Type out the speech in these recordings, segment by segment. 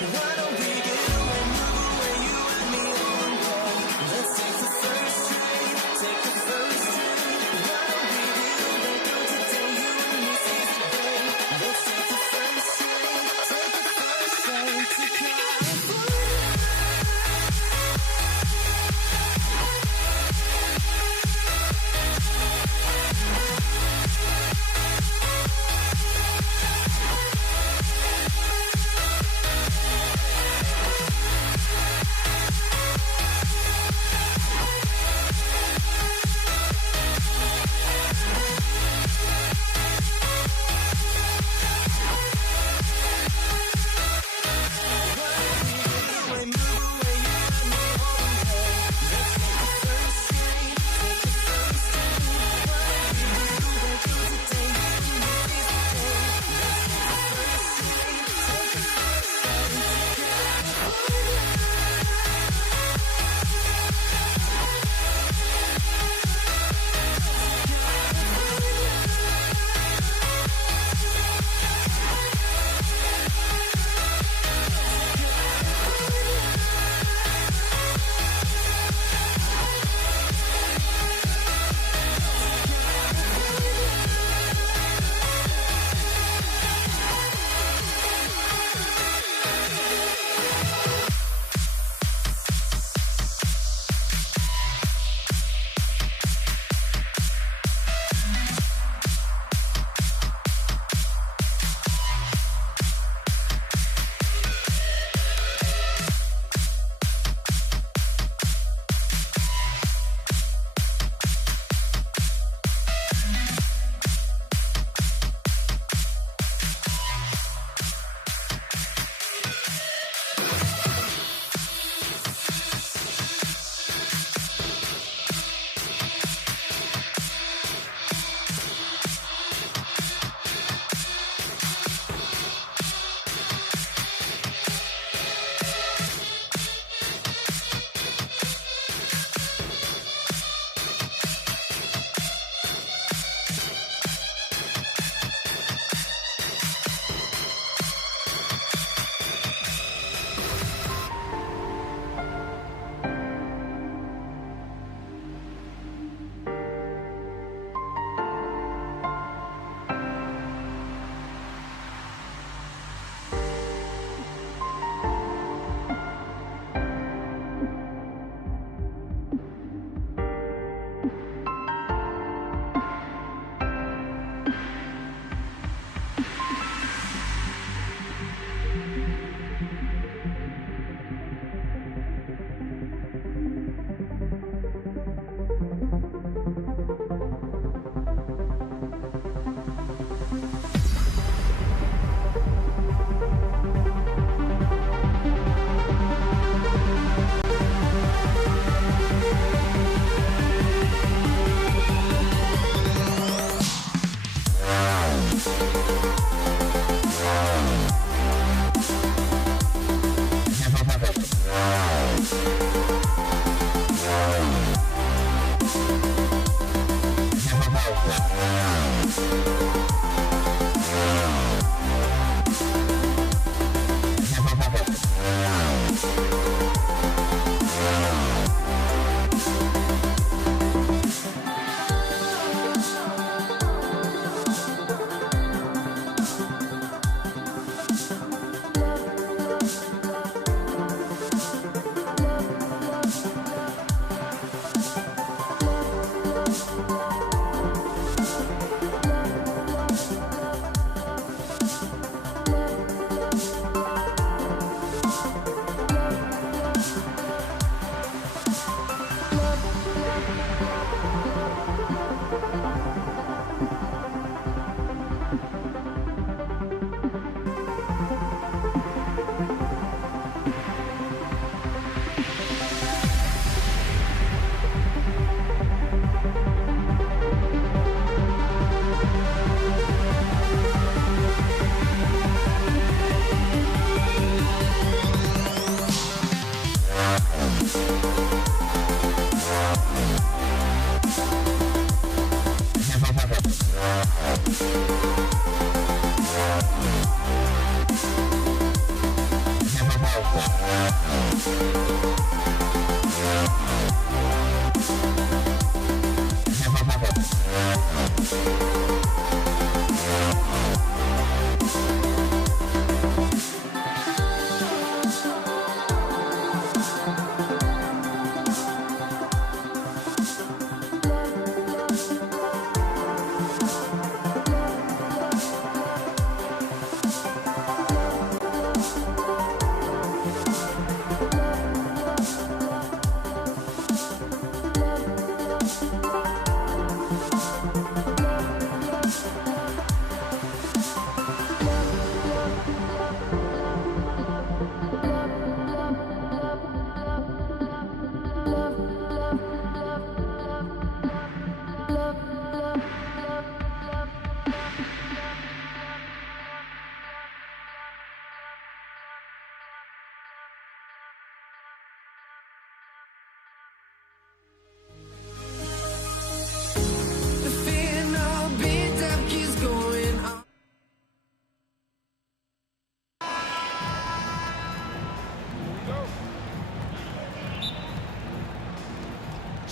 What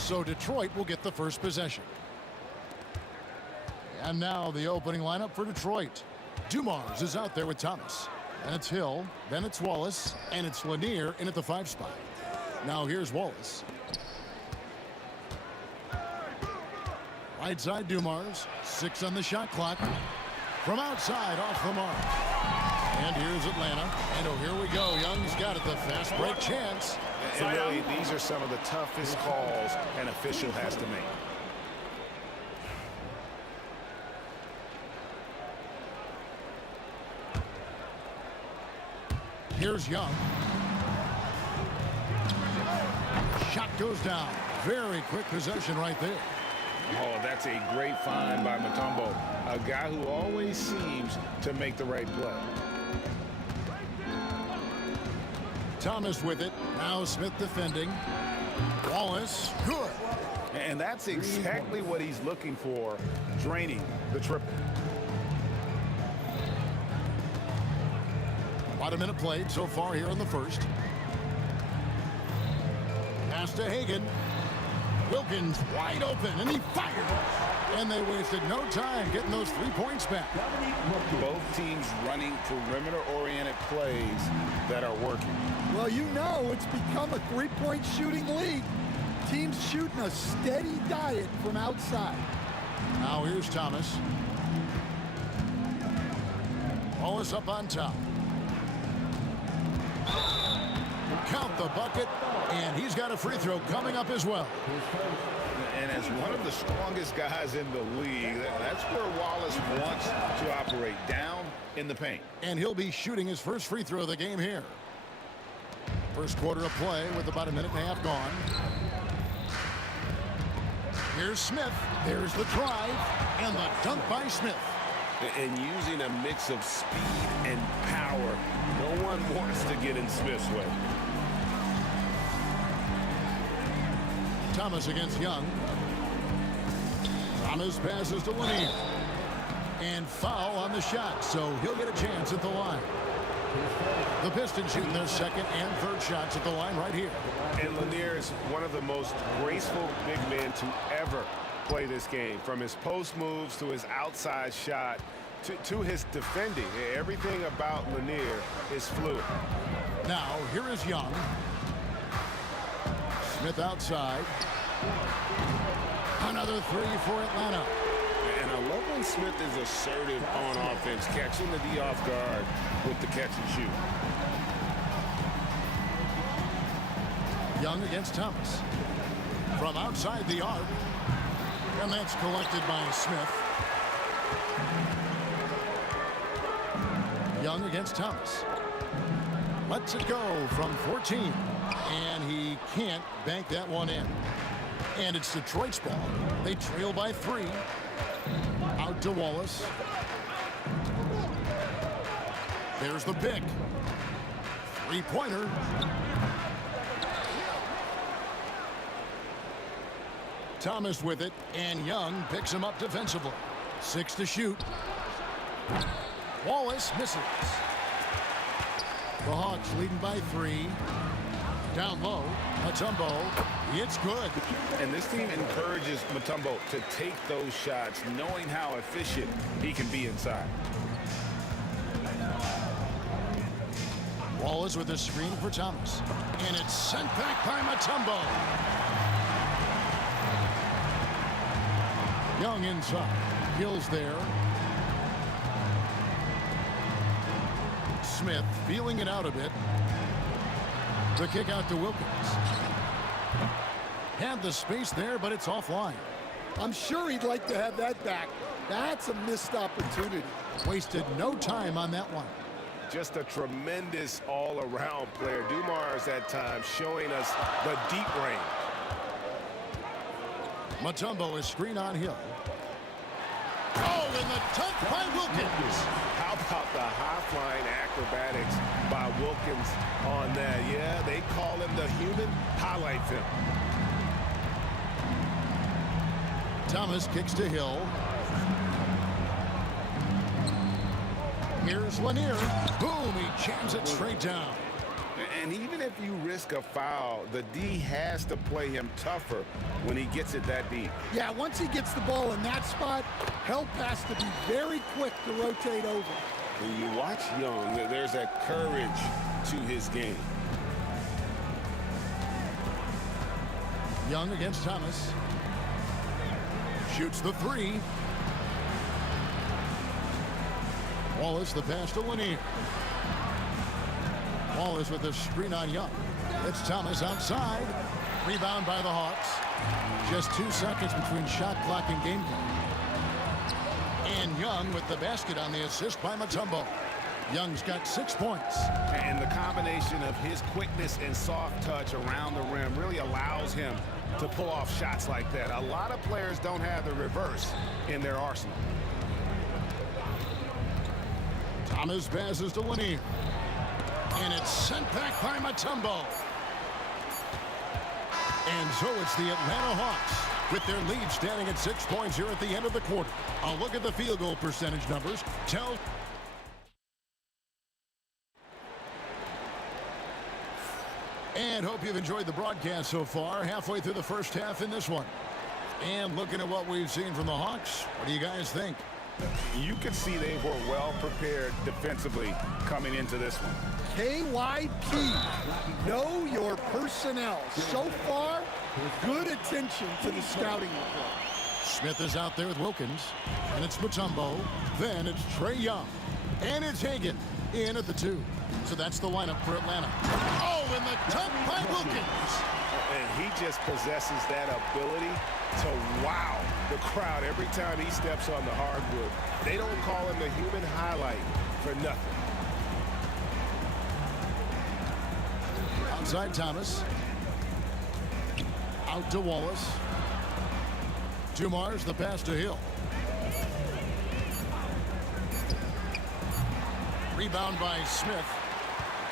So Detroit will get the first possession. And now the opening lineup for Detroit. Dumars is out there with Thomas. And it's Hill, then it's Wallace, and it's Lanier in at the 5 spot. Now here's Wallace. Right side Dumars, 6 on the shot clock. From outside, off the mark. And here's Atlanta. And oh, here we go. Young's got it, the fast break chance. And really, these are some of the toughest calls an official has to make. Here's Young. Shot goes down. Very quick possession right there. Oh, that's a great find by Mutombo. A guy who always seems to make the right play. Thomas with it. Now Smith defending. Wallace, good. And that's exactly what he's looking for, draining the triple. About a minute played so far here in the first. Pass to Hagan. Wilkins wide open, and he fires. And they wasted no time getting those 3 points back. Both teams running perimeter-oriented plays that are working. Well, you know it's become a three-point shooting league. Teams shooting a steady diet from outside. Now here's Thomas. Wallace up on top. Count the bucket, and he's got a free throw coming up as well. And as one of the strongest guys in the league, that's where Wallace wants to operate, down in the paint. And he'll be shooting his first free throw of the game here. First quarter of play with about a minute and a half gone. Here's Smith. There's the drive, and the dunk by Smith. And using a mix of speed and power, no one wants to get in Smith's way. Thomas against Young. Thomas passes to Lanier. And foul on the shot, so he'll get a chance at the line. The Pistons shooting their second and third shots at the line right here. And Lanier is one of the most graceful big men to ever play this game. From his post moves to his outside shot to his defending. Everything about Lanier is fluid. Now, here is Young. Smith outside. Another three for Atlanta. And I love when Smith is assertive on offense, catching the D off guard with the catch and shoot. Young against Thomas. From outside the arc. And that's collected by Smith. Young against Thomas. Lets it go from 14. And he can't bank that one in. And it's Detroit's ball. They trail by 3. Out to Wallace. There's the pick. Three-pointer. Thomas with it, and Young picks him up defensively. 6 to shoot. Wallace misses. The Hawks leading by 3. Down low, Mutombo. It's good. And this team encourages Mutombo to take those shots, knowing how efficient he can be inside. Wallace with a screen for Thomas. And it's sent back by Mutombo. Young inside. Hill's there. Smith feeling it out a bit. The kick out to Wilkins. Had the space there, but it's offline. I'm sure he'd like to have that back. That's a missed opportunity. Wasted no time on that one. Just a tremendous all-around player. Dumars at times showing us the deep range. Mutombo is screen on Hill. Oh, and the dunk by Wilkins. How about the high-flying acrobatics by Wilkins on that? Yeah, they call him the human highlight film. Thomas kicks to Hill. Here's Lanier. Boom, he jams it straight down. And even if you risk a foul, the D has to play him tougher when he gets it that deep. Yeah, once he gets the ball in that spot, help has to be very quick to rotate over. When you watch Young, there's that courage to his game. Young against Thomas. Shoots the three. Wallace the pass to Lanier. Wallace with the screen on Young. It's Thomas outside. Rebound by the Hawks. Just 2 seconds between shot clock and game clock. And Young with the basket on the assist by Mutombo. Young's got 6 points. And the combination of his quickness and soft touch around the rim really allows him to pull off shots like that. A lot of players don't have the reverse in their arsenal. Thomas passes to Lanier. And it's sent back by Mutombo. And so it's the Atlanta Hawks with their lead standing at 6 points here at the end of the quarter. A look at the field goal percentage numbers tells. And hope you've enjoyed the broadcast so far. Halfway through the first half in this one. And looking at what we've seen from the Hawks, what do you guys think? You could see they were well prepared defensively coming into this one. KYP, know your personnel. So far, good attention to the scouting report. Smith is out there with Wilkins. And it's Mutombo. Then it's Trey Young. And it's Hagan in at the 2. So that's the lineup for Atlanta. Oh, and the dunk by Wilkins. And he just possesses that ability to wow the crowd every time he steps on the hardwood. They don't call him the human highlight for nothing. Outside Thomas. Out to Wallace. Dumars the pass to Hill. Rebound by Smith.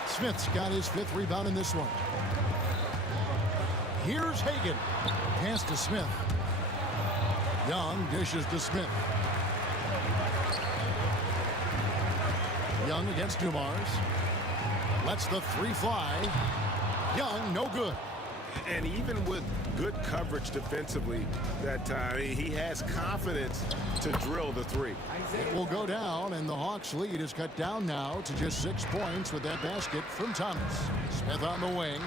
Smith's got his 5th rebound in this one. Here's Hagan. Pass to Smith. Young dishes to Smith. Young against Dumars. Lets the 3 fly. Young, no good. And even with good coverage defensively that time, he has confidence to drill the 3. It will go down, and the Hawks' lead is cut down now to just 6 points with that basket from Thomas. Smith on the wing.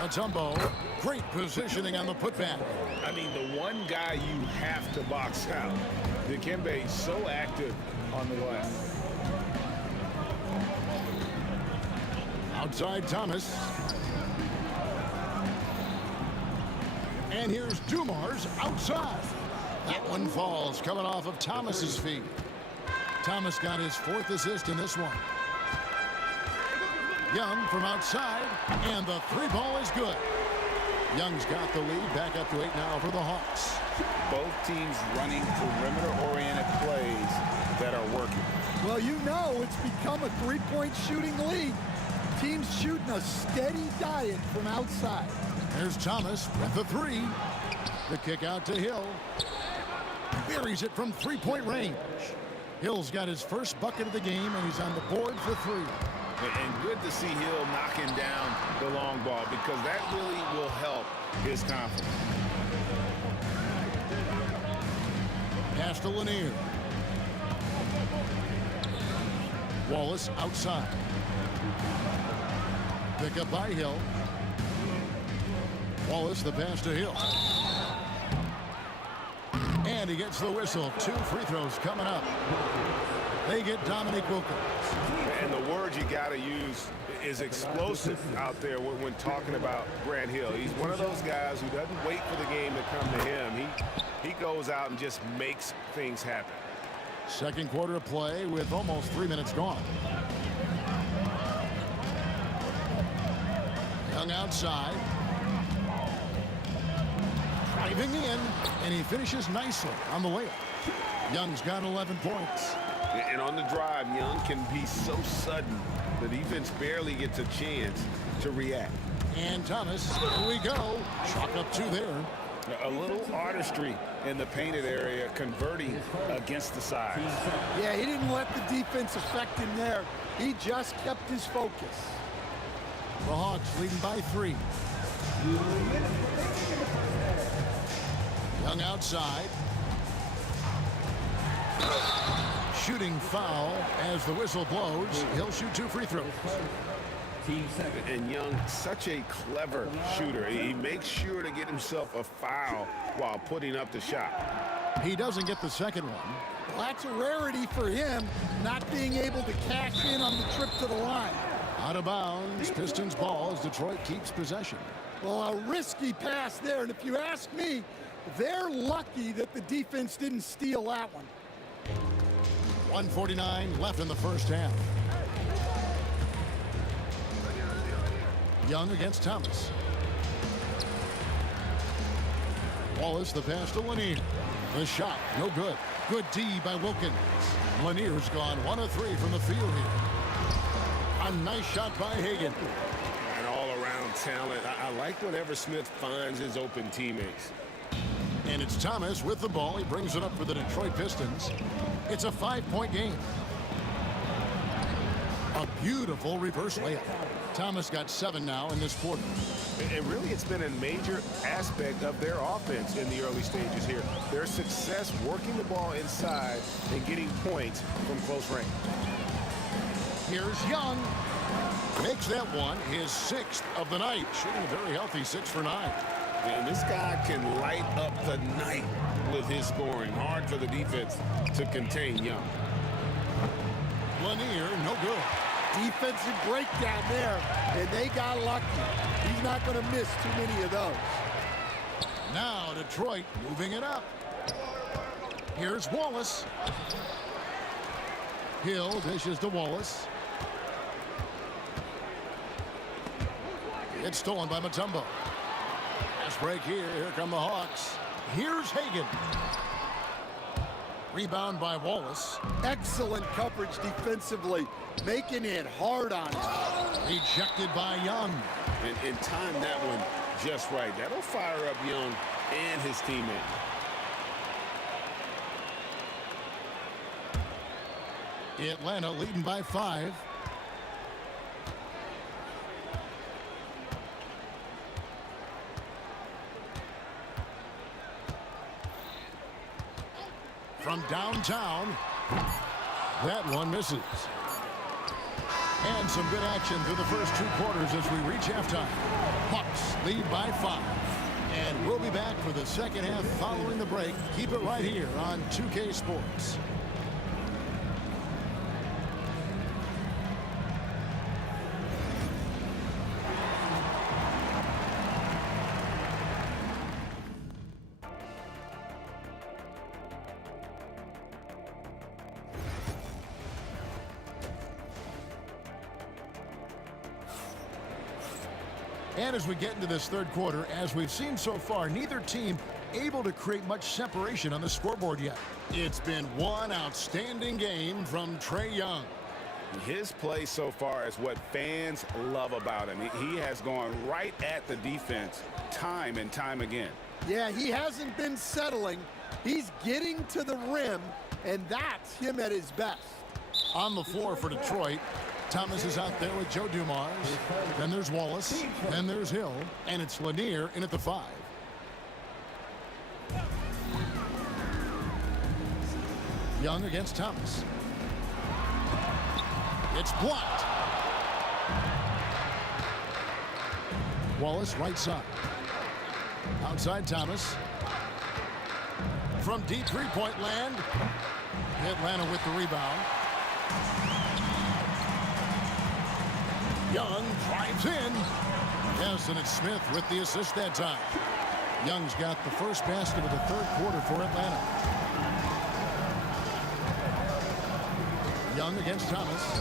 Mutombo, great positioning on the putback. I mean, the one guy you have to box out. Dikembe so active on the glass. Outside Thomas. And here's Dumars outside. That one falls coming off of Thomas's feet. Thomas got his 4th assist in this one. Young from outside, and the 3 ball is good. Young's got the lead, back up to 8 now for the Hawks. Both teams running perimeter-oriented plays that are working. Well, you know it's become a 3-point shooting league. Teams shooting a steady diet from outside. There's Thomas with the 3. The kick out to Hill. Buries it from 3-point range. Hill's got his first bucket of the game, and he's on the board for 3. And good to see Hill knocking down the long ball because that really will help his confidence. Pass to Lanier. Wallace outside. Pick up by Hill. Wallace the pass to Hill. And he gets the whistle. 2 free throws coming up. They get Dominique Wilkins. And the word you got to use is explosive out there when talking about Grant Hill. He's one of those guys who doesn't wait for the game to come to him. He goes out and just makes things happen. Second quarter of play with almost 3 minutes gone. Young outside. Driving in, and he finishes nicely on the layup. Young's got 11 points. And on the drive, Young can be so sudden the defense barely gets a chance to react. And Thomas, here we go. Chalk up 2 there. A little artistry in the painted area, converting against the size. Yeah, he didn't let the defense affect him there. He just kept his focus. The Hawks leading by 3. Young outside. Shooting foul as the whistle blows. He'll shoot 2 free throws. And Young, such a clever shooter. He makes sure to get himself a foul while putting up the shot. He doesn't get the second one. Well, that's a rarity for him, not being able to cash in on the trip to the line. Out of bounds. Pistons ball as Detroit keeps possession. Well, a risky pass there, and if you ask me, they're lucky that the defense didn't steal that one. 1:49 left in the first half. Young against Thomas. Wallace, the pass to Lanier. The shot, no good. Good D by Wilkins. Lanier's gone 1 of 3 from the field here. A nice shot by Hagan. And all-around talent. I like whenever Smith finds his open teammates. And it's Thomas with the ball. He brings it up for the Detroit Pistons. It's a 5-point game. A beautiful reverse layup. Thomas got 7 now in this quarter. And really, it's been a major aspect of their offense in the early stages here. Their success working the ball inside and getting points from close range. Here's Young. Makes that one his 6th of the night. Shooting a very healthy 6 for 9. And this guy can light up the night with his scoring. Hard for the defense to contain Young. Lanier, no good. Defensive breakdown there, and they got lucky. He's not going to miss too many of those. Now Detroit moving it up. Here's Wallace. Hill dishes to Wallace. It's stolen by Mutombo. Fast break here. Here come the Hawks. Here's Hagan. Rebound by Wallace. Excellent coverage defensively, making it hard on him. Rejected by Young. And time that one just right. That'll fire up Young and his teammate. Atlanta leading by 5. From downtown, that one misses. And some good action through the first 2 quarters as we reach halftime. Hawks lead by 5. And we'll be back for the second half following the break. Keep it right here on 2K Sports. And as we get into this third quarter, as we've seen so far, neither team able to create much separation on the scoreboard yet. It's been one outstanding game from Trae Young. His play so far is what fans love about him. He has gone right at the defense time and time again. Yeah, he hasn't been settling. He's getting to the rim, and that's him at his best. On the floor for Detroit, Thomas is out there with Joe Dumars. Then there's Wallace. Then there's Hill. And it's Lanier in at the 5. Young against Thomas. It's blocked. Wallace right side. Outside Thomas. From deep three-point land. Atlanta with the rebound. Young drives in. Yes, and it's Smith with the assist that time. Young's got the first basket of the third quarter for Atlanta. Young against Thomas.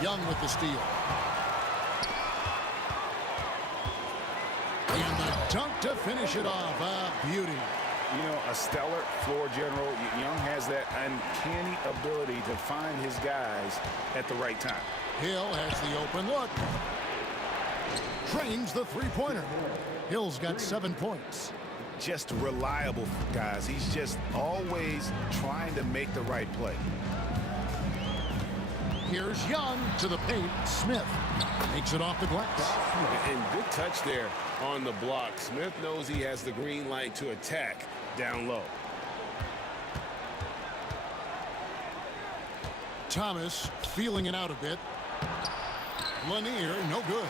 Young with the steal. And the dunk to finish it off. A beauty. You know, a stellar floor general. Young has that uncanny ability to find his guys at the right time. Hill has the open look. Trains the three-pointer. Hill's got 7 points. Just reliable, guys. He's just always trying to make the right play. Here's Young to the paint. Smith makes it off the glass. And good touch there on the block. Smith knows he has the green light to attack down low. Thomas feeling it out a bit. Lanier, no good.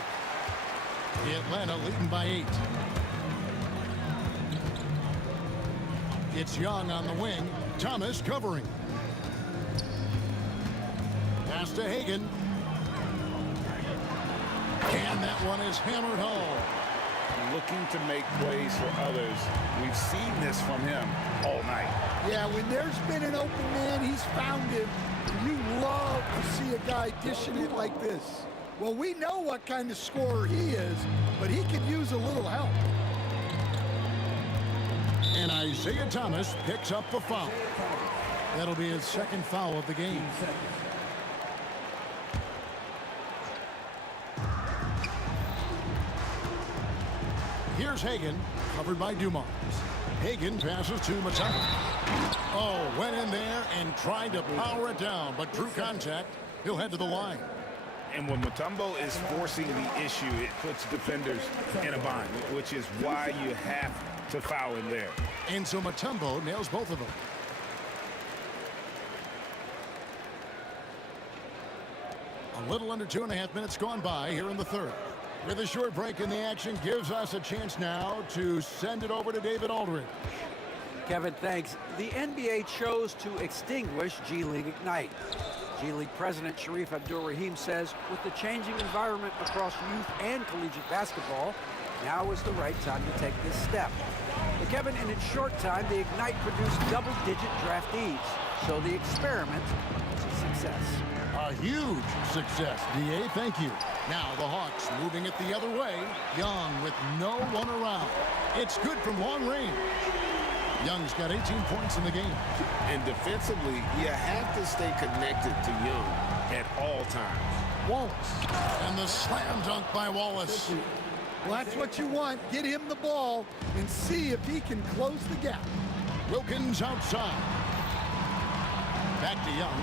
Atlanta leading by 8. It's Young on the wing. Thomas covering. Pass to Hagan. And that one is hammered home. Looking to make plays for others. We've seen this from him all night. Yeah, when there's been an open man, he's found him. You love to see a guy dishing it like this. Well, we know what kind of scorer he is, but he could use a little help. And Isaiah Thomas picks up the foul. That'll be his second foul of the game. Here's Hagan, covered by Dumars. Hagan passes to Mutombo. Oh, went in there and tried to power it down, but drew contact. He'll head to the line. And when Mutombo is forcing the issue, it puts defenders in a bind, which is why you have to foul him there. And so Mutombo nails both of them. A little under 2.5 minutes gone by here in the third. With a short break in the action gives us a chance now to send it over to David Aldridge. Kevin, thanks. The NBA chose to extinguish G League Ignite. G League President Sharif Abdul-Rahim says, with the changing environment across youth and collegiate basketball, now is the right time to take this step. But Kevin, in its short time, the Ignite produced double-digit draftees, so the experiment was a success. A huge success, D.A. Thank you. Now the Hawks moving it the other way. Young with no one around. It's good from long range. Young's got 18 points in the game. And defensively, you have to stay connected to Young at all times. Wallace. And the slam dunk by Wallace. Well, that's what you want. Get him the ball and see if he can close the gap. Wilkins outside. Back to Young.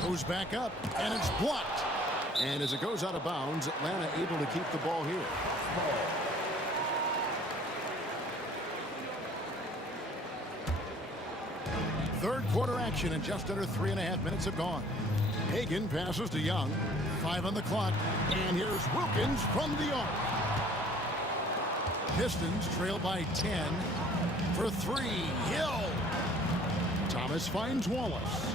Goes back up, and it's blocked. And as it goes out of bounds, Atlanta able to keep the ball here. Third quarter action, and just under 3.5 minutes have gone. Hagan passes to Young. 5 on the clock, and here's Wilkins from the arc. Pistons trail by 10 for 3. Hill. Thomas finds Wallace.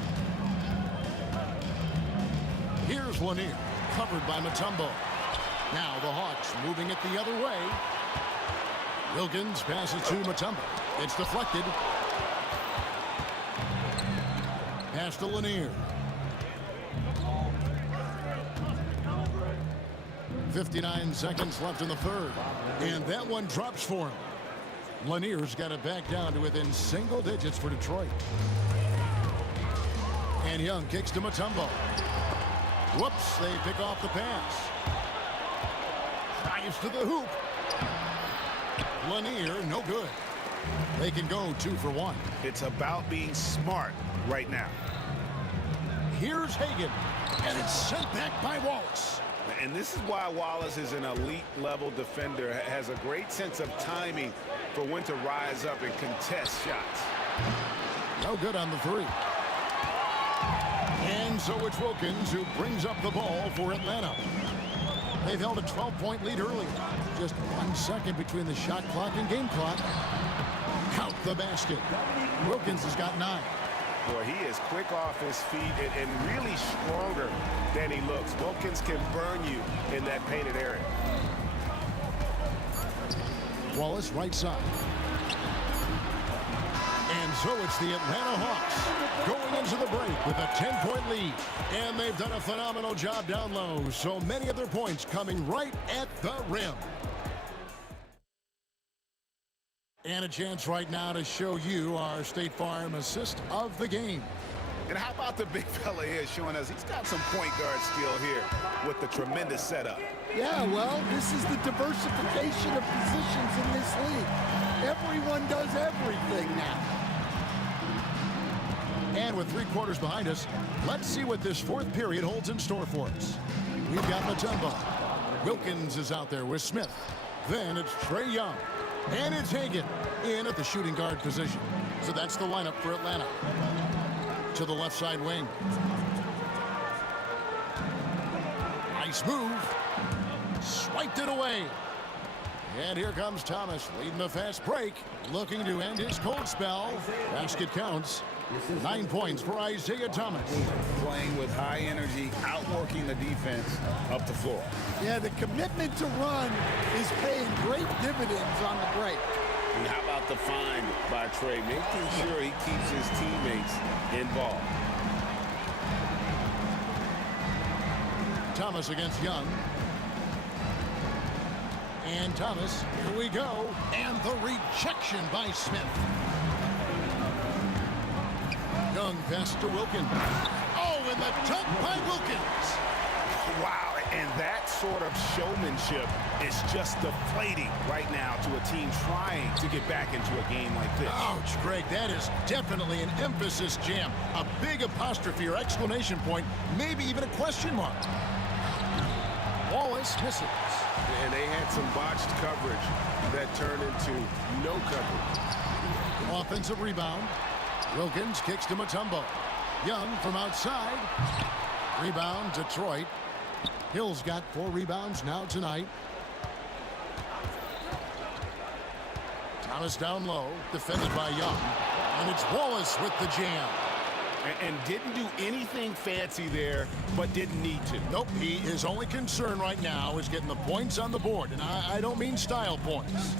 Here's Lanier, covered by Mutombo. Now the Hawks moving it the other way. Wilkins passes to Mutombo. It's deflected. Pass to Lanier. 59 seconds left in the third. And that one drops for him. Lanier's got it back down to within single digits for Detroit. And Young kicks to Mutombo. Whoops, they pick off the pass. Drives to the hoop. Lanier, no good. They can go 2 for 1. It's about being smart right now. Here's Hagan, and it's sent back by Wallace. And this is why Wallace is an elite-level defender, has a great sense of timing for when to rise up and contest shots. No good on the 3. And so it's Wilkins who brings up the ball for Atlanta. They've held a 12-point lead early. Just 1 second between the shot clock and game clock. Count the basket. Wilkins has got 9. Boy, he is quick off his feet and really stronger than he looks. Wilkins can burn you in that painted area. Wallace right side. And so it's the Atlanta Hawks going into the break with a 10-point lead. And they've done a phenomenal job down low. So many of their points coming right at the rim. And a chance right now to show you our State Farm assist of the game. And how about the big fella here showing us he's got some point guard skill here with the tremendous setup. Yeah, well, this is the diversification of positions in this league. Everyone does everything now. And with 3 quarters behind us, let's see what this 4th period holds in store for us. We've got Mutombo. Wilkins is out there with Smith. Then it's Trae Young. And it's Hagan in at the shooting guard position. So that's the lineup for Atlanta. To the left side wing. Nice move. Swiped it away. And here comes Thomas leading the fast break. Looking to end his cold spell. Basket counts. 9 points for Isaiah Thomas. Playing with high energy, outworking the defense up the floor. Yeah, the commitment to run is paying great dividends on the break. And how about the find by Trae, making sure he keeps his teammates involved. Thomas against Young. And Thomas, here we go. And the rejection by Smith. Young pass to Wilkins. Oh, and the dunk by Wilkins. Wow, and that sort of showmanship is just deflating right now to a team trying to get back into a game like this. Ouch, Greg, that is definitely an emphasis jam. A big apostrophe or exclamation point, maybe even a question mark. Wallace misses. And they had some botched coverage that turned into no coverage. Offensive rebound. Wilkins kicks to Mutombo. Young from outside. Rebound, Detroit. Hill's got 4 rebounds now tonight. Thomas down low, defended by Young. And it's Wallace with the jam. And didn't do anything fancy there, but didn't need to. Nope, his only concern right now is getting the points on the board. And I don't mean style points.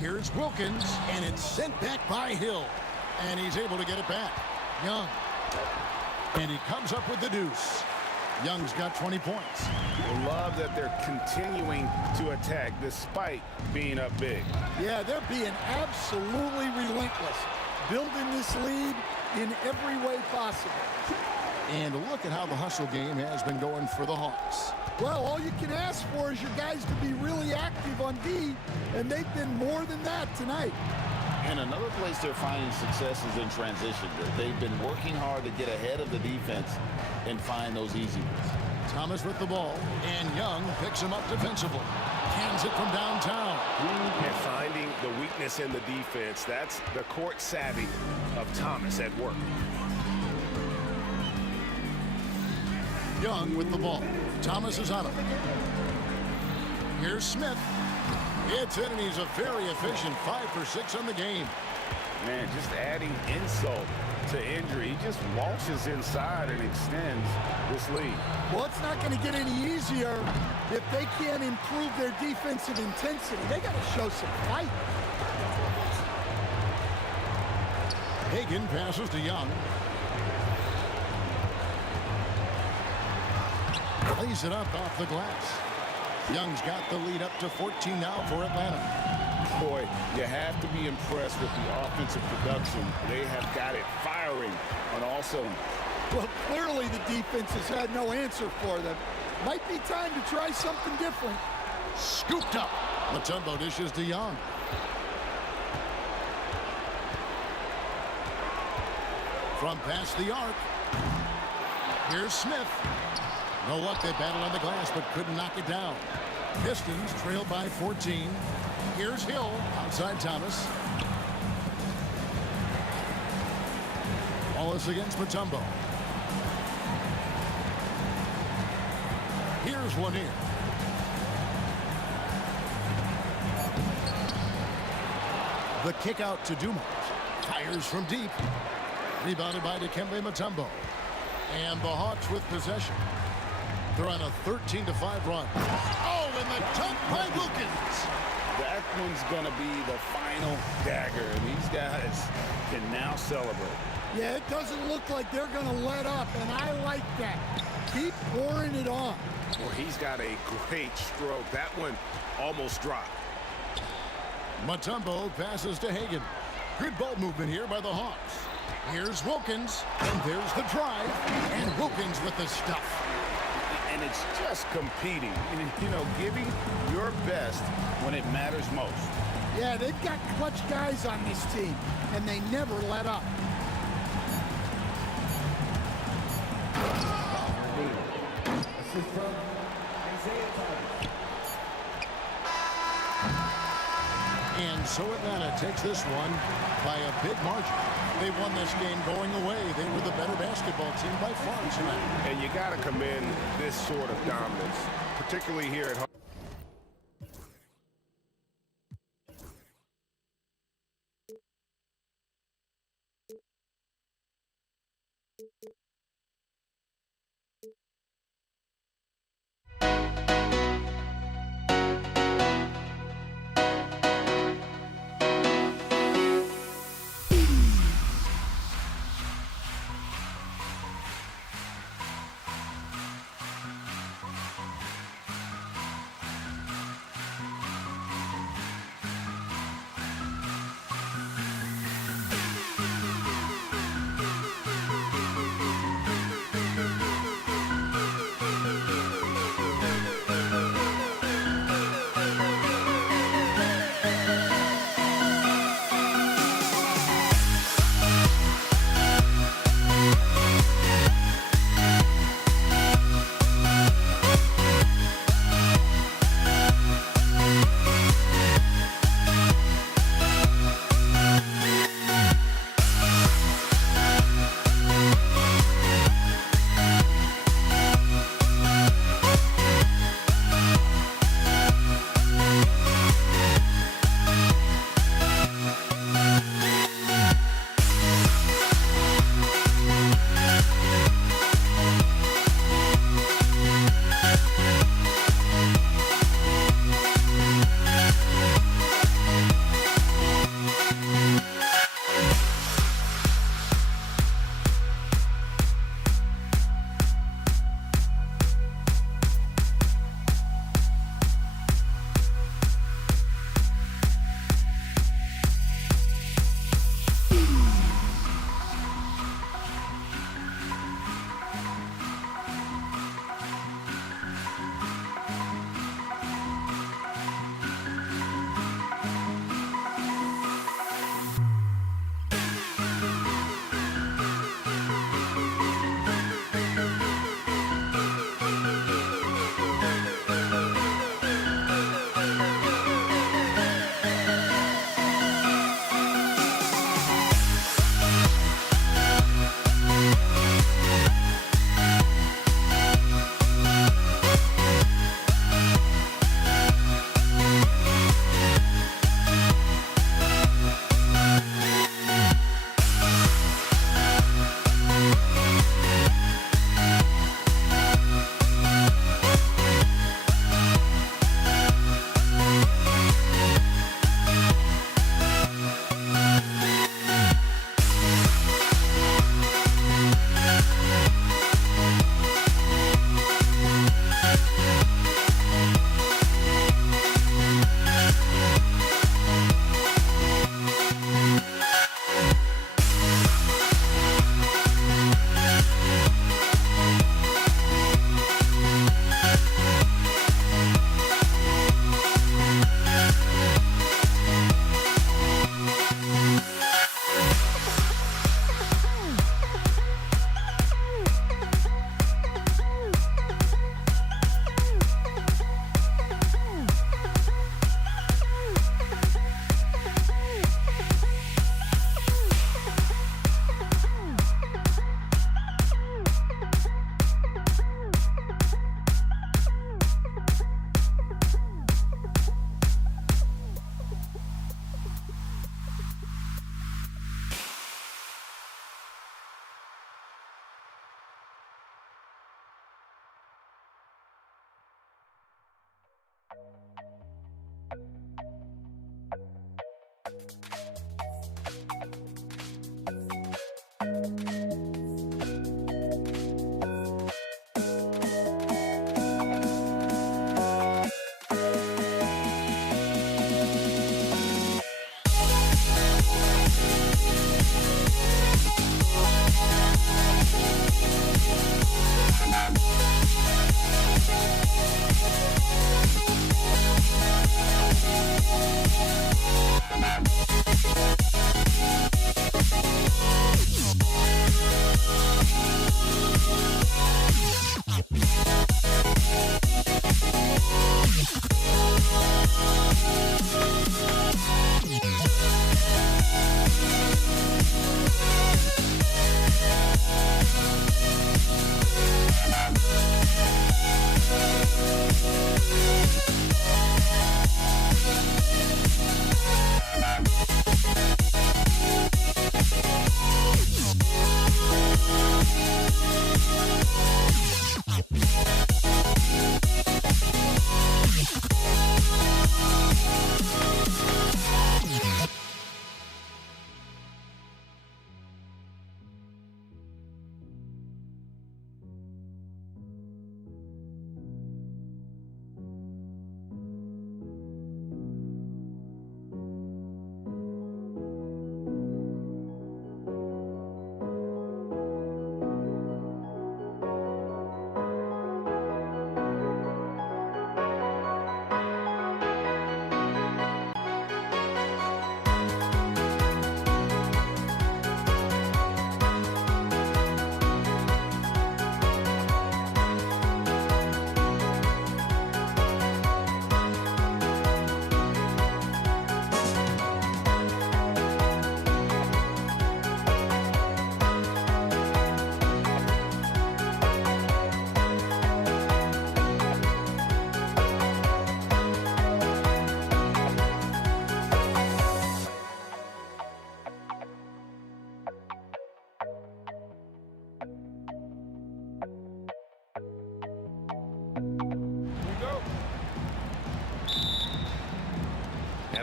Here's Wilkins, and it's sent back by Hill. And he's able to get it back. Young. And he comes up with the deuce. Young's got 20 points. I love that they're continuing to attack despite being up big. Yeah, they're being absolutely relentless. Building this lead in every way possible. And look at how the hustle game has been going for the Hawks. Well, all you can ask for is your guys to be really active on D, and they've been more than that tonight. And another place they're finding success is in transition. They've been working hard to get ahead of the defense and find those easy ones. Thomas with the ball, and Young picks him up defensively. Hands it from downtown. And finding the weakness in the defense, that's the court savvy of Thomas at work. Young with the ball. Thomas is on him. Here's Smith. It's in, and he's a very efficient 5 for 6 on the game. Man, just adding insult to injury. He just waltzes inside and extends this lead. Well, it's not going to get any easier if they can't improve their defensive intensity. They got to show some fight. Hagan passes to Young. Plays it up off the glass. Young's got the lead up to 14 now for Atlanta. Boy, you have to be impressed with the offensive production. They have got it firing on all cylinders. Well, clearly the defense has had no answer for them. Might be time to try something different. Scooped up. Mutombo dishes to Young. From past the arc. Here's Smith. No luck, they battled on the glass, but couldn't knock it down. Pistons trailed by 14. Here's Hill outside Thomas. Wallace against Mutombo. Here's Lanier. The kick out to Dumont. Fires from deep. Rebounded by Dikembe Mutombo. And the Hawks with possession. They're on a 13-5 run. Oh, and the dunk by Wilkins. That one's going to be the final dagger, and these guys can now celebrate. Yeah, it doesn't look like they're going to let up, and I like that. Keep pouring it on. Well, he's got a great stroke. That one almost dropped. Mutombo passes to Hagan. Good ball movement here by the Hawks. Here's Wilkins, and there's the drive, and Wilkins with the stuff. And it's just competing, you know, giving your best when it matters most. Yeah, they've got clutch guys on this team, and they never let up. And so Atlanta takes this one by a big margin. They won this game going away. They were the better basketball team by far tonight. And you got to commend this sort of dominance, particularly here at home.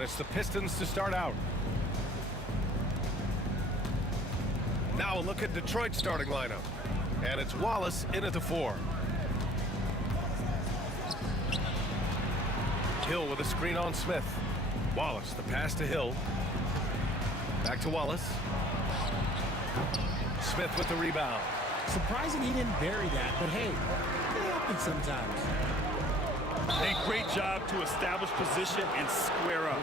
And it's the Pistons to start out. Now a look at Detroit's starting lineup. And it's Wallace in at the 4. Hill with a screen on Smith. Wallace, the pass to Hill. Back to Wallace. Smith with the rebound. Surprising he didn't bury that, but hey, it happens sometimes. A great job to establish position and square up.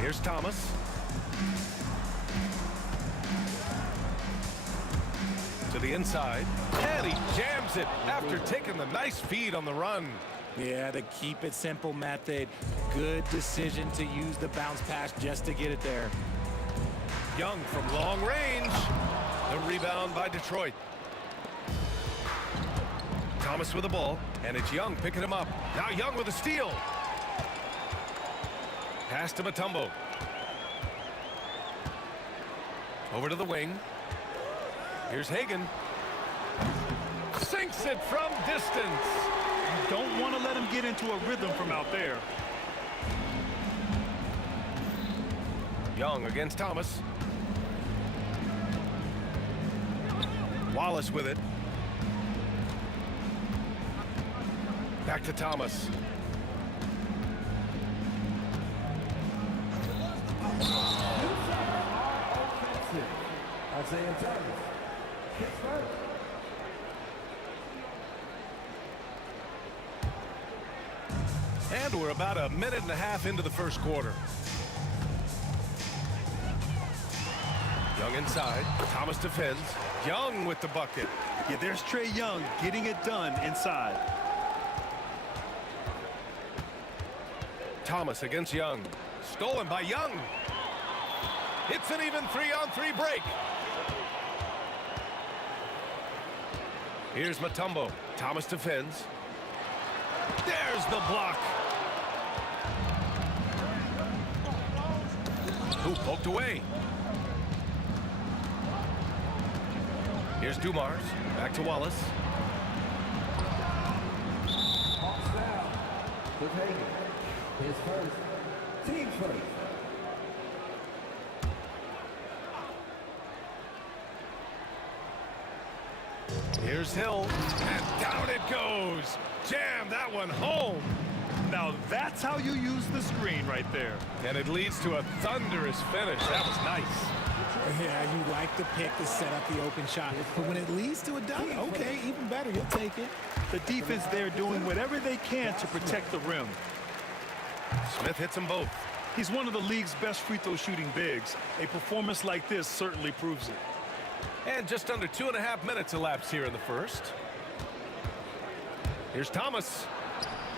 Here's Thomas. To the inside. And he jams it after taking the nice feed on the run. Yeah, the keep it simple method. Good decision to use the bounce pass just to get it there. Young from long range. The rebound by Detroit. Thomas with the ball, and it's Young picking him up. Now Young with a steal. Pass to Mutombo. Over to the wing. Here's Hagan. Sinks it from distance. You don't want to let him get into a rhythm from out there. Young against Thomas. Wallace with it. Back to Thomas. And we're about a minute and a half into the first quarter. Young inside. Thomas defends. Young with the bucket. Yeah, there's Trae Young getting it done inside. Thomas against Young. Stolen by Young. It's an even 3-on-3 break. Here's Mutombo. Thomas defends. There's the block. Who poked away? Here's Dumars. Back to Wallace. His first, team first. Here's Hill, and down it goes. Jam that one home. Now that's how you use the screen right there. And it leads to a thunderous finish. That was nice. Yeah, you like the pick to set up the open shot. But when it leads to a dunk, okay, even better, you'll take it. The defense there doing whatever they can to protect the rim. Smith hits them both. He's one of the league's best free throw shooting bigs. A performance like this certainly proves it. And just under 2.5 minutes elapsed here in the first. Here's Thomas.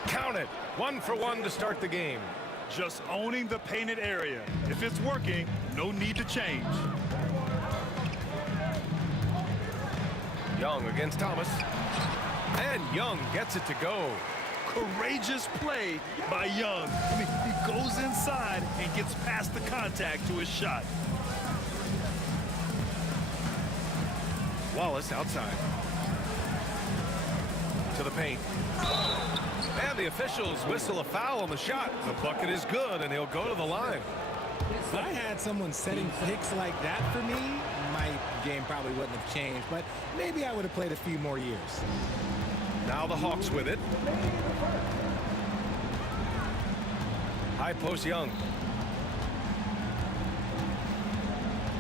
Count it. 1 for 1 to start the game. Just owning the painted area. If it's working, no need to change. Young against Thomas. And Young gets it to go. Courageous play by Young. I mean, he goes inside and gets past the contact to his shot. Wallace outside. To the paint. And the officials whistle a foul on the shot. The bucket is good, and he'll go to the line. If I had someone setting picks like that for me, my game probably wouldn't have changed, but maybe I would have played a few more years. Now the Hawks with it. High post Young.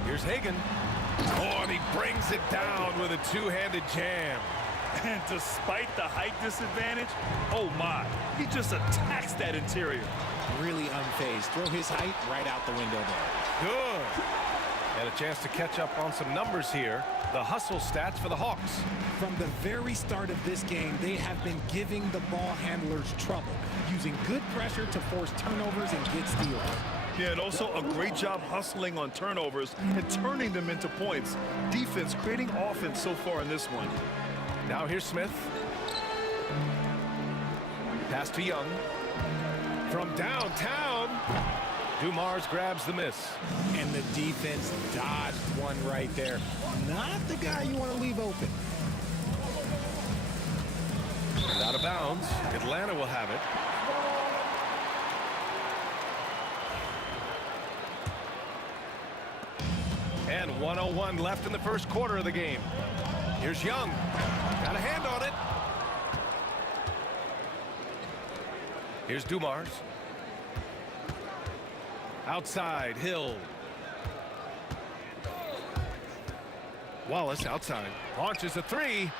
Here's Hagan. Oh, and he brings it down with a two-handed jam. And despite the height disadvantage, oh my, he just attacks that interior. Really unfazed. Throw his height right out the window there. Good. And a chance to catch up on some numbers here. The hustle stats for the Hawks. From the very start of this game, they have been giving the ball handlers trouble, using good pressure to force turnovers and get steals. Yeah, and also a great job hustling on turnovers and turning them into points. Defense creating offense so far in this one. Now here's Smith. Pass to Young. From downtown, Dumars grabs the miss. And the defense dodged one right there. Not the guy you want to leave open. bounds. Atlanta will have it. And 1:01 left in the first quarter of the game. Here's Young. Got a hand on it. Here's Dumars. Outside, Hill. Wallace outside. Launches a three.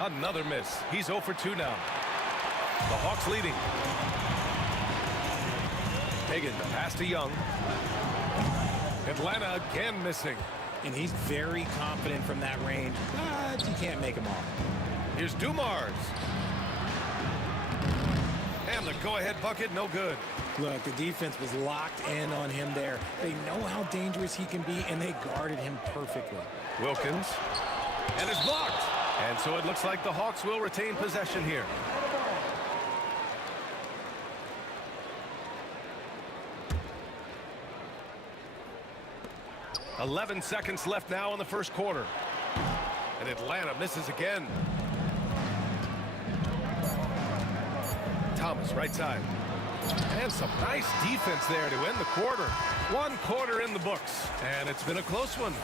Another miss. He's 0 for 2 now. The Hawks leading. Hagan, the pass to Young. Atlanta again missing. And he's very confident from that range, but you can't make him off. Here's Dumars. And the go-ahead bucket, no good. Look, the defense was locked in on him there. They know how dangerous he can be, and they guarded him perfectly. Wilkins. And it's blocked. And so it looks like the Hawks will retain possession here. .11 seconds left now in the first quarter. And Atlanta misses again. Thomas, right side. And some nice defense there to end the quarter. 1 quarter in the books. And it's been a close one.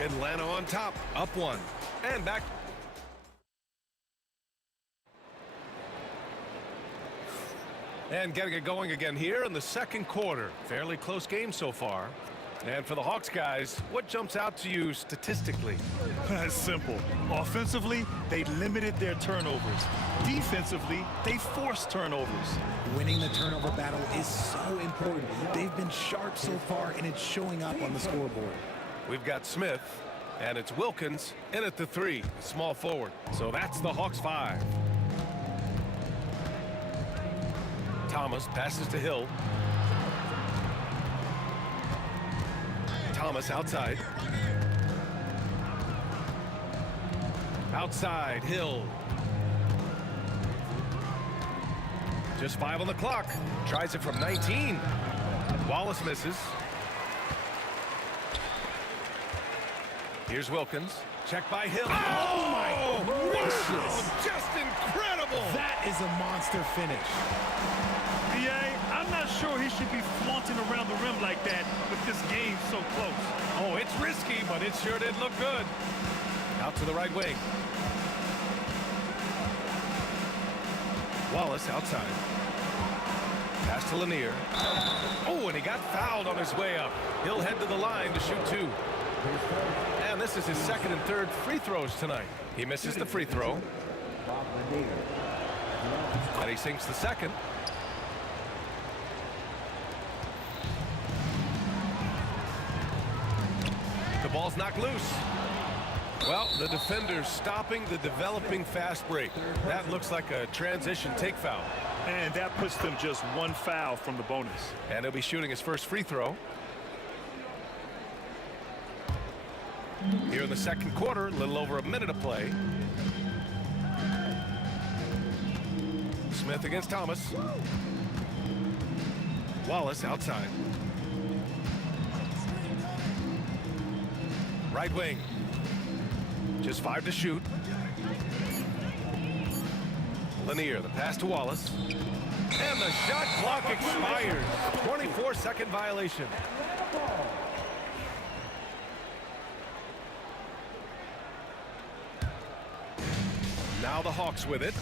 Atlanta on top, up 1. And back. And getting it going again here in the second quarter. Fairly close game so far. And for the Hawks guys, what jumps out to you statistically? It's simple. Offensively, they limited their turnovers. Defensively, they forced turnovers. Winning the turnover battle is so important. They've been sharp so far, and it's showing up on the scoreboard. We've got Smith, and it's Wilkins in at the 3, small forward. So that's the Hawks 5. Thomas passes to Hill. Thomas outside. Outside, Hill. Just 5 on the clock. Tries it from 19. Wallace misses. Here's Wilkins. Check by Hill. Oh my gracious. Wow, just incredible. That is a monster finish. I'm not sure he should be flaunting around the rim like that with this game so close. Oh, it's risky, but it sure did look good. Out to the right wing. Wallace outside. Pass to Lanier. Oh, and he got fouled on his way up. He'll head to the line to shoot 2. And this is his second and third free throws tonight. He misses the free throw. And he sinks the second. The ball's knocked loose. Well, the defender's stopping the developing fast break. That looks like a transition take foul. And that puts them just 1 foul from the bonus. And he'll be shooting his first free throw. Here in the second quarter, a little over a minute of play. Smith against Thomas. Wallace outside. Right wing. Just 5 to shoot. Lanier, the pass to Wallace. And the shot clock expires. 24-second violation. Now the Hawks with it.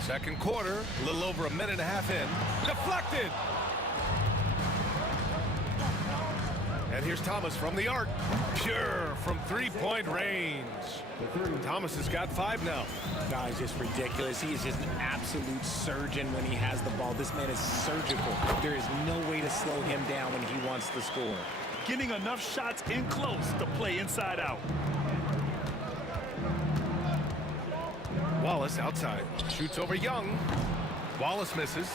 Second quarter, a little over a minute and a half in. Deflected. And here's Thomas from the arc. Pure from 3-point range. Thomas has got 5 now. No, he's just ridiculous. He is just an absolute surgeon when he has the ball. This man is surgical. There is no way to slow him down when he wants to score. Getting enough shots in close to play inside out. Wallace outside. Shoots over Young. Wallace misses.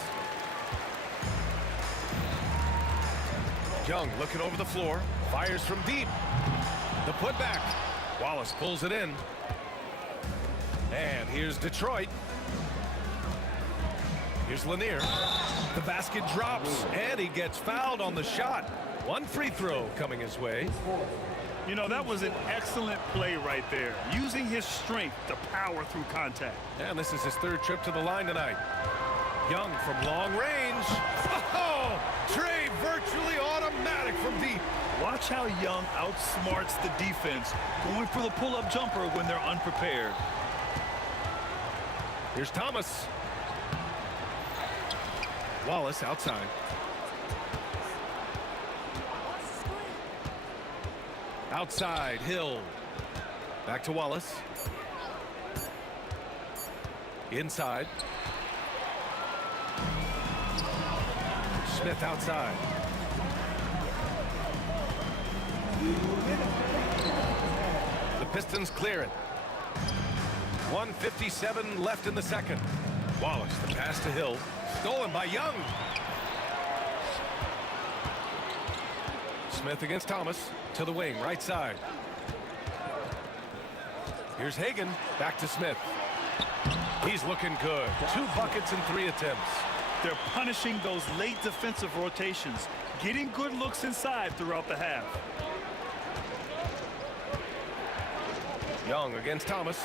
Young looking over the floor. Fires from deep. The putback. Wallace pulls it in. And here's Detroit. Here's Lanier. The basket drops, and he gets fouled on the shot. 1 free throw coming his way. You know, that was an excellent play right there. Using his strength to power through contact. And this is his third trip to the line tonight. Young from long range. Oh, Trey virtually automatic from deep. Watch how Young outsmarts the defense, going for the pull-up jumper when they're unprepared. Here's Thomas. Wallace outside. Outside, Hill. Back to Wallace. Inside. Smith outside. The Pistons clear it. 1:57 left in the second. Wallace, the pass to Hill. Stolen by Young. Smith against Thomas. To the wing, right side. Here's Hagan. Back to Smith. He's looking good. 2 buckets in 3 attempts. They're punishing those late defensive rotations, getting good looks inside throughout the half. Young against Thomas.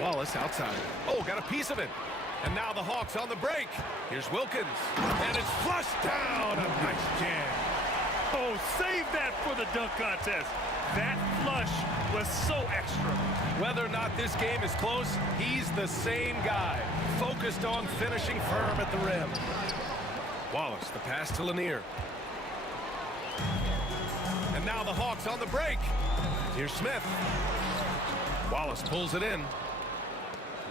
Wallace outside. Oh, got a piece of it. And now the Hawks on the break. Here's Wilkins. And it's flushed down. A nice jam. Oh, save that for the dunk contest. That flush was so extra. Whether or not this game is close, he's the same guy. Focused on finishing firm at the rim. Wallace, the pass to Lanier. And now the Hawks on the break. Here's Smith. Wallace pulls it in.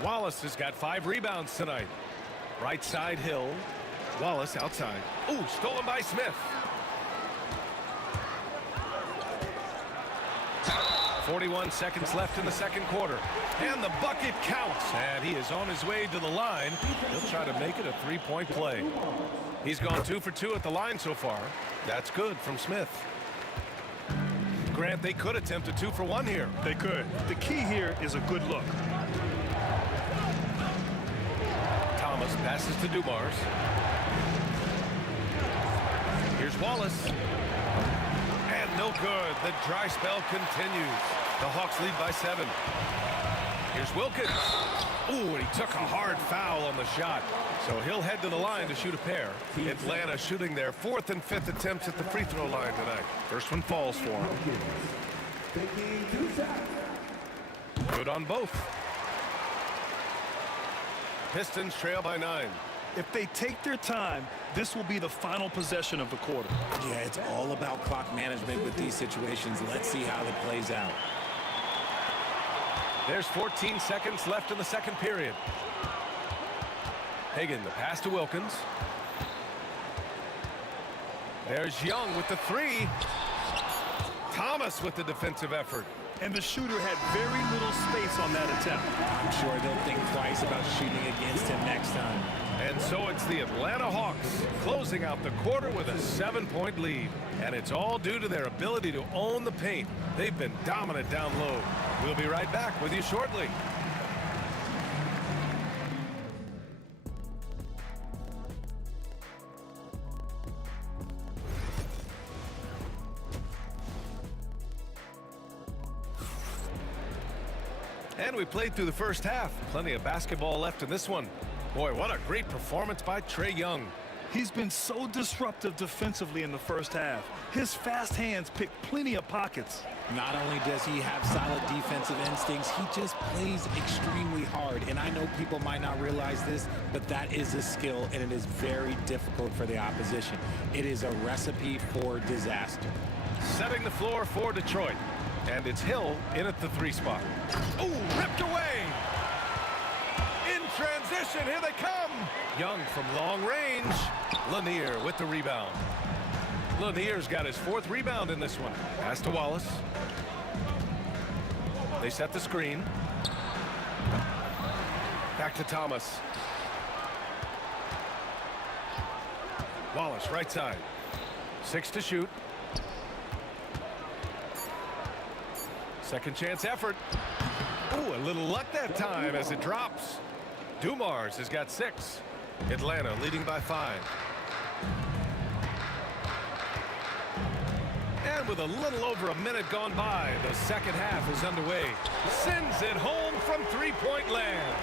Wallace has got 5 rebounds tonight. Right side, Hill. Wallace outside. Ooh, stolen by Smith. 41 seconds left in the second quarter. And the bucket counts. And he is on his way to the line. He'll try to make it a 3-point play. He's gone 2 for 2 at the line so far. That's good from Smith. Grant, they could attempt a 2 for 1 here. They could. The key here is a good look. Thomas passes to Dumars. Here's Wallace. And no good. The dry spell continues. The Hawks lead by 7. Here's Wilkins. Ooh, and he took a hard foul on the shot. So he'll head to the line to shoot a pair. Atlanta shooting their 4th and 5th attempts at the free throw line tonight. First one falls for him. Good on both. Pistons trail by 9. If they take their time, this will be the final possession of the quarter. Yeah, it's all about clock management with these situations. Let's see how it plays out. There's 14 seconds left in the second period. Hagan, the pass to Wilkins. There's Young with the 3. Thomas with the defensive effort. And the shooter had very little space on that attempt. I'm sure they'll think twice about shooting against him next time. And so it's the Atlanta Hawks closing out the quarter with a 7-point lead. And it's all due to their ability to own the paint. They've been dominant down low. We'll be right back with you shortly. And we played through the first half. Plenty of basketball left in this one. Boy, what a great performance by Trey Young. He's been so disruptive defensively in the first half. His fast hands pick plenty of pockets. Not only does he have solid defensive instincts, he just plays extremely hard. And I know people might not realize this, but that is a skill, and it is very difficult for the opposition. It is a recipe for disaster. Setting the floor for Detroit. And it's Hill in at the 3 spot. Ooh, ripped away. In transition, here they come. Young from long range. Lanier with the rebound. Lanier's got his 4th rebound in this one. Pass to Wallace. They set the screen. Back to Thomas. Wallace, right side. 6 to shoot. Second chance effort. Ooh, a little luck that time as it drops. Dumars has got 6. Atlanta leading by 5. And with a little over a minute gone by, the second half is underway. Sends it home from three-point land.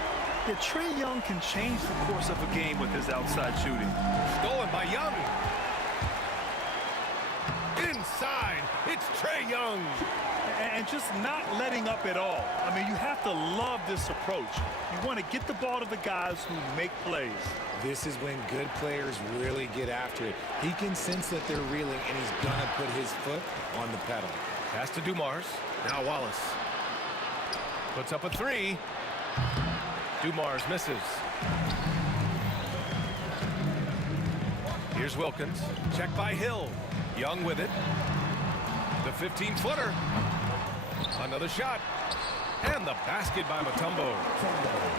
Yeah, Trae Young can change the course of a game with his outside shooting. Stolen by Young. Inside, it's Trae Young. And just not letting up at all. I mean, you have to love this approach. You want to get the ball to the guys who make plays. This is when good players really get after it. He can sense that they're reeling, and he's going to put his foot on the pedal. Pass to Dumars. Now Wallace. Puts up a three. Dumars misses. Here's Wilkins. Check by Hill. Young with it. The 15-footer. Another shot. And the basket by Mutombo.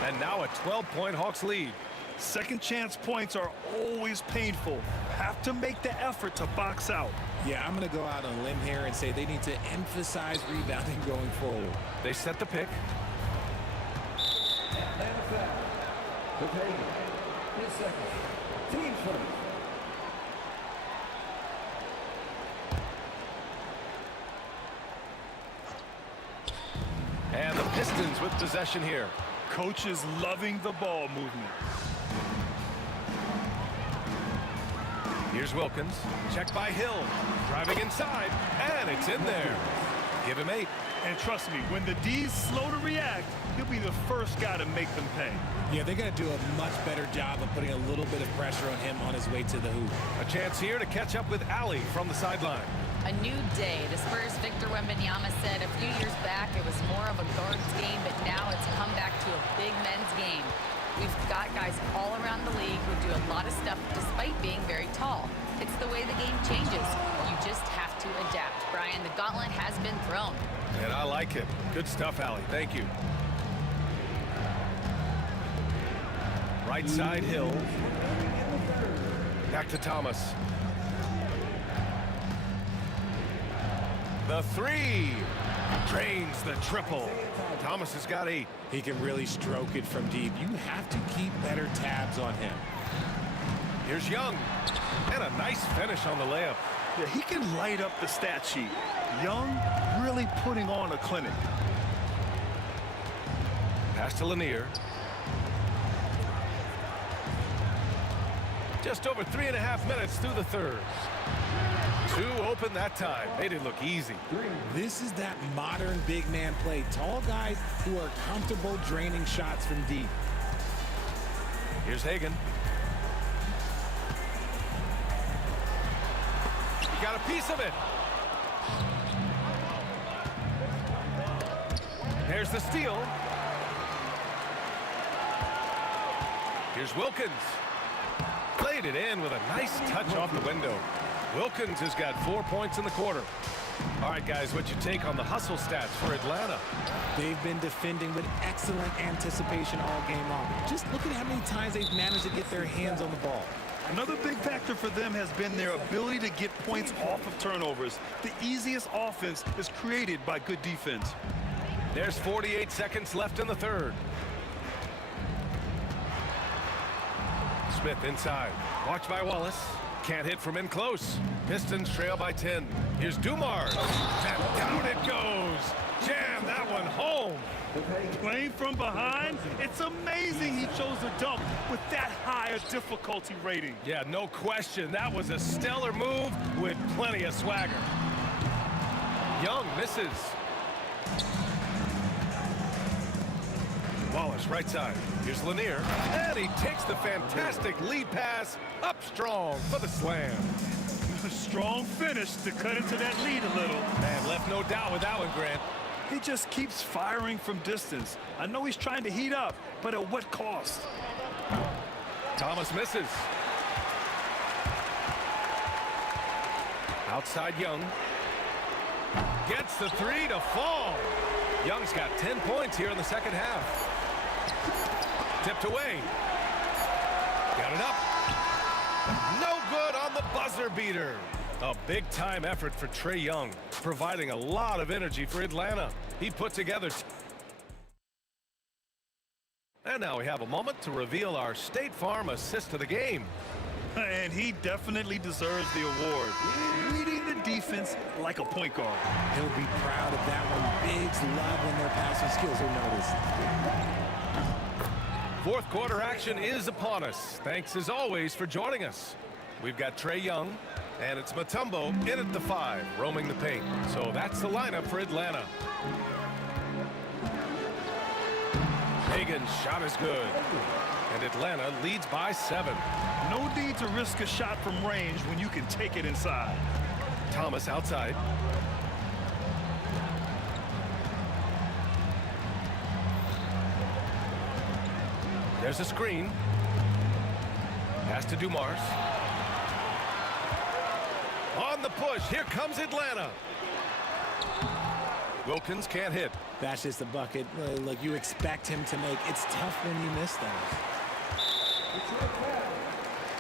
And now a 12-point Hawks lead. Second chance points are always painful. Have to make the effort to box out. Yeah, I'm going to go out on a limb here and say they need to emphasize rebounding going forward. They set the pick. And a foul. For Hagan. His second. Team first. And the Pistons with possession here. Coach is loving the ball movement. Here's Wilkins. Check by Hill. Driving inside. And it's in there. Give him 8. And trust me, when the D's slow to react, he'll be the first guy to make them pay. Yeah, they got to do a much better job of putting a little bit of pressure on him on his way to the hoop. A chance here to catch up with Ali from the sideline. A new day. The Spurs' Victor Wembanyama said a few years back it was more of a guards game, but now it's come back to a big men's game. We've got guys all around the league who do a lot of stuff despite being very tall. It's the way the game changes. You just have to adapt. Brian, the gauntlet has been thrown. And I like it. Good stuff, Ali. Thank you. Right side, Hill. Back to Thomas. The three. Drains the triple. Thomas has got 8. He can really stroke it from deep. You have to keep better tabs on him. Here's Young. And a nice finish on the layup. Yeah, he can light up the stat sheet. Young really putting on a clinic. Pass to Lanier. Just over 3.5 minutes through the third. 2 open that time. Made it look easy. This is that modern big man play. Tall guys who are comfortable draining shots from deep. Here's Hagan. He got a piece of it. There's the steal. Here's Wilkins. Played it in with a nice touch off the window. Wilkins has got 4 points in the quarter. All right, guys, what's your take on the hustle stats for Atlanta? They've been defending with excellent anticipation all game long. Just look at how many times they've managed to get their hands on the ball. Another big factor for them has been their ability to get points off of turnovers. The easiest offense is created by good defense. There's 48 seconds left in the third. Smith inside. Watched by Wallace. Can't hit from in close. Pistons trail by 10. Here's Dumars. And down it goes. Jam that one home. Playing from behind, it's amazing he chose to dunk with that high a difficulty rating. Yeah, no question. That was a stellar move with plenty of swagger. Young misses. Wallace, right side. Here's Lanier. And he takes the fantastic lead pass up strong for the slam. Strong finish to cut into that lead a little. Man, left no doubt with that one, Grant. He just keeps firing from distance. I know he's trying to heat up, but at what cost? Thomas misses. Outside Young. Gets the 3 to fall. Young's got 10 points here in the second half. Tipped away. Got it up. No good on the buzzer beater. A big-time effort for Trae Young, providing a lot of energy for Atlanta. He put together... And now we have a moment to reveal our State Farm assist of the game. And he definitely deserves the award. Reading the defense like a point guard. He'll be proud of that one. Bigs love when their passing skills are noticed. Fourth quarter action is upon us. Thanks as always for joining us. We've got Trae Young, and it's Mutombo in at the 5, roaming the paint. So that's the lineup for Atlanta. Hagan's shot is good, and Atlanta leads by 7. No need to risk a shot from range when you can take it inside. Thomas outside. There's a screen. Pass to Dumars. On the push, here comes Atlanta. Wilkins can't hit. That's just a bucket like you expect him to make. It's tough when you miss those.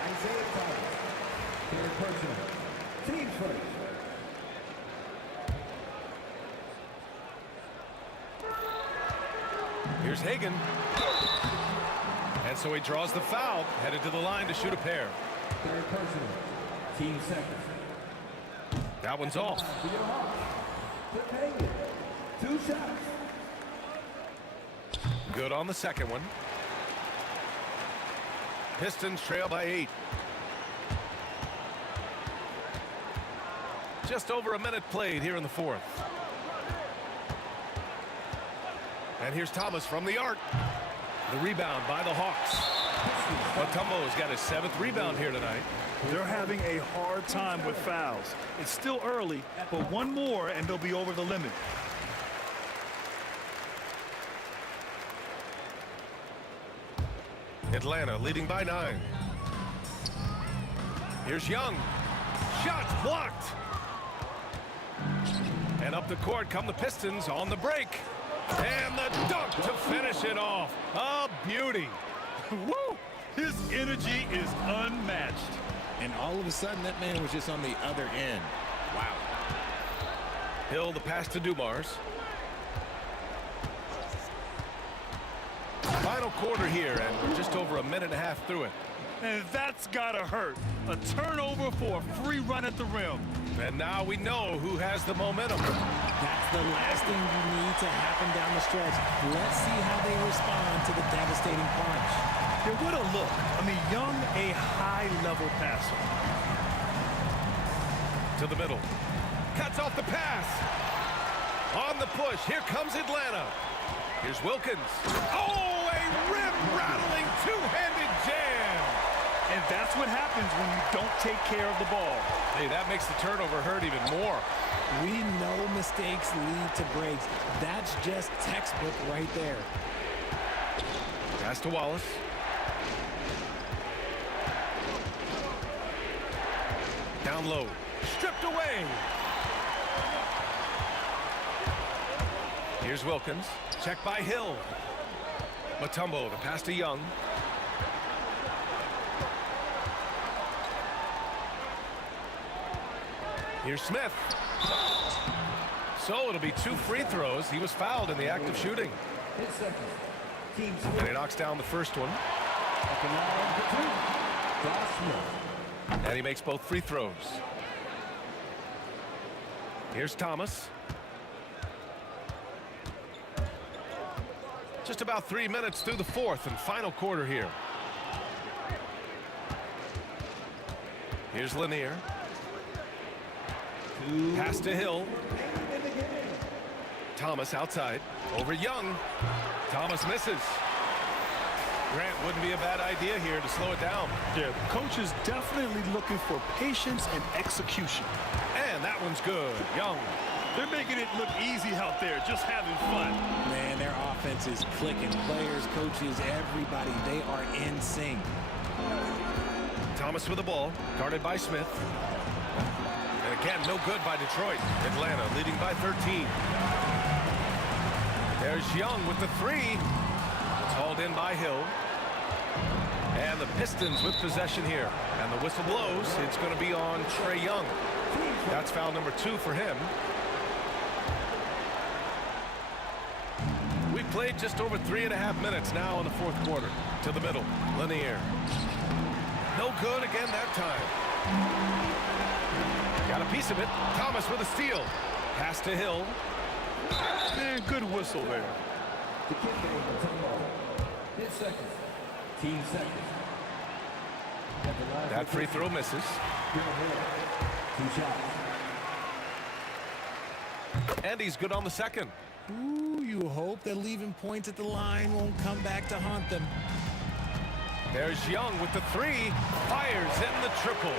Isaiah Thomas. Third personal. Team first. Here's Hagan. And so he draws the foul, headed to the line to shoot a pair. Third personal. Team second. That one's off. To your Hawks. To Hagan. 2 shots. Good on the second one. Pistons trail by 8. Just over a minute played here in the fourth. And here's Thomas from the arc. The rebound by the Hawks. Mutombo's got his 7th rebound here tonight. They're having a hard time with fouls. It's still early, but one more and they'll be over the limit. Atlanta leading by 9. Here's Young. Shots blocked. And up the court come the Pistons on the break. And the dunk to finish it off. A beauty. Woo! His energy is unmatched. And all of a sudden, that man was just on the other end. Wow. Hill the pass to Dumars. Final quarter here, and we're just over a minute and a half through it. And that's gotta hurt. A turnover for a free run at the rim. And now we know who has the momentum. That's the last thing you need to happen down the stretch. Let's see how they respond to the devastating punch. Yeah, what a look. I mean, Young, a high-level passer. To the middle. Cuts off the pass. On the push. Here comes Atlanta. Here's Wilkins. Oh, a rim-rattling two-handed jam. And that's what happens when you don't take care of the ball. Hey, that makes the turnover hurt even more. We know mistakes lead to breaks. That's just textbook right there. Pass to Wallace. Down low. Stripped away. Here's Wilkins. Checked by Hill. Mutombo, the pass to Young. Here's Smith. So it'll be 2 free throws. He was fouled in the act of shooting. His second. Team And he knocks down the first one. And he makes both free throws. Here's Thomas. Just about 3 minutes through the fourth and final quarter here. Here's Lanier. Pass to Hill. Thomas outside. Over Young. Thomas misses. Grant wouldn't be a bad idea here to slow it down. Yeah, the coach is definitely looking for patience and execution. And that one's good. Young. They're making it look easy out there, just having fun. Man, their offense is clicking. Players, coaches, everybody, they are in sync. Thomas with the ball, guarded by Smith. And again, no good by Detroit. Atlanta leading by 13. There's Young with the 3. It's hauled in by Hill. And the Pistons with possession here. And the whistle blows. It's going to be on Trae Young. That's foul number 2 for him. We've played just over 3.5 minutes now in the fourth quarter. To the middle, Lanier. No good again that time. Got a piece of it. Thomas with a steal. Pass to Hill. Man, good whistle there. To kick it over, Mutombo. 10 seconds. Team seconds. That free throw misses. 2 shots. And he's good on the second. Ooh, you hope that leaving points at the line won't come back to haunt them. There's Young with the three. Fires in the triple.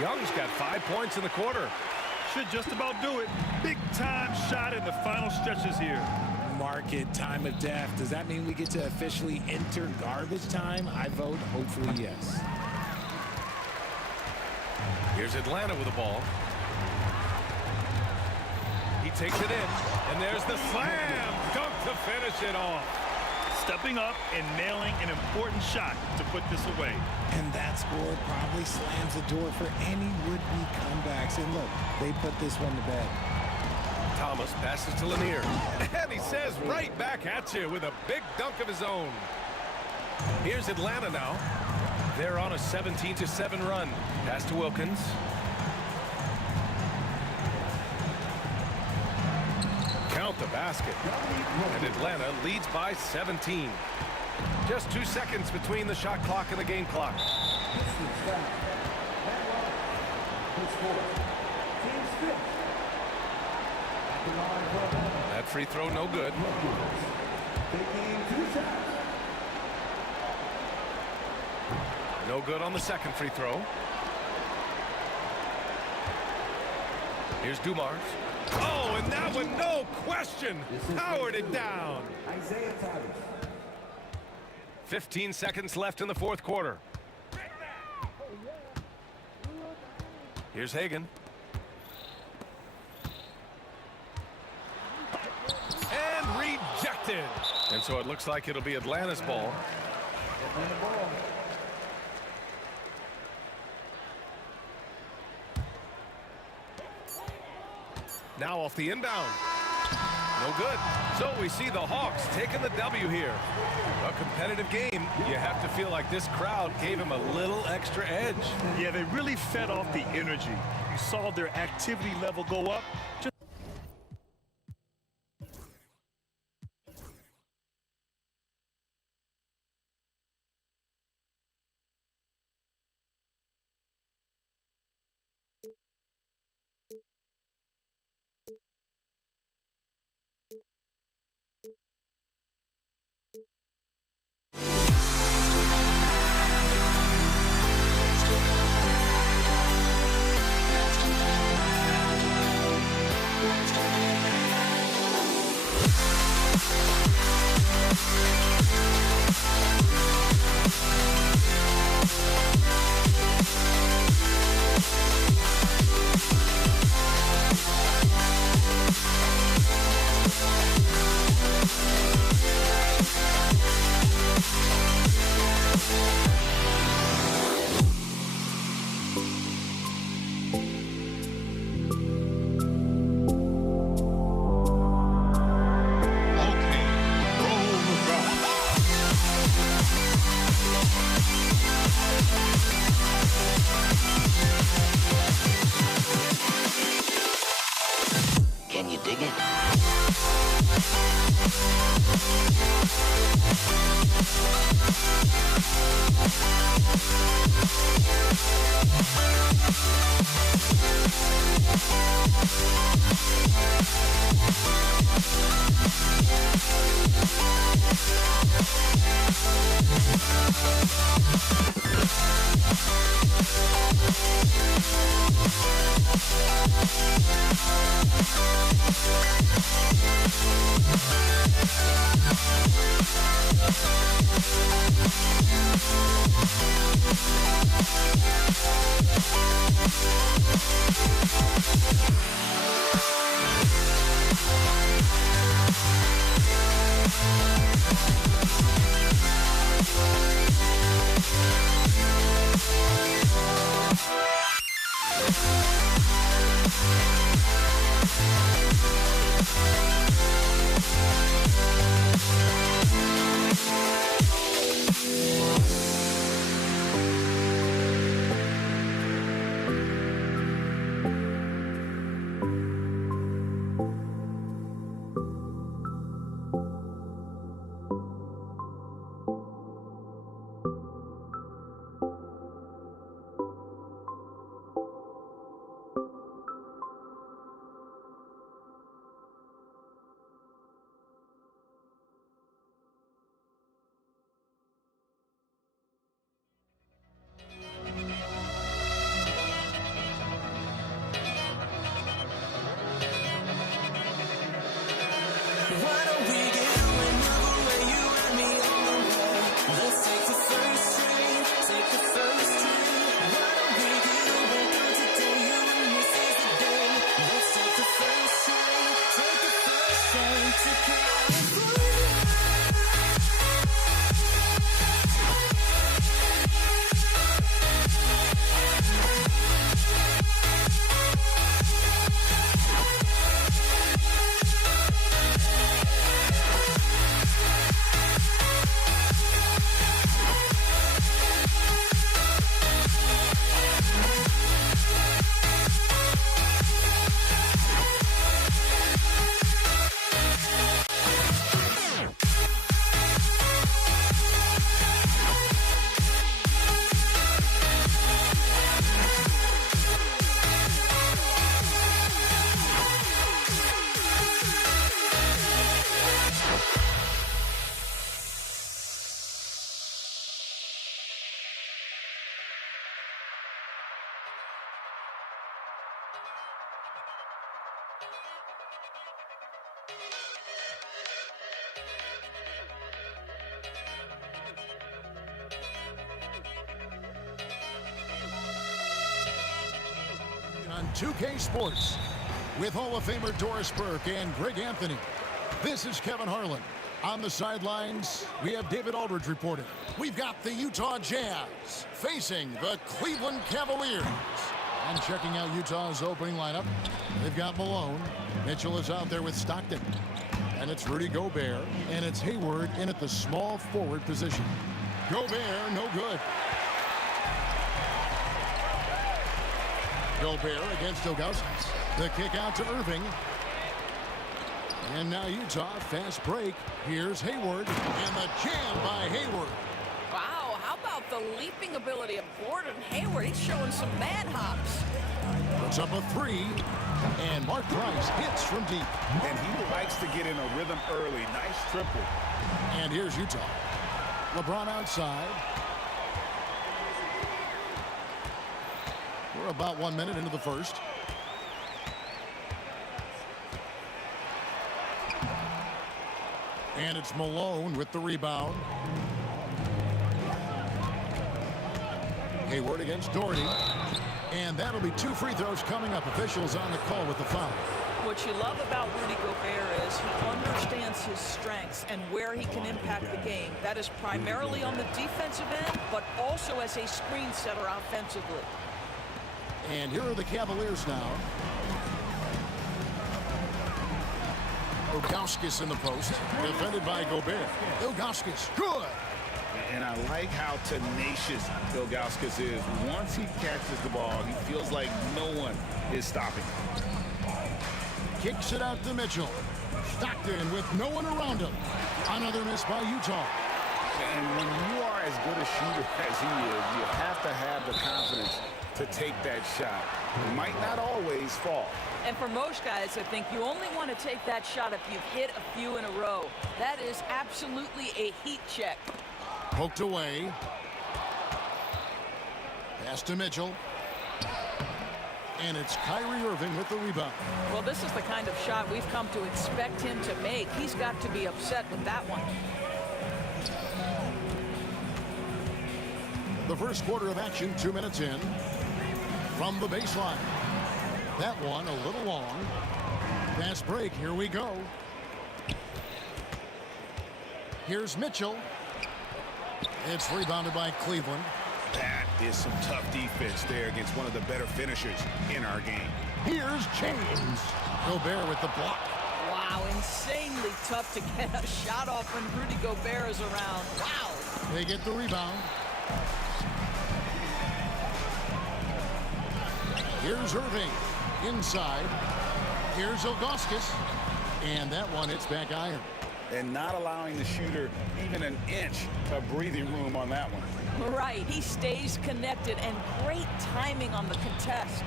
Young's got 5 points in the quarter. Should just about do it. Big time shot in the final stretches here. Market time of death. Does that mean we get to officially enter garbage time? I vote hopefully yes. Here's Atlanta with the ball. He takes it in, and there's the slam dunk to finish it off. Stepping up and nailing an important shot to put this away. And that score probably slams the door for any would-be comebacks. And look, they put this one to bed. Thomas passes to Lanier, and he says right back at you with a big dunk of his own. Here's Atlanta now. They're on a 17-7 run. Pass to Wilkins. Count the basket. And Atlanta leads by 17. Just 2 seconds between the shot clock and the game clock. That free throw no good. No good on the second free throw. Here's Dumars. Oh, and that one, no question, powered it down. 15 seconds left in the fourth quarter. Here's Hagan. And rejected. And so it looks like it'll be Atlanta's ball. Now off the inbound. No good. So we see the Hawks taking the W here. A competitive game. You have to feel like this crowd gave him a little extra edge. Yeah, they really fed off the energy. You saw their activity level go up. Can you dig it? Why don't we get another way you and me on the way? Let's take the first train, take the first train. Why don't we get away from today? You and this is the day. Let's take the first train, take the first train to California. On 2K Sports with Hall of Famer Doris Burke and Greg Anthony. This is Kevin Harlan. On the sidelines, we have David Aldridge reporting. We've got the Utah Jazz facing the Cleveland Cavaliers. And checking out Utah's opening lineup, they've got Malone. Mitchell is out there with Stockton. And it's Rudy Gobert, and it's Hayward in at the small forward position. Gobert, no good. Gobert against Ilgauskas. The kick out to Irving. And now Utah, fast break. Here's Hayward, and the jam by Hayward. Wow, how about the leaping ability of Gordon Hayward? He's showing some man hops. Puts up a three, and Mark Price hits from deep. And he likes to get in a rhythm early. Nice triple. And here's Utah. LeBron outside. We're about 1 minute into the first. And it's Malone with the rebound. Hayward against Doherty. And that'll be 2 free throws coming up. Officials on the call with the foul. What you love about Rudy Gobert is he understands his strengths and where he can impact the game. That is primarily on the defensive end, but also as a screen setter offensively. And here are the Cavaliers now. Ilgauskas in the post, defended by Gobert. Ilgauskas, good. And I like how tenacious Ilgauskas is. Once he catches the ball, he feels like no one is stopping. Kicks it out to Mitchell. Stockton with no one around him. Another miss by Utah. And when you are as good a shooter as he is, you have to have the confidence to take that shot. It might not always fall. And for most guys, I think you only want to take that shot if you've hit a few in a row. That is absolutely a heat check. Poked away. Pass to Mitchell. And it's Kyrie Irving with the rebound. Well, this is the kind of shot we've come to expect him to make. He's got to be upset with that one. The first quarter of action, 2 minutes in. From the baseline. That one a little long. Fast break, here we go. Here's Mitchell. It's rebounded by Cleveland. That is some tough defense there against one of the better finishers in our game. Here's James. Gobert with the block. Wow, insanely tough to get a shot off when Rudy Gobert is around. Wow. They get the rebound. Here's Irving. Inside. Here's Ilgauskas. And that one hits back iron. And not allowing the shooter even an inch of breathing room on that one. Right, he stays connected, and great timing on the contest.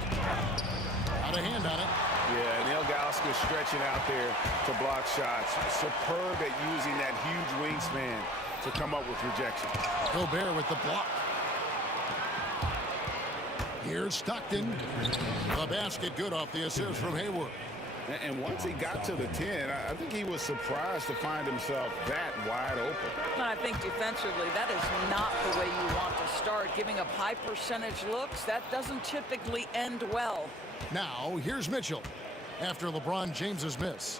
Out of hand on it. Yeah, and Ilgauskas stretching out there to block shots. Superb at using that huge wingspan to come up with rejection. Gobert with the block. Here's Stockton. The basket good off the assist from Hayward. And once he got to the 10, I think he was surprised to find himself that wide open. I think defensively, that is not the way you want to start. Giving up high percentage looks, that doesn't typically end well. Now, here's Mitchell after LeBron James's miss.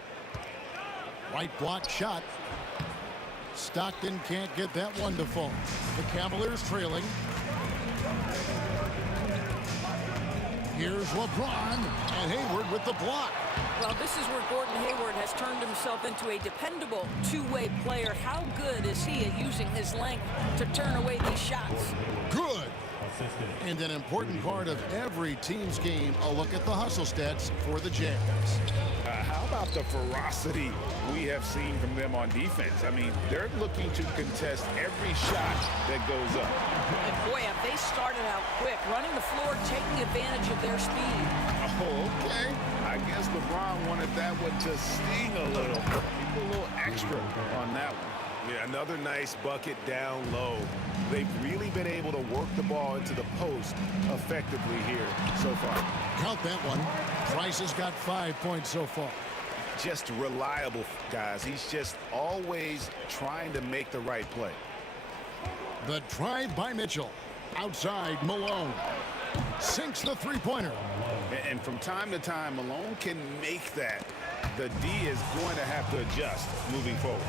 Right block shot. Stockton can't get that one to fall. The Cavaliers trailing. Here's LeBron and Hayward with the block. Well, this is where Gordon Hayward has turned himself into a dependable two-way player. How good is he at using his length to turn away these shots? Good. And an important part of every team's game, a look at the hustle stats for the Jazz. How about the ferocity we have seen from them on defense? I mean, they're looking to contest every shot that goes up. And boy, have they started out quick, running the floor, taking advantage of their speed. Oh, okay. I guess LeBron wanted that one to sting a little. Keep a little extra on that one. Yeah, another nice bucket down low. They've really been able to work the ball into the post effectively here so far. Count that one. Price has got 5 points so far. Just reliable, guys. He's just always trying to make the right play. The drive by Mitchell. Outside, Malone. Sinks the three-pointer. And from time to time, Malone can make that. The D is going to have to adjust moving forward.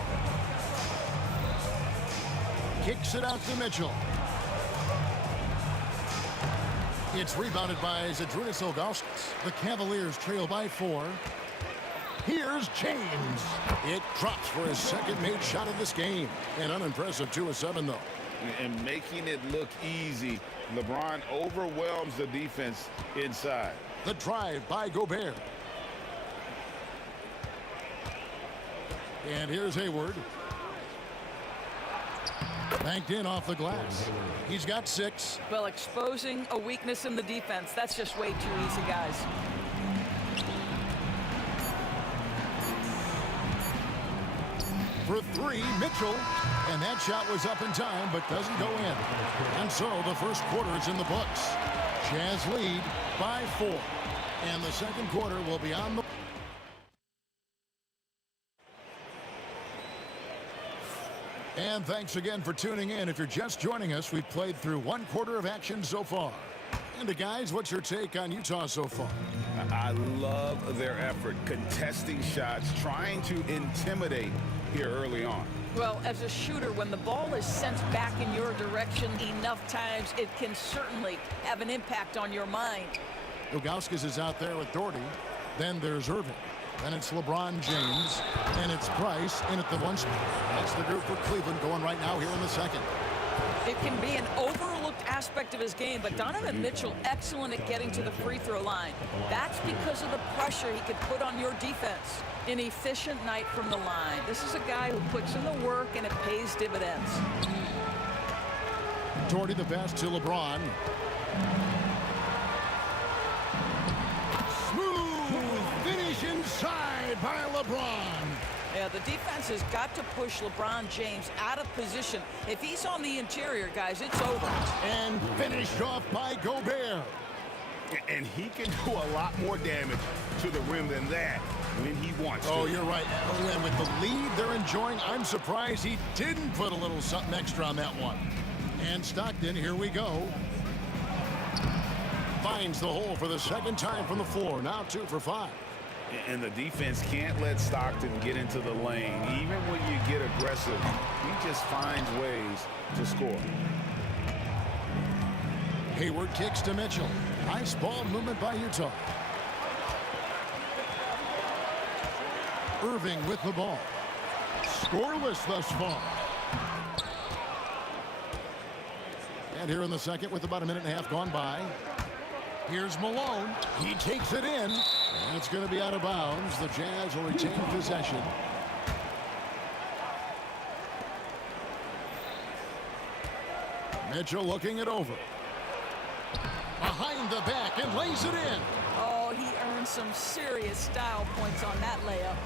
Kicks it out to Mitchell. It's rebounded by Zydrunas Ilgauskas. The Cavaliers trail by 4. Here's James. It drops for his second made shot of this game. An unimpressive 2 of 7, though. And making it look easy, LeBron overwhelms the defense inside. The drive by Gobert. And here's Hayward. Banked in off the glass. He's got 6. Well, exposing a weakness in the defense, that's just way too easy, guys. For 3, Mitchell. And that shot was up in time, but doesn't go in. And so the first quarter is in the books. Jazz lead by 4. And the second quarter will be on the... And thanks again for tuning in. If you're just joining us, we've played through 1 quarter of action so far. And guys, what's your take on Utah so far? I love their effort, contesting shots, trying to intimidate here early on. Well, as a shooter, when the ball is sent back in your direction enough times, it can certainly have an impact on your mind. Ilgauskas is out there with Doherty. Then there's Irving. Then it's LeBron James. And it's Price in at the 1 spot. That's the group for Cleveland going right now here in the second. It can be an overlooked aspect of his game, but Donovan Mitchell excellent at getting to the free throw line. That's because of the pressure he could put on your defense. An efficient night from the line. This is a guy who puts in the work and it pays dividends. Doherty the pass to LeBron. Smooth finish inside by LeBron. Yeah, the defense has got to push LeBron James out of position. If he's on the interior, guys, it's over. And finished off by Gobert. And he can do a lot more damage to the rim than that when he wants to. Oh, you're right. And with the lead they're enjoying, I'm surprised he didn't put a little something extra on that one. And Stockton, here we go. Finds the hole for the second time from the floor. Now 2 for 5. And the defense can't let Stockton get into the lane. Even when you get aggressive, he just finds ways to score. Hayward kicks to Mitchell. Nice ball movement by Utah. Irving with the ball. Scoreless thus far. And here in the second with about a minute and a half gone by. Here's Malone. He takes it in. And it's going to be out of bounds. The Jazz will retain possession. Mitchell looking it over. Behind the back and lays it in. Oh, he earned some serious style points on that layup.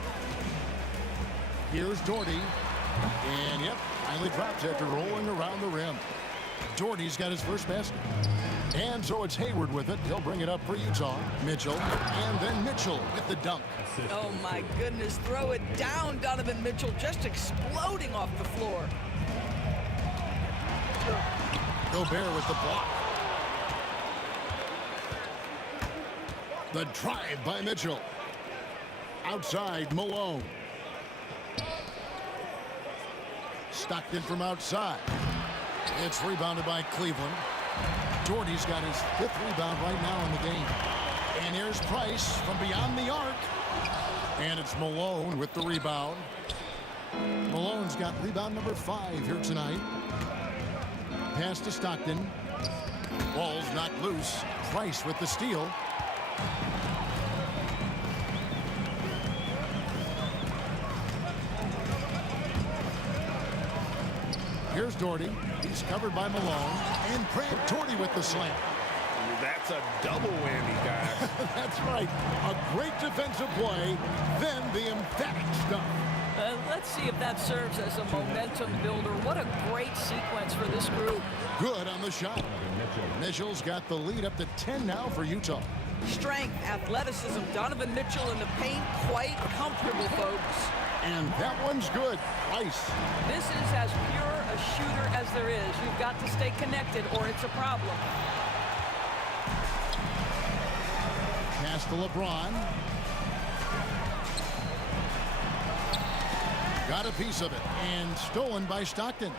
Here's Doherty. And, yep, finally drops after rolling around the rim. Doherty's got his first basket. And so it's Hayward with it. He'll bring it up for Utah. Mitchell. And then Mitchell with the dunk. Oh, my goodness. Throw it down, Donovan Mitchell, just exploding off the floor. Gobert with the block. The drive by Mitchell. Outside, Malone. Stockton from outside. It's rebounded by Cleveland. Jordy's got his 5th rebound right now in the game. And here's Price from beyond the arc. And it's Malone with the rebound. Malone's got rebound number 5 here tonight. Pass to Stockton. Ball's knocked loose. Price with the steal. Here's Doherty. He's covered by Malone. And Grant Doherty with the slam. That's a double whammy, guys. That's right. A great defensive play, then the emphatic stuff. Let's see if that serves as a momentum builder. What a great sequence for this group. Good on the shot. Mitchell's got the lead up to 10 now for Utah. Strength, athleticism, Donovan Mitchell in the paint, quite comfortable, folks. And that one's good. Price. This is as pure a shooter as there is. You've got to stay connected or it's a problem. Pass to LeBron. Got a piece of it. And stolen by Stockton.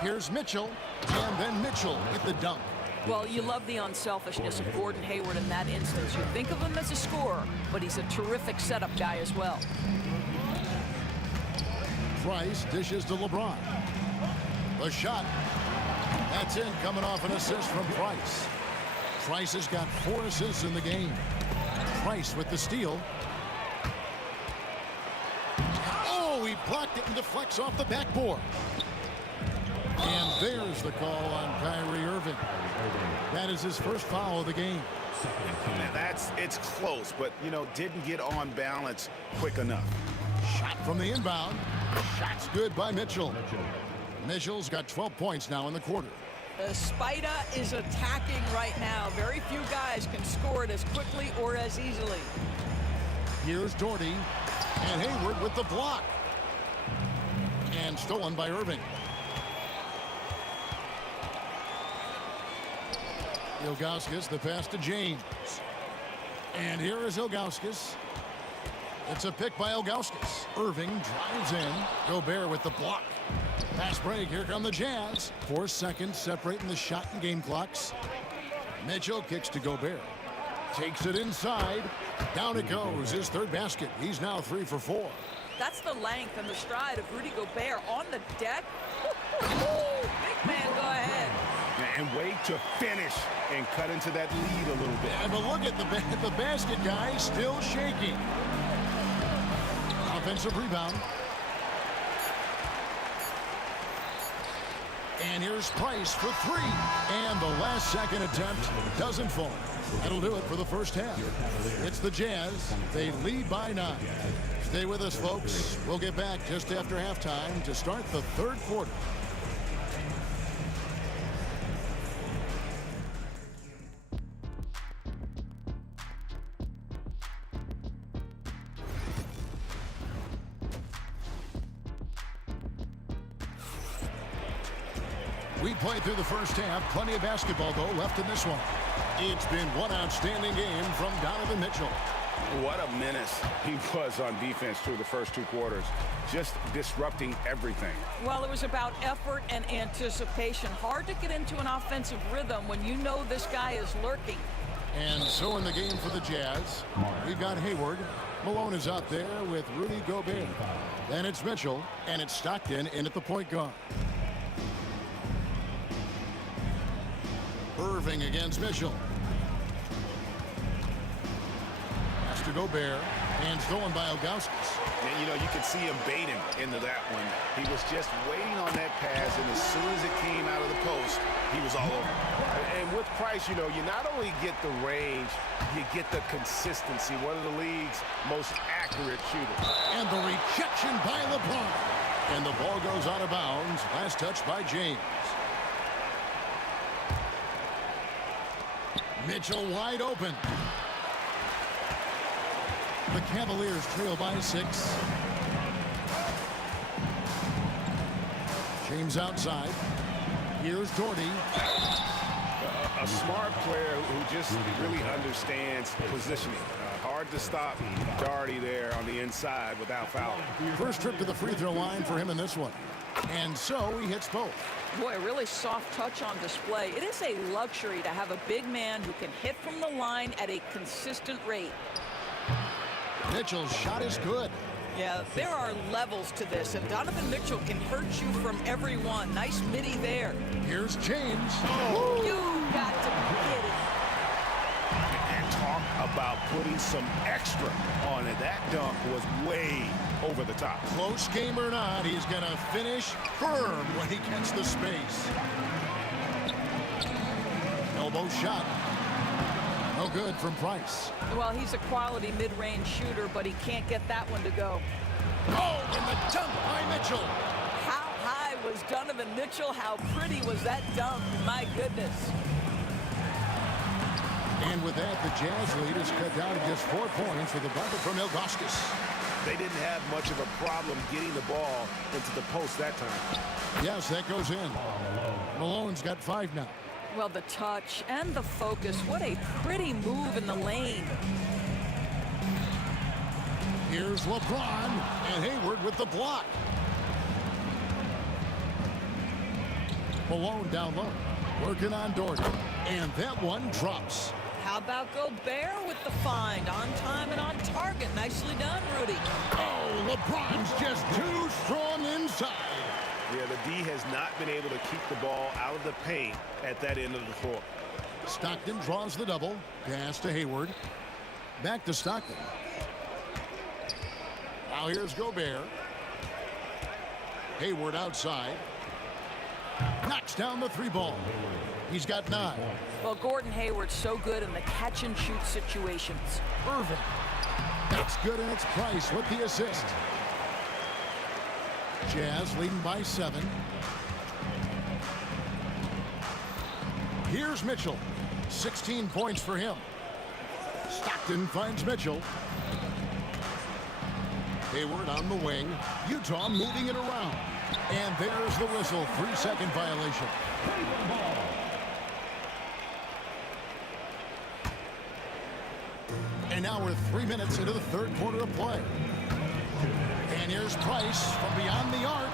Here's Mitchell. And then Mitchell with the dunk. Well, you love the unselfishness of Gordon Hayward in that instance. You think of him as a scorer, but he's a terrific setup guy as well. Price dishes to LeBron. The shot. That's in, coming off an assist from Price. Price has got 4 assists in the game. Price with the steal. Oh, he blocked it and deflects off the backboard. And there's the call on Kyrie Irving. That is his first foul of the game. It's close, but, didn't get on balance quick enough. Shot from the inbound. Shot's good by Mitchell. Mitchell's got 12 points now in the quarter. Spida is attacking right now. Very few guys can score it as quickly or as easily. Here's Doherty. And Hayward with the block. And stolen by Irving. Ilgauskas, the pass to James. And here is Ilgauskas. It's a pick by Ilgauskas. Irving drives in. Gobert with the block. Pass break. Here come the Jazz. 4 seconds separating the shot and game clocks. Mitchell kicks to Gobert. Takes it inside. Down it goes. His 3rd basket. He's now 3 for 4. That's the length and the stride of Rudy Gobert on the deck. Big man, go ahead. And wait to finish and cut into that lead a little bit. And but look at the basket guy still shaking. Offensive rebound. And here's Price for 3. And the last second attempt doesn't fall. That'll do it for the first half. It's the Jazz. They lead by 9. Stay with us, folks. We'll get back just after halftime to start the 3rd quarter. We played through the first half. Plenty of basketball, though, left in this one. It's been one outstanding game from Donovan Mitchell. What a menace he was on defense through the first 2 quarters. Just disrupting everything. Well, it was about effort and anticipation. Hard to get into an offensive rhythm when you know this guy is lurking. And so in the game for the Jazz, we've got Hayward. Malone is out there with Rudy Gobert. Then it's Mitchell, and it's Stockton in at the point guard. Irving against Mitchell. Pass to Gobert, and stolen by Ilgauskas. And, you could see him baiting into that one. He was just waiting on that pass, and as soon as it came out of the post, he was all over. And with Price, you not only get the range, you get the consistency. One of the league's most accurate shooters. And the rejection by LeBron. And the ball goes out of bounds. Last touch by James. Mitchell wide open. The Cavaliers trail by 6. James outside. Here's Doherty. A smart player who just really understands positioning. Hard to stop Doherty there on the inside without fouling. First trip to the free throw line for him in this one. And so he hits both. Boy, a really soft touch on display. It is a luxury to have a big man who can hit from the line at a consistent rate. Mitchell's shot is good. Yeah, there are levels to this, and Donovan Mitchell can hurt you from every one. Nice midi there. Here's James. Oh. You got to be kidding. And talk about putting some extra on it. That dunk was way over the top. Close game or not, he's going to finish firm when he gets the space. Elbow shot. No good from Price. Well, he's a quality mid-range shooter, but he can't get that one to go. Oh, and the dunk by Mitchell. How high was Donovan Mitchell? How pretty was that dunk? My goodness. And with that, the Jazz lead is cut down to just 4 points with a bucket from Ilgauskas. They didn't have much of a problem getting the ball into the post that time. Yes, that goes in. Malone's got 5 now. Well, the touch and the focus. What a pretty move in the lane. Here's LeBron and Hayward with the block. Malone down low, working on Doherty. And that one drops. How about Gobert with the find? On time and on target. Nicely done, Rudy. Oh, LeBron's just too strong inside. Yeah, the D has not been able to keep the ball out of the paint at that end of the floor. Stockton draws the double. Pass to Hayward. Back to Stockton. Now here's Gobert. Hayward outside. Knocks down the 3 ball. He's got 9. Well, Gordon Hayward's so good in the catch-and-shoot situations. Irving. That's good, and it's Price with the assist. Jazz leading by 7. Here's Mitchell. 16 points for him. Stockton finds Mitchell. Hayward on the wing. Utah moving it around. And there's the whistle. 3-second violation. And now we're 3 minutes into the 3rd quarter of play. And here's Price from beyond the arc.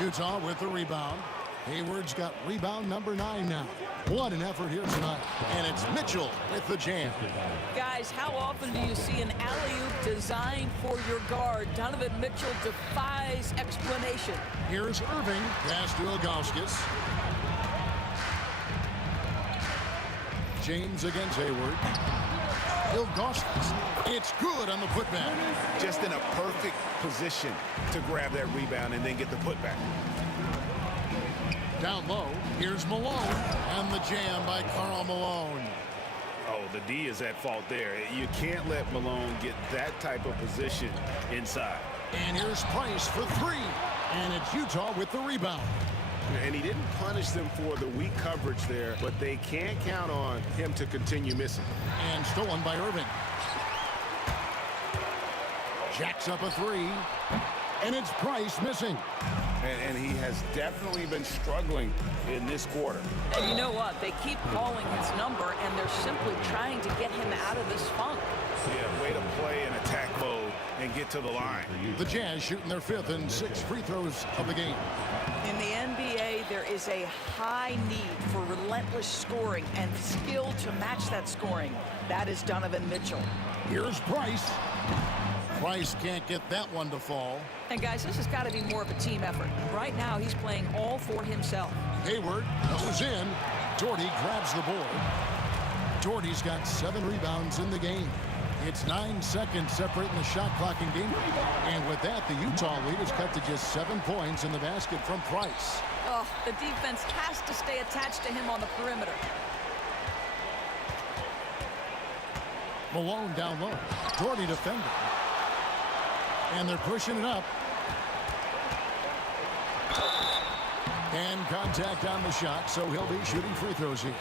Utah with the rebound. Hayward's got rebound number 9 now. What an effort here tonight. And it's Mitchell with the jam. Guys, how often do you see an alley-oop designed for your guard? Donovan Mitchell defies explanation. Here's Irving. Pass to Ilgauskas. James against Hayward. Ilgauskas. It's good on the putback. Just in a perfect position to grab that rebound and then get the putback. Down low, here's Malone, and the jam by Karl Malone. Oh, the D is at fault there. You can't let Malone get that type of position inside. And here's Price for 3, and it's Utah with the rebound. And he didn't punish them for the weak coverage there, but they can't count on him to continue missing. And stolen by Irving. Jacks up a 3, and it's Price missing. And he has definitely been struggling in this quarter. And you know what? They keep calling his number, and they're simply trying to get him out of this funk. Yeah, way to play in attack mode and get to the line. The Jazz shooting their 5th and 6th free throws of the game. In the NBA, there is a high need for relentless scoring and skill to match that scoring. That is Donovan Mitchell. Here's Price. Price can't get that one to fall. And guys, this has got to be more of a team effort. Right now, he's playing all for himself. Hayward goes in. Doherty grabs the board. Doherty's got 7 rebounds in the game. It's 9 seconds separating the shot clock and game. And with that, the Utah lead is cut to just 7 points in the basket from Price. Oh, the defense has to stay attached to him on the perimeter. Malone down low. Doherty defending. And they're pushing it up. And contact on the shot, so he'll be shooting free throws here.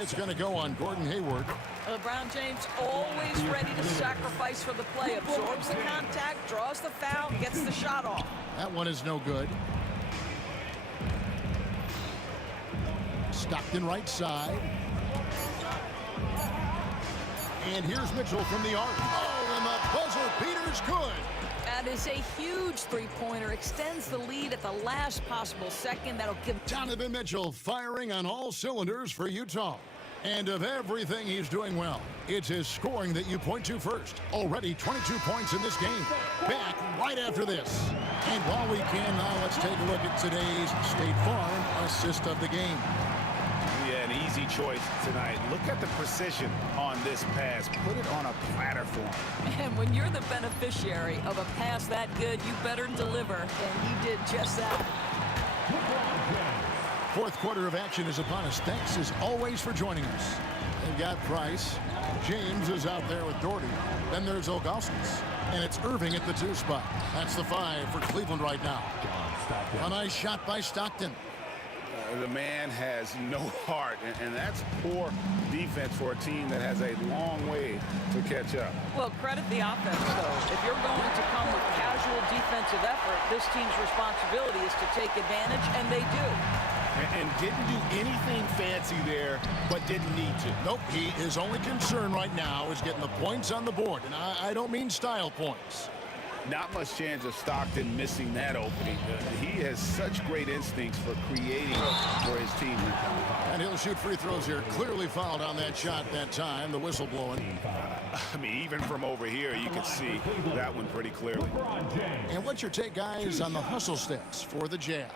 It's going to go on Gordon Hayward. LeBron James always ready to sacrifice for the play. Absorbs the contact, draws the foul, gets the shot off. That one is no good. Stockton right side. And here's Mitchell from the arc. Oh, and the buzzer beater's good. That is a huge three-pointer. Extends the lead at the last possible second. That'll give Donovan Mitchell firing on all cylinders for Utah. And of everything he's doing well, it's his scoring that you point to first. Already 22 points in this game. Back right after this. And while we can now, let's take a look at today's State Farm assist of the game. Yeah, an easy choice tonight. Look at the precision on this pass. Put it on a platter for him. And when you're the beneficiary of a pass that good, you better deliver. And he did just that. Fourth quarter of action is upon us. Thanks as always for joining us. They've got Price. James is out there with Doherty. Then there's Ilgauskas. And it's Irving at the 2 spot. That's the 5 for Cleveland right now. A nice shot by Stockton. The man has no heart, and that's poor defense for a team that has a long way to catch up. Well, credit the offense, though. If you're going to come with casual defensive effort, this team's responsibility is to take advantage, and they do. And didn't do anything fancy there, but didn't need to. Nope, his only concern right now is getting the points on the board, and I don't mean style points. Not much chance of Stockton missing that opening. He has such great instincts for creating for his team. And he'll shoot free throws here. Clearly fouled on that shot that time. The whistle blowing. I mean, even from over here, you can see that one pretty clearly. And what's your take, guys, on the hustle steps for the Jazz?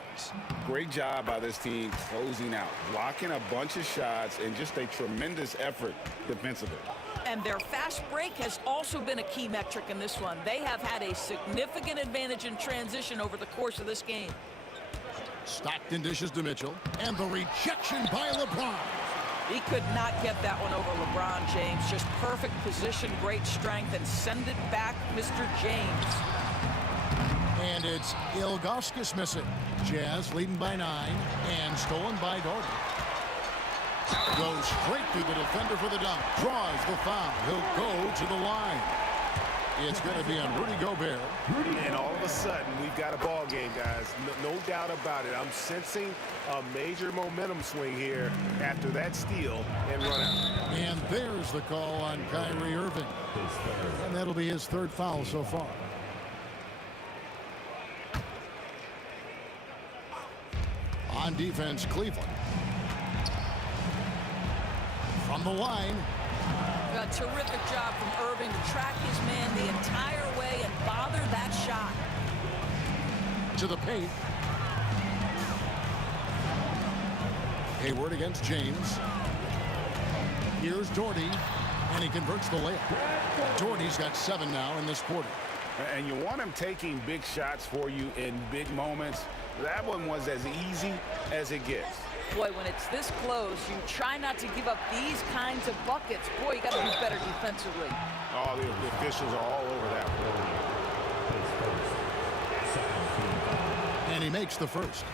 Great job by this team closing out, blocking a bunch of shots, and just a tremendous effort defensively. And their fast break has also been a key metric in this one. They have had a significant advantage in transition over the course of this game. Stockton dishes to Mitchell, and the rejection by LeBron. He could not get that one over LeBron James. Just perfect position, great strength, and send it back, Mr. James. And it's Ilgauskas missing. Jazz leading by 9, and stolen by Doherty. Goes straight through the defender for the dunk. Draws the foul. He'll go to the line. It's going to be on Rudy Gobert. And all of a sudden, we've got a ball game, guys. No doubt about it. I'm sensing a major momentum swing here after that steal and run out. And there's the call on Kyrie Irving. And that'll be his 3rd foul so far. On defense, Cleveland. From the line. A terrific job from Irving to track his man the entire way and bother that shot. To the paint. Hayward against James. Here's Doherty, and he converts the layup. Doherty's got 7 now in this quarter. And you want him taking big shots for you in big moments. That one was as easy as it gets. Boy, when it's this close, you try not to give up these kinds of buckets. Boy, you got to be better defensively. Oh, the officials are all over that one. And he makes the first.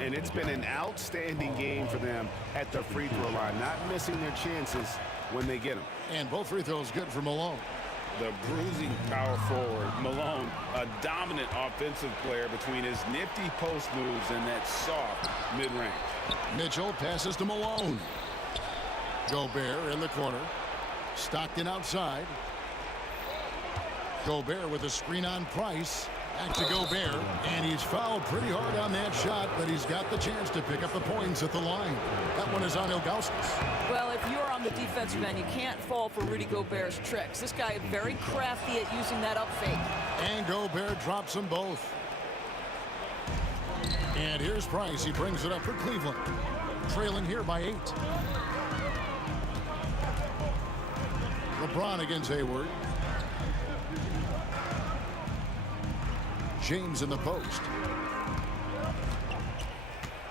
And it's been an outstanding game for them at the free throw line, not missing their chances when they get them. And both free throws good for Malone. The bruising power forward, Malone, a dominant offensive player between his nifty post moves and that soft mid-range. Mitchell passes to Malone. Gobert in the corner. Stockton outside. Gobert with a screen on Price. Back to Gobert. And he's fouled pretty hard on that shot, but he's got the chance to pick up the points at the line. That one is on Ilgauskas. Well, if you're on the defensive end, you can't fall for Rudy Gobert's tricks. This guy is very crafty at using that up fake. And Gobert drops them both. And here's Price. He brings it up for Cleveland. Trailing here by 8. LeBron against Hayward. James in the post.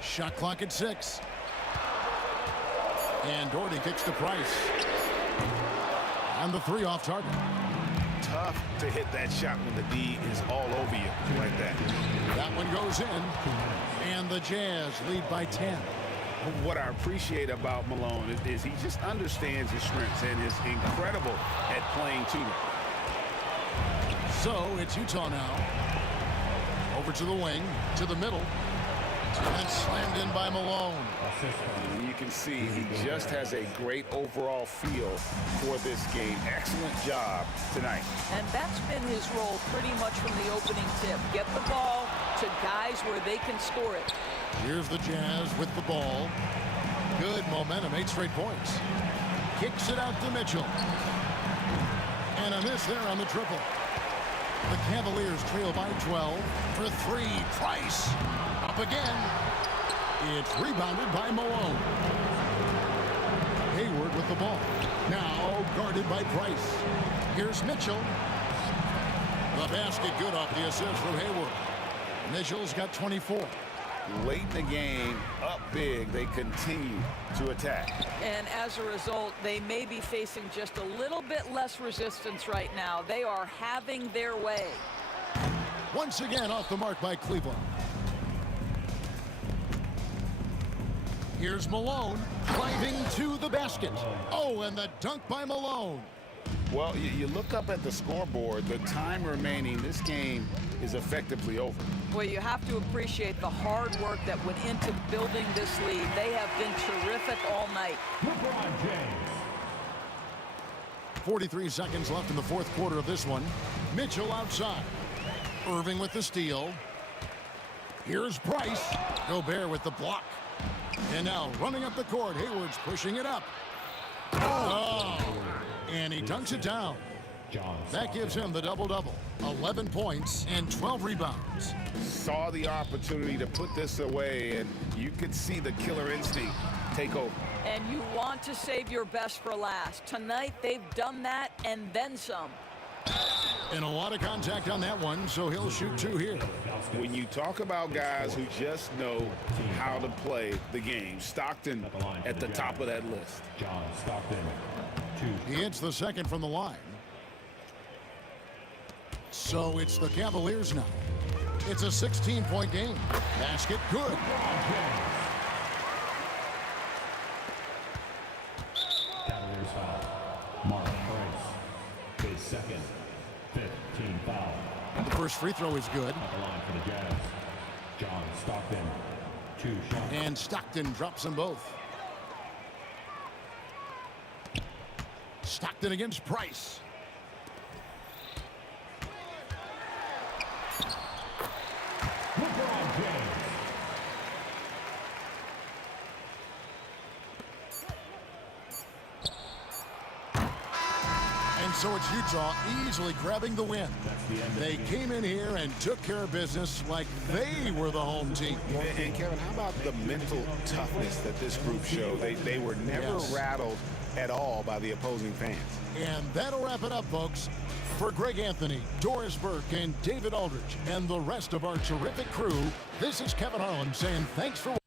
Shot clock at 6. And Doherty kicks to Price. And the 3 off target. Tough to hit that shot when the D is all over you like that. That one goes in. And the Jazz lead by 10. What I appreciate about Malone is he just understands his strengths and is incredible at playing to them. So it's Utah now. Over to the wing, to the middle. And it's slammed in by Malone. And you can see he just has a great overall feel for this game. Excellent job tonight. And that's been his role pretty much from the opening tip. Get the ball to guys where they can score it. Here's the Jazz with the ball. Good momentum, 8 straight points. Kicks it out to Mitchell. And a miss there on the triple. The Cavaliers trail by 12 for 3. Price up again. It's rebounded by Malone. Hayward with the ball. Now guarded by Price. Here's Mitchell. The basket good off the assist from Hayward. Mitchell's got 24. Late in the game, up big, they continue to attack. And as a result, they may be facing just a little bit less resistance right now. They are having their way. Once again off the mark by Cleveland. Here's Malone driving to the basket. Oh, and the dunk by Malone. Well, you look up at the scoreboard, the time remaining, this game is effectively over. Well, you have to appreciate the hard work that went into building this lead. They have been terrific all night. 43 seconds left in the fourth quarter of this one. Mitchell outside. Irving with the steal. Here's Price. Gobert with the block. And now running up the court, Hayward's pushing it up. Oh! And he dunks it down. That gives him the double-double. 11 points and 12 rebounds. Saw the opportunity to put this away, and you could see the killer instinct take over. And you want to save your best for last. Tonight, they've done that and then some. And a lot of contact on that one, so he'll shoot 2 here. When you talk about guys who just know how to play the game, Stockton at the top of that list. John Stockton, 2. He hits the second from the line. So it's the Cavaliers now. It's a 16-point game. Basket good. Cavaliers foul. Mark Price. His second. 15 foul. The first free throw is good. At the line for the Jazz. John Stockton. 2 shots. And Stockton drops them both. Stockton against Price. LeBron James. And so it's Utah easily grabbing the win. They came in here and took care of business like they were the home team. And Kevin, how about the mental toughness that this group showed? They were never rattled at all by the opposing fans. And that'll wrap it up, folks. For Greg Anthony, Doris Burke, and David Aldridge, and the rest of our terrific crew, this is Kevin Harlan saying thanks for watching.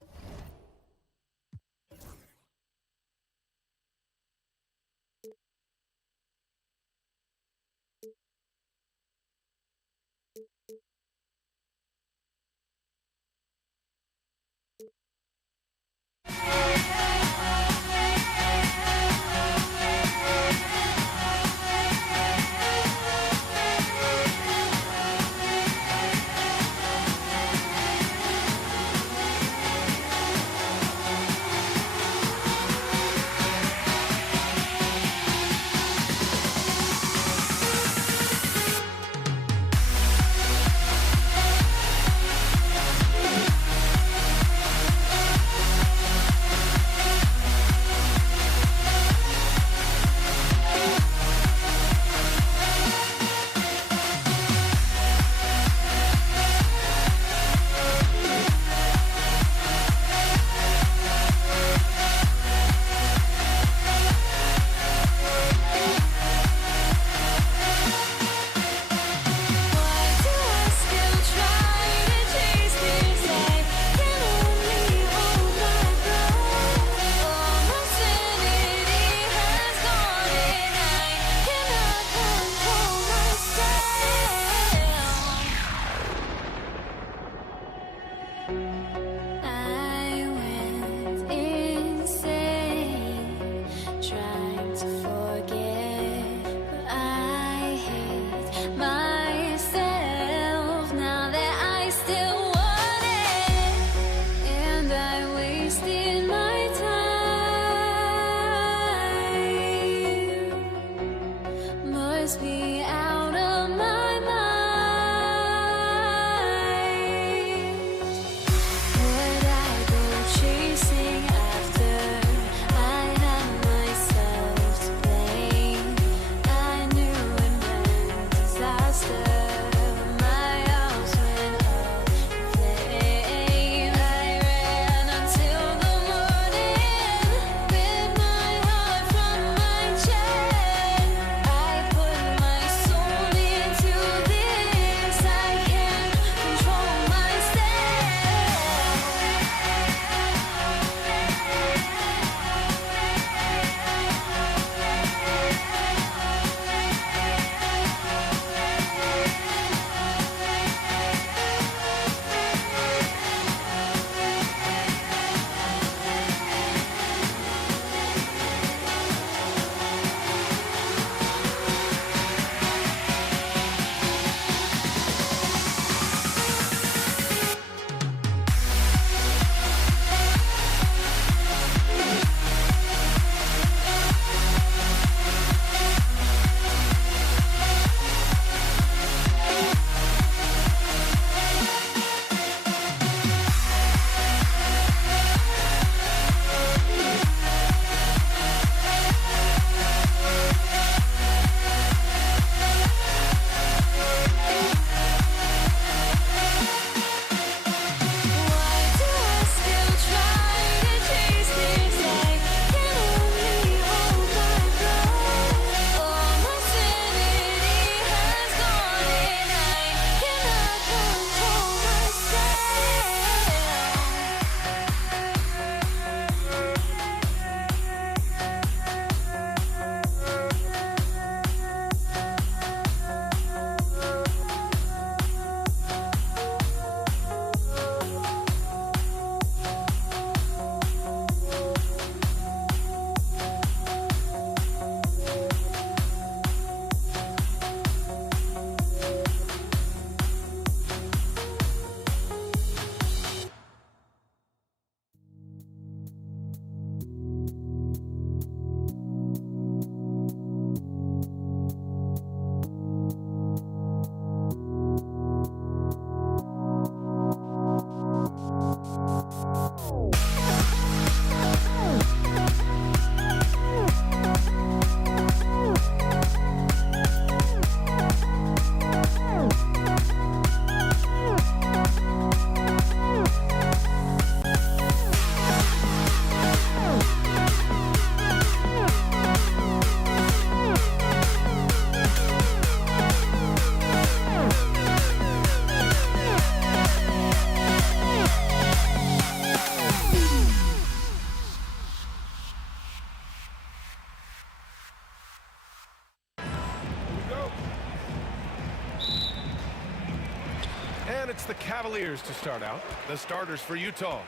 And it's the Cavaliers to start out. The starters for Utah.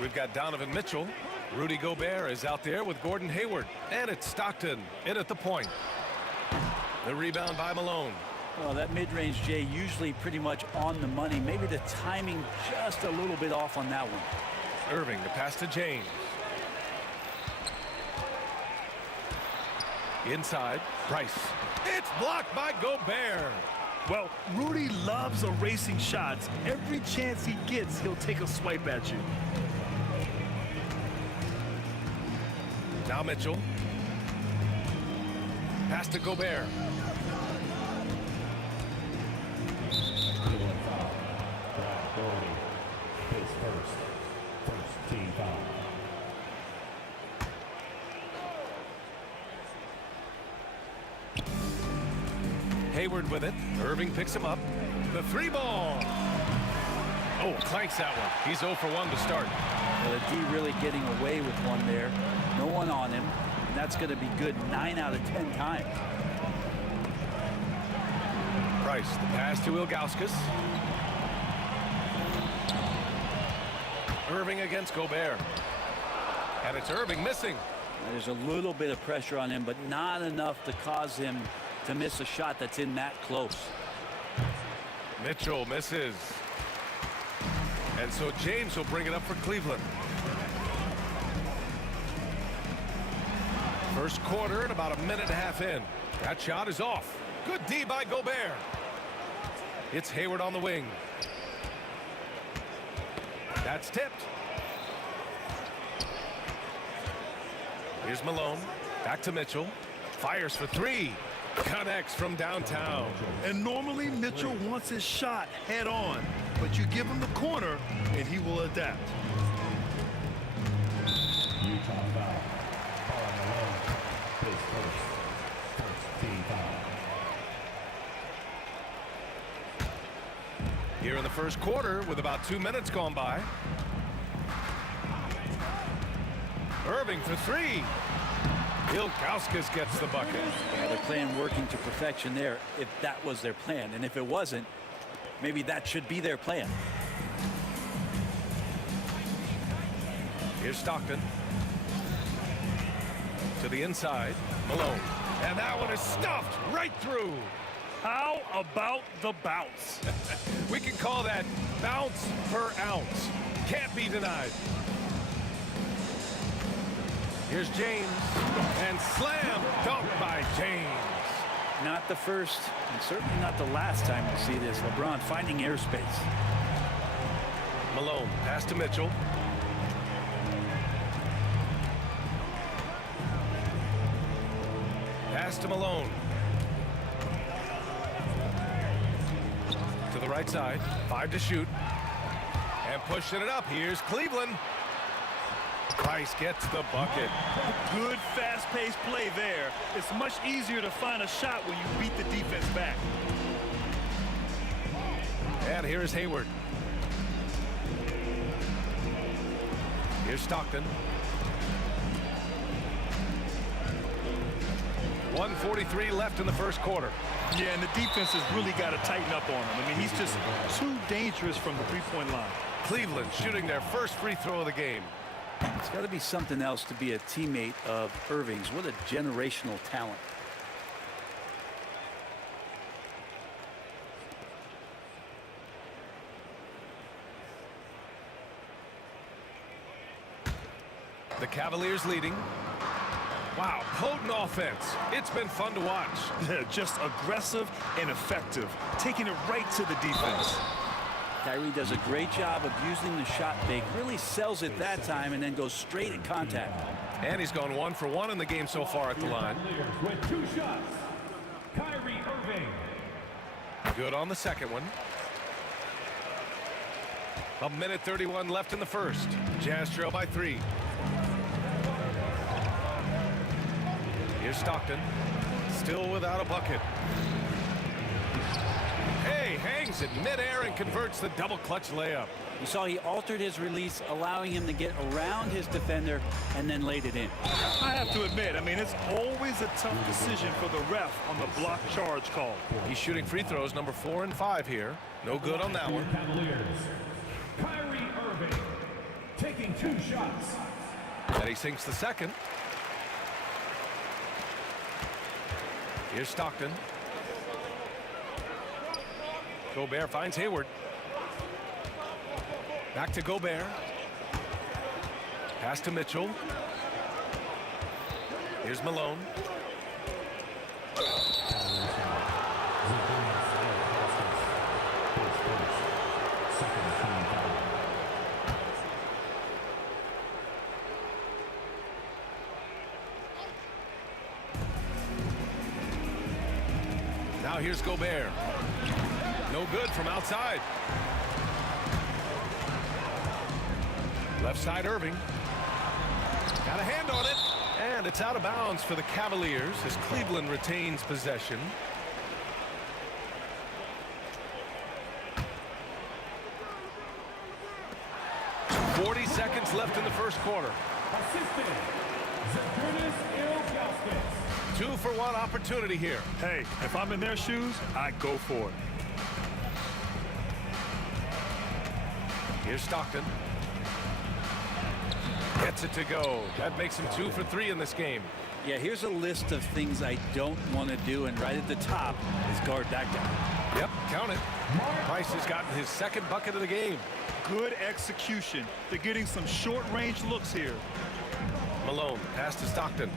We've got Donovan Mitchell. Rudy Gobert is out there with Gordon Hayward. And it's Stockton in at the point. The rebound by Malone. Well, that mid-range, Jay, usually pretty much on the money. Maybe the timing just a little bit off on that one. Irving, the pass to James. Inside, Price. It's blocked by Gobert. Well, Rudy loves erasing shots. Every chance he gets, he'll take a swipe at you. Now Mitchell. Pass to Gobert. First team foul. Hayward with it. Irving picks him up. The three ball. Oh, clanks that one. He's 0 for 1 to start. Well, the D really getting away with one there. No one on him. And that's going to be good 9 out of 10 times. Price, the pass to Ilgauskas. Irving against Gobert. And it's Irving missing. There's a little bit of pressure on him, but not enough to cause him to miss a shot that's in that close. Mitchell misses. And so James will bring it up for Cleveland. First quarter and about a minute and a half in. That shot is off. Good D by Gobert. It's Hayward on the wing. That's tipped. Here's Malone. Back to Mitchell. Fires for three. Connects from downtown. And normally Mitchell wants his shot head on, but you give him the corner and he will adapt. Utah foul. Paul Malone. His first team foul. Here in the first quarter with about 2 minutes gone by. Irving for three. Ilgauskas gets the bucket. Yeah, they're playing working to perfection there if that was their plan. And if it wasn't, maybe that should be their plan. Here's Stockton. To the inside. Malone. And that one is stuffed right through. How about the bounce? We can call that bounce per ounce. Can't be denied. Here's James. And slam dunk by James. Not the first, and certainly not the last time we see this. LeBron finding airspace. Malone, pass to Mitchell. Pass to Malone. To the right side. 5 to shoot. And pushing it up. Here's Cleveland. Price gets the bucket. Good fast-paced play there. It's much easier to find a shot when you beat the defense back. And here's Hayward. Here's Stockton. 1:43 left in the first quarter. Yeah, and the defense has really got to tighten up on him. I mean, he's just too dangerous from the three-point line. Cleveland shooting their first free throw of the game. It's got to be something else to be a teammate of Irving's. What a generational talent. The Cavaliers leading. Wow, potent offense. It's been fun to watch. Just aggressive and effective, taking it right to the defense. Kyrie does a great job of using the shot fake, really sells it that time, and then goes straight at contact. And he's gone 1 for 1 in the game so far at the line. With 2 shots, Kyrie Irving. Good on the second one. A minute 31 left in the first. Jazz trail by 3. Here's Stockton. Still without a bucket. Hey, hangs it midair and converts the double clutch layup. You saw he altered his release, allowing him to get around his defender and then laid it in. I have to admit, I mean, it's always a tough decision for the ref on the block charge call. He's shooting free throws number 4 and 5 here. No good on that one. Cavaliers. Kyrie Irving taking 2 shots. And he sinks the second. Here's Stockton. Gobert finds Hayward. Back to Gobert. Pass to Mitchell. Here's Malone. Now here's Gobert. No good from outside. Left side Irving. Got a hand on it. And it's out of bounds for the Cavaliers as Cleveland retains possession. .40 seconds left in the first quarter. Assistant, Zakunis Ilgauskas. 2-for-1 opportunity here. Hey, if I'm in their shoes, I go for it. Here's Stockton. Gets it to go. That makes him 2 for 3 in this game. Yeah, here's a list of things I don't want to do, and right at the top is guard that guy. Yep, count it. Price has gotten his second bucket of the game. Good execution. They're getting some short-range looks here. Malone, pass to Stockton.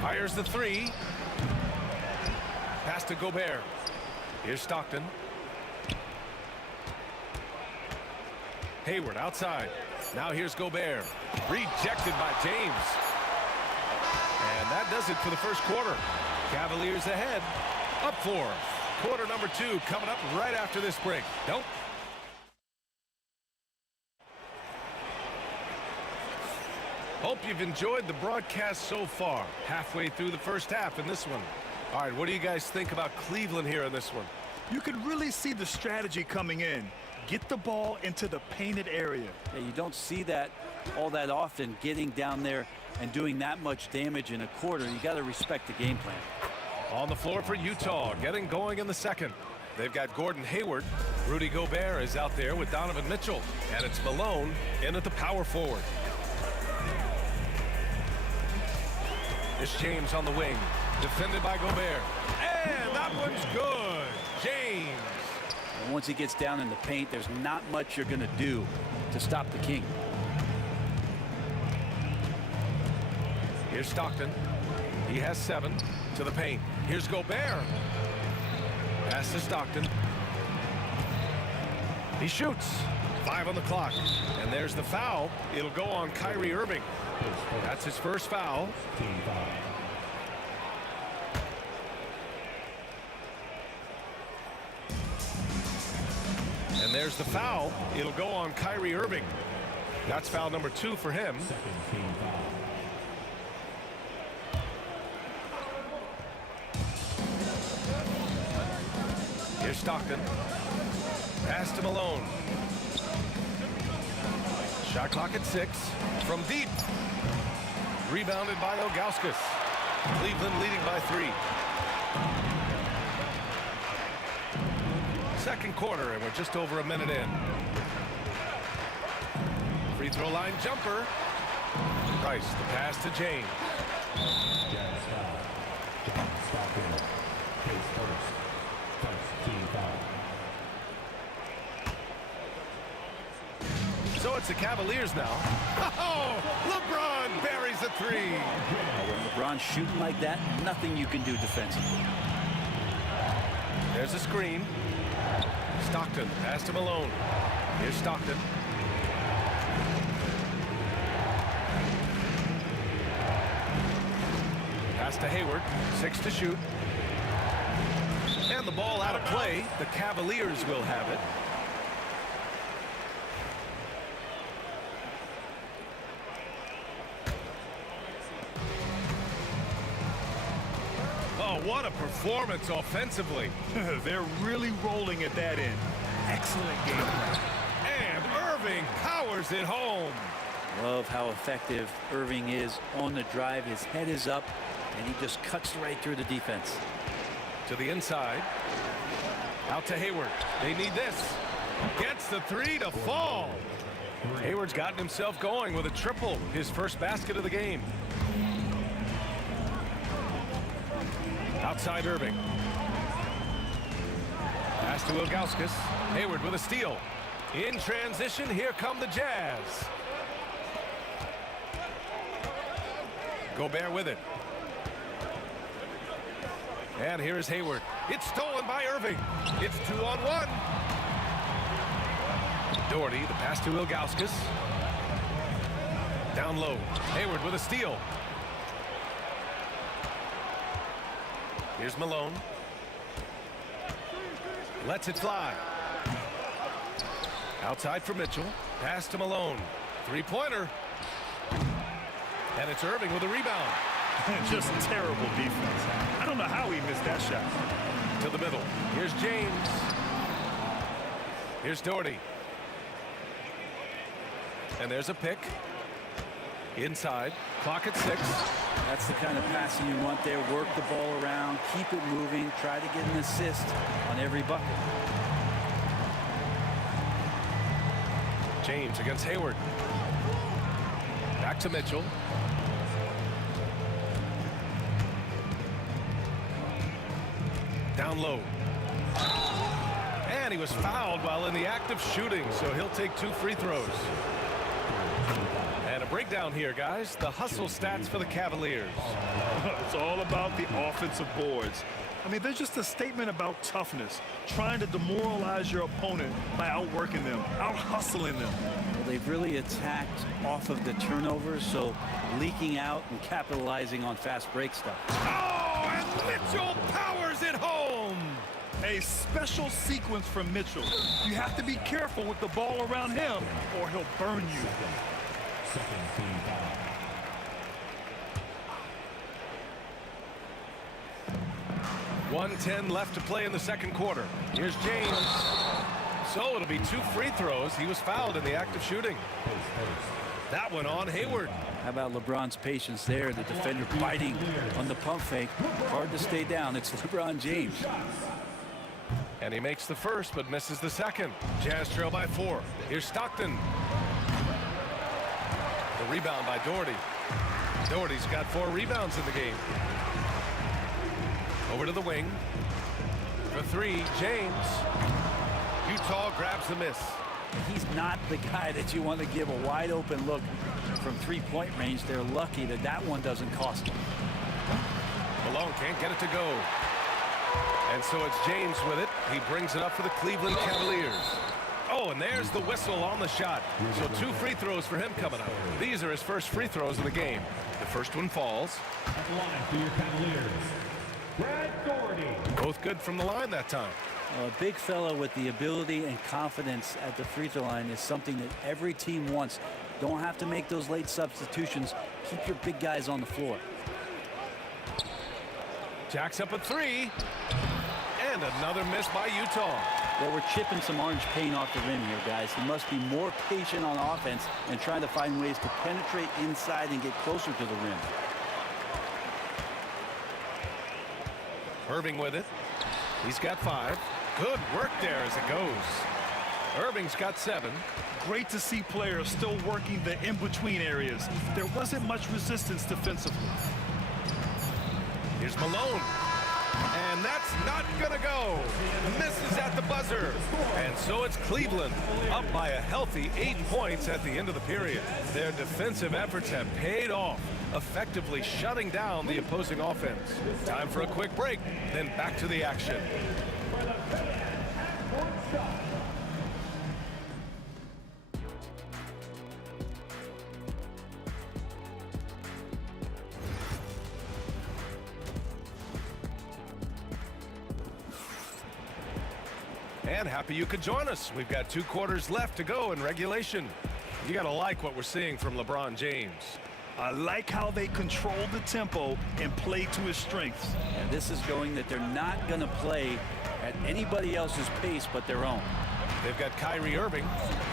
Fires the 3. Pass to Gobert. Here's Stockton. Hayward outside. Now here's Gobert. Rejected by James. And that does it for the first quarter. Cavaliers ahead. Up 4. Quarter number 2 coming up right after this break. Don't. Hope you've enjoyed the broadcast so far. Halfway through the first half in this one. All right, what do you guys think about Cleveland here in this one? You can really see the strategy coming in. Get the ball into the painted area. Yeah, you don't see that all that often, getting down there and doing that much damage in a quarter. You got to respect the game plan. On the floor for Utah, getting going in the second. They've got Gordon Hayward. Rudy Gobert is out there with Donovan Mitchell. And it's Malone in at the power forward. It's James on the wing. Defended by Gobert. And that one's good. James. And once he gets down in the paint, there's not much you're going to do to stop the King. Here's Stockton. He has 7 to the paint. Here's Gobert. Pass to Stockton. He shoots. 5 on the clock. And there's the foul. It'll go on Kyrie Irving. That's his first foul. And there's the foul. It'll go on Kyrie Irving. That's foul number 2 for him. Here's Stockton. Pass to Malone. Shot clock at 6. From deep. Rebounded by Ilgauskas. Cleveland leading by 3. Second quarter, and we're just over a minute in. Free throw line jumper. Price, the pass to James. So it's the Cavaliers now. Oh, LeBron buries a 3. When LeBron's shooting like that, nothing you can do defensively. There's a screen. Stockton, pass to Malone. Here's Stockton. Pass to Hayward, 6 to shoot. And the ball out of play. The Cavaliers will have it. Oh, what a performance offensively. They're really rolling at that end. Excellent game plan. And Irving powers it home. Love how effective Irving is on the drive. His head is up, and he just cuts right through the defense. To the inside. Out to Hayward. They need this. Gets the three to fall. Hayward's gotten himself going with a triple, his first basket of the game. Outside Irving. Pass to Ilgauskas. Hayward with a steal. In transition, here come the Jazz. Gobert with it. And here is Hayward. It's stolen by Irving. It's 2-on-1. Doherty, the pass to Ilgauskas. Down low. Hayward with a steal. Here's Malone. Lets it fly. Outside for Mitchell. Pass to Malone. Three-pointer. And it's Irving with a rebound. Just terrible defense. I don't know how he missed that shot. To the middle. Here's James. Here's Doherty. And there's a pick. Inside. Clock at 6. That's the kind of passing you want there. Work the ball around. Keep it moving. Try to get an assist on every bucket. James against Hayward. Back to Mitchell. Down low. And he was fouled while in the act of shooting, so he'll take 2 free throws. And a breakdown here, guys. The hustle stats for the Cavaliers. It's all about the offensive boards. I mean, they're just a statement about toughness, trying to demoralize your opponent by outworking them, out-hustling them. Well, they've really attacked off of the turnovers, so leaking out and capitalizing on fast break stuff. Oh, and Mitchell powers it home. A special sequence from Mitchell. You have to be careful with the ball around him, or he'll burn you. 1:10 left to play in the second quarter. Here's James. So it'll be 2 free throws. He was fouled in the act of shooting. That one on Hayward. How about LeBron's patience there? The defender biting on the pump fake. Hard to stay down. It's LeBron James. And he makes the first, but misses the second. Jazz trail by 4. Here's Stockton. The rebound by Doherty. Doherty's got 4 rebounds in the game. Over to the wing. For 3, James. Utah grabs the miss. He's not the guy that you want to give a wide open look from 3-point range. They're lucky that that one doesn't cost them. Malone can't get it to go. And so it's James with it. He brings it up for the Cleveland Cavaliers. Oh, and there's the whistle on the shot. So 2 free throws for him coming up. These are his first free throws of the game. The first one falls. At the line for your Cavaliers, Brad Doherty. Both good from the line that time. A big fella with the ability and confidence at the free throw line is something that every team wants. Don't have to make those late substitutions. Keep your big guys on the floor. Jacks up a 3. And another miss by Utah. Well, we're chipping some orange paint off the rim here, guys. He must be more patient on offense and trying to find ways to penetrate inside and get closer to the rim. Irving with it. He's got 5. Good work there as it goes. Irving's got 7. Great to see players still working the in-between areas. There wasn't much resistance defensively. Here's Malone. And that's not going to go. Misses at the buzzer. And so it's Cleveland up by a healthy 8 points at the end of the period. Their defensive efforts have paid off, effectively shutting down the opposing offense. Time for a quick break, then back to the action. And happy you could join us. We've got 2 quarters left to go in regulation. You got to like what we're seeing from LeBron James. I like how they control the tempo and play to his strengths. And this is showing that they're not going to play at anybody else's pace but their own. They've got Kyrie Irving,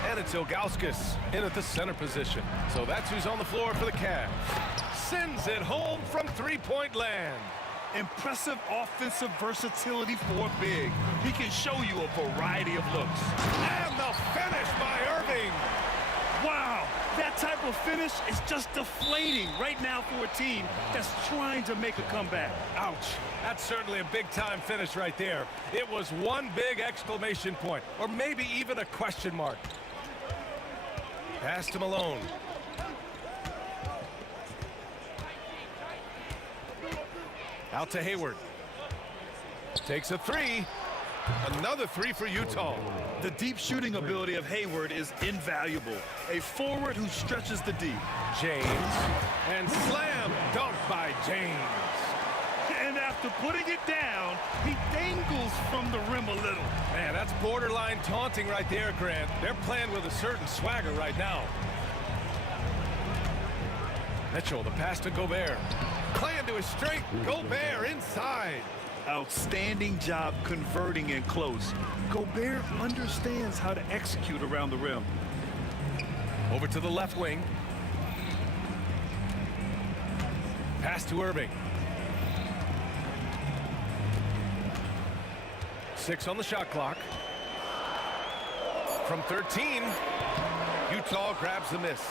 and it's Ilgauskas in at the center position. So that's who's on the floor for the Cavs. Sends it home from three-point land. Impressive offensive versatility for a big. He can show you a variety of looks. And the finish by Irving. Wow, that type of finish is just deflating right now for a team that's trying to make a comeback. Ouch. That's certainly a big-time finish right there. It was one big exclamation point, or maybe even a question mark. Pass to Malone. Out to Hayward. Takes a three. Another three for Utah. The deep shooting ability of Hayward is invaluable. A forward who stretches the deep. James. And slam dunk by James. And after putting it down, he dangles from the rim a little. Man, that's borderline taunting right there, Grant. They're playing with a certain swagger right now. Mitchell, the pass to Gobert. Playing to his strength. Gobert inside. Outstanding job converting in close. Gobert understands how to execute around the rim. Over to the left wing. Pass to Irving. 6 on the shot clock. From 13, Utah grabs the miss.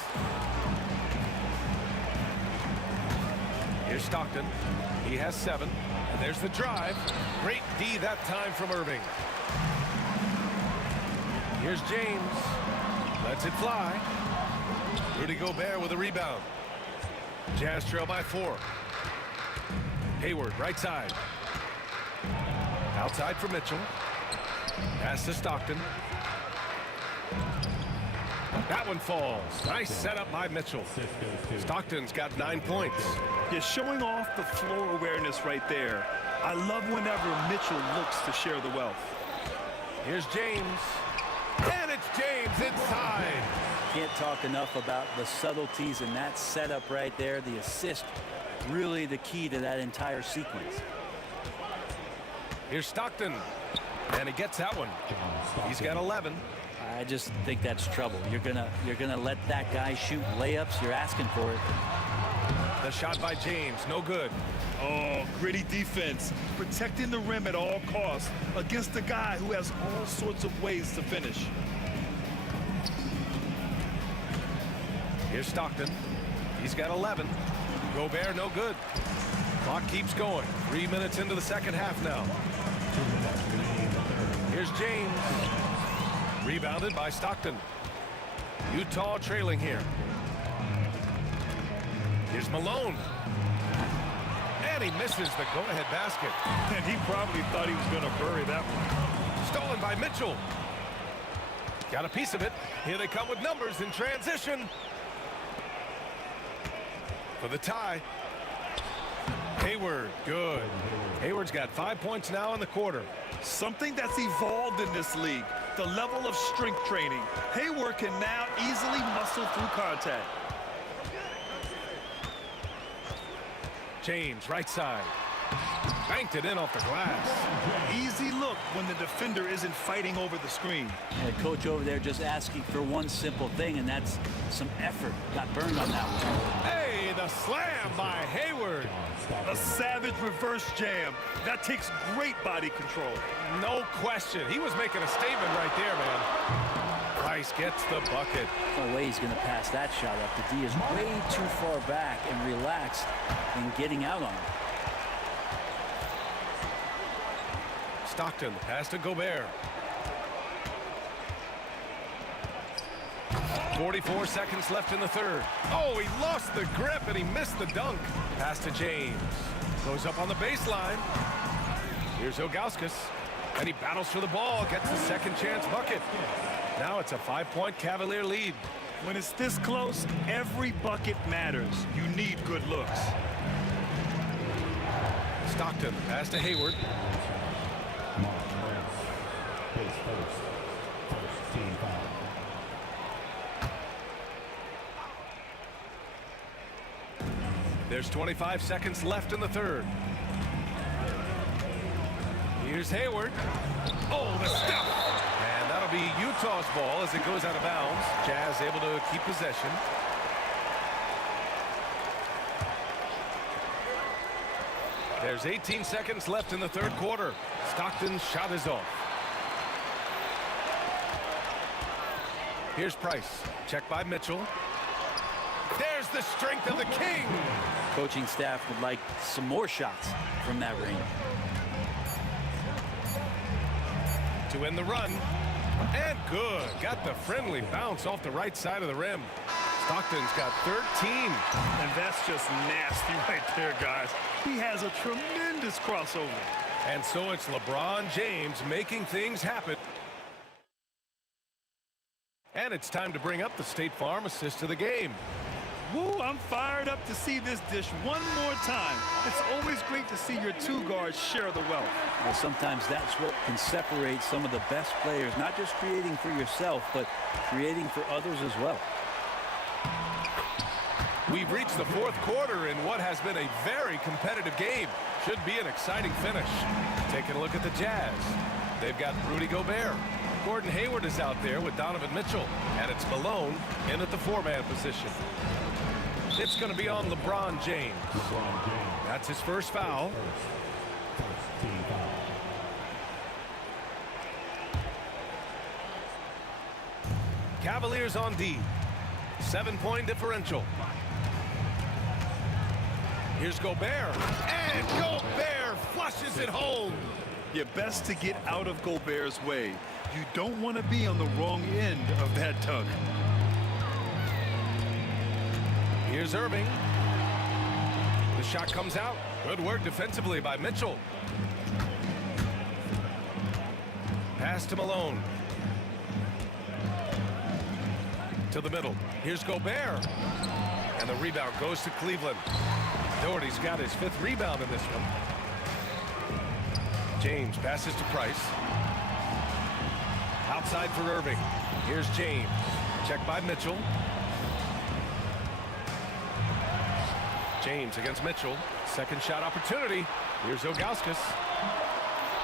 Here's Stockton. He has 7. And there's the drive. Great D that time from Irving. Here's James. Lets it fly. Rudy Gobert with a rebound. Jazz trail by 4. Hayward, right side. Outside for Mitchell. Pass to Stockton. That one falls. Nice setup by Mitchell. Stockton's got 9 points. You're showing off the floor awareness right there. I love whenever Mitchell looks to share the wealth. Here's James. And it's James inside. Can't talk enough about the subtleties in that setup right there. The assist, really the key to that entire sequence. Here's Stockton. And he gets that one. He's got 11. I just think that's trouble. You're gonna let that guy shoot layups. You're asking for it. The shot by James, no good. Oh, gritty defense. Protecting the rim at all costs against a guy who has all sorts of ways to finish. Here's Stockton. He's got 11. Gobert, no good. Clock keeps going. 3 minutes into the second half now. Here's James. Rebounded by Stockton. Utah trailing here. Here's Malone. And he misses the go-ahead basket. And he probably thought he was going to bury that one. Stolen by Mitchell. Got a piece of it. Here they come with numbers in transition. For the tie. Hayward, good. Hayward's got 5 points now in the quarter. Something that's evolved in this league, the level of strength training. Hayward can now easily muscle through contact. James, right side. Banked it in off the glass. Easy look when the defender isn't fighting over the screen. The coach over there just asking for one simple thing, and that's some effort. Got burned on that one. Hey, the slam by Hayward. A savage reverse jam. That takes great body control. No question. He was making a statement right there, man. Price gets the bucket. No way he's going to pass that shot up. The D is way too far back and relaxed in getting out on him. Stockton, pass to Gobert. 44 seconds left in the third. Oh, he lost the grip and he missed the dunk. Pass to James. Goes up on the baseline. Here's Ilgauskas. And he battles for the ball, gets the second chance bucket. Now it's a 5-point Cavalier lead. When it's this close, every bucket matters. You need good looks. Stockton, pass to Hayward. There's 25 seconds left in the third. Here's Hayward. Oh, the step! And that'll be Utah's ball as it goes out of bounds. Jazz able to keep possession. There's 18 seconds left in the third quarter. Stockton's shot is off. Here's Price. Check by Mitchell. There's the strength of the King. Coaching staff would like some more shots from that range. To end the run. And good. Got the friendly bounce off the right side of the rim. Stockton's got 13. And that's just nasty right there, guys. He has a tremendous crossover. And so it's LeBron James making things happen. And it's time to bring up the State Farm assist of the game. Woo, I'm fired up to see this dish one more time. It's always great to see your two guards share the wealth. Well, sometimes that's what can separate some of the best players, not just creating for yourself, but creating for others as well. We've reached the fourth quarter in what has been a very competitive game. Should be an exciting finish. Taking a look at the Jazz. They've got Rudy Gobert. Gordon Hayward is out there with Donovan Mitchell. And it's Malone in at the four-man position. It's going to be on LeBron James. That's his first foul. Cavaliers on D. 7-point differential. Here's Gobert. And Gobert flushes it home. You're best to get out of Gobert's way. You don't want to be on the wrong end of that tug. Here's Irving. The shot comes out. Good work defensively by Mitchell. Pass to Malone. To the middle. Here's Gobert. And the rebound goes to Cleveland. Doherty's got his 5th rebound in this one. James passes to Price. Outside for Irving. Here's James. Check by Mitchell. James against Mitchell. Second shot opportunity. Here's Ilgauskas.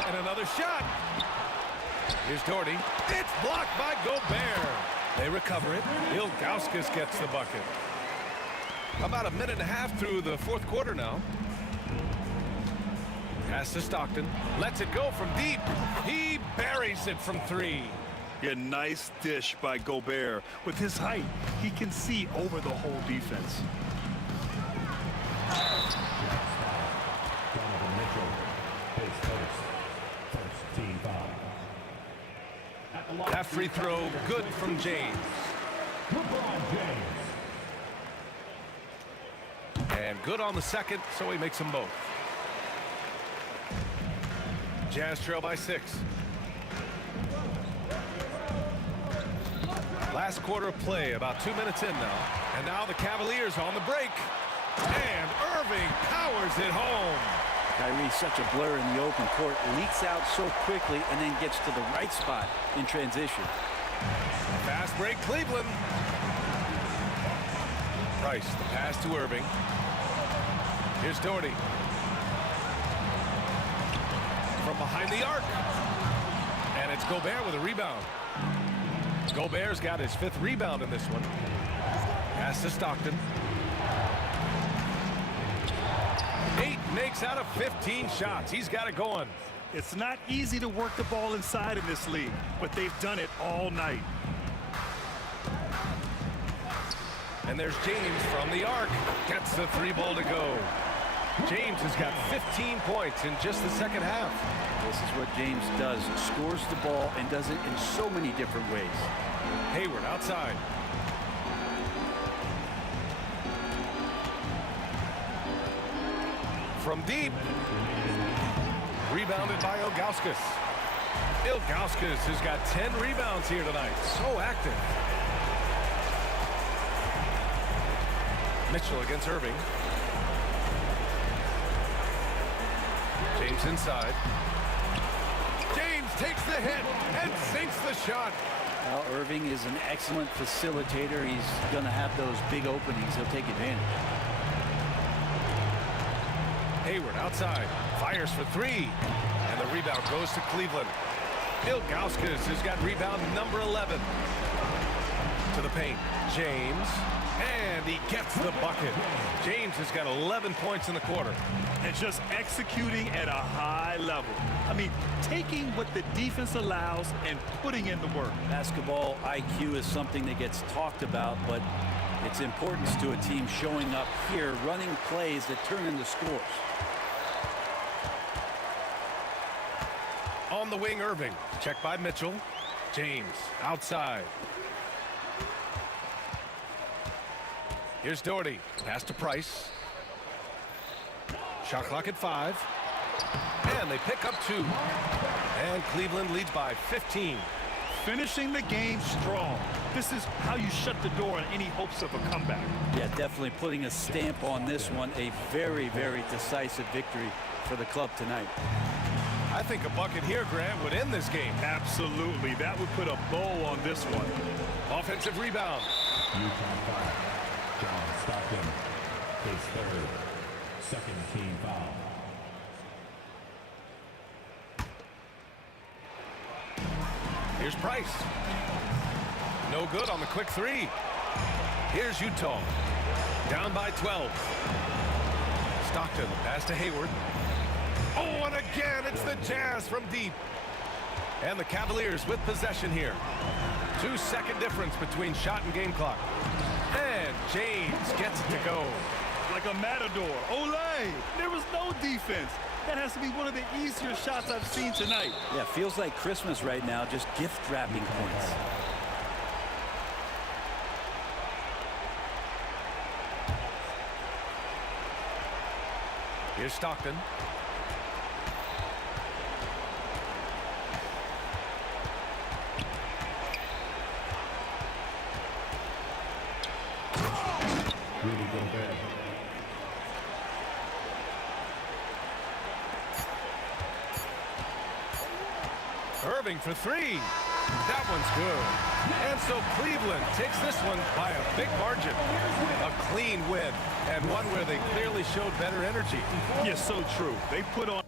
And another shot. Here's Doherty. It's blocked by Gobert. They recover it. Ilgauskas gets the bucket. About a minute and a half through the fourth quarter now. Pass to Stockton. Lets it go from deep. He buries it from 3. A nice dish by Gobert. With his height, he can see over the whole defense. Donovan Mitchell, face first. First team foul. That free throw good from James. LeBron James. And good on the second, so he makes them both. Jazz trail by 6. Last quarter of play, about 2 minutes in now. And now the Cavaliers on the break. And Irving powers it home. Kyrie's such a blur in the open court, leaks out so quickly and then gets to the right spot in transition. Fast break Cleveland. Price, the pass to Irving. Here's Doherty. From behind the arc. And it's Gobert with a rebound. Gobert's got his 5th rebound in this one. Pass to Stockton. 8 makes out of 15 shots. He's got it going. It's not easy to work the ball inside in this league, but they've done it all night. And there's James from the arc. Gets the 3-ball to go. James has got 15 points in just the second half. This is what James does. Scores the ball and does it in so many different ways. Hayward outside. From deep. Rebounded by Ilgauskas. Ilgauskas has got 10 rebounds here tonight. So active. Mitchell against Irving. James inside. James takes the hit and sinks the shot. Well, Irving is an excellent facilitator. He's going to have those big openings. He'll take advantage. outside, fires for three, and the rebound goes to Cleveland. Ilgauskas has got rebound number 11. To the paint, James, and he gets the bucket. James has got 11 points in the quarter. And just executing at a high level. I mean, taking what the defense allows and putting in the work. Basketball IQ is something that gets talked about, but its importance to a team showing up here, running plays that turn into scores. On the wing, Irving. Checked by Mitchell. James outside. Here's Doherty. Pass to Price. Shot clock at 5. And they pick up 2. And Cleveland leads by 15. Finishing the game strong. This is how you shut the door on any hopes of a comeback. Yeah, definitely putting a stamp on this one. A very, very decisive victory for the club tonight. I think a bucket here, Grant, would end this game. Absolutely. That would put a bow on this one. Offensive rebound. Utah foul. John Stockton, his third, second team foul. Here's Price. No good on the quick three. Here's Utah. Down by 12. Stockton, pass to Hayward. Oh, and again, it's the Jazz from deep. And the Cavaliers with possession here. 2-second difference between shot and game clock. And James gets it to go. Like a matador. Olay! There was no defense. That has to be one of the easier shots I've seen tonight. Yeah, feels like Christmas right now, just gift wrapping points. Here's Stockton. Rudy Gobert. Irving for three. That one's good. And so Cleveland takes this one by a big margin. A clean win, and one where they clearly showed better energy. Yeah, so true. They put on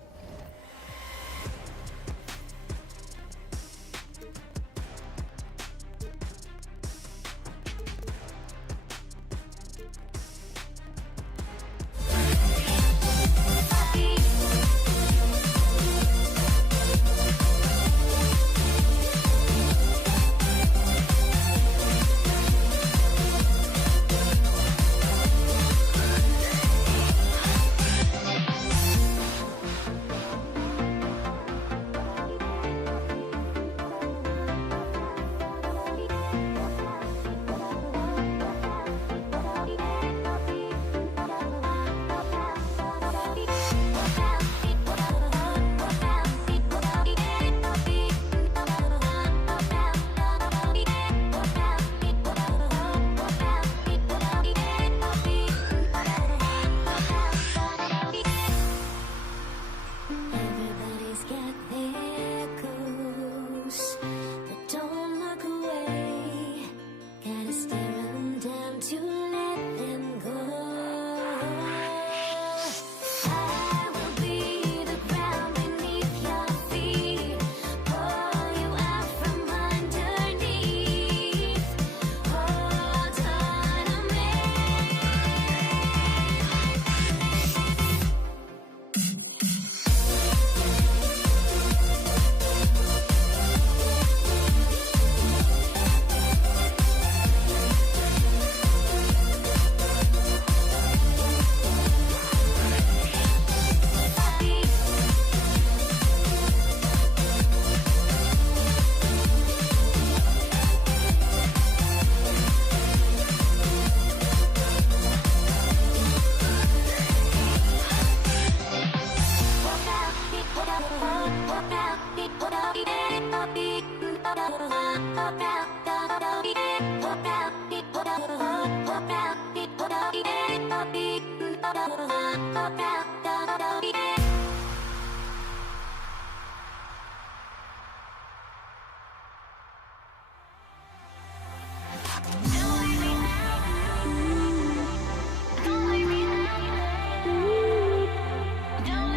Don't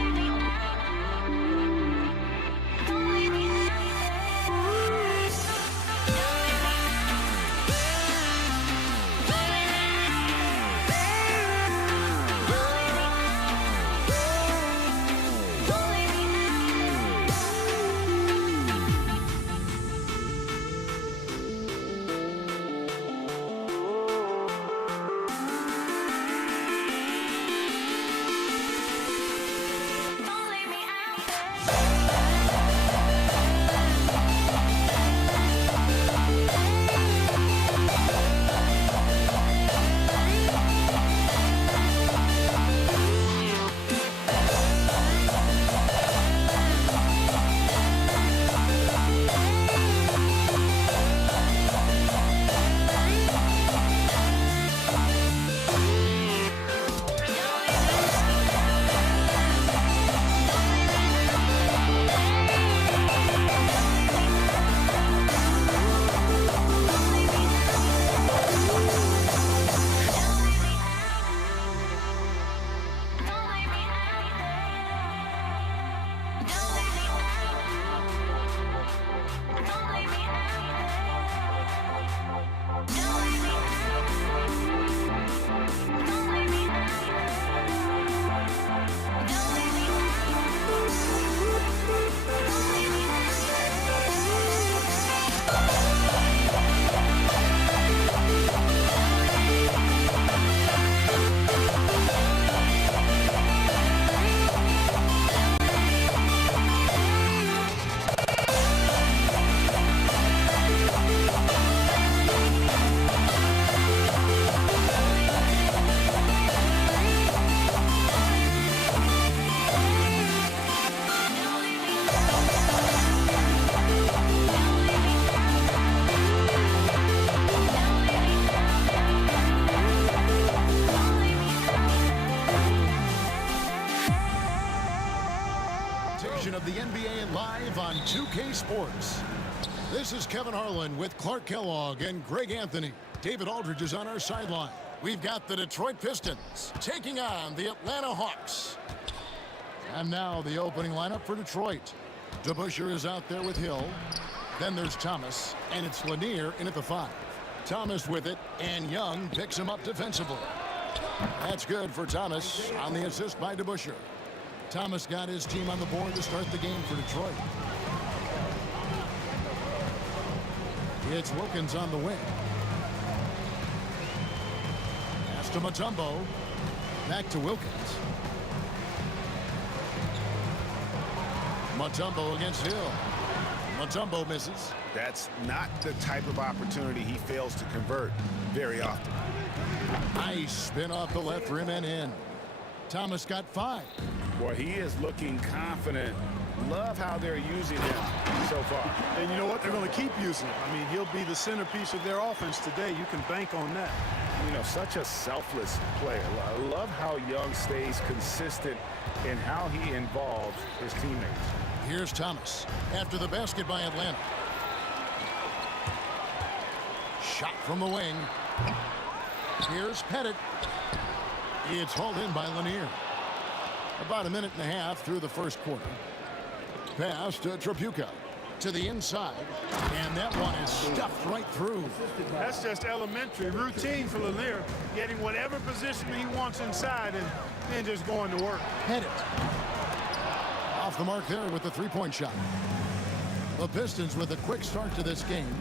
2K Sports. This is Kevin Harlan with Clark Kellogg and Greg Anthony. David Aldridge is on our sideline. We've got the Detroit Pistons taking on the Atlanta Hawks. And now the opening lineup for Detroit. DeBusschere is out there with Hill. Then there's Thomas, and it's Lanier in at the 5. Thomas with it, and Young picks him up defensively. That's good for Thomas on the assist by DeBusschere. Thomas got his team on the board to start the game for Detroit. It's Wilkins on the wing. Pass to Mutombo. Back to Wilkins. Mutombo against Hill. Mutombo misses. That's not the type of opportunity he fails to convert very often. Nice spin off the left rim and in. Thomas got 5. Boy, he is looking confident. Love how they're using him so far. And you know what? They're going to keep using him. I mean, he'll be the centerpiece of their offense today. You can bank on that. You know, such a selfless player. I love how Young stays consistent in how he involves his teammates. Here's Thomas after the basket by Atlanta. Shot from the wing. Here's Pettit. It's hauled in by Lanier. About a minute and a half through the first quarter. Pass to Tripucka to the inside, and that one is stuffed right through. That's just elementary routine for Lanier, getting whatever position he wants inside and then just going to work. Pettit off the mark there with the three-point shot. The Pistons with a quick start to this game.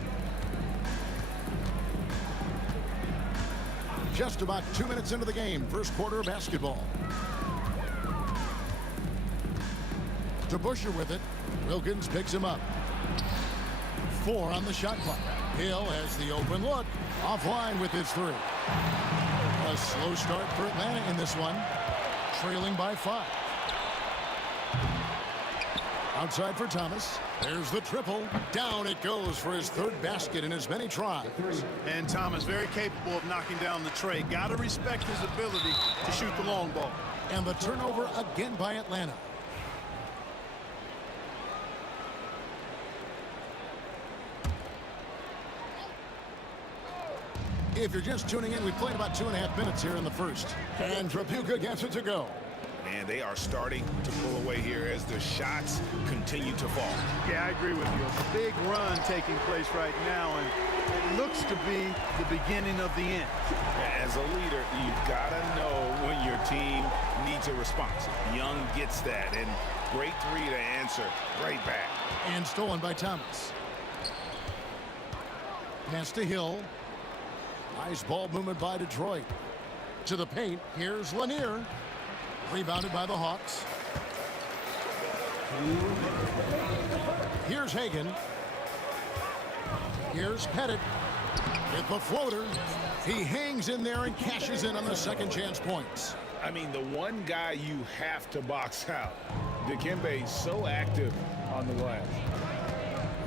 Just about 2 minutes into the game, first quarter of basketball. DeBusschere with it. Wilkins picks him up. 4 on the shot clock. Hill has the open look. Offline with his 3. A slow start for Atlanta in this one. Trailing by 5. Outside for Thomas. There's the triple. Down it goes for his 3rd basket in as many tries. And Thomas very capable of knocking down the tray. Got to respect his ability to shoot the long ball. And the turnover again by Atlanta. If you're just tuning in, we played about 2.5 minutes here in the first. And Tripucka gets it to go. And they are starting to pull away here as the shots continue to fall. Yeah, I agree with you. A big run taking place right now, and it looks to be the beginning of the end. As a leader, you've got to know when your team needs a response. Young gets that, and great 3 to answer right back. And stolen by Thomas. Pass to Hill. Nice ball movement by Detroit. To the paint, here's Lanier. Rebounded by the Hawks. Here's Hagan. Here's Pettit. With the floater. He hangs in there and cashes in on the second chance points. I mean, the one guy you have to box out. Dikembe so active on the glass.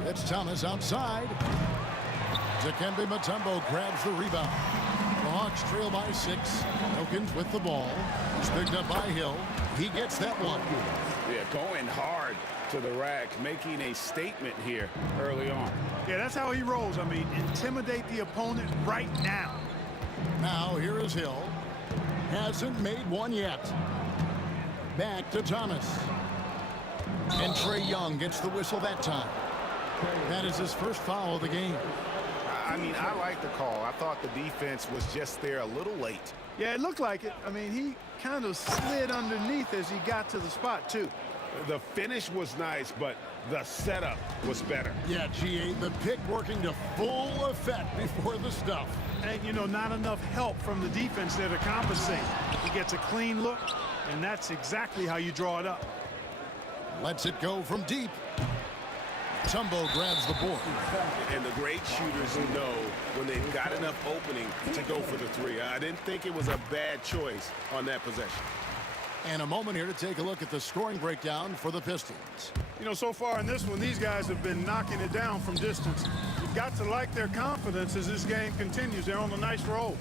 It's Thomas outside. Dikembe Mutombo grabs the rebound. The Hawks trail by 6. Wilkins with the ball. He's picked up by Hill. He gets that one. Yeah, going hard to the rack, making a statement here early on. Yeah, that's how he rolls. I mean, intimidate the opponent right now. Now here is Hill. Hasn't made one yet. Back to Thomas. And Trae Young gets the whistle that time. That is his first foul of the game. I mean, I like the call. I thought the defense was just there a little late. Yeah, it looked like it. I mean, he kind of slid underneath as he got to the spot, too. The finish was nice, but the setup was better. Yeah, GA, the pick working to full effect before the stuff. And, you know, not enough help from the defense there to compensate. He gets a clean look, and that's exactly how you draw it up. Lets it go from deep. Tumbo grabs the board. And the great shooters know when they've got enough opening to go for the 3. I didn't think it was a bad choice on that possession. And a moment here to take a look at the scoring breakdown for the Pistons. You know, so far in this one, these guys have been knocking it down from distance. You've got to like their confidence as this game continues. They're on a nice roll.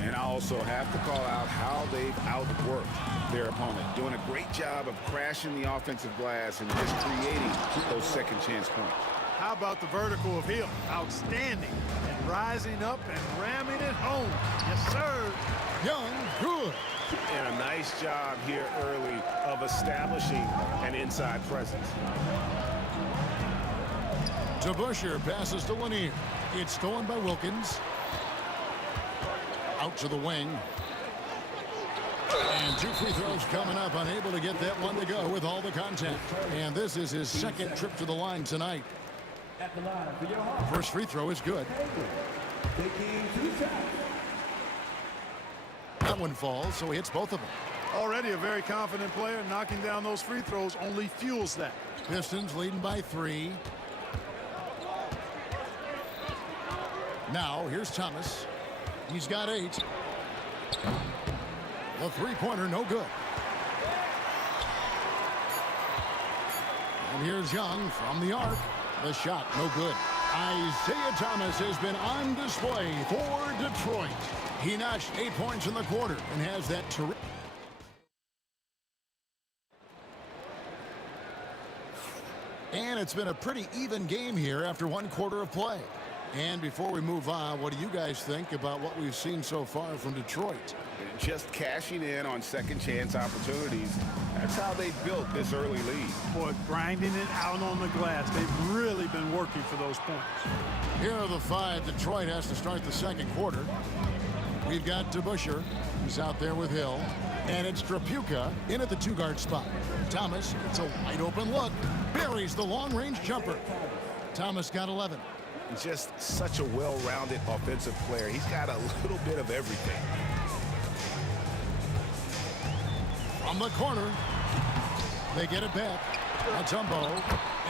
And I also have to call out how they've outworked their opponent, doing a great job of crashing the offensive glass and just creating those second chance points. How about the vertical of Hill? Outstanding. And rising up and ramming it home. Yes, sir. Young, good. And a nice job here early of establishing an inside presence. DeBusschere passes to Lanier. It's stolen by Wilkins. Out to the wing. And 2 free throws coming up. Unable to get that one to go with all the contact. And this is his second trip to the line tonight. First free throw is good. That one falls, so he hits both of them. Already a very confident player. Knocking down those free throws only fuels that. Pistons leading by 3. Now, here's Thomas. He's got 8. The three-pointer, no good. And here's Young from the arc. The shot, no good. Isaiah Thomas has been on display for Detroit. He notched 8 points in the quarter and has that terrific. And it's been a pretty even game here after 1 quarter of play. And before we move on, what do you guys think about what we've seen so far from Detroit? Just cashing in on second chance opportunities. That's how they built this early lead. Boy, grinding it out on the glass. They've really been working for those points. Here are the 5 Detroit has to start the second quarter. We've got DeBusschere, who's out there with Hill. And it's Trapuka in at the 2-guard spot. Thomas, it's a wide open look. Buries the long-range jumper. Thomas got 11. Just such a well-rounded offensive player. He's got a little bit of everything. From the corner, they get it back. Mutombo,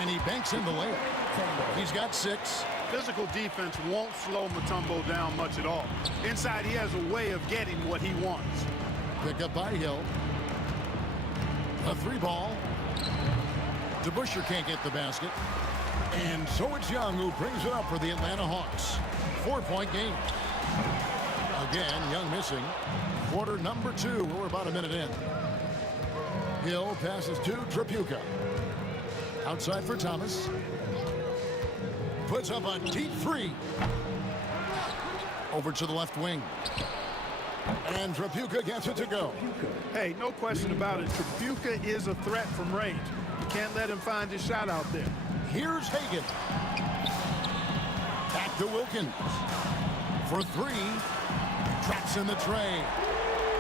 and he banks in the layup. He's got 6. Physical defense won't slow Mutombo down much at all. Inside, he has a way of getting what he wants. Pick up by Hill. A 3-ball. DeBusschere can't get the basket. And so it's Young who brings it up for the Atlanta Hawks. 4-point game. Again, Young missing. Quarter number 2. We're about a minute in. Hill passes to Trapuka. Outside for Thomas. Puts up a deep 3. Over to the left wing. And Trapuka gets it to go. Hey, no question about it. Trapuka is a threat from range. You can't let him find his shot out there. Here's Hagan. Back to Wilkins. For 3. Traps in the tray.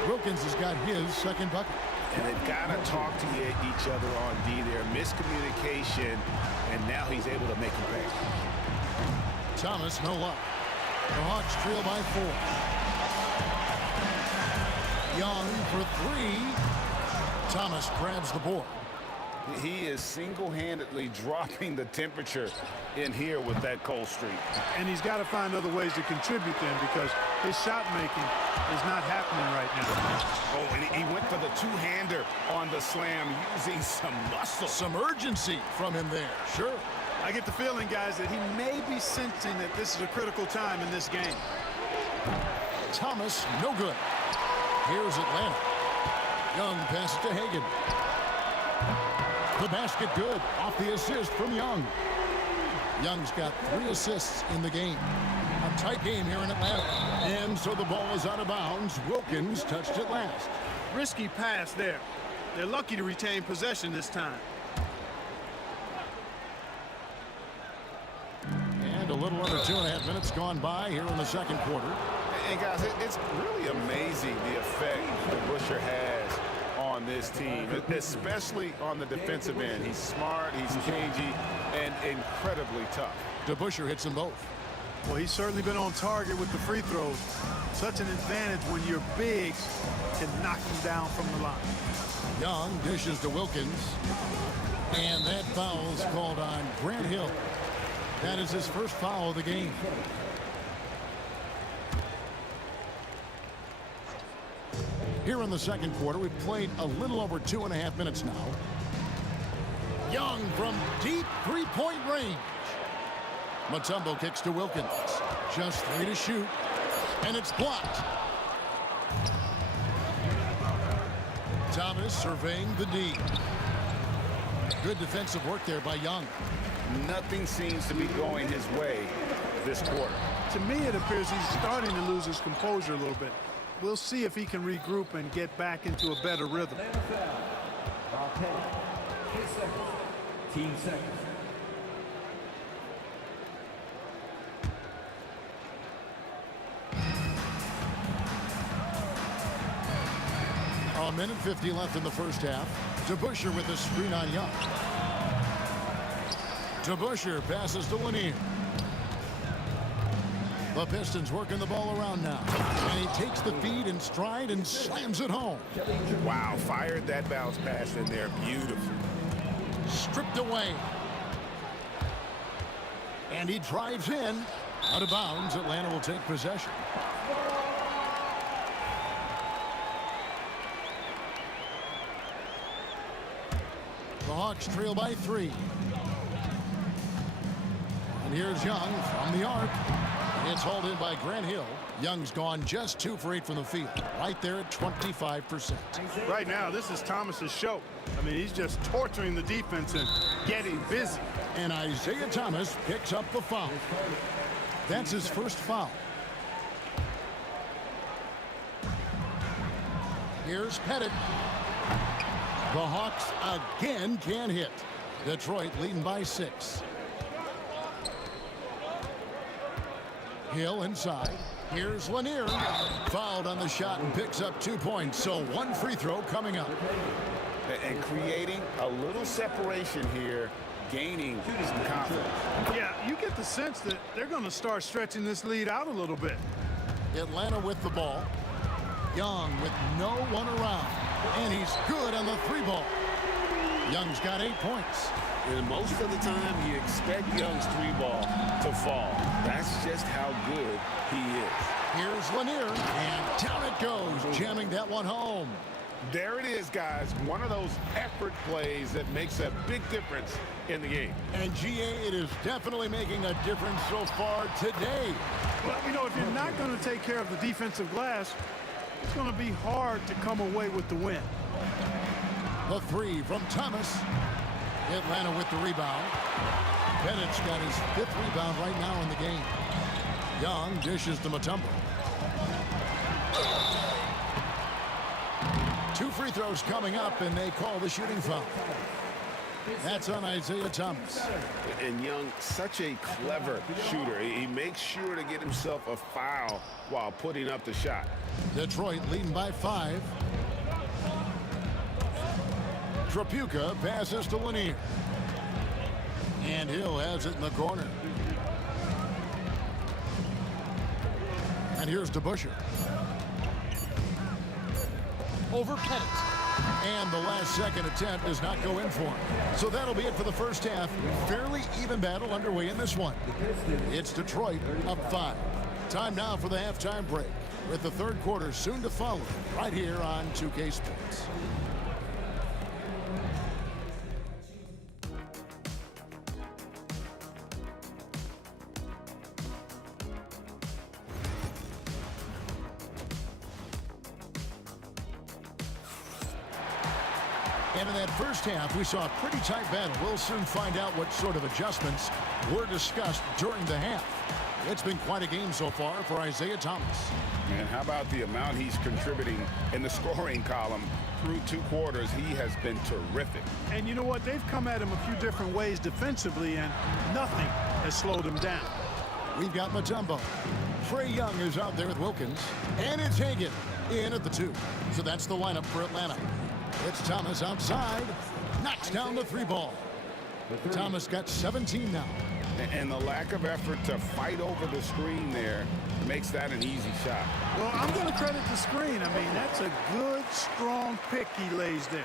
Wilkins has got his second bucket. And they've got to talk to each other on D there. Miscommunication, and now he's able to make him pay. Thomas, no luck. The Hawks trail by 4. Young for 3. Thomas grabs the board. He is single-handedly dropping the temperature in here with that cold streak. And he's got to find other ways to contribute then, because his shot making is not happening right now. Oh, and he went for the two-hander on the slam using some muscle. Some urgency from him there, sure. I get the feeling, guys, that he may be sensing that this is a critical time in this game. Thomas, no good. Here's Atlanta. Young passes to Hagan. The basket good off the assist from Young. Young's got 3 assists in the game. A tight game here in Atlanta. And so the ball is out of bounds. Wilkins touched it last. Risky pass there. They're lucky to retain possession this time. And a little under 2.5 minutes gone by here in the second quarter. And guys, it's really amazing the effect DeBusschere has on this team, especially on the defensive end. He's smart, he's cagey, and incredibly tough. DeBusschere hits them both. Well, he's certainly been on target with the free throws. Such an advantage when your bigs can knock him down from the line. Young dishes to Wilkins. And that foul's called on Grant Hill. That is his first foul of the game. Here in the second quarter, we've played a little over 2.5 minutes now. Young from deep three-point range. Mutombo kicks to Wilkins. Just 3 to shoot. And it's blocked. Thomas surveying the D. Good defensive work there by Young. Nothing seems to be going his way this quarter. To me, it appears he's starting to lose his composure a little bit. We'll see if he can regroup and get back into a better rhythm. Foul 10. 6 seconds. Team seconds. A minute 50 left in the first half. DeBusschere with a screen on Young. DeBusschere passes to Lanier. The Pistons working the ball around now. And he takes the feed in stride and slams it home. Wow, fired that bounce pass in there. Beautiful. Stripped away. And he drives in. Out of bounds, Atlanta will take possession. The Hawks trail by 3. And here's Young from the arc. It's hauled in by Grant Hill. Young's gone just 2 for 8 from the field. Right there at 25%. Right now, this is Thomas's show. I mean, he's just torturing the defense and getting busy. And Isaiah Thomas picks up the foul. That's his first foul. Here's Pettit. The Hawks again can't hit. Detroit leading by 6. Hill inside. Here's Lanier. Fouled on the shot and picks up 2 points. So 1 free throw coming up. And creating a little separation here, gaining some confidence. Yeah, you get the sense that they're going to start stretching this lead out a little bit. Atlanta with the ball. Young with no one around. And he's good on the 3-ball. Young's got 8 points. And most of the time, you expect Young's 3-ball to fall. That's just how good he is. Here's Lanier, and down it goes, jamming that one home. There it is, guys. One of those effort plays that makes a big difference in the game. And GA, it is definitely making a difference so far today. Well, you know, if you're not going to take care of the defensive glass, it's going to be hard to come away with the win. The 3 from Thomas. Atlanta with the rebound. Pettit's got his 5th rebound right now in the game. Young dishes to Mutombo. 2 free throws coming up, and they call the shooting foul. That's on Isaiah Thomas. And Young, such a clever shooter. He makes sure to get himself a foul while putting up the shot. Detroit leading by 5. Trapuka passes to Lanier. And Hill has it in the corner. And here's DeBusschere. Over Pettit. And the last second attempt does not go in for him. So that'll be it for the first half. Fairly even battle underway in this one. It's Detroit up 5. Time now for the halftime break, with the third quarter soon to follow right here on 2K Sports. And in that first half, we saw a pretty tight battle. We'll soon find out what sort of adjustments were discussed during the half. It's been quite a game so far for Isaiah Thomas. And how about the amount he's contributing in the scoring column through 2 quarters? He has been terrific. And you know what? They've come at him a few different ways defensively, and nothing has slowed him down. We've got Mutombo. Trae Young is out there with Wilkins. And it's Hagan in at the 2. So that's the lineup for Atlanta. It's Thomas outside. Knocks down the 3-ball. Thomas got 17 now. And the lack of effort to fight over the screen there makes that an easy shot. Well, I'm going to credit the screen. I mean, that's a good, strong pick he lays there.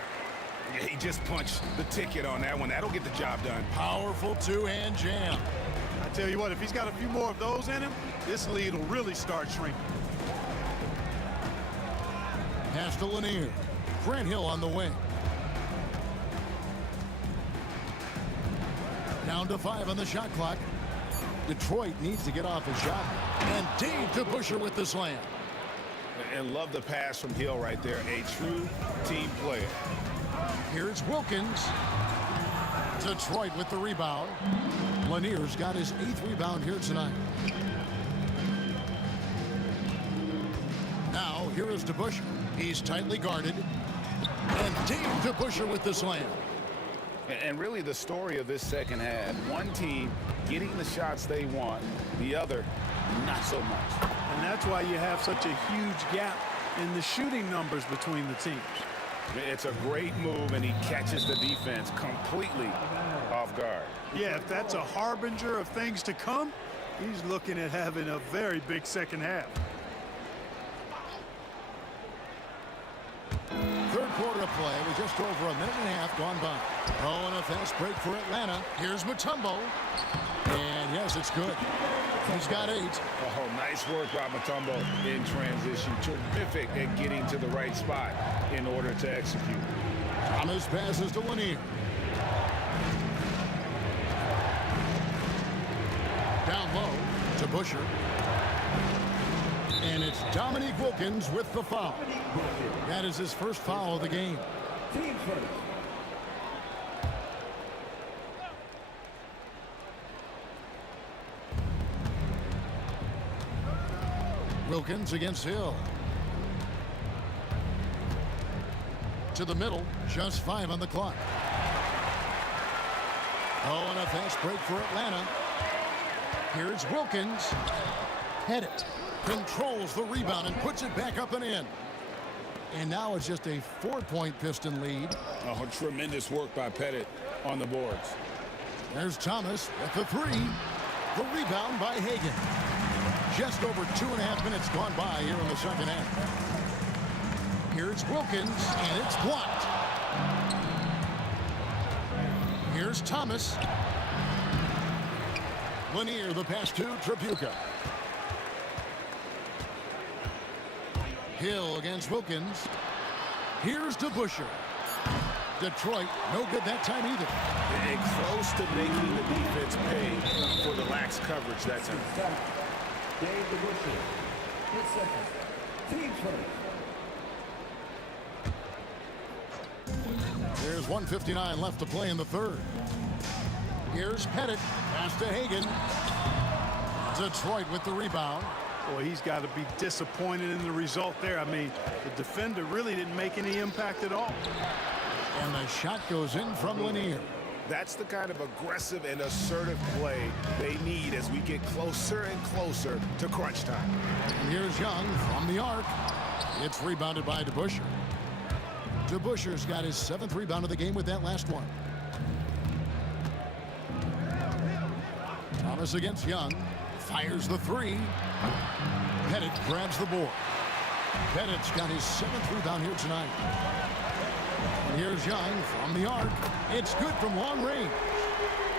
Yeah, he just punched the ticket on that one. That'll get the job done. Powerful 2-hand jam. I tell you what, if he's got a few more of those in him, this lead will really start shrinking. Pass to Lanier. Grant Hill on the wing. Down to 5 on the shot clock. Detroit needs to get off a shot. And Dave to Busher with the slam. And love the pass from Hill right there. A true team player. Here's Wilkins. Detroit with the rebound. Lanier's got his 8th rebound here tonight. Now, here is DeBuscher. He's tightly guarded. And Dave DeBuscher with the slam. And really the story of this second half, one team getting the shots they want, the other not so much. And that's why you have such a huge gap in the shooting numbers between the teams. It's a great move, and he catches the defense completely off guard. Yeah, if that's a harbinger of things to come, he's looking at having a very big second half. Third quarter of play with just over a minute and a half gone by. Oh, and a fast break for Atlanta. Here's Mutombo. And yes, it's good. He's got 8. Oh, nice work by Mutombo in transition. Terrific at getting to the right spot in order to execute. Thomas passes to Lanier. Down low to Busher. And it's Dominique Wilkins with the foul. That is his first foul of the game. Team first. Wilkins against Hill. To the middle, just 5 on the clock. Oh, and a fast break for Atlanta. Here's Wilkins. Pettit controls the rebound and puts it back up and in. And now it's just a 4-point Piston lead. Oh, tremendous work by Pettit on the boards. There's Thomas with the 3. The rebound by Hagan. Just over 2.5 minutes gone by here in the second half. Here's Wilkins, and it's blocked. Here's Thomas. Lanier, the pass to Tripucka. Hill against Wilkins. Here's DeBuscher. Detroit, no good that time either. And close to making the defense pay for the lax coverage that time. Dave DeBuscher. His second. Team first. There's 1:59 left to play in the third. Here's Pettit. Pass to Hagan. Detroit with the rebound. Boy, he's got to be disappointed in the result there. I mean, the defender really didn't make any impact at all. And the shot goes in from Lanier. That's the kind of aggressive and assertive play they need as we get closer and closer to crunch time. And here's Young from the arc. It's rebounded by DeBuscher. DeBuscher's got his 7th rebound of the game with that last one. Thomas against Young. Fires the 3. Pettit grabs the board. Pettit's got his 7th rebound here tonight. And here's Young from the arc. It's good from long range.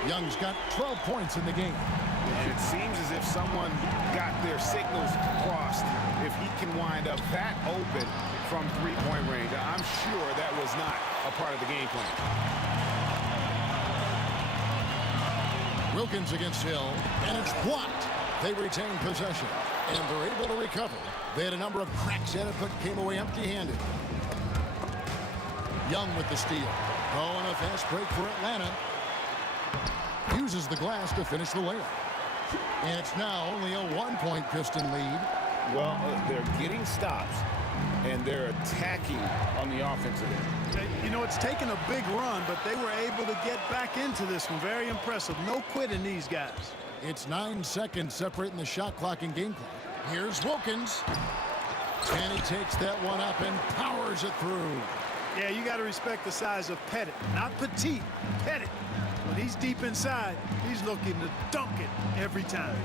Young's got 12 points in the game. And it seems as if someone got their signals crossed if he can wind up that open from three-point range. I'm sure that was not a part of the game plan. Wilkins against Hill, and it's blocked. They retain possession, and they're able to recover. They had a number of cracks at it, but came away empty-handed. Young with the steal. Oh, and a fast break for Atlanta. Uses the glass to finish the layup. And it's now only a 1-point Piston lead. Well, they're getting stops, and they're attacking on the offensive end. You know, it's taken a big run, but they were able to get back into this one. Very impressive. No quitting these guys. It's 9 seconds separating the shot clock and game clock. Here's Wilkins. And he takes that one up and powers it through. Yeah, you got to respect the size of Pettit. Not petite, Pettit. When he's deep inside, he's looking to dunk it every time.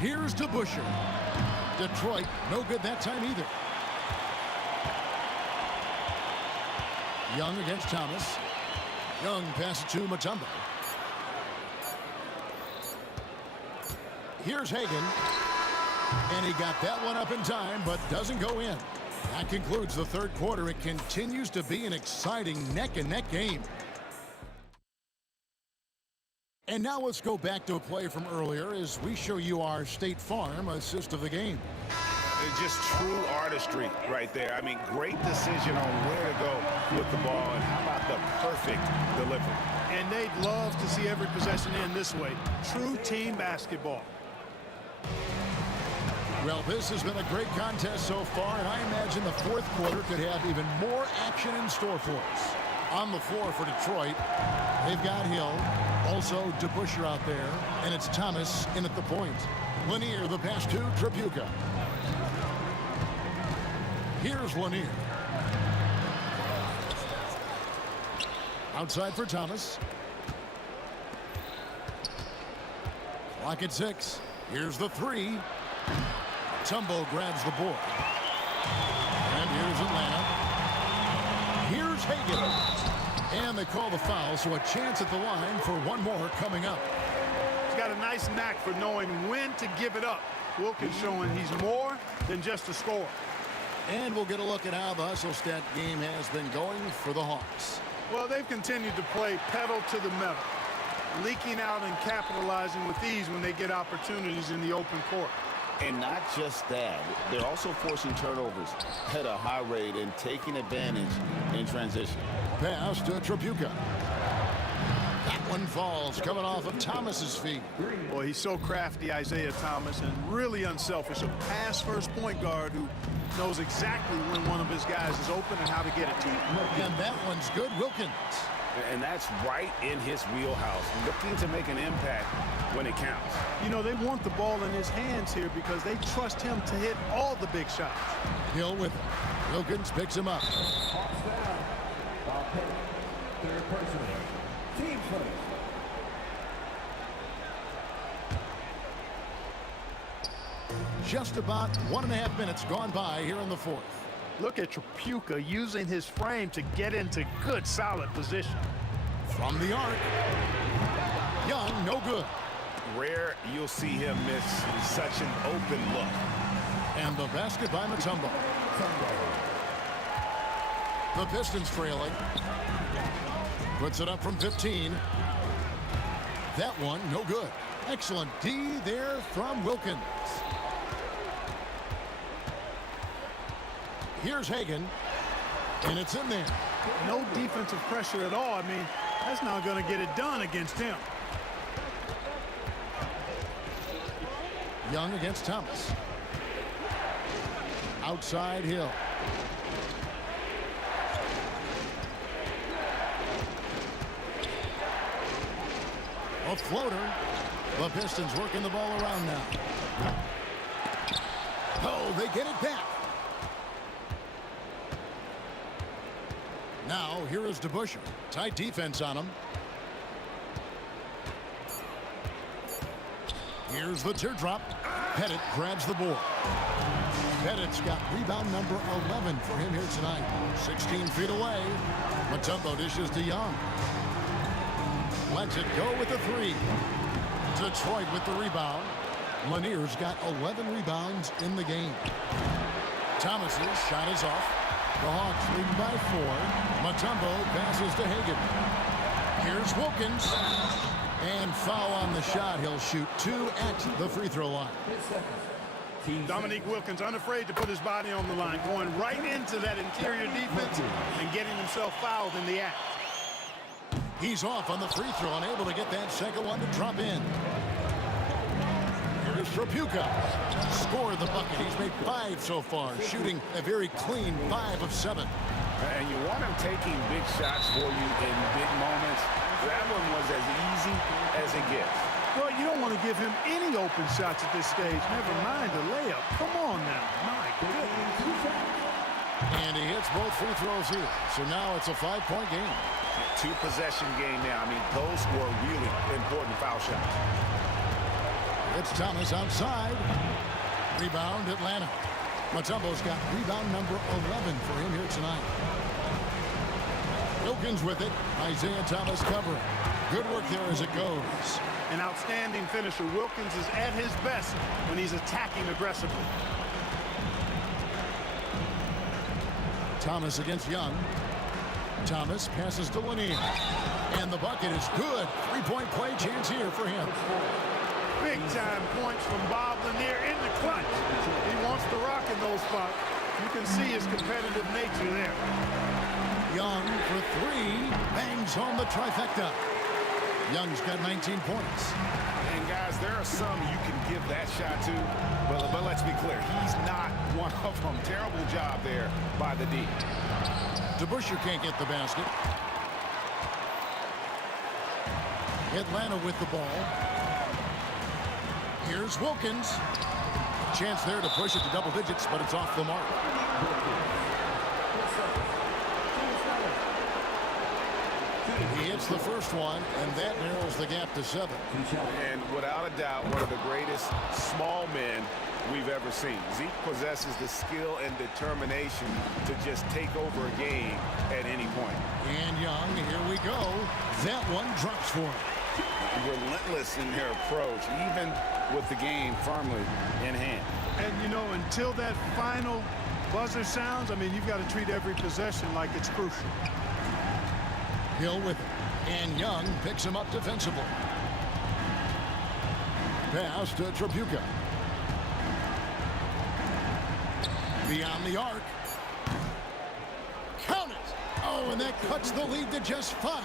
Here's DeBuscher. Detroit, no good that time either. Young against Thomas. Young passes to Mutombo. Here's Hagan. And he got that one up in time, but doesn't go in. That concludes the third quarter. It continues to be an exciting neck-and-neck game. And now let's go back to a play from earlier as we show you our State Farm assist of the game. It's just true artistry right there. I mean, great decision on where to go with the ball, and how about the perfect delivery. And they'd love to see every possession end this way. True team basketball. Well, this has been a great contest so far, and I imagine the fourth quarter could have even more action in store for us. On the floor for Detroit, they've got Hill, also DeBusschere out there, and it's Thomas in at the point. Lanier, the pass to Tripucka. Here's Lanier. Outside for Thomas. Clock at 6. Here's the three. Tumbo grabs the board. And here's Atlanta. Here's Hagan. And they call the foul, so a chance at the line for one more coming up. He's got a nice knack for knowing when to give it up. Wilkins showing he's more than just a scorer. And we'll get a look at how the hustle stat game has been going for the Hawks. Well, they've continued to play pedal to the metal, leaking out and capitalizing with ease when they get opportunities in the open court. And not just that, they're also forcing turnovers at a high rate and taking advantage in transition. Pass to Tripucka. That one falls, coming off of Thomas's feet. Boy, he's so crafty, Isaiah Thomas, and really unselfish. A pass-first point guard who knows exactly when one of his guys is open and how to get it to him. And that one's good, Wilkins. And that's right in his wheelhouse, looking to make an impact when it counts. You know, they want the ball in his hands here because they trust him to hit all the big shots. Hill with him. Wilkins picks him up. Hawks down. Ball pick. Third personal. Team first. Just about 1.5 minutes gone by here in the fourth. Look at Tripucka using his frame to get into good, solid position. From the arc. Young, no good. Rare you'll see him miss such an open look. And the basket by Mutombo. The Pistons trailing. Puts it up from 15. That one, no good. Excellent D there from Wilkins. Here's Hagan, and it's in there. No defensive pressure at all. I mean, that's not going to get it done against him. Young against Thomas. Outside Hill. A floater. The Pistons working the ball around now. Oh, they get it back. Now, here is DeBusschere. Tight defense on him. Here's the teardrop. Pettit grabs the board. Pettit's got rebound number 11 for him here tonight. 16 feet away. Mutombo dishes to Young. Lets it go with the three. Detroit with the rebound. Lanier's got 11 rebounds in the game. Thomas's shot is off. The Hawks lead by 4. Mutombo passes to Hagan. Here's Wilkins. And foul on the shot. He'll shoot 2 at the free throw line. Dominique Wilkins unafraid to put his body on the line, going right into that interior defense and getting himself fouled in the act. He's off on the free throw, unable to get that second one to drop in. Here's Tripucka. Scored the bucket. He's made 5 so far, shooting a very clean 5 of 7. And you want him taking big shots for you in big moments. That one was as easy as it gets. Well, you don't want to give him any open shots at this stage. Never mind a layup. Come on now. My goodness. And he hits both free throws here. So now it's a 5-point game. 2-possession game now. I mean, those were really important foul shots. It's Thomas outside. Rebound, Atlanta. Mutombo's got rebound number 11 for him here tonight. Wilkins with it. Isaiah Thomas covering. Good work there as it goes. An outstanding finisher. Wilkins is at his best when he's attacking aggressively. Thomas against Young. Thomas passes to Lanier. And the bucket is good. Three-point play chance here for him. Big-time points from Bob Lanier in the clutch. He wants to rock in those spots. You can see his competitive nature there. Young for three. Bangs home the trifecta. Young's got 19 points. And guys, there are some you can give that shot to, but let's be clear, he's not one of them. Terrible job there by the D. DeBusschere can't get the basket. Atlanta with the ball. Here's Wilkins. Chance there to push it to double digits, but it's off the mark. He hits the first one, and that narrows the gap to 7. And without a doubt, one of the greatest small men we've ever seen. Zeke possesses the skill and determination to just take over a game at any point. And Young, here we go. That one drops for him. Relentless in their approach, even with the game firmly in hand. And, you know, until that final buzzer sounds, I mean, you've got to treat every possession like it's crucial. Hill with it. And Young picks him up defensively. Pass to Tripucka. Beyond the arc. Count it! Oh, and that cuts the lead to just 5.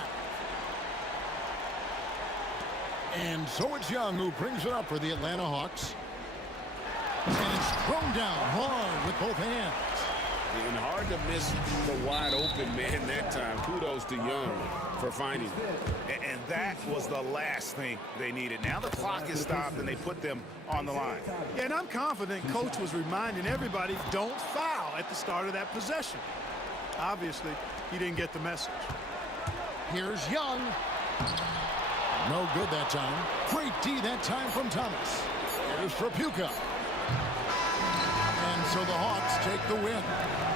And so it's Young who brings it up for the Atlanta Hawks. And it's thrown down hard with both hands. And hard to miss the wide open man that time. Kudos to Young for finding him. And that was the last thing they needed. Now the clock is stopped and they put them on the line. Yeah, and I'm confident Coach was reminding everybody, don't foul at the start of that possession. Obviously, he didn't get the message. Here's Young. No good that time. Great D that time from Thomas. Here's Tripucka. And so the Hawks take the win.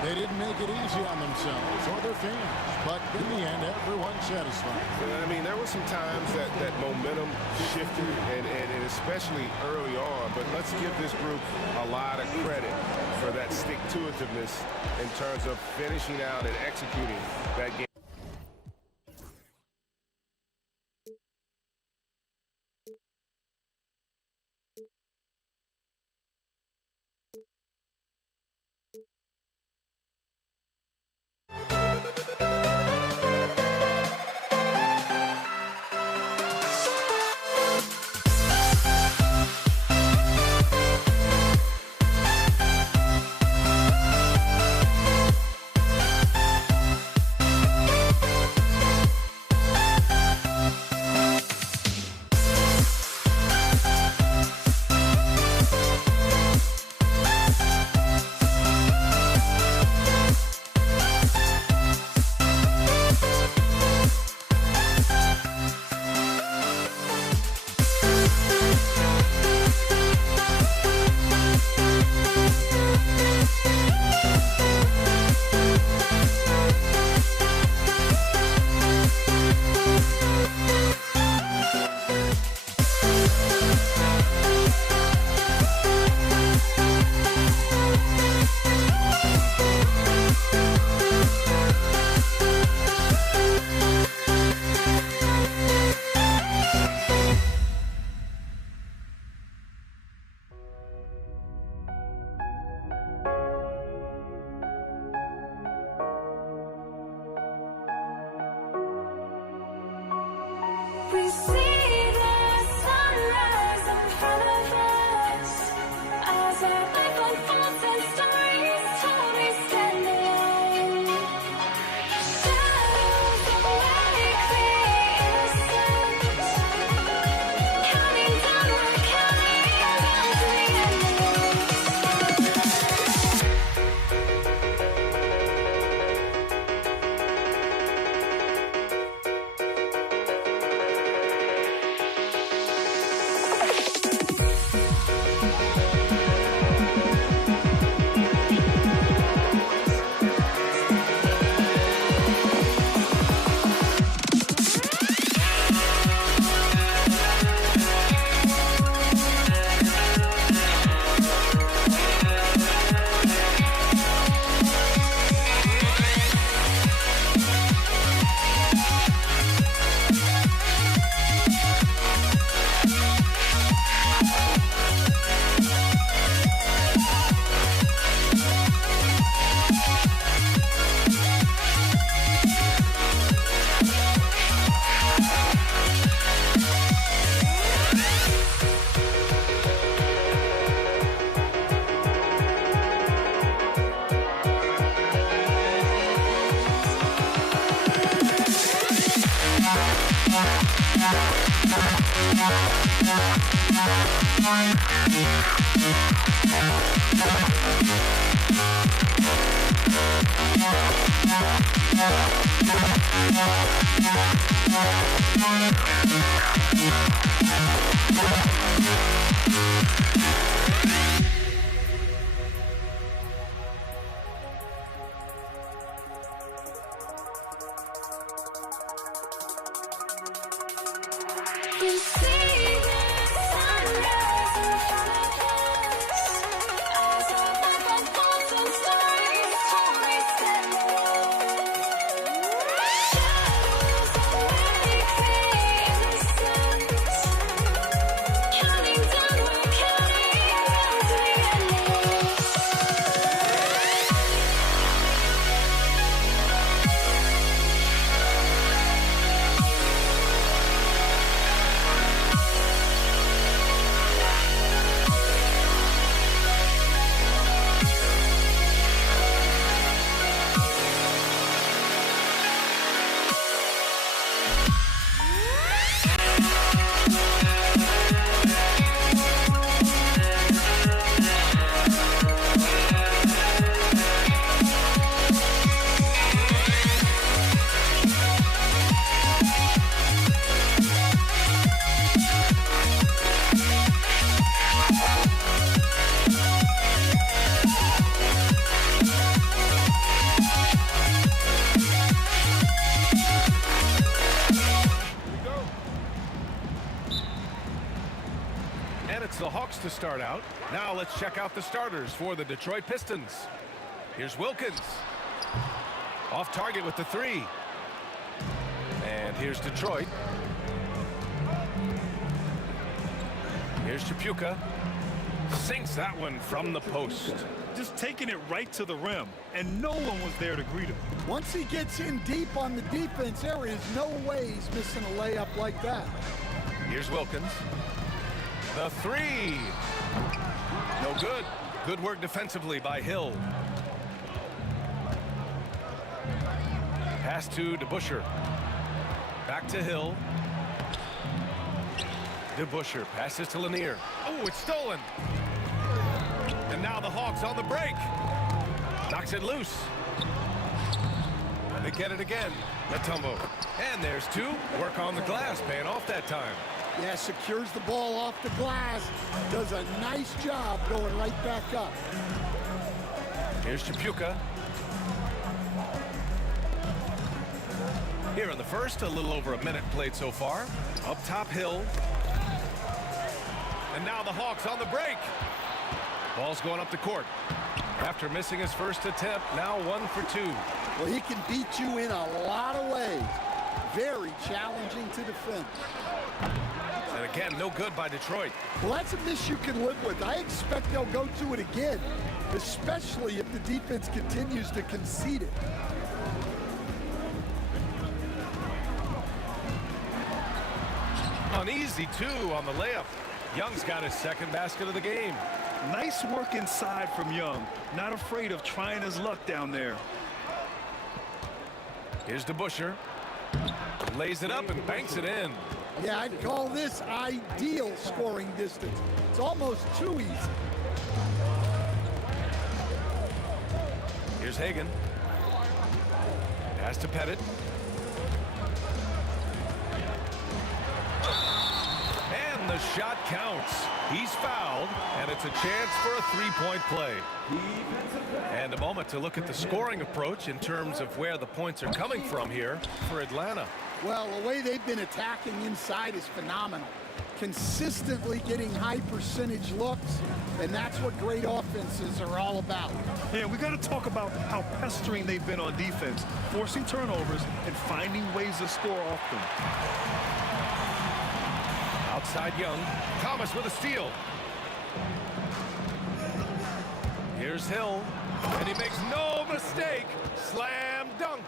They didn't make it easy on themselves or their fans, but in the end, everyone's satisfied. I mean, there were some times that momentum shifted, and especially early on, but let's give this group a lot of credit for that stick-to-itiveness in terms of finishing out and executing that game. We see the sunrise in front of us as our life unfolds and stories told we stand alone. Shadows of like the innocence, counting down, we're counting down to the end. The Hawks to start out. Now let's check out the starters for the Detroit Pistons. Here's Wilkins. Off target with the three. And here's Detroit. Here's Chapuka. Sinks that one from the post. Just taking it right to the rim, and no one was there to greet him. Once he gets in deep on the defense, there is no way he's missing a layup like that. Here's Wilkins. The three. No good. Good work defensively by Hill. Pass to DeBusschere. Back to Hill. DeBusschere passes to Lanier. Oh, it's stolen. And now the Hawks on the break. Knocks it loose. They get it again. Matumbo. And there's two. Work on the glass, paying off that time. Yeah, secures the ball off the glass. Does a nice job going right back up. Here's Chapuka. Here in the first, a little over a minute played so far. Up top, Hill. And now the Hawks on the break. Ball's going up the court. After missing his first attempt, now 1 for 2. Well, he can beat you in a lot of ways. Very challenging to defend. And again, no good by Detroit. Well, that's a miss you can live with. I expect they'll go to it again, especially if the defense continues to concede it. Uneasy, too, on the layup. Young's got his second basket of the game. Nice work inside from Young. Not afraid of trying his luck down there. Here's DeBusschere. Lays it up and banks it in. Yeah, I'd call this ideal scoring distance. It's almost too easy. Here's Hagan. Pass to Pettit. And the shot counts. He's fouled, and it's a chance for a three-point play. And a moment to look at the scoring approach in terms of where the points are coming from here for Atlanta. Well, the way they've been attacking inside is phenomenal. Consistently getting high percentage looks, and that's what great offenses are all about. Yeah, we got to talk about how pestering they've been on defense, forcing turnovers and finding ways to score off them. Outside Young. Thomas with a steal. Here's Hill, and he makes no mistake. Slam dunk.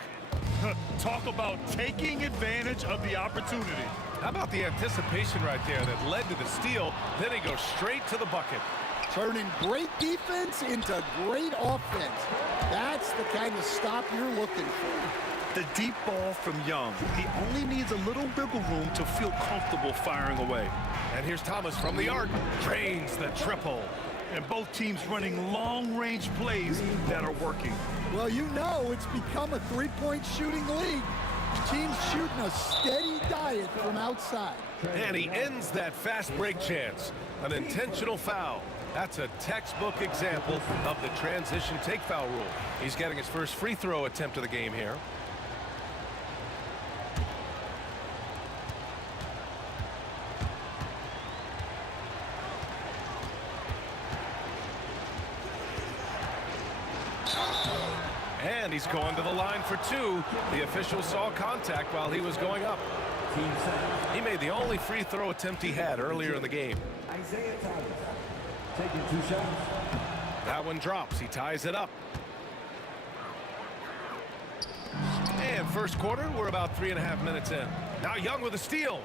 Talk about taking advantage of the opportunity. How about the anticipation right there that led to the steal? Then he goes straight to the bucket. Turning great defense into great offense. That's the kind of stop you're looking for. The deep ball from Young. He only needs a little wiggle room to feel comfortable firing away. And here's Thomas from the arc. Drains the triple. And both teams running long-range plays that are working. Well, you know it's become a three-point shooting league. Teams shooting a steady diet from outside. And he ends that fast break chance. An intentional foul. That's a textbook example of the transition take foul rule. He's getting his first free throw attempt of the game here. And he's going to the line for two. The official saw contact while he was going up. He made the only free throw attempt he had earlier in the game. Isaiah Thomas taking 2 shots. That one drops. He ties it up. And first quarter, we're about 3.5 minutes in. Now Young with a steal.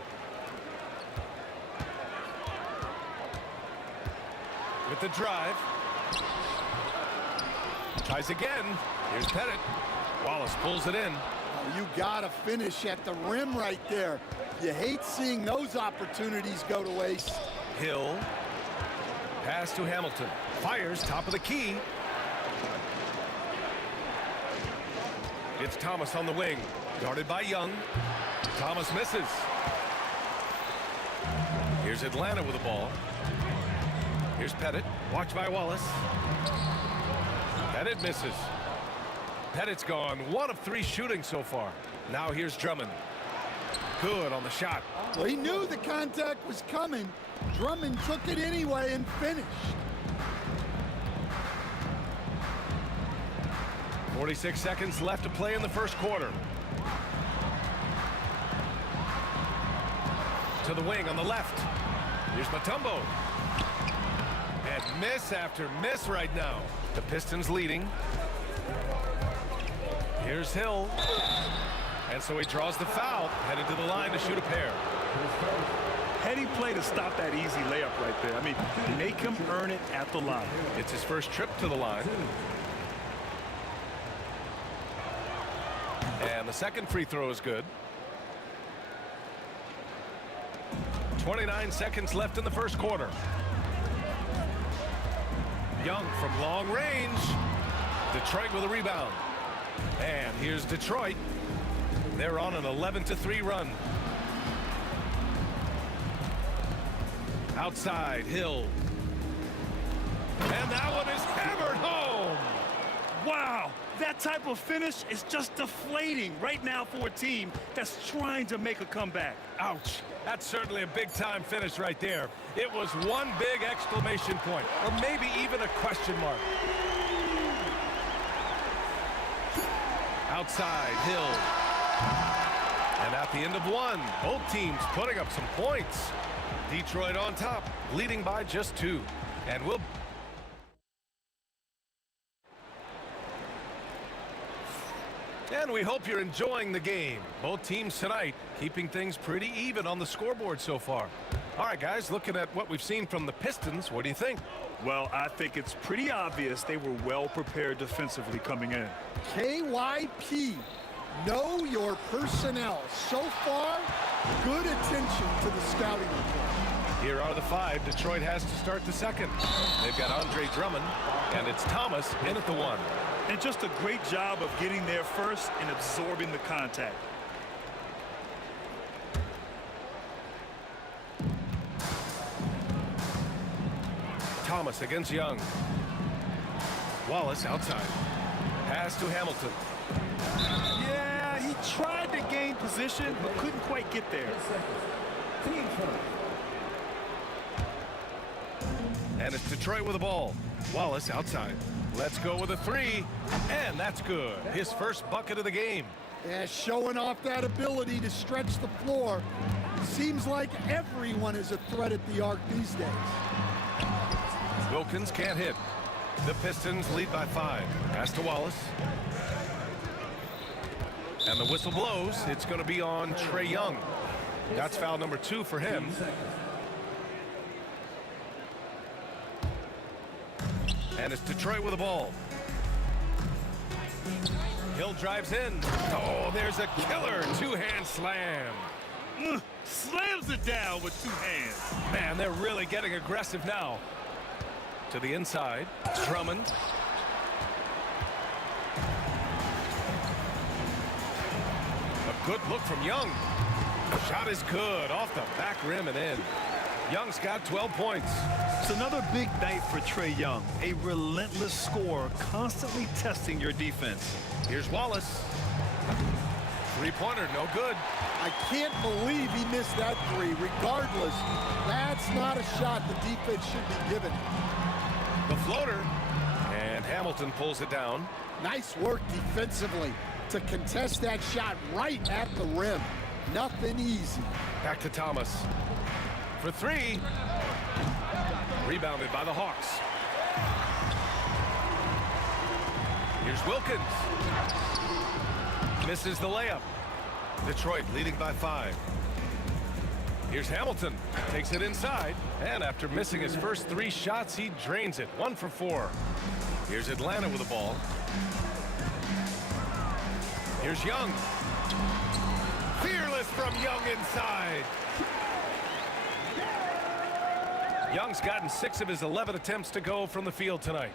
With the drive. Tries again. Here's Pettit. Wallace pulls it in. Oh, you got to finish at the rim right there. You hate seeing those opportunities go to waste. Hill. Pass to Hamilton. Fires top of the key. It's Thomas on the wing. Guarded by Young. Thomas misses. Here's Atlanta with the ball. Here's Pettit. Watched by Wallace. Pettit misses. Pettit's gone 1 of 3 shooting so far. Now here's Drummond. Good on the shot. Well, he knew the contact was coming. Drummond took it anyway and finished. 46 seconds left to play in the first quarter. To the wing on the left. Here's Mutombo. And miss after miss right now. The Pistons leading. Here's Hill. And so he draws the foul, headed to the line to shoot a pair. Heady play to stop that easy layup right there. I mean, make him earn it at the line. It's his first trip to the line. And the second free throw is good. 29 seconds left in the first quarter. Young from long range. Detroit with a rebound. And here's Detroit. They're on an 11-3 run. Outside, Hill. And that one is hammered home. Wow, that type of finish is just deflating right now for a team that's trying to make a comeback. Ouch. That's certainly a big-time finish right there. It was one big exclamation point, or maybe even a question mark. Outside, Hill. And at the end of one, both teams putting up some points. Detroit on top, leading by just 2. And we'll... And we hope you're enjoying the game. Both teams tonight keeping things pretty even on the scoreboard so far. All right, guys, looking at what we've seen from the Pistons, what do you think? Well, I think it's pretty obvious they were well prepared defensively coming in. KYP, know your personnel. So far, good attention to the scouting report. Here are the 5 Detroit has to start the second. They've got Andre Drummond, and it's Thomas in at the 1. And just a great job of getting there first and absorbing the contact. Thomas against Young. Wallace outside. Pass to Hamilton. Yeah, he tried to gain position, but couldn't quite get there. And it's Detroit with the ball. Wallace outside. Let's go with a 3. And that's good. His first bucket of the game. Yeah, showing off that ability to stretch the floor. Seems like everyone is a threat at the arc these days. Wilkins can't hit. The Pistons lead by 5. Pass to Wallace. And the whistle blows. It's going to be on Trae Young. That's foul number 2 for him. And it's Detroit with the ball. Hill drives in. Oh, there's a killer two-hand slam. Slams it down with two hands. Man, they're really getting aggressive now. To the inside, Drummond. A good look from Young. Shot is good, off the back rim and in. Young's got 12 points. It's another big night for Trae Young. A relentless scorer, constantly testing your defense. Here's Wallace. Three-pointer, no good. I can't believe he missed that three. Regardless, that's not a shot the defense should be given. The floater, and Hamilton pulls it down. Nice work defensively to contest that shot right at the rim. Nothing easy. Back to Thomas. For three. Rebounded by the Hawks. Here's Wilkins. Misses the layup. Detroit leading by 5. Here's Hamilton. Takes it inside. And after missing his first 3 shots, he drains it. 1 for 4. Here's Atlanta with the ball. Here's Young. Fearless from Young inside. Young's gotten 6 of his 11 attempts to go from the field tonight.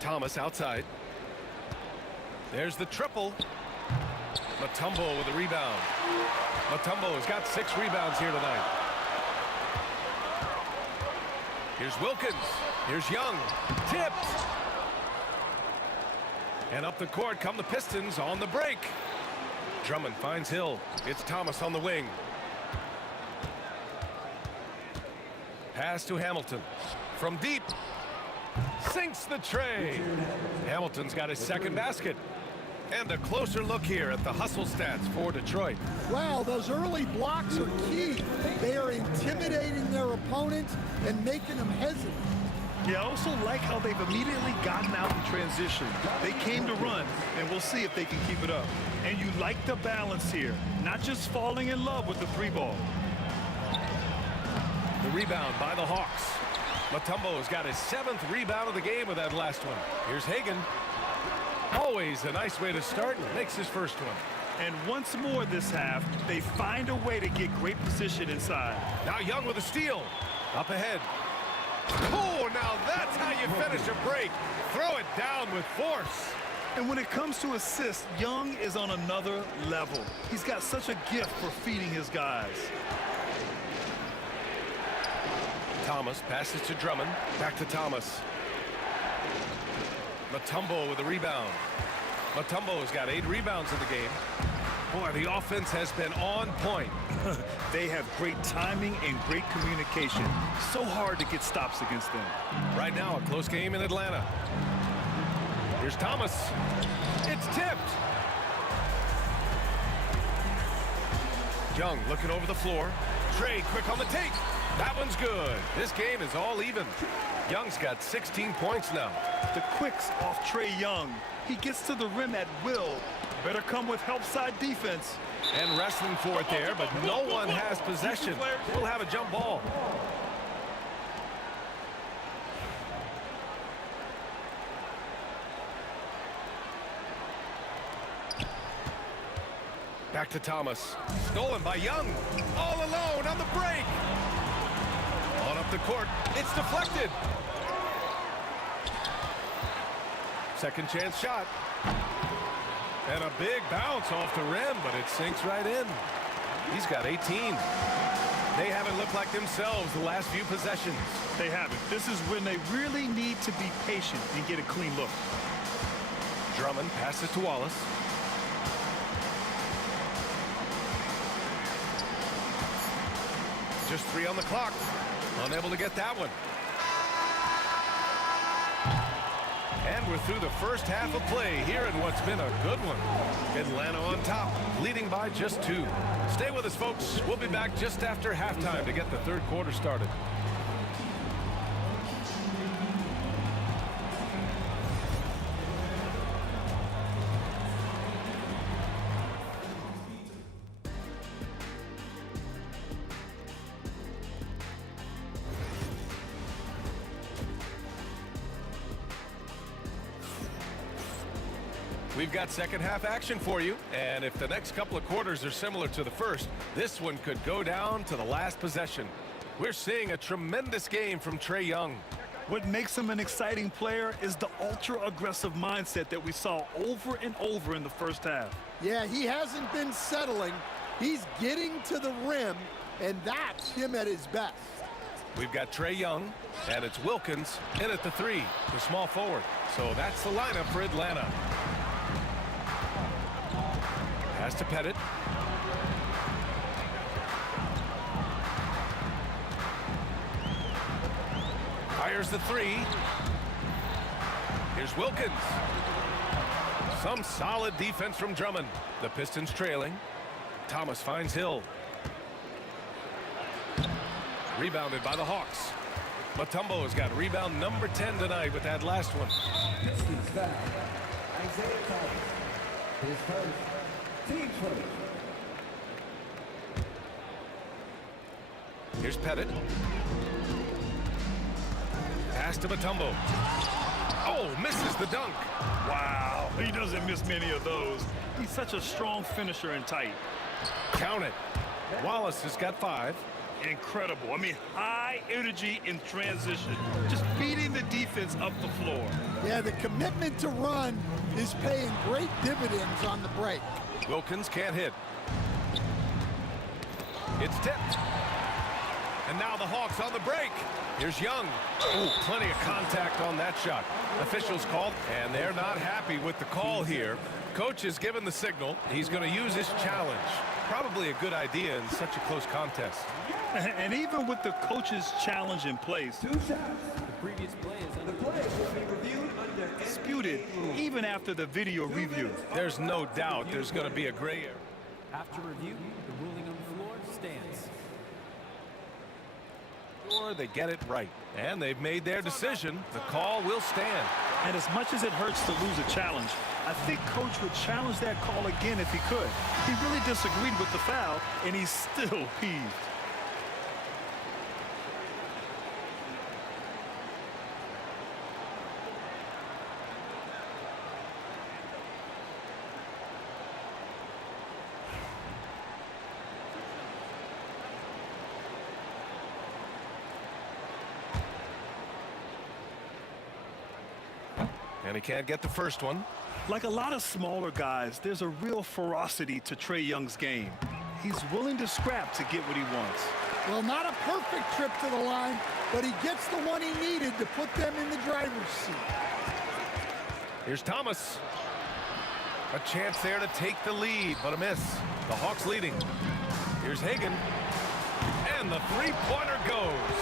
Thomas outside. There's the triple. Mutombo with a rebound. Mutombo has got 6 rebounds here tonight. Here's Wilkins. Here's Young. Tipped. And up the court come the Pistons on the break. Drummond finds Hill. It's Thomas on the wing. Pass to Hamilton. From deep. Sinks the tray. Hamilton's got his second basket. And a closer look here at the hustle stats for Detroit. Wow, those early blocks are key. They are intimidating their opponents and making them hesitant. Yeah, I also like how they've immediately gotten out in transition. They came to run, and we'll see if they can keep it up. And you like the balance here, not just falling in love with the 3-ball. The rebound by the Hawks. Mutombo has got his 7th rebound of the game with that last one. Here's Hagan. Always a nice way to start and makes his first one. And once more this half, they find a way to get great position inside. Now Young with a steal. Up ahead. Oh, now that's how you finish a break. Throw it down with force. And when it comes to assists, Young is on another level. He's got such a gift for feeding his guys. Thomas passes to Drummond. Back to Thomas. Mutombo with a rebound. Mutombo has got 8 rebounds in the game. Boy, the offense has been on point. They have great timing and great communication. So hard to get stops against them. Right now, a close game in Atlanta. Here's Thomas. It's tipped. Young looking over the floor. Trae quick on the take. That one's good. This game is all even. Young's got 16 points now. The quicks off Trae Young. He gets to the rim at will. Better come with help side defense. And wrestling for it there, but no one has possession. We'll have a jump ball. Back to Thomas. Stolen by Young. All alone on the break. On up the court. It's deflected. Second chance shot. And a big bounce off the rim, but it sinks right in. He's got 18. They haven't looked like themselves the last few possessions. They haven't. This is when they really need to be patient and get a clean look. Drummond passes to Wallace. Just 3 on the clock. Unable to get that one. And we're through the first half of play here in what's been a good one. Atlanta on top, leading by just 2. Stay with us, folks. We'll be back just after halftime to get the third quarter started. We've got second half action for you, and if the next couple of quarters are similar to the first, this one could go down to the last possession. We're seeing a tremendous game from Trae Young. What makes him an exciting player is the ultra-aggressive mindset that we saw over and over in the first half. Yeah, he hasn't been settling. He's getting to the rim, and that's him at his best. We've got Trae Young, and it's Wilkins in at the 3, the small forward. So that's the lineup for Atlanta. Pass to Pettit. Fires the 3. Here's Wilkins. Some solid defense from Drummond. The Pistons trailing. Thomas finds Hill. Rebounded by the Hawks. Mutombo has got rebound number 10 tonight with that last one. Pistons foul. Isaiah Thomas. His first. Team first. Here's Pettit. Pass to Mutombo. Oh, misses the dunk. Wow, he doesn't miss many of those. He's such a strong finisher and tight. Count it. Wallace has got 5. Incredible. I mean, high energy in transition. Just feeding the defense up the floor. Yeah, the commitment to run is paying great dividends on the break. Wilkins can't hit. It's tipped. And now the Hawks on the break. Here's Young. Oh, plenty of contact on that shot. Officials called, and they're not happy with the call here. Coach has given the signal. He's going to use his challenge. Probably a good idea in such a close contest. And even with the coach's challenge in place, The previous play will be reviewed under disputed even after the video review. There's no doubt there's going to be a gray area. After review, the ruling on the floor stands. Or they get it right, and they've made their decision. The call will stand. And as much as it hurts to lose a challenge, I think Coach would challenge that call again if he could. He really disagreed with the foul, and he's still peeved. And he can't get the first one. Like a lot of smaller guys, there's a real ferocity to Trae Young's game. He's willing to scrap to get what he wants. Well, not a perfect trip to the line, but he gets the one he needed to put them in the driver's seat. Here's Thomas. A chance there to take the lead, but a miss. The Hawks leading. Here's Hagan. And the three-pointer goes.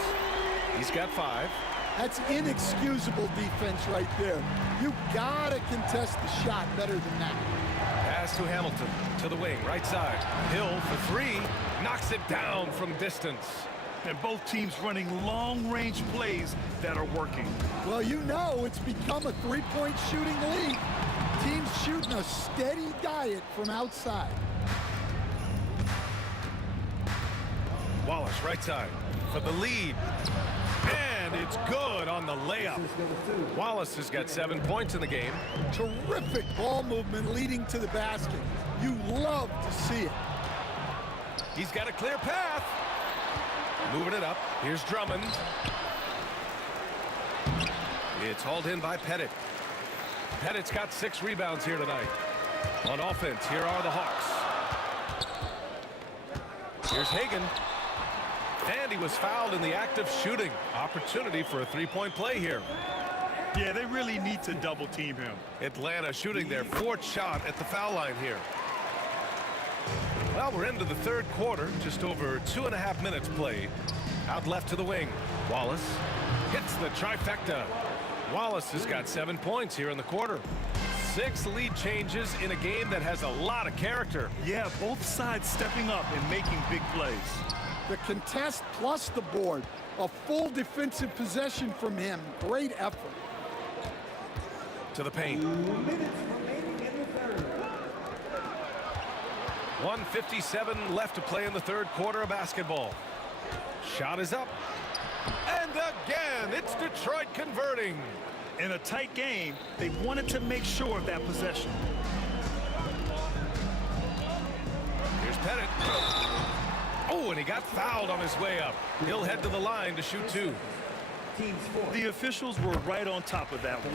He's got 5. That's inexcusable defense right there. You gotta contest the shot better than that. Pass to Hamilton, to the wing, right side. Hill for 3, knocks it down from distance. And both teams running long-range plays that are working. Well, you know it's become a three-point shooting league. Teams shooting a steady diet from outside. Wallace, right side, for the lead. And it's good on the layup. Wallace has got 7 points in the game. Terrific ball movement leading to the basket. You love to see it. He's got a clear path. Moving it up. Here's Drummond. It's hauled in by Pettit. Pettit's got 6 rebounds here tonight. On offense, here are the Hawks. Here's Hagan. And he was fouled in the act of shooting. Opportunity for a three-point play here. Yeah, they really need to double-team him. Atlanta shooting their 4th shot at the foul line here. Well, we're into the third quarter. Just over 2.5 minutes played. Out left to the wing. Wallace hits the trifecta. Wallace has got 7 points here in the quarter. 6 lead changes in a game that has a lot of character. Yeah, both sides stepping up and making big plays. The contest plus the board. A full defensive possession from him. Great effort. To the paint. 2 minutes remaining in the third. 1:57 left to play in the third quarter of basketball. Shot is up. And again, it's Detroit converting. In a tight game, they wanted to make sure of that possession. Pettit. Oh, and he got fouled on his way up. He'll head to the line to shoot 2. The officials were right on top of that one.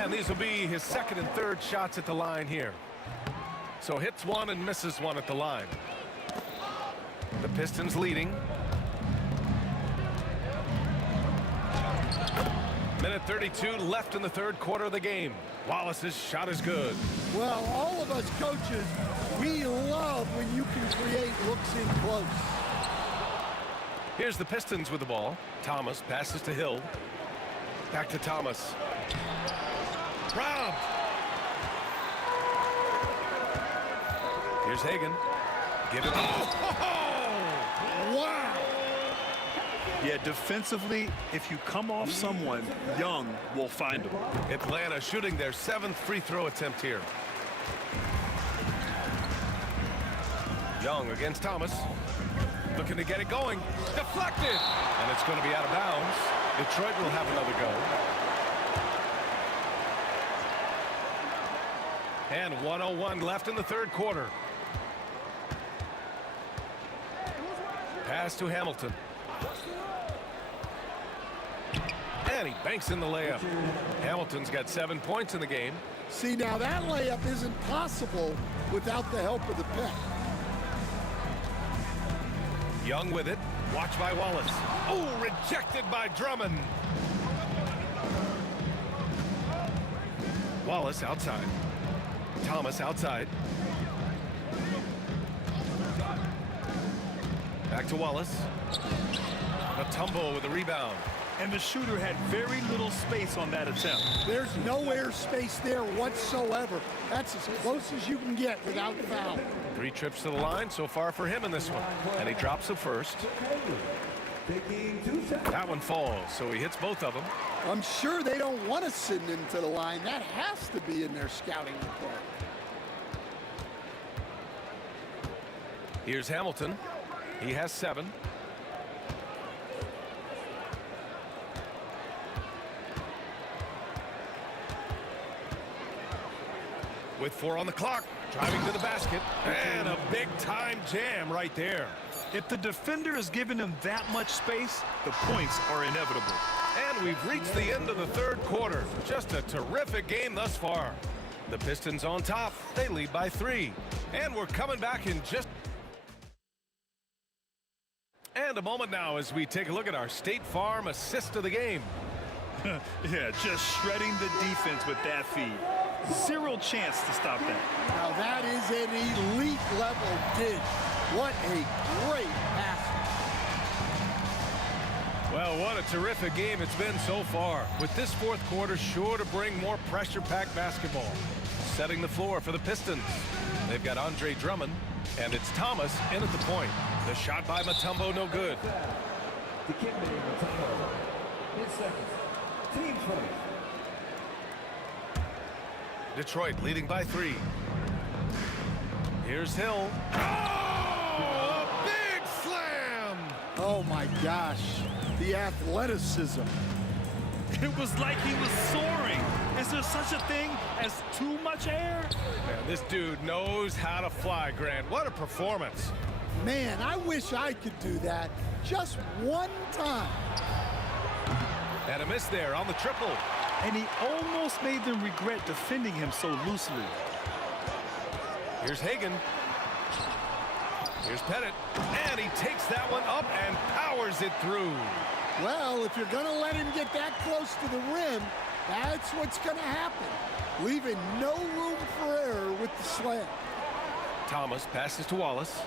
And these will be his second and third shots at the line here. So hits 1 and misses 1 at the line. The Pistons leading. Minute 32 left in the third quarter of the game. Wallace's shot is good. Well, all of us coaches, we love when you can create looks in close. Here's the Pistons with the ball. Thomas passes to Hill. Back to Thomas. Robbed. Here's Hagan. Give it. Oh! Wow! Yeah, defensively, if you come off someone, Young will find them. Atlanta shooting their 7th free throw attempt here. Young against Thomas. Looking to get it going. Deflected. And it's going to be out of bounds. Detroit will have another go. And 1:01 left in the third quarter. Pass to Hamilton. And he banks in the layup. Hamilton's got 7 points in the game. See, now that layup isn't possible without the help of the pick. Young with it. Watch by Wallace. Oh, rejected by Drummond. Wallace outside. Thomas outside. Back to Wallace. Matumbo with the rebound. And the shooter had very little space on that attempt. There's no air space there whatsoever. That's as close as you can get without foul. 3 trips to the line so far for him in this one. And he drops it first. That one falls, so he hits both of them. I'm sure they don't want to send him to the line. That has to be in their scouting report. Here's Hamilton. He has 7. With 4 on the clock, driving to the basket, and a big-time jam right there. If the defender is giving him that much space, the points are inevitable. And we've reached the end of the third quarter. Just a terrific game thus far. The Pistons on top. They lead by 3. And we're coming back in just... And a moment now as we take a look at our State Farm assist of the game. Yeah, just shredding the defense with that feed. Zero chance to stop that. Now that is an elite level dish. What a great pass. Well, what a terrific game it's been so far. With this fourth quarter sure to bring more pressure-packed basketball. Setting the floor for the Pistons. They've got Andre Drummond, and it's Thomas in at the point. The shot by Matumbo, no good. The kid made Matumbo. In seconds. Team fight. Detroit leading by 3. Here's Hill. Oh, a big slam! Oh my gosh, the athleticism. It was like he was soaring. Is there such a thing as too much air? Man, this dude knows how to fly, Grant. What a performance. Man, I wish I could do that just one time. And a miss there on the triple. And he almost made them regret defending him so loosely. Here's Hagan. Here's Pettit. And he takes that one up and powers it through. Well, if you're going to let him get that close to the rim, that's what's going to happen. Leaving no room for error with the slam. Thomas passes to Wallace.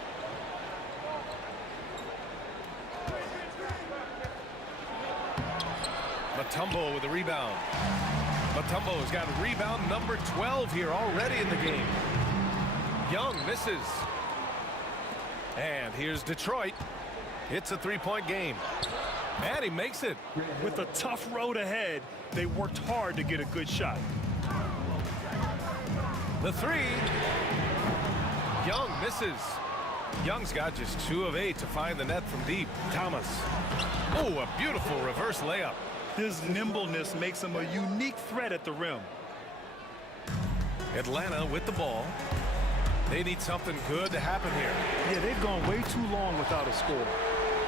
Matumbo with the rebound. Matumbo's got rebound number 12 here already in the game. Young misses. And here's Detroit. It's a 3-point game. And he makes it. With a tough road ahead, they worked hard to get a good shot. The 3. Young misses. Young's got just 2 of 8 to find the net from deep. Thomas. Oh, a beautiful reverse layup. His nimbleness makes him a unique threat at the rim. Atlanta with the ball. They need something good to happen here. Yeah, they've gone way too long without a score.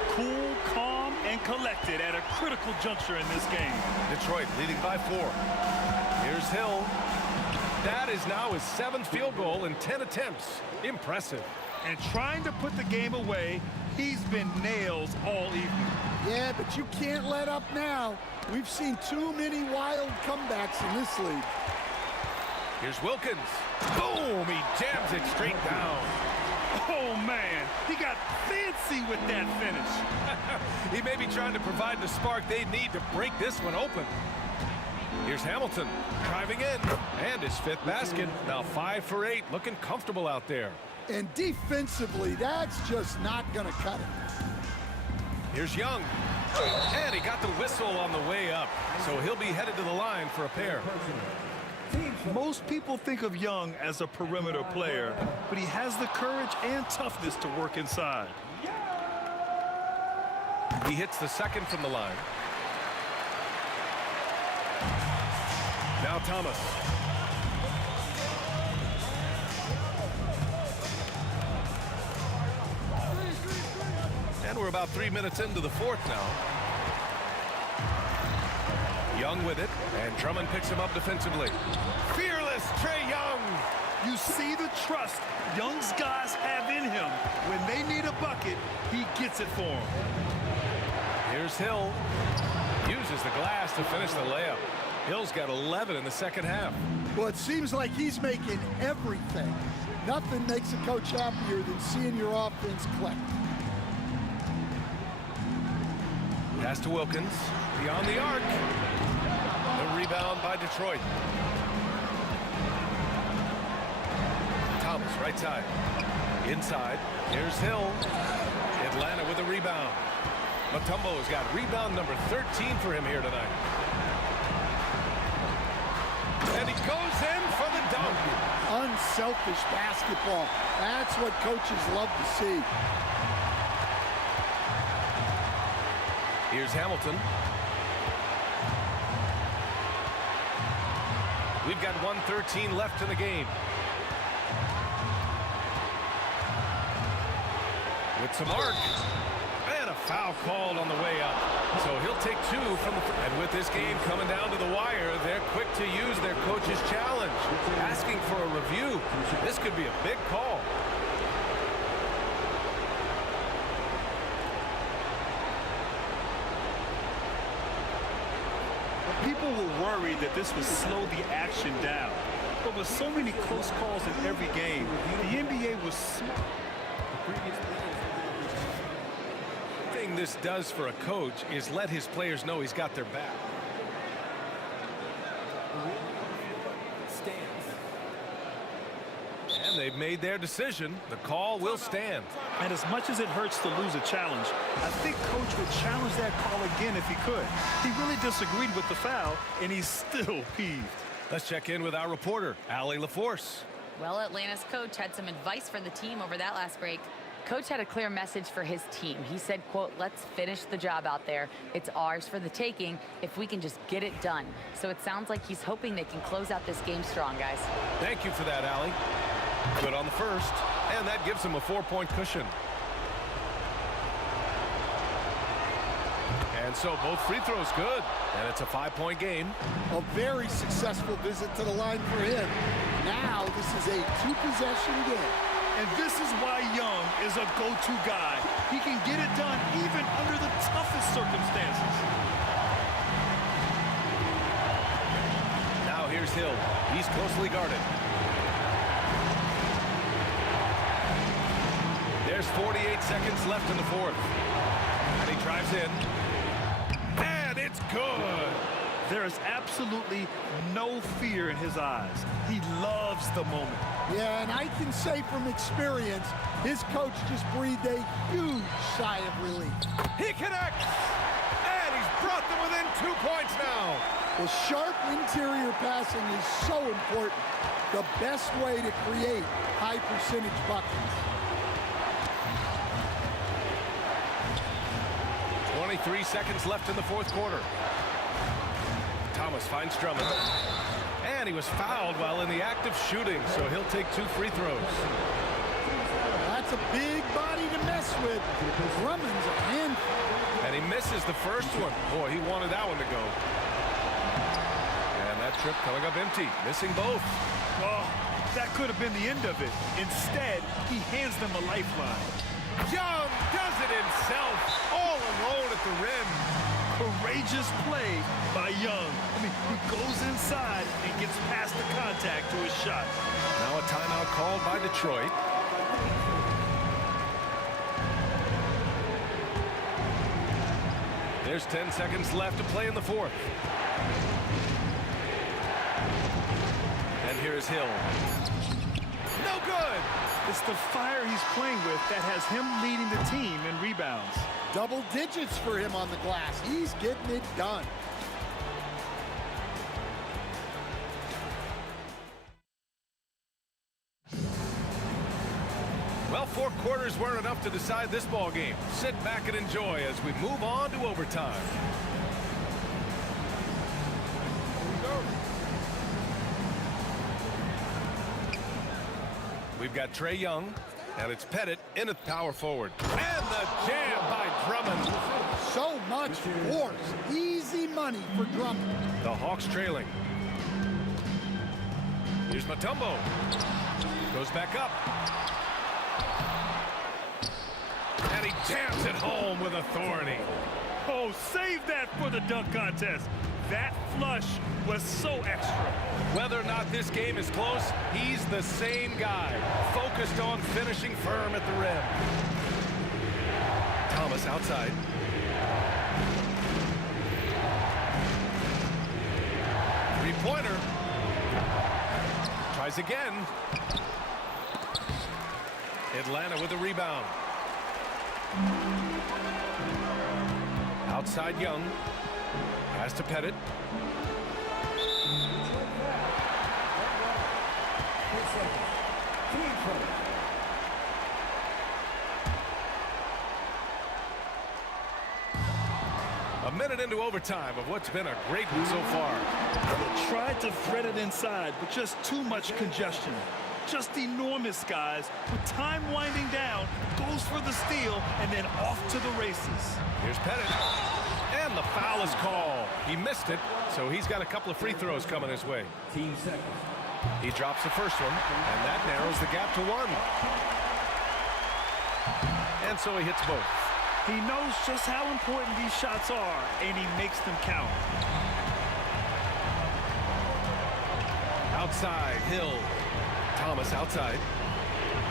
Cool, calm, and collected at a critical juncture in this game. Detroit leading by 4. Here's Hill. That is now his 7th field goal in 10 attempts. Impressive. And trying to put the game away, he's been nails all evening. Yeah, but you can't let up now. We've seen too many wild comebacks in this league. Here's Wilkins. Boom! He jams it straight down. Oh, man. He got fancy with that finish. He may be trying to provide the spark they need to break this one open. Here's Hamilton driving in. And his 5th basket. Now 5 for 8. Looking comfortable out there. And defensively, that's just not going to cut it. Here's Young. And he got the whistle on the way up. So he'll be headed to the line for a pair. Most people think of Young as a perimeter player, but he has the courage and toughness to work inside. He hits the 2nd from the line. Now Thomas. And we're about 3 minutes into the 4th now. Young with it, and Drummond picks him up defensively. Fearless Trae Young. You see the trust Young's guys have in him. When they need a bucket, he gets it for them. Here's Hill. Uses the glass to finish the layup. Hill's got 11 in the 2nd half. Well, it seems like he's making everything. Nothing makes a coach happier than seeing your offense click. Pass to Wilkins. Beyond the arc. The rebound by Detroit. Thomas, right side. Inside. Here's Hill. Atlanta with a rebound. Mutombo's got rebound number 13 for him here tonight. And he goes in for the dunk. Unselfish basketball. That's what coaches love to see. Here's Hamilton. We've got 1:13 left in the game. With some arc. And a foul called on the way up. So he'll take 2 from the... And with this game coming down to the wire, they're quick to use their coach's challenge. Asking for a review. This could be a big call. People were worried that this would slow the action down. But with so many close calls in every game, the NBA was smart. The thing this does for a coach is let his players know he's got their back. And they've made their decision. The call will stand. And as much as it hurts to lose a challenge, I think Coach would challenge that call again if he could. He really disagreed with the foul, and he's still peeved. Let's check in with our reporter, Allie LaForce. Well, Atlanta's coach had some advice for the team over that last break. Coach had a clear message for his team. He said, quote, let's finish the job out there. It's ours for the taking if we can just get it done. So it sounds like he's hoping they can close out this game strong, guys. Thank you for that, Allie. Good on the first, and that gives him a 4-point cushion. And so both free throws good, and it's a 5-point game. A very successful visit to the line for him. Now this is a 2-possession game. And this is why Young is a go-to guy. He can get it done even under the toughest circumstances. Now here's Hill. He's closely guarded. There's 48 seconds left in the 4th. And he drives in. And it's good. There is absolutely no fear in his eyes. He loves the moment. Yeah, and I can say from experience, his coach just breathed a huge sigh of relief. He connects! And he's brought them within 2 points now. Well, sharp interior passing is so important. The best way to create high-percentage buckets. 23 seconds left in the 4th quarter. Thomas finds Drummond. And And he was fouled while in the act of shooting, so he'll take 2 free throws. That's a big body to mess with. Drummond's a handful. And he misses the first one. Boy, he wanted that one to go. And that trip coming up empty, missing both. Oh, that could have been the end of it. Instead, he hands them a lifeline. Young does it himself, all alone at the rim. Courageous play by Young. I mean, he goes inside and gets past the contact to his shot. Now a timeout called by Detroit. There's 10 seconds left to play in the fourth. And here's Hill. No good! It's the fire he's playing with that has him leading the team in rebounds. Double digits for him on the glass. He's getting it done. Well, 4 quarters weren't enough to decide this ball game. Sit back and enjoy as we move on to overtime. We've got Trae Young, and it's Pettit in at power forward. And the jam by Drummond. So much force. Easy money for Drummond. The Hawks trailing. Here's Mutombo. Goes back up. And he jams it home with authority. Oh, save that for the dunk contest. That flush was so extra. Whether or not this game is close, he's the same guy, focused on finishing firm at the rim. Thomas outside. Three-pointer. Tries again. Atlanta with a rebound. Outside Young. Pass to Pettit. A minute into overtime of what's been a great one so far. They tried to thread it inside, but just too much congestion. Just enormous guys. With time winding down, goes for the steal, and then off to the races. Here's Pettit. And the foul is called. He missed it, so he's got a couple of free throws coming his way. He drops the first one, and that narrows the gap to 1. And so he hits both. He knows just how important these shots are, and he makes them count. Outside, Hill. Thomas outside.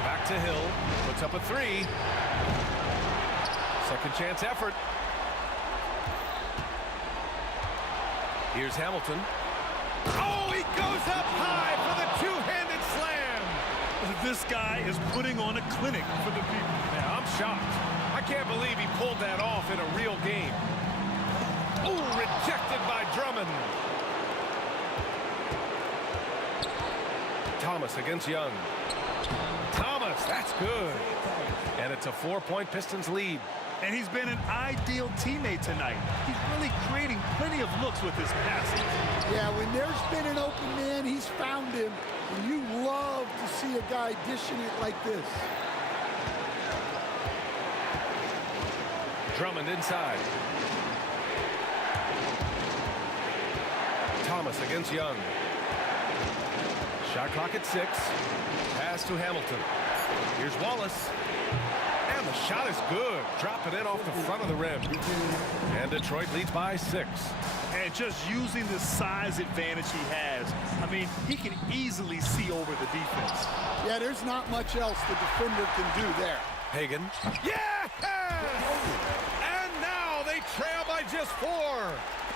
Back to Hill. Puts up a 3. Second chance effort. Here's Hamilton. Oh, he goes up high for the two-handed slam. This guy is putting on a clinic for the people. Yeah, I'm shocked. I can't believe he pulled that off in a real game. Oh, rejected by Drummond. Thomas against Young. Thomas, that's good. And it's a 4-point Pistons lead. And he's been an ideal teammate tonight. He's really creating plenty of looks with his passing. Yeah, when there's been an open man, he's found him. And you love to see a guy dishing it like this. Drummond inside. Thomas against Young. Shot clock at 6. Pass to Hamilton. Here's Wallace. And the shot is good. Drop it in off the front of the rim. And Detroit leads by 6. And just using the size advantage he has, I mean, he can easily see over the defense. Yeah, there's not much else the defender can do there. Hagan. Yes! And now they trail by just 4.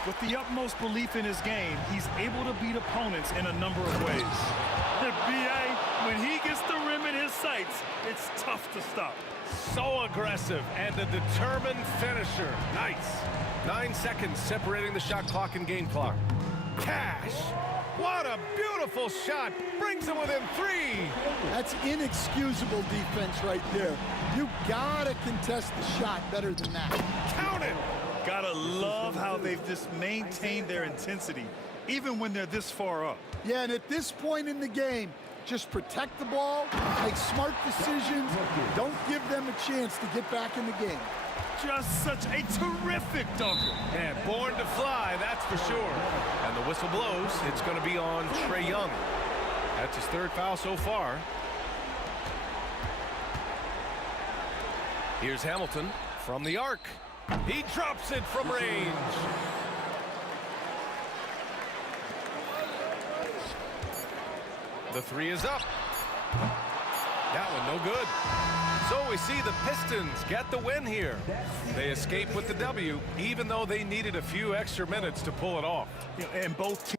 With the utmost belief in his game, he's able to beat opponents in a number of ways. The B.A., when he gets the rim in his sights, it's tough to stop. So aggressive and a determined finisher. Nice. 9 seconds separating the shot clock and game clock. Cash. What a beautiful shot. Brings him within 3. That's inexcusable defense right there. You gotta contest the shot better than that. Count it. Gotta love how they've just maintained their intensity, even when they're this far up. Yeah, and at this point in the game, just protect the ball, make smart decisions, don't give them a chance to get back in the game. Just such a terrific dunker. And born to fly, that's for sure. And the whistle blows. It's going to be on Trae Young. That's his third foul so far. Here's Hamilton from the arc. He drops it from range. The three is up. That one no good. So we see the Pistons get the win here. They escape with the W, even though they needed a few extra minutes to pull it off. And both teams.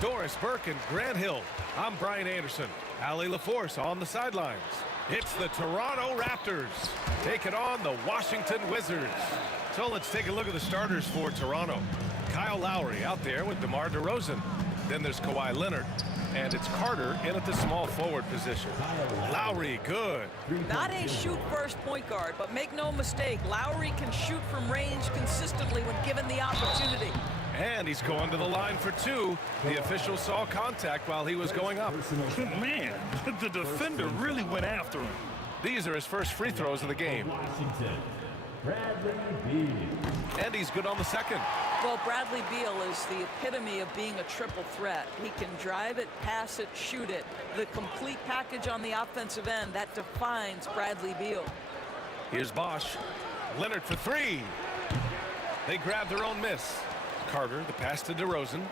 Doris Burke and Grant Hill. I'm Brian Anderson. Allie LaForce on the sidelines. It's the Toronto Raptors taking on the Washington Wizards. So let's take a look at the starters for Toronto. Kyle Lowry out there with DeMar DeRozan. Then there's Kawhi Leonard. And it's Carter in at the small forward position. Lowry, good. Not a shoot-first point guard, but make no mistake, Lowry can shoot from range consistently when given the opportunity. And he's going to the line for two. The official saw contact while he was going up. Man, the defender really went after him. These are his first free throws of the game. Washington, Bradley Beal. And he's good on the second. Well, Bradley Beal is the epitome of being a triple threat. He can drive it, pass it, shoot it. The complete package on the offensive end, that defines Bradley Beal. Here's Bosch. Leonard for three. They grab their own miss. Carter, the pass to DeRozan.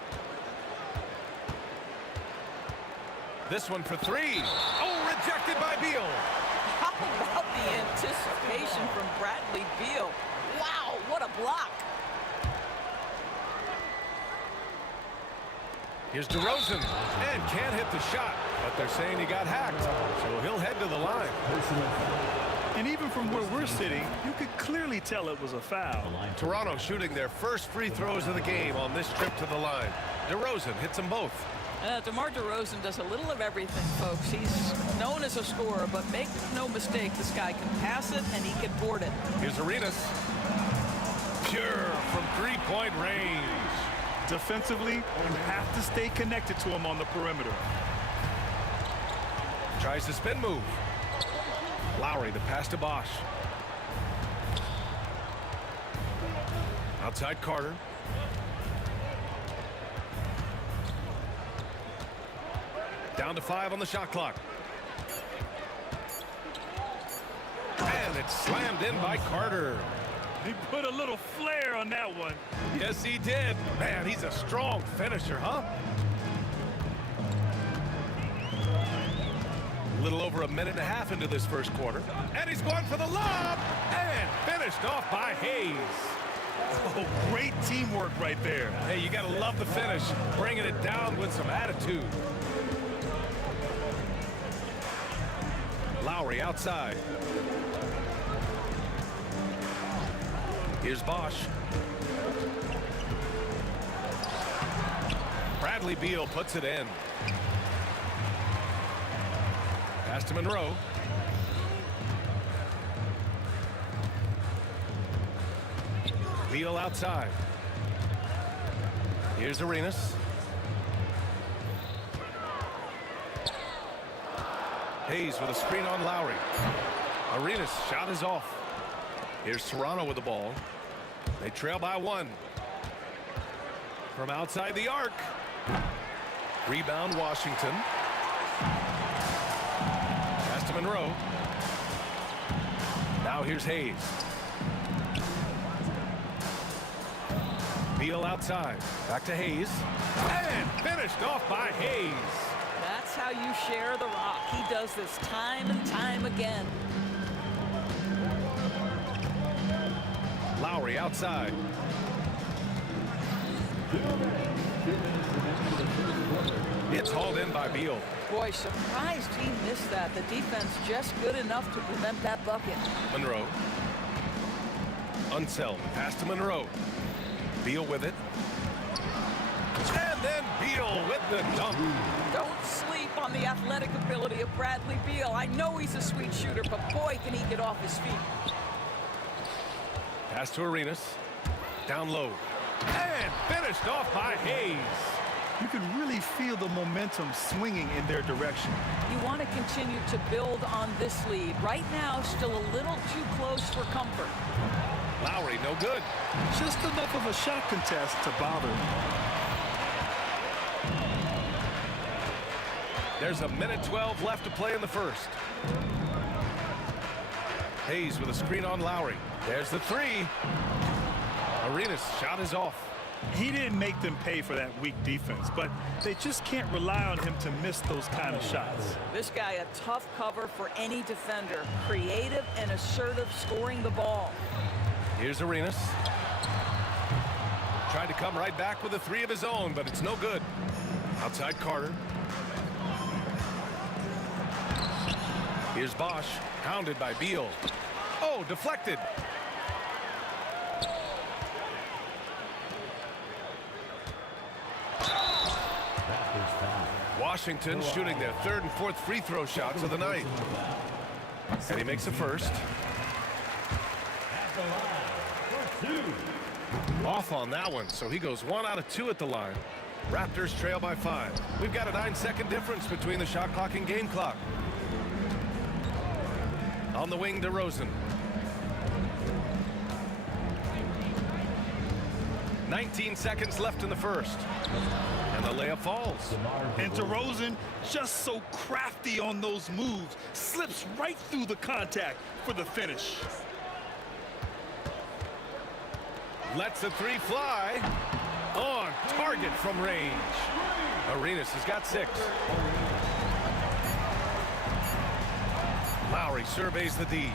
This one for three. Oh, rejected by Beal. How about the anticipation from Bradley Beal? Wow, what a block. Here's DeRozan, and can't hit the shot, but they're saying he got hacked, so he'll head to the line. And even from where we're sitting, you could clearly tell it was a foul. Toronto shooting their first free throws of the game on this trip to the line. DeRozan hits them both. DeMar DeRozan does a little of everything, folks. He's known as a scorer, but make no mistake, this guy can pass it and he can board it. Here's Arenas. Pure from three-point range. Defensively, you have to stay connected to him on the perimeter. Tries the spin move. Lowry, the pass to Bosch. Outside Carter. Down to 5 on the shot clock. And it's slammed in by Carter. He put a little flair on that one. Yes, he did. Man, he's a strong finisher, huh? A little over a minute and a half into this first quarter. And he's going for the lob. And finished off by Hayes. Oh, great teamwork right there. Hey, you got to love the finish. Bringing it down with some attitude. Lowry outside. Here's Bosch. Bradley Beal puts it in. Pass to Monroe. Beal outside. Here's Arenas. Hayes with a screen on Lowry. Arenas shot is off. Here's Toronto with the ball. They trail by 1. From outside the arc. Rebound Washington. Pass to Monroe. Now here's Hayes. Beal outside. Back to Hayes. And finished off by Hayes. That's how you share the rock. He does this time and time again. Lowry outside. It's hauled in by Beal. Boy, surprised he missed that. The defense just good enough to prevent that bucket. Monroe. Unseld. Pass to Monroe. Beal with it. And then Beal with the dunk. Don't sleep on the athletic ability of Bradley Beal. I know he's a sweet shooter, but boy, can he get off his feet. Pass to Arenas. Down low. And finished off by Hayes. You can really feel the momentum swinging in their direction. You want to continue to build on this lead. Right now, still a little too close for comfort. Lowry, no good. Just enough of a shot contest to bother him. There's a minute 12 left to play in the first. Hayes with a screen on Lowry. There's the three. Arenas' shot is off. He didn't make them pay for that weak defense, but they just can't rely on him to miss those kind of shots. This guy, a tough cover for any defender. Creative and assertive scoring the ball. Here's Arenas. Tried to come right back with a three of his own, but it's no good. Outside Carter. Here's Bosch, hounded by Beal. Oh, deflected. Washington shooting their third and fourth free throw shots of the night. And he makes the first. Off on that one, so he goes 1 out of 2 at the line. Raptors trail by 5. We've got a 9-second difference between the shot clock and game clock. On the wing, DeRozan. 19 seconds left in the first. And the layup falls. And DeRozan, just so crafty on those moves, slips right through the contact for the finish. Lets the three fly. On target from range. Arenas has got 6. Lowry surveys the D.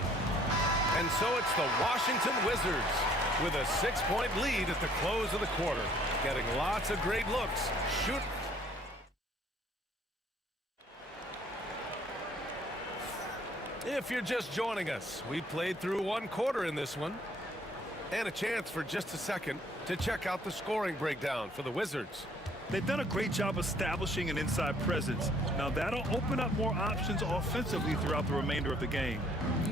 And so it's the Washington Wizards with a 6-point lead at the close of the quarter. Getting lots of great looks. Shoot. If you're just joining us, we played through 1 quarter in this one. And a chance for just a second to check out the scoring breakdown for the Wizards. They've done a great job establishing an inside presence. Now that'll open up more options offensively throughout the remainder of the game.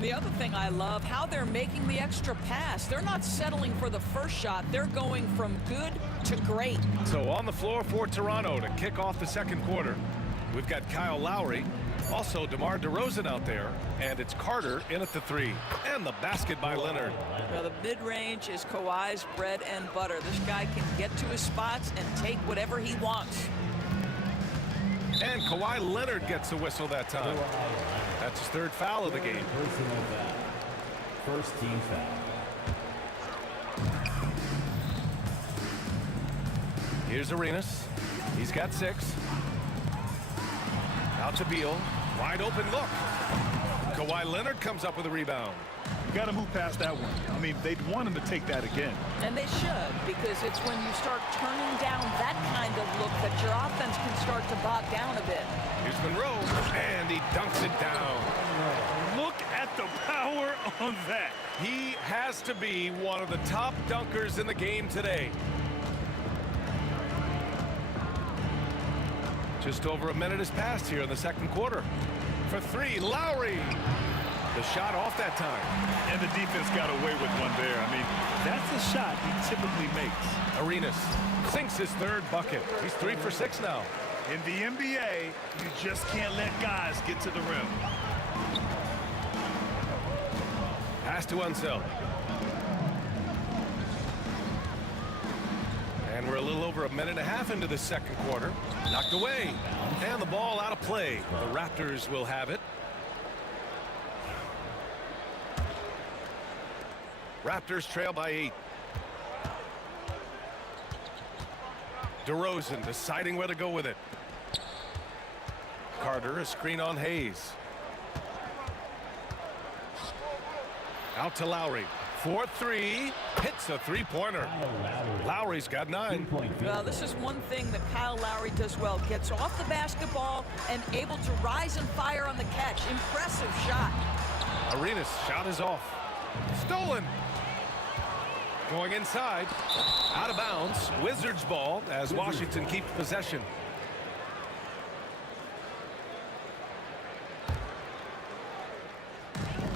The other thing I love, how they're making the extra pass. They're not settling for the first shot. They're going from good to great. So on the floor for Toronto to kick off the second quarter, we've got Kyle Lowry, also DeMar DeRozan out there, and it's Carter in at the 3. And the basket by Leonard. Now the mid-range is Kawhi's bread and butter. This guy can get to his spots and take whatever he wants. And Kawhi Leonard gets a whistle that time. That's his 3rd foul of the game. First team foul. Here's Arenas. He's got 6. Out to Beal. Wide open look. Kawhi Leonard comes up with a rebound. You got to move past that one. I mean, they'd want him to take that again. And they should, because it's when you start turning down that kind of look that your offense can start to bog down a bit. Here's Monroe, and he dunks it down. Look at the power on that. He has to be one of the top dunkers in the game today. Just over a minute has passed here in the second quarter. For 3, Lowry. The shot off that time. And the defense got away with one there. I mean, that's a shot he typically makes. Arenas sinks his 3rd bucket. He's 3 for 6 now. In the NBA, you just can't let guys get to the rim. Pass to Unseld. And we're a little over a minute and a half into the second quarter. Knocked away. And the ball out of play. The Raptors will have it. Raptors trail by 8. DeRozan deciding where to go with it. Carter, a screen on Hayes. Out to Lowry. 4-3. Hits a 3-pointer. Lowry's got 9. Well, this is one thing that Kyle Lowry does well. Gets off the basketball and able to rise and fire on the catch. Impressive shot. Arenas' shot is off. Stolen. Going inside. Out of bounds. Wizards ball as Washington keeps possession.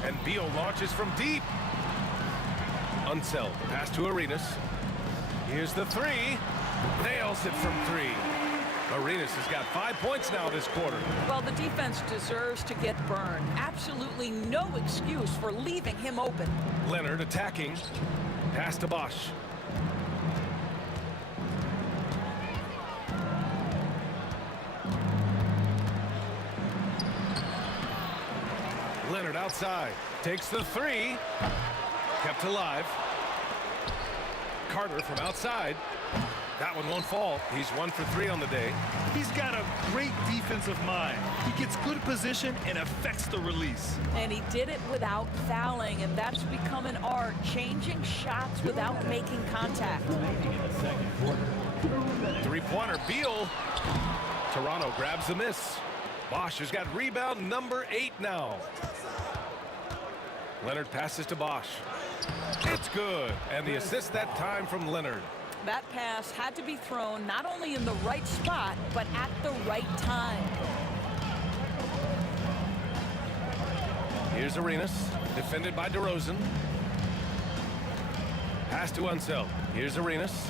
And Beal launches from deep. Unseld. Pass to Arenas. Here's the 3. Nails it from 3. Arenas has got 5 points now this quarter. Well, the defense deserves to get burned. Absolutely no excuse for leaving him open. Leonard attacking. Pass to Bosch. Leonard outside. Takes the 3. Kept alive. Carter from outside. That one won't fall. He's 1 for 3 on the day. He's got a great defensive mind. He gets good position and affects the release. And he did it without fouling, and that's become an art, changing shots without making contact. 3-pointer, Beal. Toronto grabs the miss. Bosch has got rebound number 8 now. Leonard passes to Bosch. It's good. And the assist that time from Leonard. That pass had to be thrown not only in the right spot, but at the right time. Here's Arenas, defended by DeRozan. Pass to Unseld. Here's Arenas.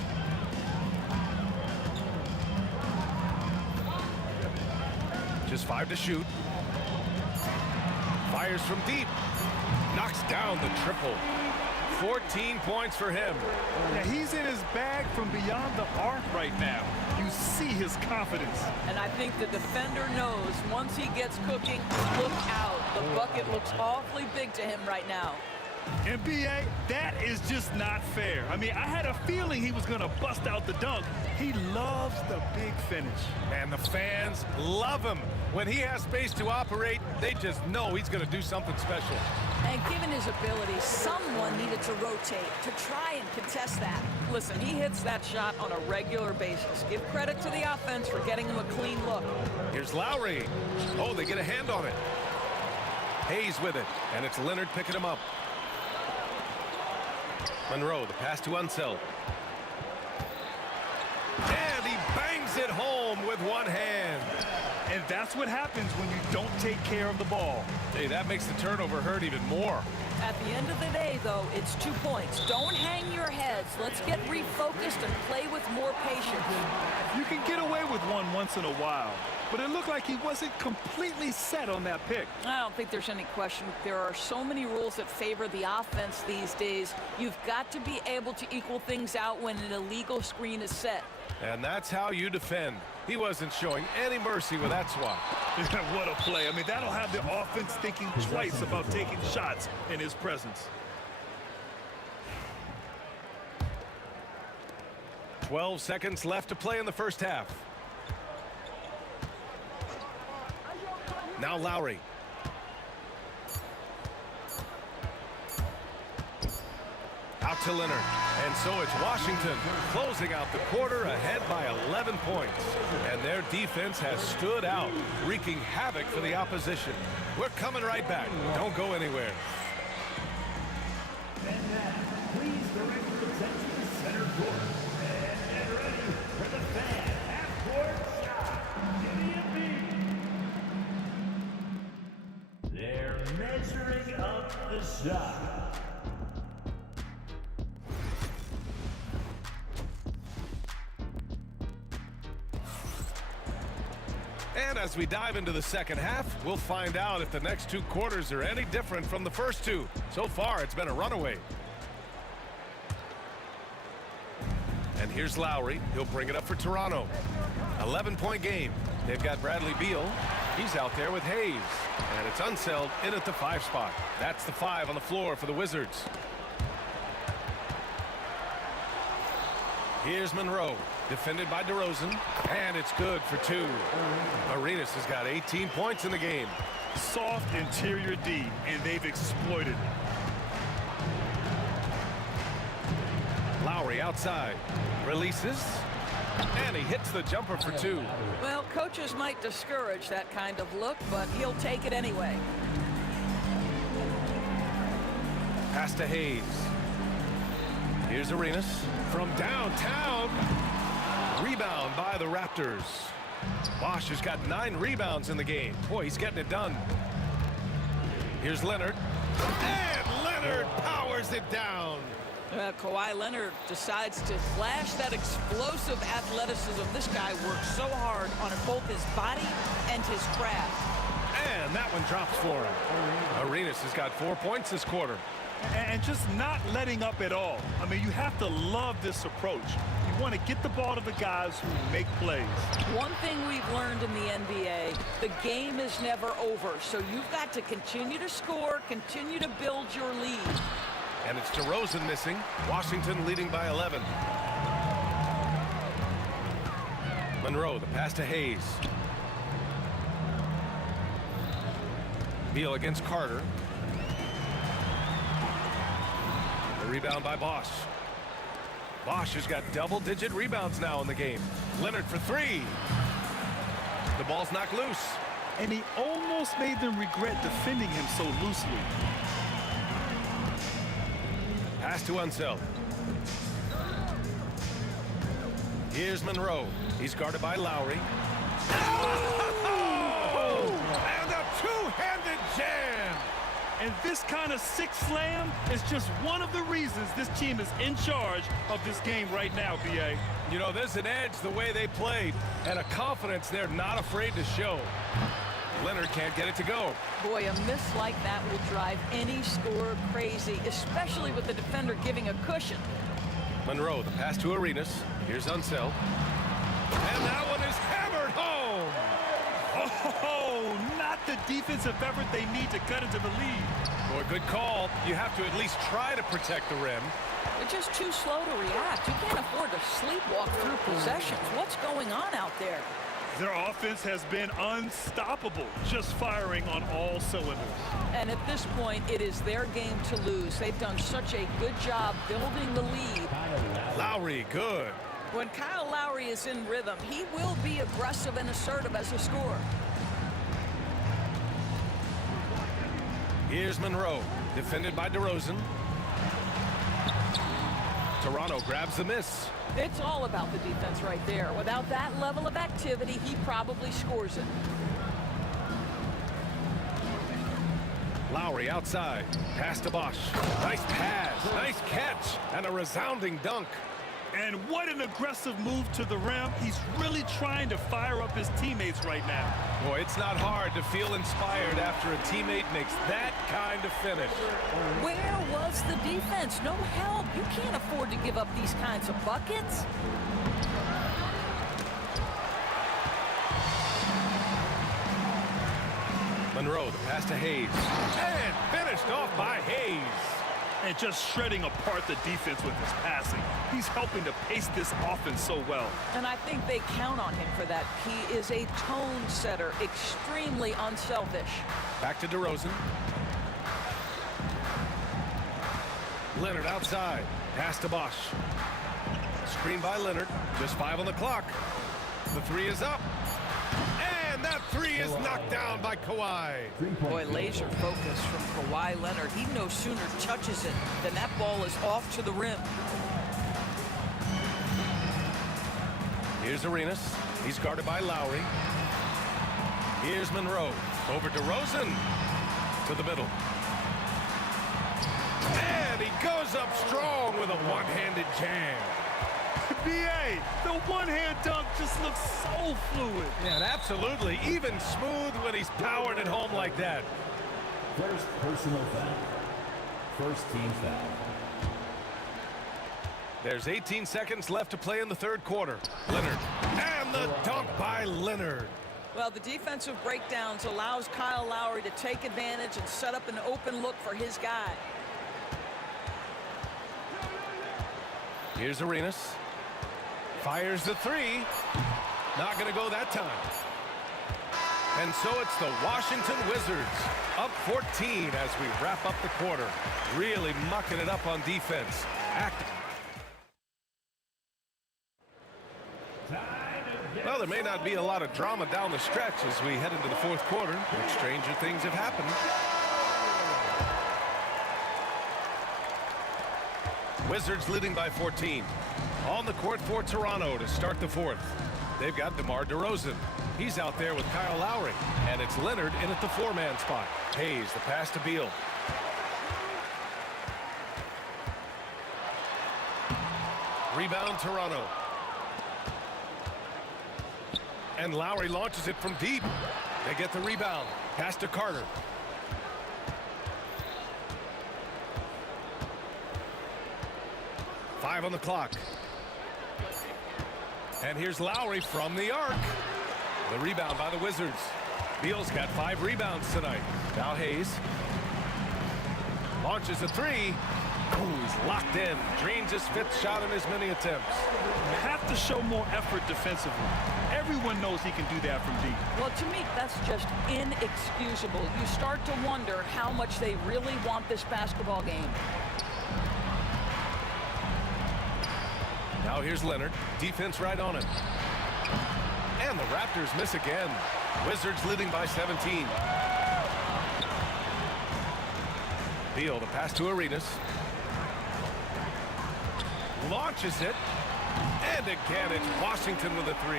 Just 5 to shoot. Fires from deep. Knocks down the triple. 14 points for him. Yeah, he's in his bag from beyond the arc right now. You see his confidence. And I think the defender knows once he gets cooking, look out. The bucket looks awfully big to him right now. NBA, that is just not fair. I mean, I had a feeling he was going to bust out the dunk. He loves the big finish. And the fans love him. When he has space to operate, they just know he's going to do something special. And given his ability, someone needed to rotate to try and contest that. Listen, he hits that shot on a regular basis. Give credit to the offense for getting him a clean look. Here's Lowry. Oh, they get a hand on it. Hayes with it, and it's Leonard picking him up. Monroe, the pass to Unseld. And he bangs it home with one hand. And that's what happens when you don't take care of the ball. Hey, that makes the turnover hurt even more. At the end of the day, though, it's 2 points. Don't hang your heads. Let's get refocused and play with more patience. You can get away with one once in a while, but it looked like he wasn't completely set on that pick. I don't think there's any question. There are so many rules that favor the offense these days. You've got to be able to equal things out when an illegal screen is set. And that's how you defend. He wasn't showing any mercy with that swat. What a play. I mean, that'll have the offense thinking twice about taking shots in his presence. 12 seconds left to play in the first half. Now Lowry. Out to Leonard. And so it's Washington closing out the quarter ahead by 11 points. And their defense has stood out, wreaking havoc for the opposition. We're coming right back. Don't go anywhere. And now, please direct your attention to center court. And get ready for the fan half-court shot. Give me a beat. They're measuring up the shot. And as we dive into the second half, we'll find out if the next 2 quarters are any different from the first 2. So far, it's been a runaway. And here's Lowry. He'll bring it up for Toronto. 11-point game. They've got Bradley Beal. He's out there with Hayes. And it's Unseld in at the 5 spot. That's the 5 on the floor for the Wizards. Here's Monroe, defended by DeRozan, and it's good for 2. Arenas has got 18 points in the game. Soft interior D, and they've exploited it. Lowry outside, releases, and he hits the jumper for 2. Well, coaches might discourage that kind of look, but he'll take it anyway. Pass to Hayes. Here's Arenas from downtown. Rebound by the Raptors. Bosch has got 9 rebounds in the game. Boy, he's getting it done. Here's Leonard. And Leonard powers it down. Kawhi Leonard decides to flash that explosive athleticism. This guy works so hard on both his body and his craft. And that one drops for him. Arenas has got 4 points this quarter. And just not letting up at all. I mean, you have to love this approach. You want to get the ball to the guys who make plays. One thing we've learned in the NBA, the game is never over. So you've got to continue to score, continue to build your lead. And it's DeRozan missing. Washington leading by 11. Monroe, the pass to Hayes. Beal against Carter. The rebound by Bosch. Bosch has got double-digit rebounds now in the game. Leonard for 3. The ball's knocked loose. And he almost made them regret defending him so loosely. Pass to Unseld. Here's Monroe. He's guarded by Lowry. Oh! And a two-handed jam. And this kind of sick slam is just one of the reasons this team is in charge of this game right now, B.A. You know, there's an edge the way they played and a confidence they're not afraid to show. Leonard can't get it to go. Boy, a miss like that will drive any scorer crazy, especially with the defender giving a cushion. Monroe, the pass to Arenas. Here's Unseld. And that one is hammered home. Oh, not the defensive effort they need to cut into the lead. Boy, good call. You have to at least try to protect the rim. They're just too slow to react. You can't afford to sleepwalk through possessions. What's going on out there? Their offense has been unstoppable, just firing on all cylinders. And at this point, it is their game to lose. They've done such a good job building the lead. Lowry, good. When Kyle Lowry is in rhythm, he will be aggressive and assertive as a scorer. Here's Monroe, defended by DeRozan. Toronto grabs the miss. It's all about the defense right there. Without that level of activity, he probably scores it. Lowry outside. Pass to Bosch. Nice pass. Nice catch. And a resounding dunk. And what an aggressive move to the rim. He's really trying to fire up his teammates right now. Boy, it's not hard to feel inspired after a teammate makes that kind of finish. Where was the defense? No help. You can't afford to give up these kinds of buckets. Monroe, the pass to Hayes. And finished off by Hayes. And just shredding apart the defense with his passing. He's helping to pace this offense so well. And I think they count on him for that. He is a tone setter, extremely unselfish. Back to DeRozan. Leonard outside. Pass to Bosch. Screen by Leonard. Just 5 on the clock. The three is up. And that three is knocked down by Kawhi. Boy, laser focus from Kawhi Leonard. He no sooner touches it than that ball is off to the rim. Here's Arenas. He's guarded by Lowry. Here's Monroe. Over to DeRozan. To the middle. And he goes up strong with a one-handed jam. B.A., the one-hand dunk just looks so fluid. Yeah, absolutely. Even smooth when he's powered at home like that. First personal foul. First team foul. There's 18 seconds left to play in the third quarter. Leonard. And the dunk by Leonard. Well, the defensive breakdowns allows Kyle Lowry to take advantage and set up an open look for his guy. Here's Arenas. Fires the three. Not going to go that time. And so it's the Washington Wizards up 14 as we wrap up the quarter. Really mucking it up on defense. Well, there may not be a lot of drama down the stretch as we head into the fourth quarter, but stranger things have happened. Wizards leading by 14. On the court for Toronto to start the fourth. They've got DeMar DeRozan. He's out there with Kyle Lowry. And it's Leonard in at the four-man spot. Hayes, the pass to Beal. Rebound Toronto. And Lowry launches it from deep. They get the rebound. Pass to Carter. Five on the clock. And here's Lowry from the arc. The rebound by the Wizards. Beal's got 5 rebounds tonight. Now Hayes. Launches a three. Ooh, he's locked in. Drains his 5th shot in as many attempts. Have to show more effort defensively. Everyone knows he can do that from deep. Well, to me, that's just inexcusable. You start to wonder how much they really want this basketball game. Now here's Leonard. Defense right on him. And the Raptors miss again. Wizards leading by 17. Beal, the pass to Arenas. Launches it. And again, it's Washington with a three.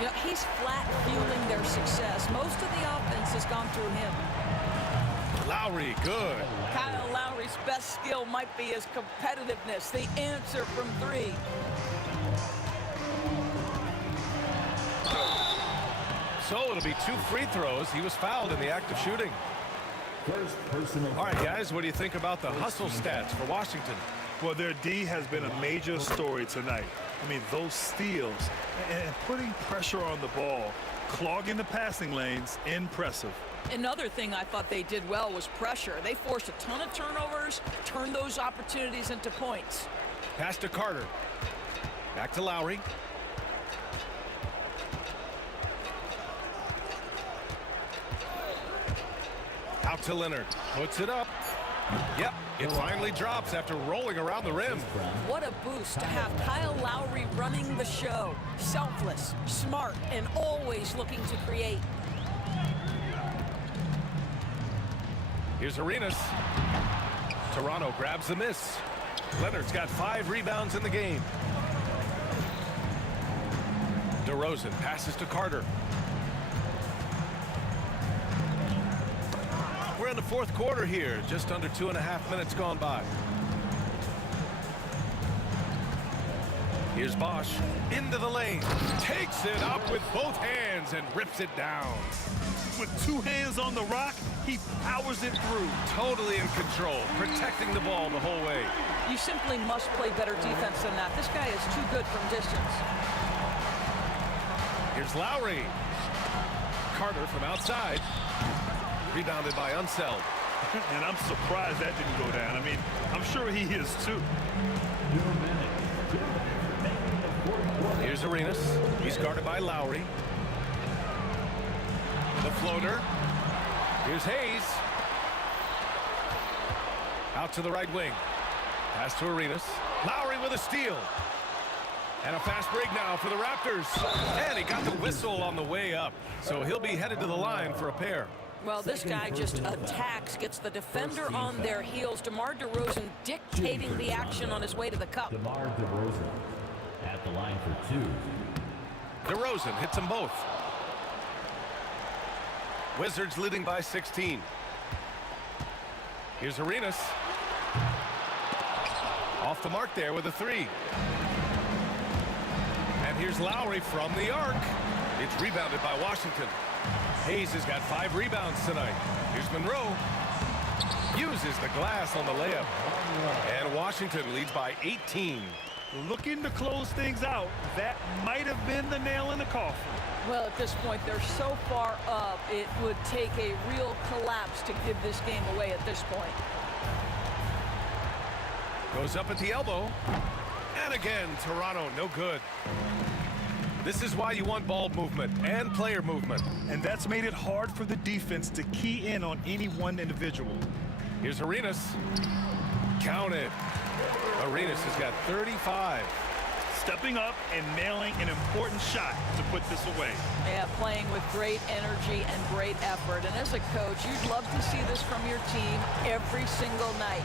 You know, he's flat fueling their success. Most of the offense has gone through him. Lowry, good. Kyle Lowry's best skill might be his competitiveness, the answer from three. So it'll be 2 free throws. He was fouled in the act of shooting. All right, guys, what do you think about the hustle stats for Washington? Well, their D has been a major story tonight. I mean, those steals and putting pressure on the ball, clogging the passing lanes, impressive. Another thing I thought they did well was pressure. They forced a ton of turnovers, turned those opportunities into points. Pass to Carter. Back to Lowry. Out to Leonard. Puts it up. Yep, it finally drops after rolling around the rim. What a boost to have Kyle Lowry running the show. Selfless, smart, and always looking to create. Here's Arenas. Toronto grabs the miss. Leonard's got 5 rebounds in the game. DeRozan passes to Carter. We're in the 4th quarter here, just under 2.5 minutes gone by. Here's Bosch into the lane, takes it up with both hands and rips it down. With 2 hands on the rock, he powers it through. Totally in control, protecting the ball the whole way. You simply must play better defense than that. This guy is too good from distance. Here's Lowry. Carter from outside. Rebounded by Unseld. And I'm surprised that didn't go down. I mean, I'm sure he is too. Here's Arenas. He's guarded by Lowry. The floater. Here's Hayes. Out to the right wing. Pass to Arenas. Lowry with a steal. And a fast break now for the Raptors. And he got the whistle on the way up. So he'll be headed to the line for a pair. Well, this guy just attacks, gets the defender on their heels. DeMar DeRozan dictating the action on his way to the cup. DeMar DeRozan at the line for 2. DeRozan hits them both. Wizards leading by 16. Here's Arenas. Off the mark there with a 3. And here's Lowry from the arc. It's rebounded by Washington. Hayes has got 5 rebounds tonight. Here's Monroe. Uses the glass on the layup. And Washington leads by 18. Looking to close things out. That might have been the nail in the coffin. Well, at this point, they're so far up, it would take a real collapse to give this game away at this point. Goes up at the elbow. And again, Toronto, no good. This is why you want ball movement and player movement. And that's made it hard for the defense to key in on any one individual. Here's Arenas. Count it. Arenas has got 35. Stepping up and nailing an important shot to put this away. Yeah, playing with great energy and great effort. And as a coach, you'd love to see this from your team every single night.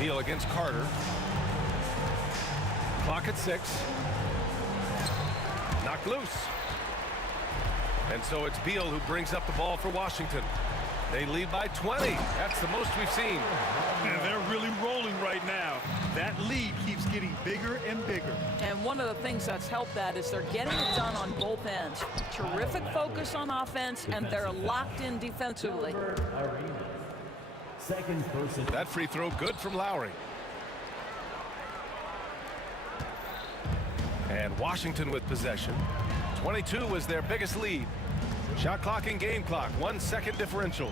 Beal against Carter. Clock at 6. Knocked loose. And so it's Beal who brings up the ball for Washington. They lead by 20. That's the most we've seen. And they're really rolling right now. That lead keeps getting bigger and bigger. And one of the things that's helped that is they're getting it done on both ends. Terrific focus on offense, and they're locked in defensively. That free throw good from Lowry. And Washington with possession. 22 was their biggest lead. Shot clock and game clock, 1 second differential.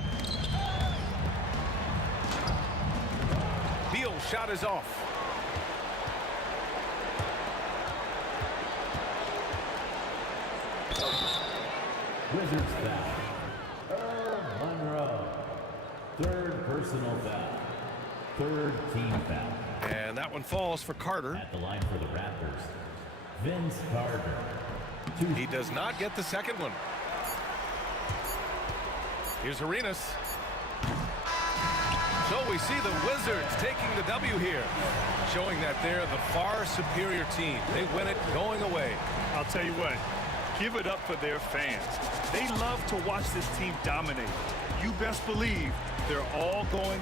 Beal's shot is off. Wizards foul. Earl Monroe. 3rd personal foul. 3rd team foul. And that one falls for Carter. At the line for the Raptors, Vince Carter. He does not get the second one. Here's Arenas. So we see the Wizards taking the W here, showing that they're the far superior team. They win it going away. I'll tell you what, give it up for their fans. They love to watch this team dominate. You best believe they're all going.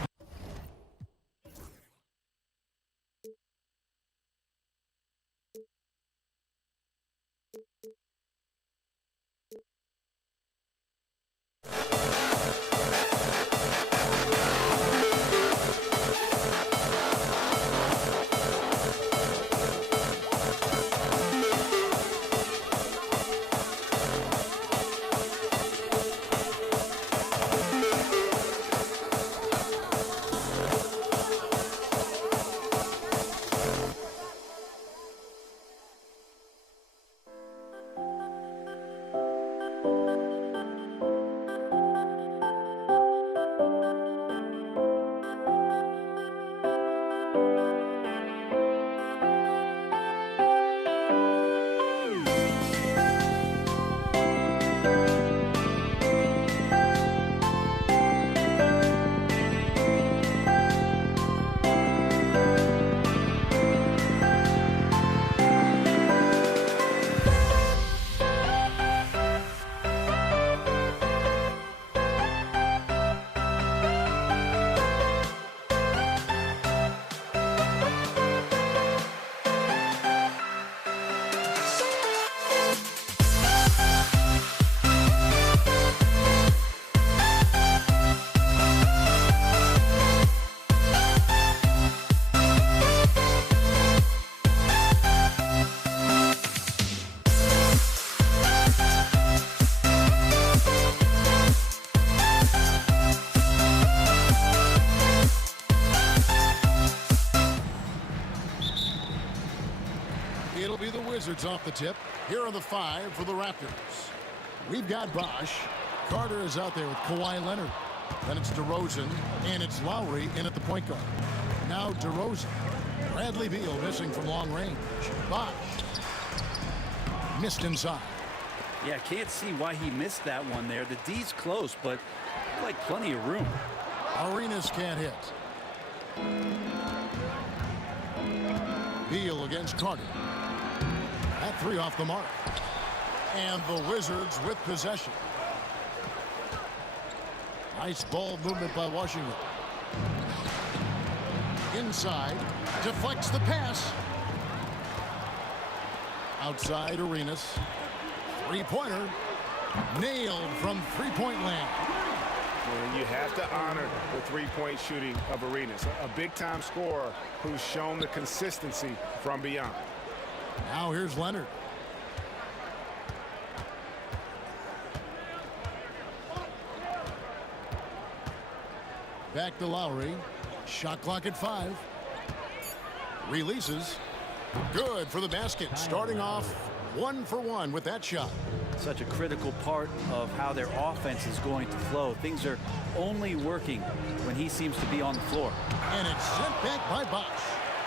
It'll be the Wizards off the tip. Here are the 5 for the Raptors. We've got Bosch. Carter is out there with Kawhi Leonard. Then it's DeRozan, and it's Lowry in at the point guard. Now DeRozan. Bradley Beal missing from long range. Bosch missed inside. Yeah, can't see why he missed that one there. The D's close, but like plenty of room. Arenas can't hit. Beal against Carter. That 3 off the mark. And the Wizards with possession. Nice ball movement by Washington. Inside. Deflects the pass. Outside Arenas. Three-pointer. Nailed from three-point land. Well, you have to honor the three-point shooting of Arenas. A big-time scorer who's shown the consistency from beyond. Now here's Leonard. Back to Lowry. Shot clock at 5. Releases. Good for the basket. Starting off 1 for 1 with that shot. Such a critical part of how their offense is going to flow. Things are only working when he seems to be on the floor. And it's sent back by Bosch.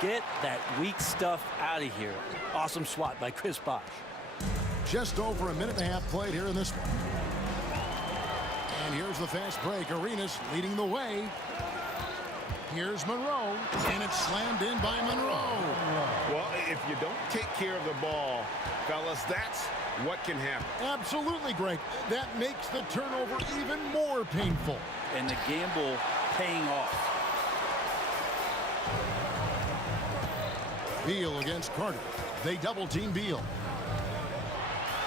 Get that weak stuff out of here. Awesome swat by Chris Bosch. Just over a minute and a half played here in this one. And here's the fast break. Arenas leading the way. Here's Monroe, and it's slammed in by Monroe. Well, if you don't take care of the ball, fellas, that's what can happen. Absolutely, Greg. That makes the turnover even more painful. And the gamble paying off. Beal against Carter. They double team Beal.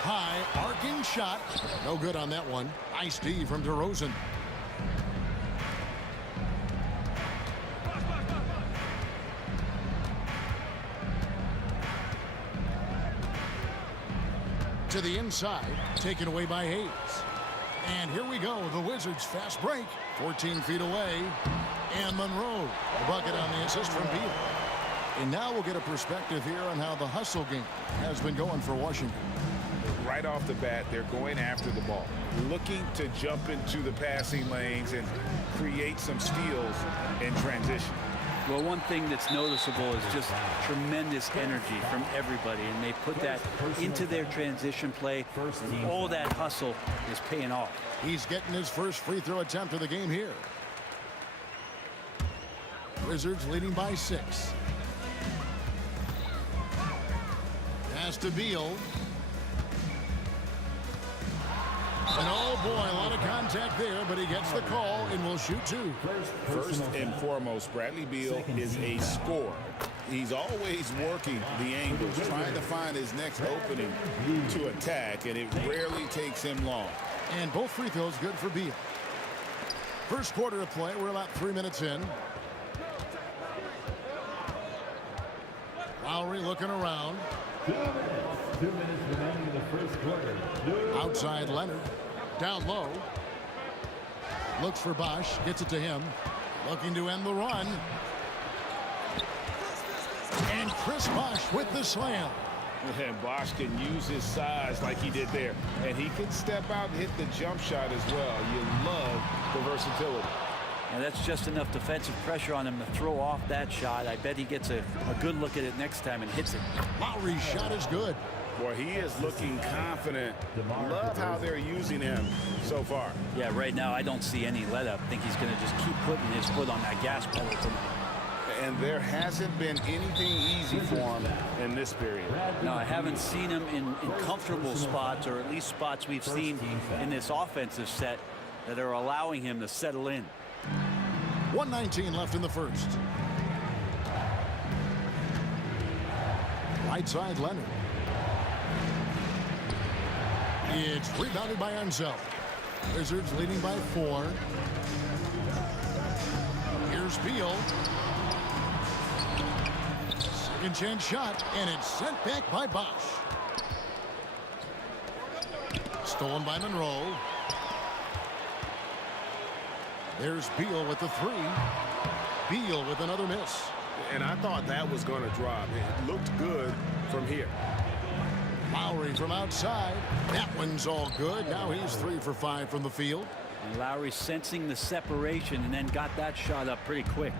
High arcing shot. No good on that one. Nice D from DeRozan. To the inside, taken away by Hayes. And here we go, the Wizards fast break, 14 feet away, and Monroe, a bucket on the assist from Beal. And now we'll get a perspective here on how the hustle game has been going for Washington. Right off the bat, they're going after the ball, looking to jump into the passing lanes and create some steals in transition. Well, one thing that's noticeable is just tremendous energy from everybody, and they put that into their transition play. All that hustle is paying off. He's getting his first free throw attempt of the game here. Wizards leading by 6. Pass to Beal. And oh boy, a lot of contact there, but he gets the call and will shoot 2. First and foremost, Bradley Beal is a scorer. He's always working the angles, trying to find his next opening to attack, and it rarely takes him long. And both free throws good for Beal. First quarter of play, we're about 3 minutes in. Lowry looking around. 2 minutes remaining in the first quarter. Outside Leonard. Down low. Looks for Bosch. Gets it to him. Looking to end the run. And Chris Bosch with the slam. And Bosch can use his size like he did there. And he can step out and hit the jump shot as well. You love the versatility. And that's just enough defensive pressure on him to throw off that shot. I bet he gets a good look at it next time and hits it. Lowry's shot is good. Boy, he is looking confident. Love how they're using him so far. Yeah, right now I don't see any let up. I think he's going to just keep putting his foot on that gas pedal tonight. And there hasn't been anything easy for him in this period. No, I haven't seen him in comfortable spots, or at least spots we've seen in this offensive set that are allowing him to settle in. 1:19 left in the first. Right side Leonard. It's rebounded by Ansel. Wizards leading by 4. Here's Beal. Second chance shot, and it's sent back by Bosch. Stolen by Monroe. There's Beal with the 3. Beal with another miss. And I thought that was going to drop. It looked good from here. Lowry from outside. That one's all good. Now he's 3 for 5 from the field. And Lowry sensing the separation and then got that shot up pretty quick.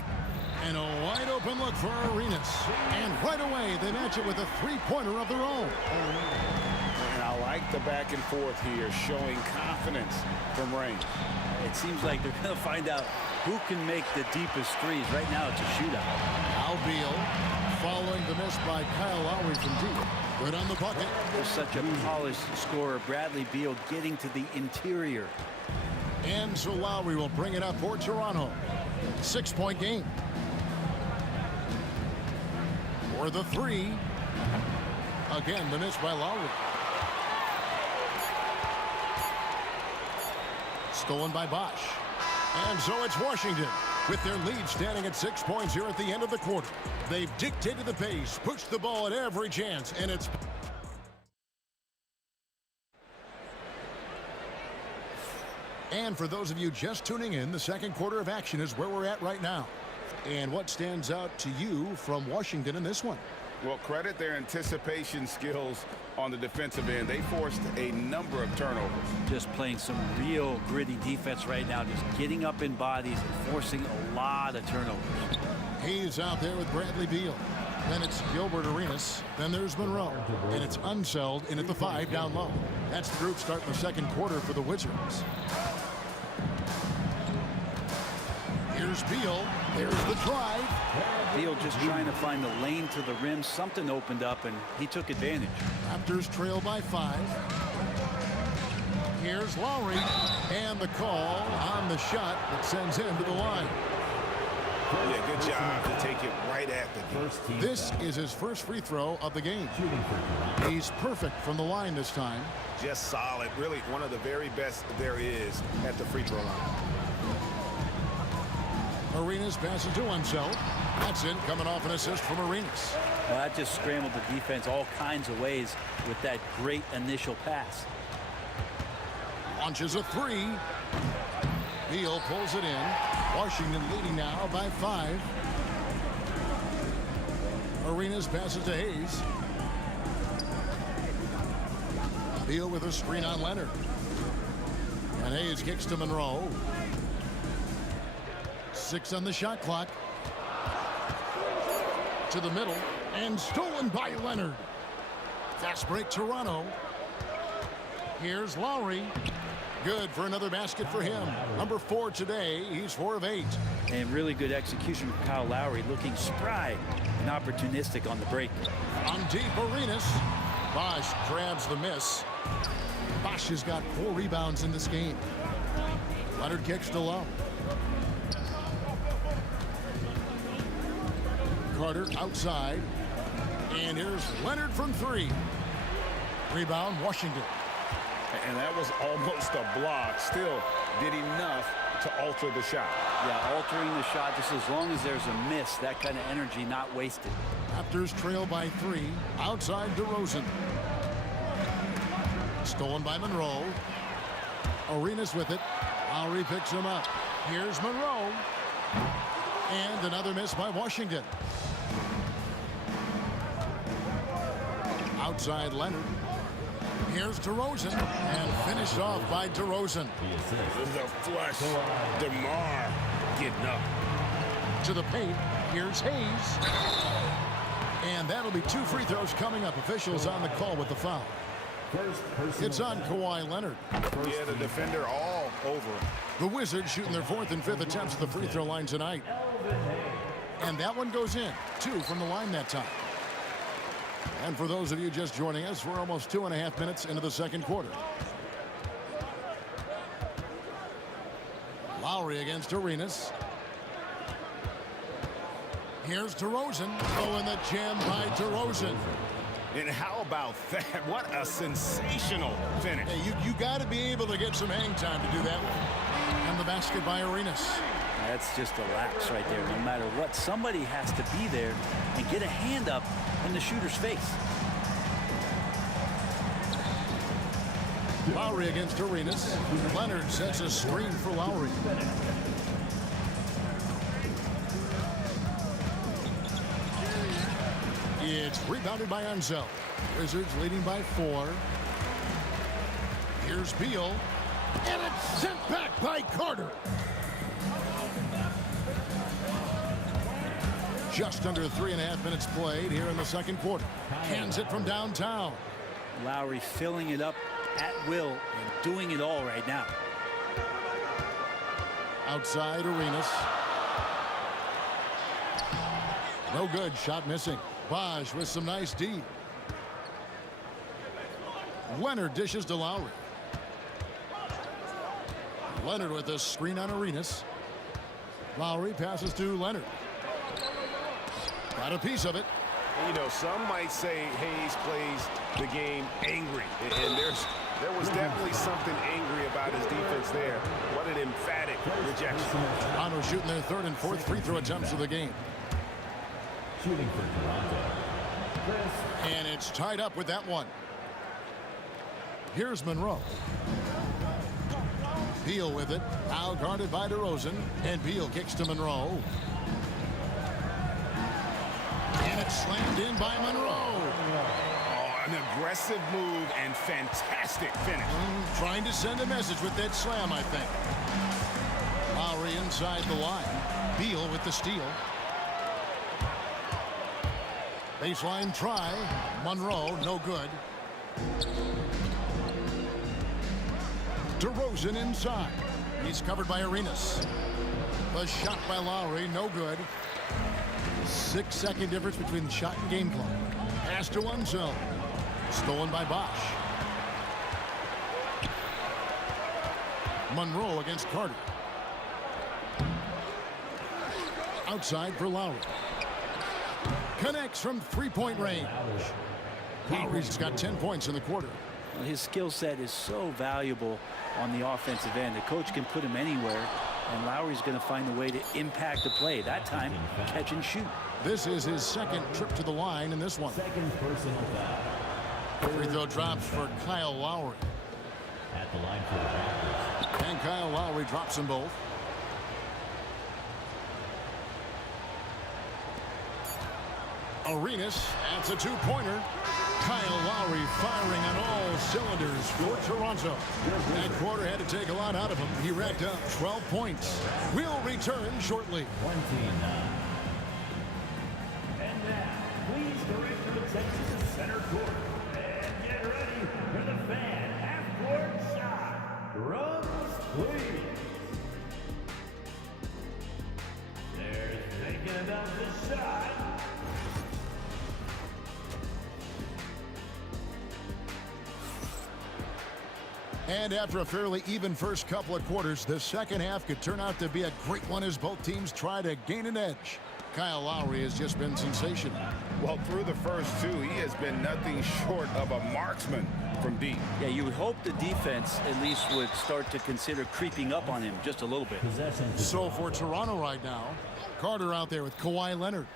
And a wide open look for Arenas. And right away they match it with a 3-pointer of their own. And I like the back and forth here, showing confidence from range. It seems like they're going to find out who can make the deepest threes. Right now it's a shootout. Al Beal following the miss by Kyle Lowry from deep. Good on the bucket. There's such a polished scorer. Bradley Beal getting to the interior. And so Lowry will bring it up for Toronto. 6-point game. For the 3. Again, the miss by Lowry. Stolen by Bosch. And so it's Washington with their lead standing at 6 points here at the end of the quarter. They've dictated the pace, pushed the ball at every chance, and it's... And for those of you just tuning in, the second quarter of action is where we're at right now. And what stands out to you from Washington in this one? Well, credit their anticipation skills on the defensive end. They forced a number of turnovers. Just playing some real gritty defense right now, just getting up in bodies and forcing a lot of turnovers. He's out there with Bradley Beal. Then it's Gilbert Arenas. Then there's Monroe. And it's Unseld in at the 5 down low. That's the group starting the second quarter for the Wizards. Here's Beal. There's the drive. Beal just trying to find the lane to the rim. Something opened up, and he took advantage. Raptors trail by 5. Here's Lowry. And the call on the shot that sends him to the line. Yeah, good job to take it right at the First team This foul. is his first free throw of the game. Shooting for Toronto. He's perfect from the line this time. Just solid. Really one of the very best there is at the free throw line. Arenas passes to himself. That's in, coming off an assist from Arenas. Well, that just scrambled the defense all kinds of ways with that great initial pass. Launches a 3. Beal pulls it in. Washington leading now by 5. Arenas passes to Hayes. Beal with a screen on Leonard. And Hayes kicks to Monroe. 6 on the shot clock. To the middle. And stolen by Leonard. Fast break Toronto. Here's Lowry. Good for another basket for him. Number 4 today. He's 4 of 8. And really good execution from Kyle Lowry, looking spry and opportunistic on the break. On deep, Arenas. Bosch grabs the miss. Bosch has got 4 rebounds in this game. Leonard kicks to low. Carter outside. And here's Leonard from 3. Rebound, Washington. And that was almost a block. Still did enough to alter the shot. Yeah, altering the shot just as long as there's a miss. That kind of energy not wasted. Raptors trail by 3. Outside DeRozan. Stolen by Monroe. Arenas with it. Lowry picks him up. Here's Monroe. And another miss by Washington. Outside Leonard. Here's DeRozan. And finished off by DeRozan. The flush. DeMar getting up. To the paint. Here's Hayes. And that'll be 2 free throws coming up. Officials on the call with the foul. It's on Kawhi Leonard. Yeah, the defender all over him. The Wizards shooting their 4th and 5th attempts at the free throw line tonight. And that one goes in. 2 from the line that time. And for those of you just joining us, we're almost 2.5 minutes into the second quarter. Lowry against Arenas. Here's DeRozan. Oh, and the jam by DeRozan. And how about that? What a sensational finish. Hey, you got to be able to get some hang time to do that one. And the basket by Arenas. That's just a lapse right there. No matter what, somebody has to be there and get a hand up in the shooter's face. Lowry against Arenas. Leonard sets a screen for Lowry. It's rebounded by Enzo. Wizards leading by 4. Here's Beal. And it's sent back by Carter. Just under 3.5 minutes played here in the second quarter. Cans it from downtown. Lowry filling it up at will and doing it all right now. Outside Arenas. No good. Shot missing. Bosch with some nice D. Leonard dishes to Lowry. Leonard with a screen on Arenas. Lowry passes to Leonard. Got a piece of it. You know, some might say Hayes plays the game angry. And there was definitely something angry about his defense there. What an emphatic rejection. Toronto shooting their 3rd and 4th free throw attempts of the game. Shooting for Toronto. And it's tied up with that one. Here's Monroe. Beal with it. Now guarded by DeRozan. And Beal kicks to Monroe. And it's slammed in by Monroe. Oh, an aggressive move and fantastic finish. Trying to send a message with that slam, I think. Lowry inside the line. Beal with the steal. Baseline try. Monroe, no good. DeRozan inside. He's covered by Arenas. The shot by Lowry, no good. 6-second difference between shot and game clock. Pass to one zone. Stolen by Bosch. Monroe against Carter. Outside for Lowry. Connects from 3-point range. Lowry's got 10 points in the quarter. His skill set is so valuable on the offensive end. The coach can put him anywhere, and Lowry's going to find a way to impact the play. That time, catch and shoot. This is his 2nd trip to the line in this one. Second personal foul. Free throw drops for Kyle Lowry. At the line for the Raptors. And Kyle Lowry drops them both. Arenas adds a 2-pointer. Kyle Lowry firing on all cylinders for Toronto. That quarter had to take a lot out of him. He racked up 12 points. We'll return shortly. 29. And now, please direct your attention to center court. And get ready for the fan half-court shot. Run. And after a fairly even first couple of quarters, the second half could turn out to be a great one as both teams try to gain an edge. Kyle Lowry has just been sensational. Well, through the first two, he has been nothing short of a marksman from deep. Yeah, you would hope the defense at least would start to consider creeping up on him just a little bit. So for Toronto right now, Carter out there with Kawhi Leonard.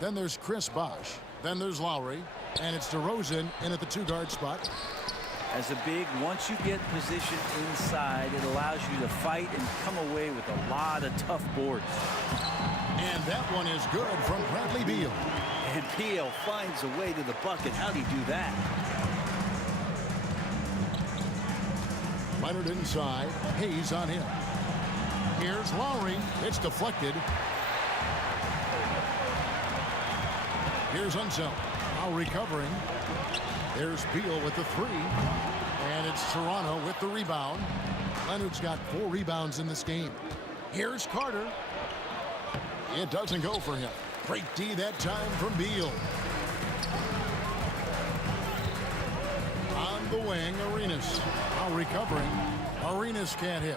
Then there's Chris Bosh. Then there's Lowry. And it's DeRozan in at the two-guard spot. As a big, once you get positioned inside, it allows you to fight and come away with a lot of tough boards. And that one is good from Bradley Beal. And Beal finds a way to the bucket. How'd he do that? Leonard inside. Hayes on him. Here's Lowry. It's deflected. Here's Unseld. Now recovering. There's Beal with the three. And it's Toronto with the rebound. Leonard's got 4 rebounds in this game. Here's Carter. It doesn't go for him. Great D that time from Beal. On the wing, Arenas. Now recovering. Arenas can't hit.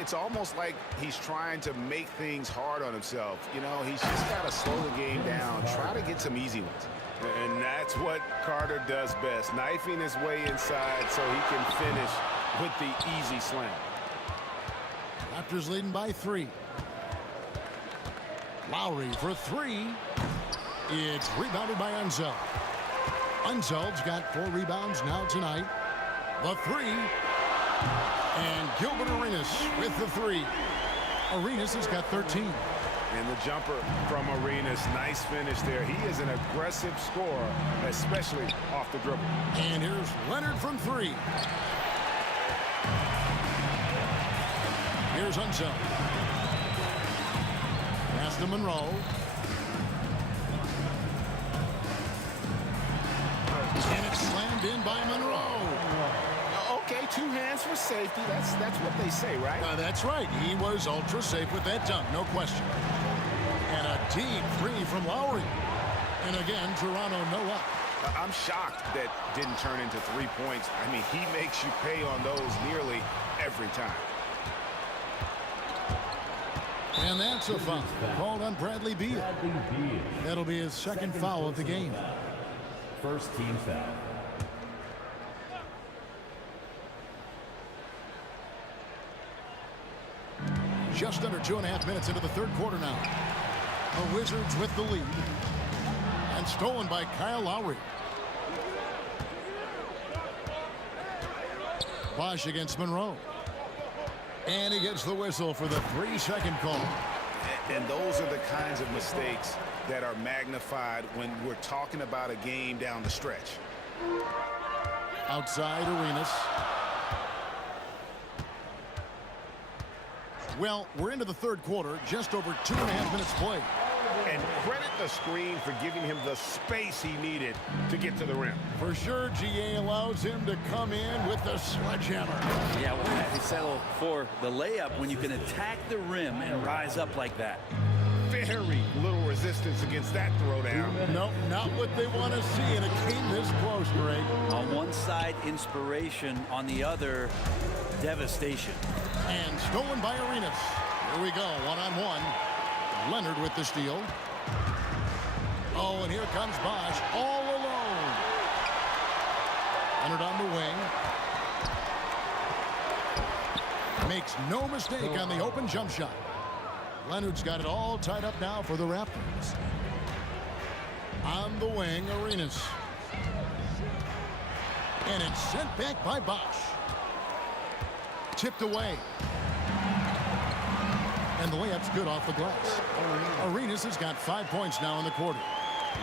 It's almost like he's trying to make things hard on himself. You know, he's just got to slow the game down, try to get some easy ones. And that's what Carter does best, knifing his way inside so he can finish with the easy slam. Raptors leading by 3. Lowry for 3. It's rebounded by Unseld. Unseld's got 4 rebounds now tonight. The 3. And Gilbert Arenas with the 3. Arenas has got 13. And the jumper from Arenas, nice finish there. He is an aggressive scorer, especially off the dribble. And here's Leonard from 3. Here's Unseld. Pass to Monroe. And it's slammed in by Monroe. Okay, 2 hands for safety. That's what they say, right? That's right. He was ultra safe with that dunk, no question. And a deep 3 from Lowry. And again, Toronto no up. I'm shocked that didn't turn into 3 points. I mean, he makes you pay on those nearly every time. And that's a foul called on Bradley Beal. That'll be his second foul of the game. First team foul. Just under 2.5 minutes into the third quarter now. The Wizards with the lead. And stolen by Kyle Lowry. Bosh against Monroe. And he gets the whistle for the 3-second call. And those are the kinds of mistakes that are magnified when we're talking about a game down the stretch. Outside Arenas. Well, we're into the third quarter, just over 2.5 minutes played. And credit the screen for giving him the space he needed to get to the rim. For sure, GA allows him to come in with the sledgehammer. Yeah, we'll have to settle for the layup when you can attack the rim and rise up like that. Very little resistance against that throwdown. Nope, not what they want to see in a game this close, Greg. On one side, inspiration. On the other, devastation. And stolen by Arenas. Here we go, one-on-one. Leonard with the steal. Oh, and here comes Bosh all alone. Leonard on the wing. Makes no mistake on the open jump shot. Leonard's got it all tied up now for the Raptors. On the wing, Arenas. And it's sent back by Bosh. Tipped away. And the layup's good off the glass. Arenas has got 5 points now in the quarter.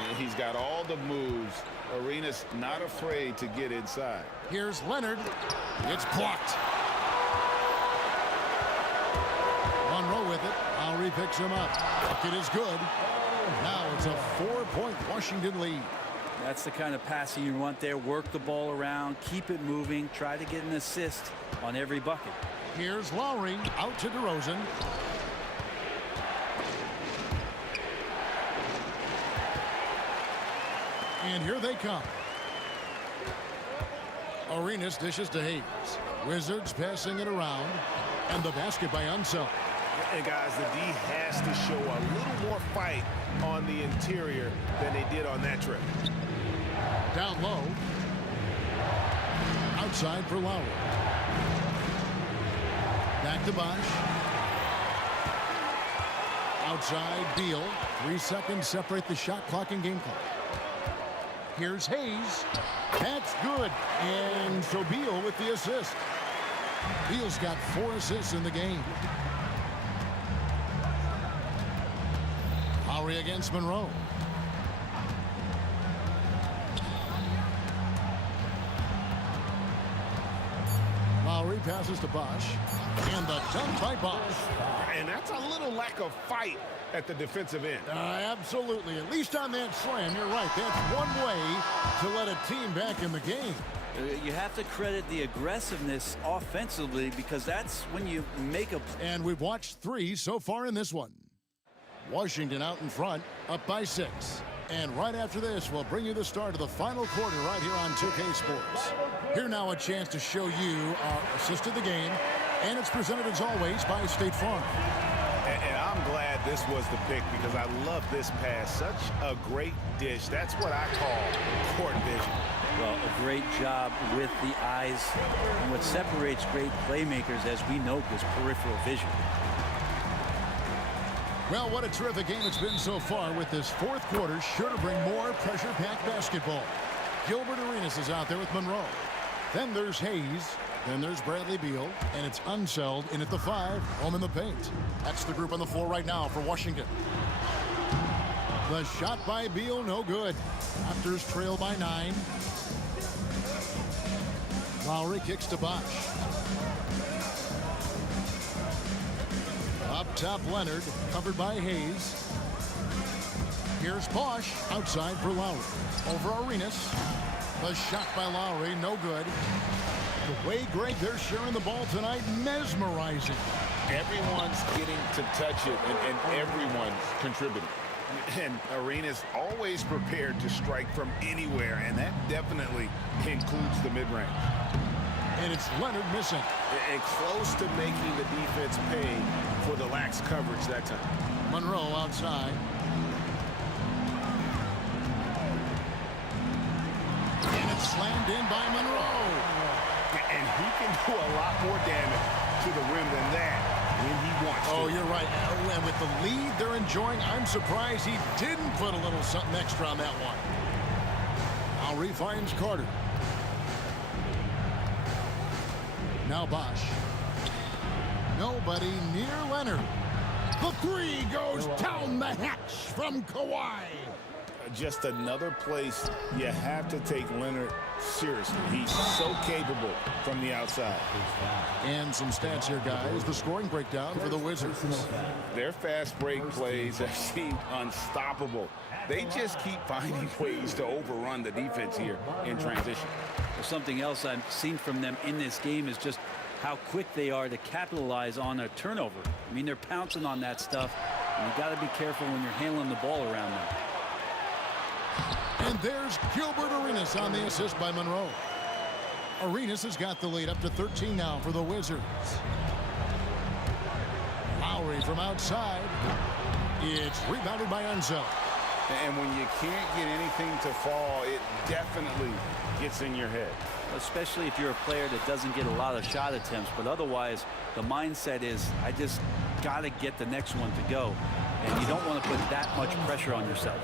And he's got all the moves. Arenas not afraid to get inside. Here's Leonard. It's blocked. Monroe with it. Lowry picks him up. Bucket is good. Now it's a 4-point Washington lead. That's the kind of passing you want there. Work the ball around, keep it moving, try to get an assist on every bucket. Here's Lowry out to DeRozan. And here they come. Arenas dishes to Hayes. Wizards passing it around. And the basket by Unseld. And guys, the D has to show a little more fight on the interior than they did on that trip. Down low. Outside for Lowry. Back to Bosch. Outside Beal. 3 seconds separate the shot clock and game clock. Here's Hayes. That's good. And so Beal with the assist. Beal's got 4 assists in the game. Lowry against Monroe. Lowry passes to Bosch. And the dunk by Bosch. And that's a little lack of fight at the defensive end. Absolutely. At least on that slam, you're right. That's one way to let a team back in the game. You have to credit the aggressiveness offensively because that's when you make a... And we've watched 3 so far in this one. Washington out in front, up by 6. And right after this, we'll bring you the start of the final quarter right here on 2K Sports. Here now a chance to show you our assist of the game. And it's presented as always by State Farm. And I'm glad this was the pick because I love this pass. Such a great dish. That's what I call court vision. Well, a great job with the eyes. And what separates great playmakers, as we know, is peripheral vision. Well, what a terrific game it's been so far with this 4th quarter. Sure to bring more pressure-packed basketball. Gilbert Arenas is out there with Monroe. Then there's Hayes. Then there's Bradley Beal. And it's Unseld in at the 5, home in the paint. That's the group on the floor right now for Washington. The shot by Beal, no good. Raptors trail by 9. Lowry kicks to Bosch. Up top, Leonard, covered by Hayes. Here's Bosch, outside for Lowry. Over Arenas. The shot by Lowry, no good. The way, Greg, they're sharing the ball tonight, mesmerizing. Everyone's getting to touch it, and everyone's contributing. And Arenas always prepared to strike from anywhere, and that definitely includes the mid-range. And it's Leonard missing. And close to making the defense pay for the lax coverage that time. Monroe outside. And it's slammed in by Monroe. And he can do a lot more damage to the rim than that when he wants to. Oh, you're right. And with the lead they're enjoying, I'm surprised he didn't put a little something extra on that one. Lowry finds Carter. Now Bosch. Nobody near Leonard. The 3 goes down the hatch from Kawhi. Just another place you have to take Leonard seriously. He's so capable from the outside. And some stats here, guys. The scoring breakdown for the Wizards. Their fast break plays have seemed unstoppable. They just keep finding ways to overrun the defense here in transition. Well, something else I've seen from them in this game is just how quick they are to capitalize on a turnover. I mean, they're pouncing on that stuff, and you got to be careful when you're handling the ball around them. And there's Gilbert Arenas on the assist by Monroe. Arenas has got the lead up to 13 now for the Wizards. Lowry from outside. It's rebounded by Unseld. And when you can't get anything to fall, it definitely gets in your head. Especially if you're a player that doesn't get a lot of shot attempts, but otherwise the mindset is I just got to get the next one to go, and you don't want to put that much pressure on yourself.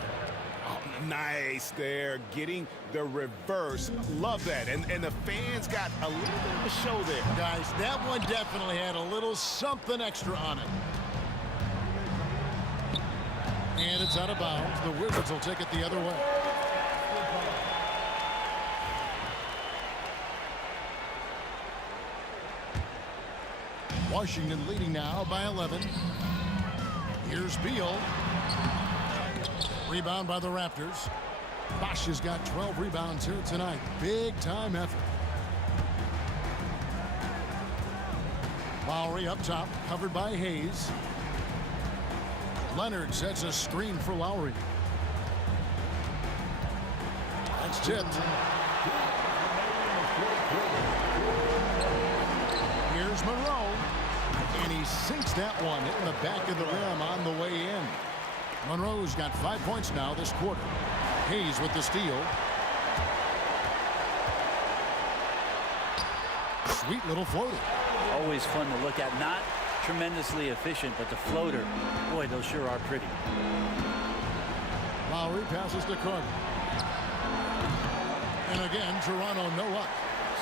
Nice there, getting the reverse. Love that. And the fans got a little bit of a show there. Guys, that one definitely had a little something extra on it. And it's out of bounds. The Wizards will take it the other way. Washington leading now by 11. Here's Beal. Rebound by the Raptors. Bosch has got 12 rebounds here tonight. Big time effort. Lowry up top, covered by Hayes. Leonard sets a screen for Lowry. That's tipped. Monroe. And he sinks that one, hitting the back of the rim on the way in. Monroe's got 5 points now this quarter. Hayes with the steal. Sweet little floater. Always fun to look at. Not tremendously efficient, but the floater, boy, those sure are pretty. Lowry passes to Carter. And again, Toronto no luck.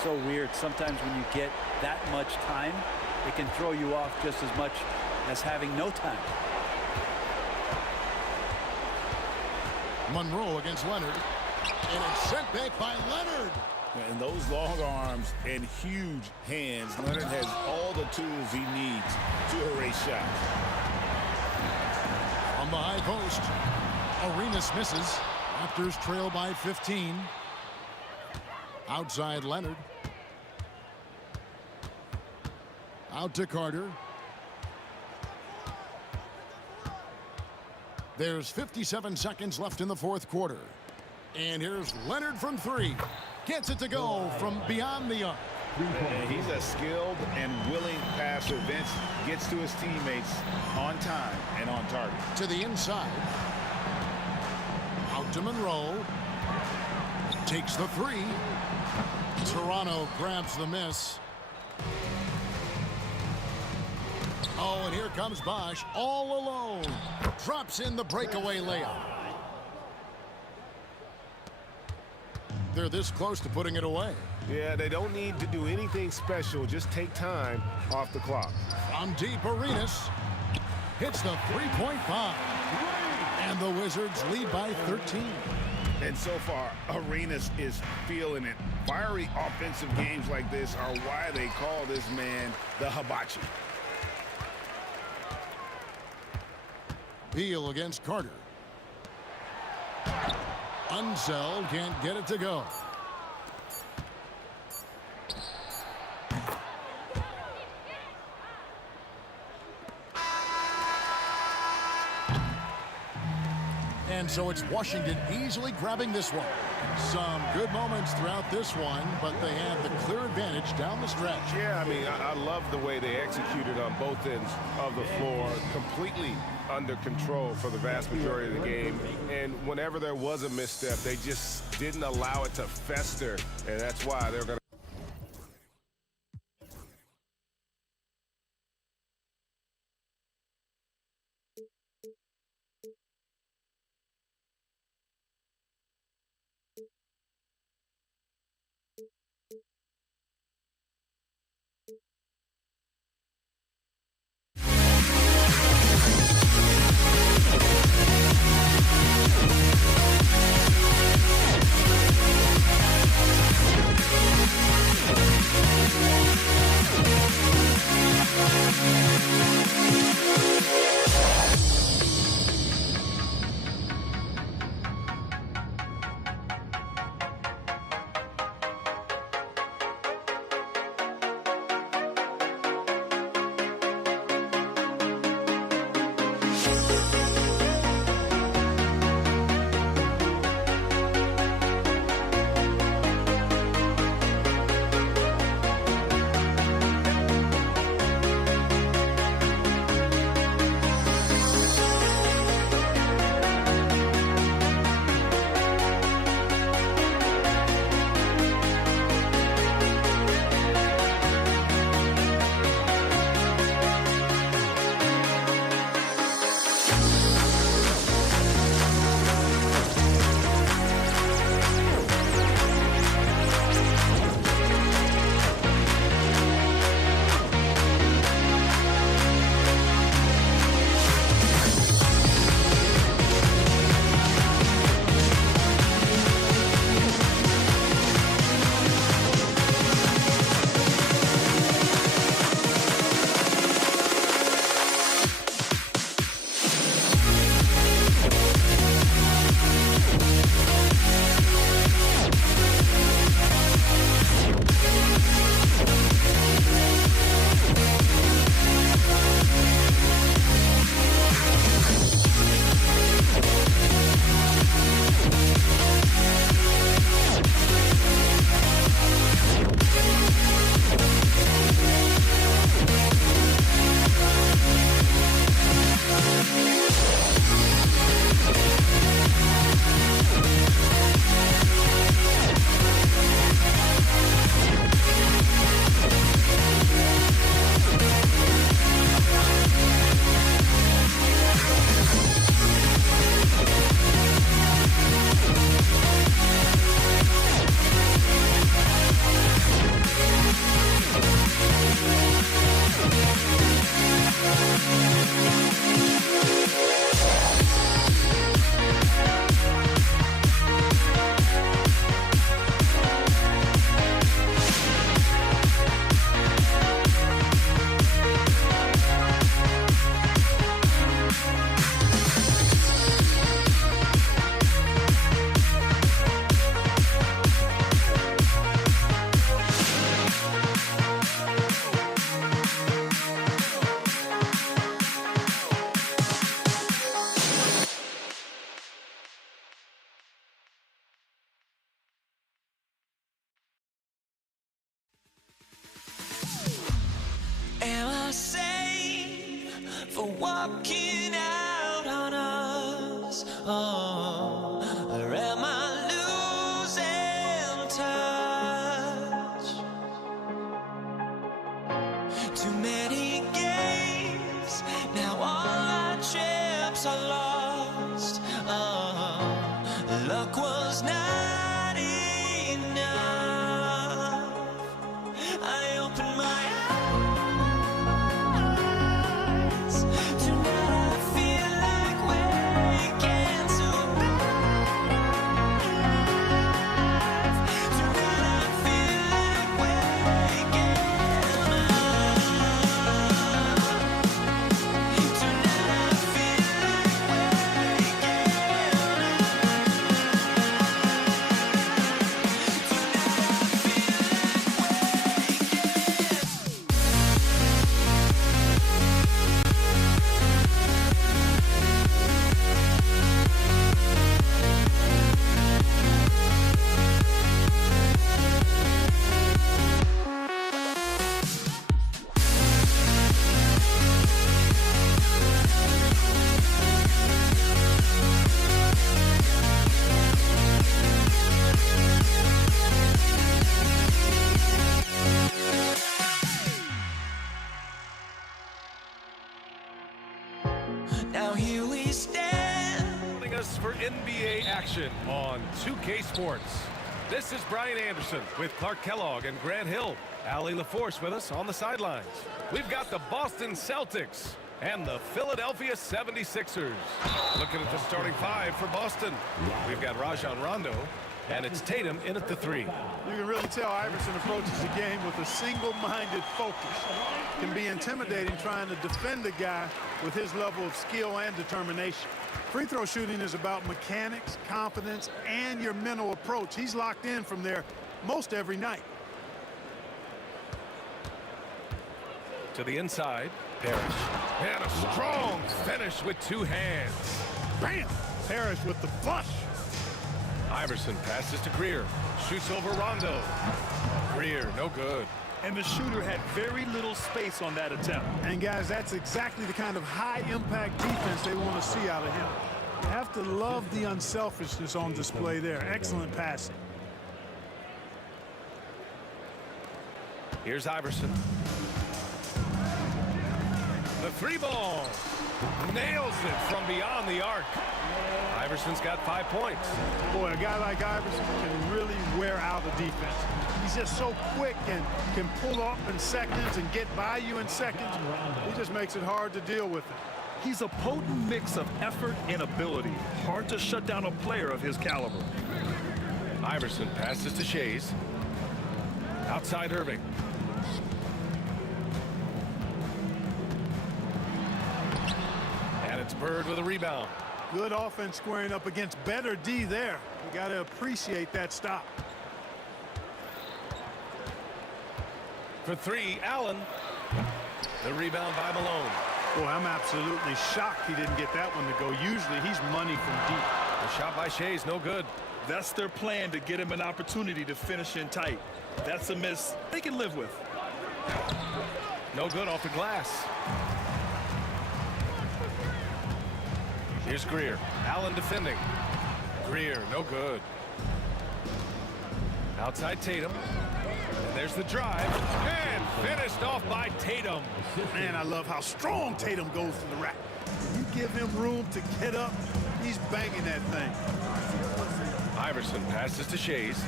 So weird. Sometimes when you get that much time, it can throw you off just as much as having no time. Monroe against Leonard. And it's sent back by Leonard. And those long arms and huge hands, Leonard has all the tools he needs to erase shots. On the high post, Arenas misses. Raptors trail by 15. Outside Leonard. Out to Carter. There's 57 seconds left in the fourth quarter. And here's Leonard from three. Gets it to go from beyond the arc. And he's a skilled and willing passer. Vince gets to his teammates on time and on target. To the inside. Out to Monroe. Takes the three. Toronto grabs the miss. Oh, and here comes Bosch all alone. Drops in the breakaway layup. They're this close to putting it away. Yeah, they don't need to do anything special. Just take time off the clock. From deep, Arenas hits the three-point bomb. And the Wizards lead by 13. And so far, Arenas is feeling it. Fiery offensive games like this are why they call this man the Hibachi. Beal against Carter. Unseld can't get it to go. And so it's Washington easily grabbing this one. Some good moments throughout this one, but they have the clear advantage down the stretch. Yeah, I mean, I love the way they executed on both ends of the floor. Completely under control for the vast majority of the game. And whenever there was a misstep, they just didn't allow it to fester. And that's why they're going to. action on 2K Sports. This is Brian Anderson with Clark Kellogg and Grant Hill. Allie LaForce with us on the sidelines. We've got the Boston Celtics and the Philadelphia 76ers. Looking at the starting five for Boston. We've got Rajon Rondo, and it's Tatum in at the 3. You can really tell Iverson approaches the game with a single-minded focus. Can be intimidating trying to defend a guy with his level of skill and determination. Free throw shooting is about mechanics, confidence, and your mental approach. He's locked in from there most every night. To the inside, Parrish. And a strong finish with 2 hands. Bam! Parrish with the flush. Iverson passes to Greer. Shoots over Rondo. Greer, no good. And the shooter had very little space on that attempt. And guys, that's exactly the kind of high-impact defense they want to see out of him. You have to love the unselfishness on display there. Excellent passing. Here's Iverson. The 3 ball. Nails it from beyond the arc. Iverson's got 5 points. Boy, a guy like Iverson can really wear out a defense. He's just so quick and can pull up in seconds and get by you in seconds. He just makes it hard to deal with it. He's a potent mix of effort and ability. Hard to shut down a player of his caliber. Iverson passes to Shays. Outside Irving. And it's Bird with a rebound. Good offense squaring up against better D there. You got to appreciate that stop. For 3, Allen. The rebound by Malone. Boy, I'm absolutely shocked he didn't get that one to go. Usually he's money from deep. The shot by Shays, no good. That's their plan, to get him an opportunity to finish in tight. That's a miss they can live with. No good off the glass. Here's Greer. Allen defending. Greer, no good. Outside Tatum. And there's the drive. And finished off by Tatum. Man, I love how strong Tatum goes to the rack. You give him room to get up, he's banging that thing. Iverson passes to Shays.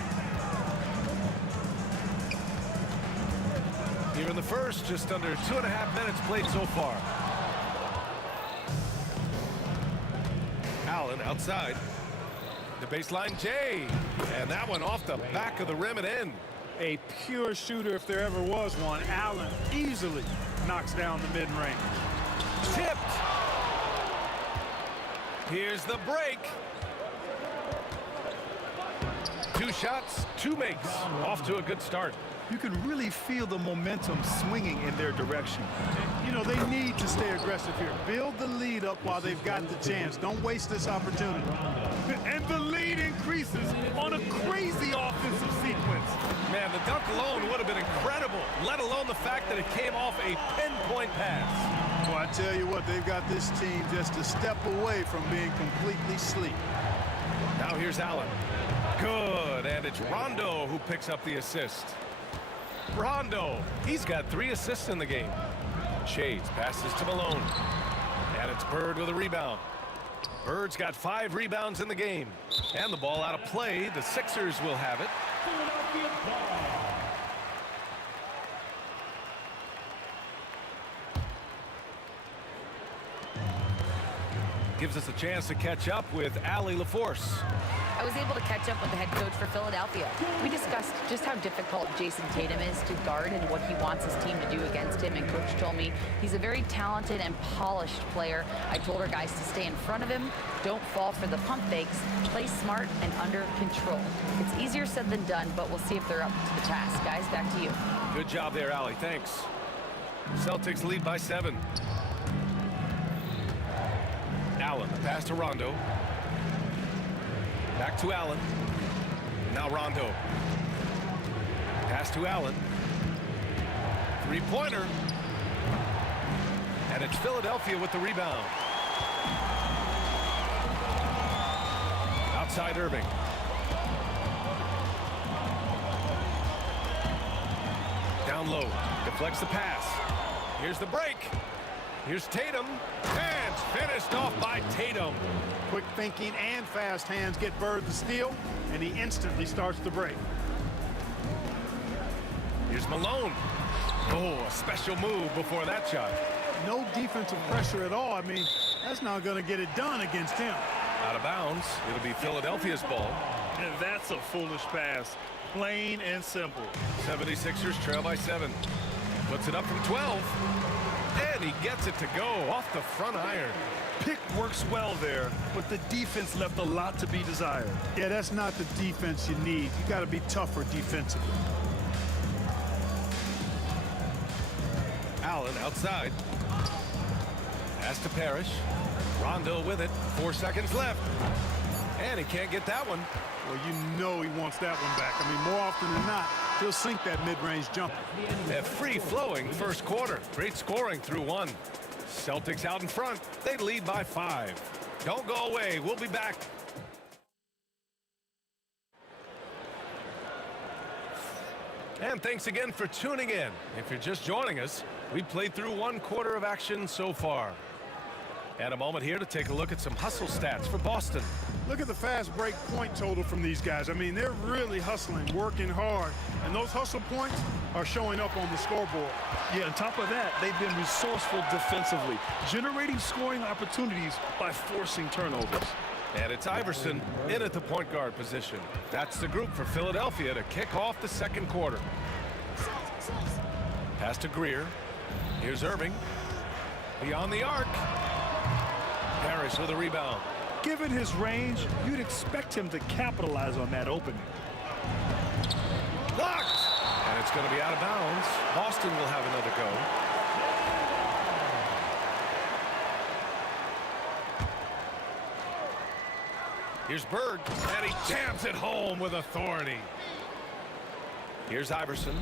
Here in the first, just under 2.5 minutes played so far. Allen outside. The baseline J. And that one off the back of the rim and in. A pure shooter if there ever was one. Allen easily knocks down the mid-range. Tipped. Here's the break. 2 shots, 2 makes. Off to a good start. You can really feel the momentum swinging in their direction. You know, they need to stay aggressive here. Build the lead up while they've got the chance. Don't waste this opportunity. And the lead increases on a crazy offensive sequence. Man, the dunk alone would have been incredible, let alone the fact that it came off a pinpoint pass. Well, I tell you what, they've got this team just a step away from being completely asleep. Now here's Allen. Good, and it's Rondo who picks up the assist. Rondo, he's got 3 assists in the game. Shades passes to Malone. And it's Bird with a rebound. Bird's got 5 rebounds in the game. And the ball out of play. The Sixers will have it. Gives us a chance to catch up with Allie LaForce. I was able to catch up with the head coach for Philadelphia. We discussed just how difficult Jason Tatum is to guard and what he wants his team to do against him. And coach told me he's a very talented and polished player. I told our guys to stay in front of him, don't fall for the pump fakes, play smart and under control. It's easier said than done, but we'll see if they're up to the task. Guys, back to you. Good job there, Allie. Thanks. Celtics lead by 7. Allen, pass to Rondo. Back to Allen. Now Rondo. Pass to Allen. 3-pointer. And it's Philadelphia with the rebound. Outside Irving. Down low. Deflects the pass. Here's the break. Here's Tatum. And finished off by Tatum. Quick thinking and fast hands get Bird the steal, and he instantly starts the break. Here's Malone. Oh, a special move before that shot. No defensive pressure at all. I mean, that's not going to get it done against him. Out of bounds. It'll be Philadelphia's ball. And that's a foolish pass. Plain and simple. 76ers trail by 7. Puts it up from 12. And he gets it to go off the front iron. Pick works well there, but the defense left a lot to be desired. Yeah, that's not the defense you need. You got to be tougher defensively. Allen outside. Pass to Parrish. Rondo with it. 4 seconds left. And he can't get that one. Well, you know he wants that one back. I mean, more often than not, he'll sink that mid-range jumper. A free-flowing first quarter. Great scoring through 1. Celtics out in front. They lead by 5. Don't go away. We'll be back. And thanks again for tuning in. If you're just joining us, we played through 1 quarter of action so far. And a moment here to take a look at some hustle stats for Boston. Look at the fast break point total from these guys. I mean, they're really hustling, working hard, and those hustle points are showing up on the scoreboard. Yeah, on top of that, they've been resourceful defensively, generating scoring opportunities by forcing turnovers. And it's Iverson in at the point guard position. That's the group for Philadelphia to kick off the second quarter. Pass to Greer. Here's Irving. Beyond the arc. Parrish with a rebound. Given his range, you'd expect him to capitalize on that opening. Blocked! And it's going to be out of bounds. Boston will have another go. Here's Bird, and he jams it home with authority. Here's Iverson.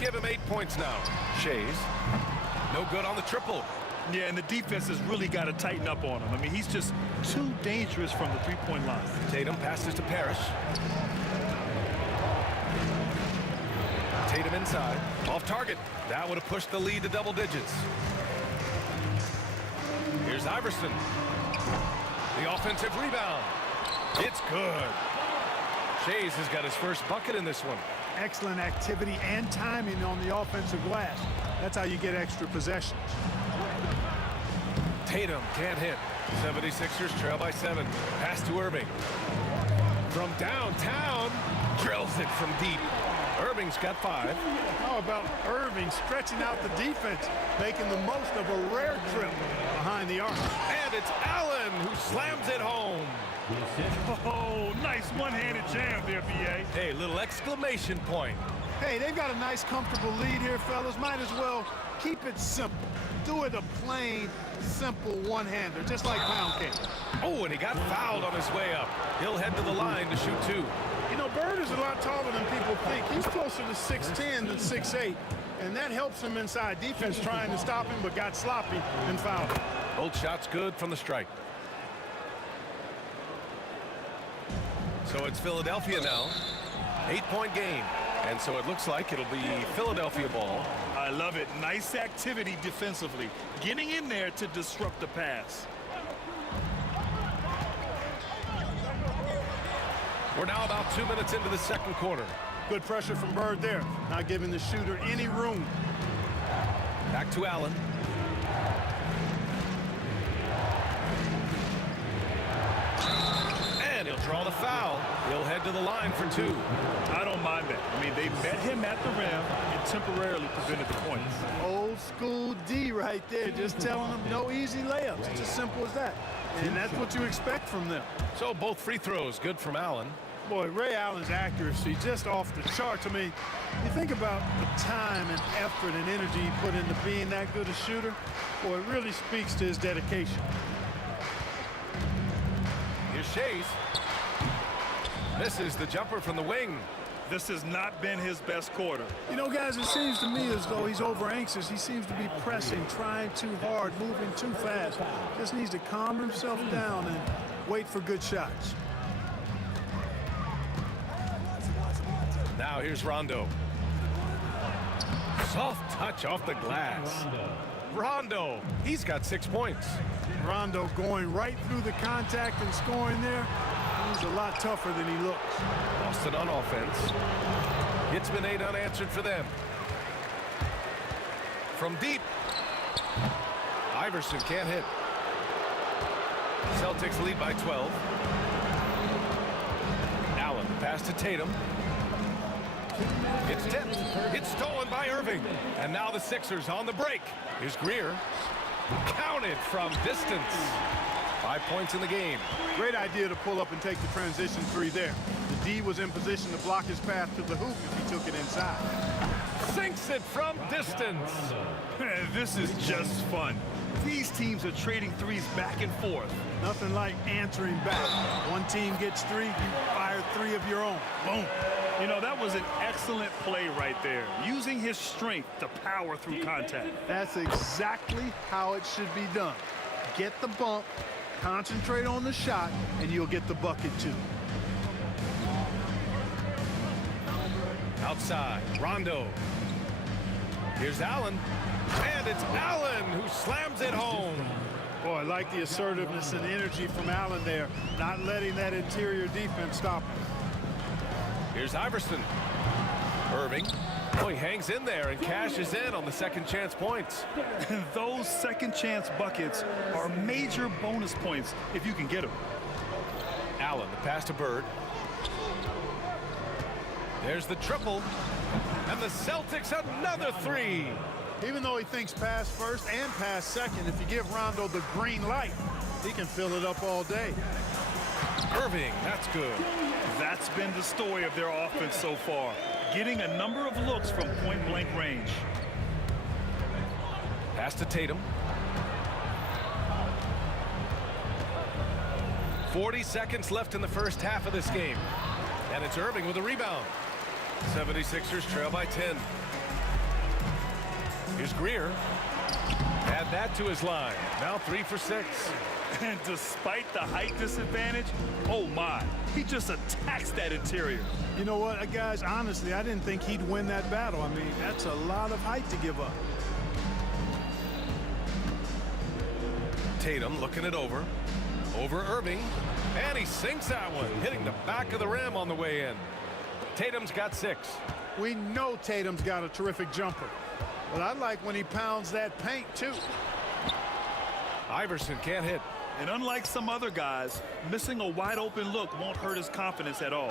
Give him 8 points now. Shays. No good on the triple. Yeah, and the defense has really got to tighten up on him. I mean, he's just too dangerous from the three-point line. Tatum passes to Parrish. Tatum inside. Off target. That would have pushed the lead to double digits. Here's Iverson. The offensive rebound. It's good. Shays has got his first bucket in this one. Excellent activity and timing on the offensive glass. That's how you get extra possessions. Tatum can't hit. 76ers trail by 7. Pass to Irving. From downtown, drills it from deep. Irving's got 5. How about Irving stretching out the defense, making the most of a rare trip behind the arc. And it's Allen who slams it home. Oh, nice one-handed jam there, B.A. Hey, little exclamation point. Hey, they've got a nice, comfortable lead here, fellas. Might as well keep it simple. Do it a plain, simple one-hander, just like pound cake. Oh, and he got fouled on his way up. He'll head to the line to shoot 2. You know, Bird is a lot taller than people think. He's closer to 6'10 than 6'8, and that helps him inside defense trying to stop him, but got sloppy and fouled him. Both shots good from the strike. So it's Philadelphia now. 8-point game. And so it looks like it'll be Philadelphia ball. I love it. Nice activity defensively. Getting in there to disrupt the pass. We're now about 2 minutes into the second quarter. Good pressure from Bird there. Not giving the shooter any room. Back to Allen. And he'll draw the foul. He'll head to the line for 2. I don't mind that. I mean, they met him at the rim and temporarily prevented the points. Old school D right there, just telling them no easy layups. It's as simple as that. And that's what you expect from them. So both free throws good from Allen. Boy, Ray Allen's accuracy just off the charts. I mean, you think about the time and effort and energy he put into being that good a shooter. Boy, it really speaks to his dedication. Here's Shays. Misses the jumper from the wing. This has not been his best quarter. You know, guys, it seems to me as though he's over anxious. He seems to be pressing, trying too hard, moving too fast. Just needs to calm himself down and wait for good shots. Now here's Rondo. Soft touch off the glass. Rondo, he's got 6 points. Rondo going right through the contact and scoring there. He's a lot tougher than he looks. Boston on offense. It's been 8 unanswered for them. From deep. Iverson can't hit. Celtics lead by 12. Allen pass to Tatum. It's tipped. It's stolen by Irving. And now the Sixers on the break. Here's Greer. Counted from distance. 5 points in the game. Great idea to pull up and take the transition three there. The D was in position to block his path to the hoop if he took it inside. Sinks it from distance. This is just fun. These teams are trading threes back and forth. Nothing like answering back. One team gets 3, you fire 3 of your own. Boom. You know, that was an excellent play right there. Using his strength to power through contact. That's exactly how it should be done. Get the bump, concentrate on the shot, and you'll get the bucket too. Outside, Rondo. Here's Allen. And it's Allen who slams it home. Boy, I like the assertiveness and energy from Allen there, not letting that interior defense stop him. Here's Iverson. Irving. Oh, he hangs in there and cashes in on the second chance points. Those second chance buckets are major bonus points if you can get them. Allen, the pass to Bird. There's the triple. And the Celtics another 3. Even though he thinks pass first and pass second, if you give Rondo the green light, he can fill it up all day. Irving, that's good. That's been the story of their offense so far. Getting a number of looks from point-blank range. Pass to Tatum. 40 seconds left in the first half of this game. And it's Irving with a rebound. 76ers trail by 10. Here's Greer. Add that to his line. Now 3 for 6. And despite the height disadvantage, oh my, he just attacks that interior. You know what, guys, honestly, I didn't think he'd win that battle. I mean, that's a lot of height to give up. Tatum looking it over. Over Irving. And he sinks that one, hitting the back of the rim on the way in. Tatum's got 6. We know Tatum's got a terrific jumper. But I like when he pounds that paint, too. Iverson can't hit. And unlike some other guys, missing a wide open look won't hurt his confidence at all.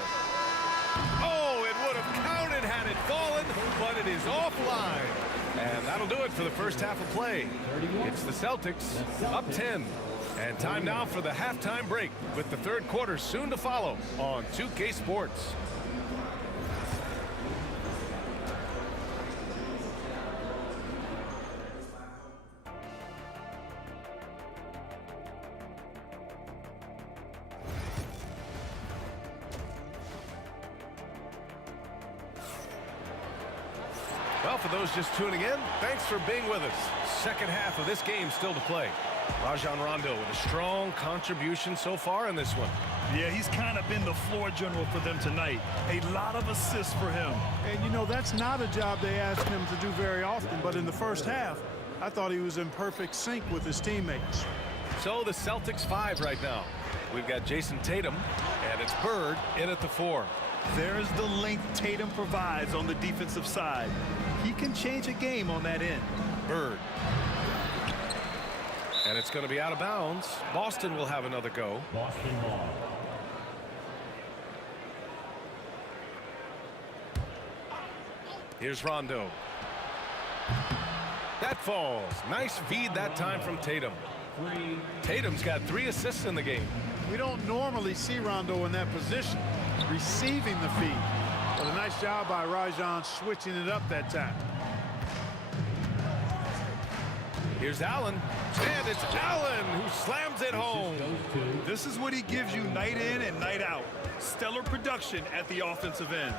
Oh, it would have counted had it fallen, but it is offline. And that'll do it for the first half of play. It's the Celtics up 10. And time now for the halftime break with the third quarter soon to follow on 2K Sports. Well, for those just tuning in, thanks for being with us. Second half of this game still to play. Rajon Rondo with a strong contribution so far in this one. Yeah, he's kind of been the floor general for them tonight. A lot of assists for him. And, you know, that's not a job they ask him to do very often. But in the first half, I thought he was in perfect sync with his teammates. So the Celtics 5 right now. We've got Jason Tatum, and it's Bird in at the 4. There's the length Tatum provides on the defensive side. He can change a game on that end. Bird. And it's going to be out of bounds. Boston will have another go. Boston ball. Here's Rondo. That falls. Nice feed that time from Tatum. Tatum's got 3 assists in the game. We don't normally see Rondo in that position, receiving the feed. But a nice job by Rajon switching it up that time. Here's Allen. And it's Allen who slams it home. This is what he gives you night in and night out. Stellar production at the offensive end.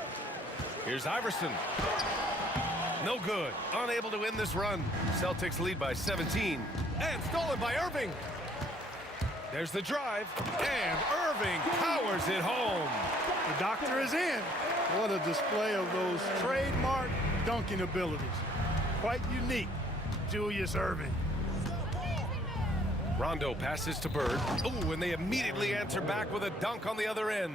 Here's Iverson. No good. Unable to win this run. Celtics lead by 17. And stolen by Irving. There's the drive. And Irving powers it home. The doctor is in. What a display of those trademark dunking abilities. Quite unique. Julius Erving. Rondo passes to Bird. Ooh, and they immediately answer back with a dunk on the other end.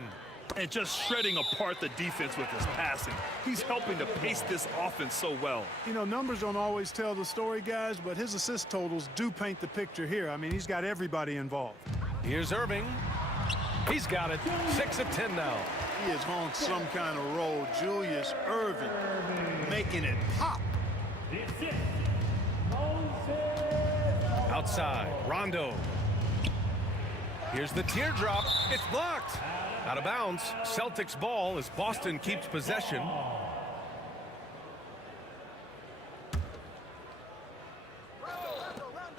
And just shredding apart the defense with his passing. He's helping to pace this offense so well. You know, numbers don't always tell the story, guys, but his assist totals do paint the picture here. I mean, he's got everybody involved. Here's Irving. He's got it. 6 of 10 now. He is on some kind of roll. Julius Erving making it pop. Outside, Rondo. Here's the teardrop. It's blocked. Out of bounds. Celtics ball as Boston keeps possession.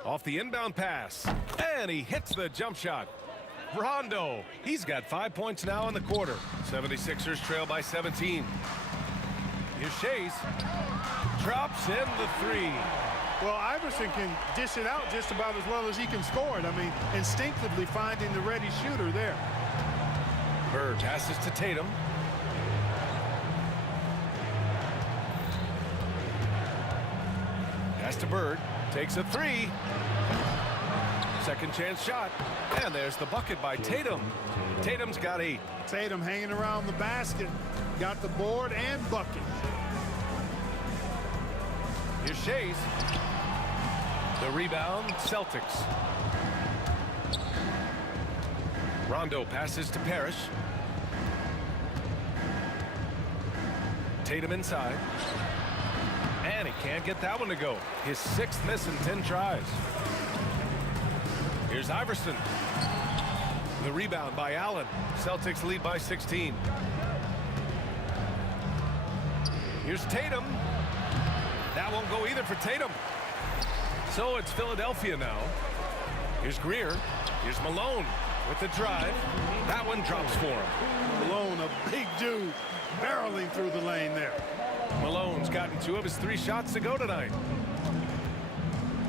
Off the inbound pass. And he hits the jump shot. Rondo. He's got 5 points now in the quarter. 76ers trail by 17. Here's Shays. Drops in the three. Well, Iverson can dish it out just about as well as he can score it. I mean, instinctively finding the ready shooter there. Bird passes to Tatum. Pass to Bird. Takes a three. Second chance shot. And there's the bucket by Tatum. Tatum's got 8. Tatum hanging around the basket. Got the board and bucket. Here's Shays. The rebound, Celtics. Rondo passes to Parrish. Tatum inside. And he can't get that one to go. His 6th miss in 10 tries. Here's Iverson. The rebound by Allen. Celtics lead by 16. Here's Tatum. That won't go either for Tatum. So it's Philadelphia now. Here's Greer. Here's Malone with the drive. That one drops for him. Malone, a big dude, barreling through the lane there. Malone's gotten 2 of his 3 shots to go tonight.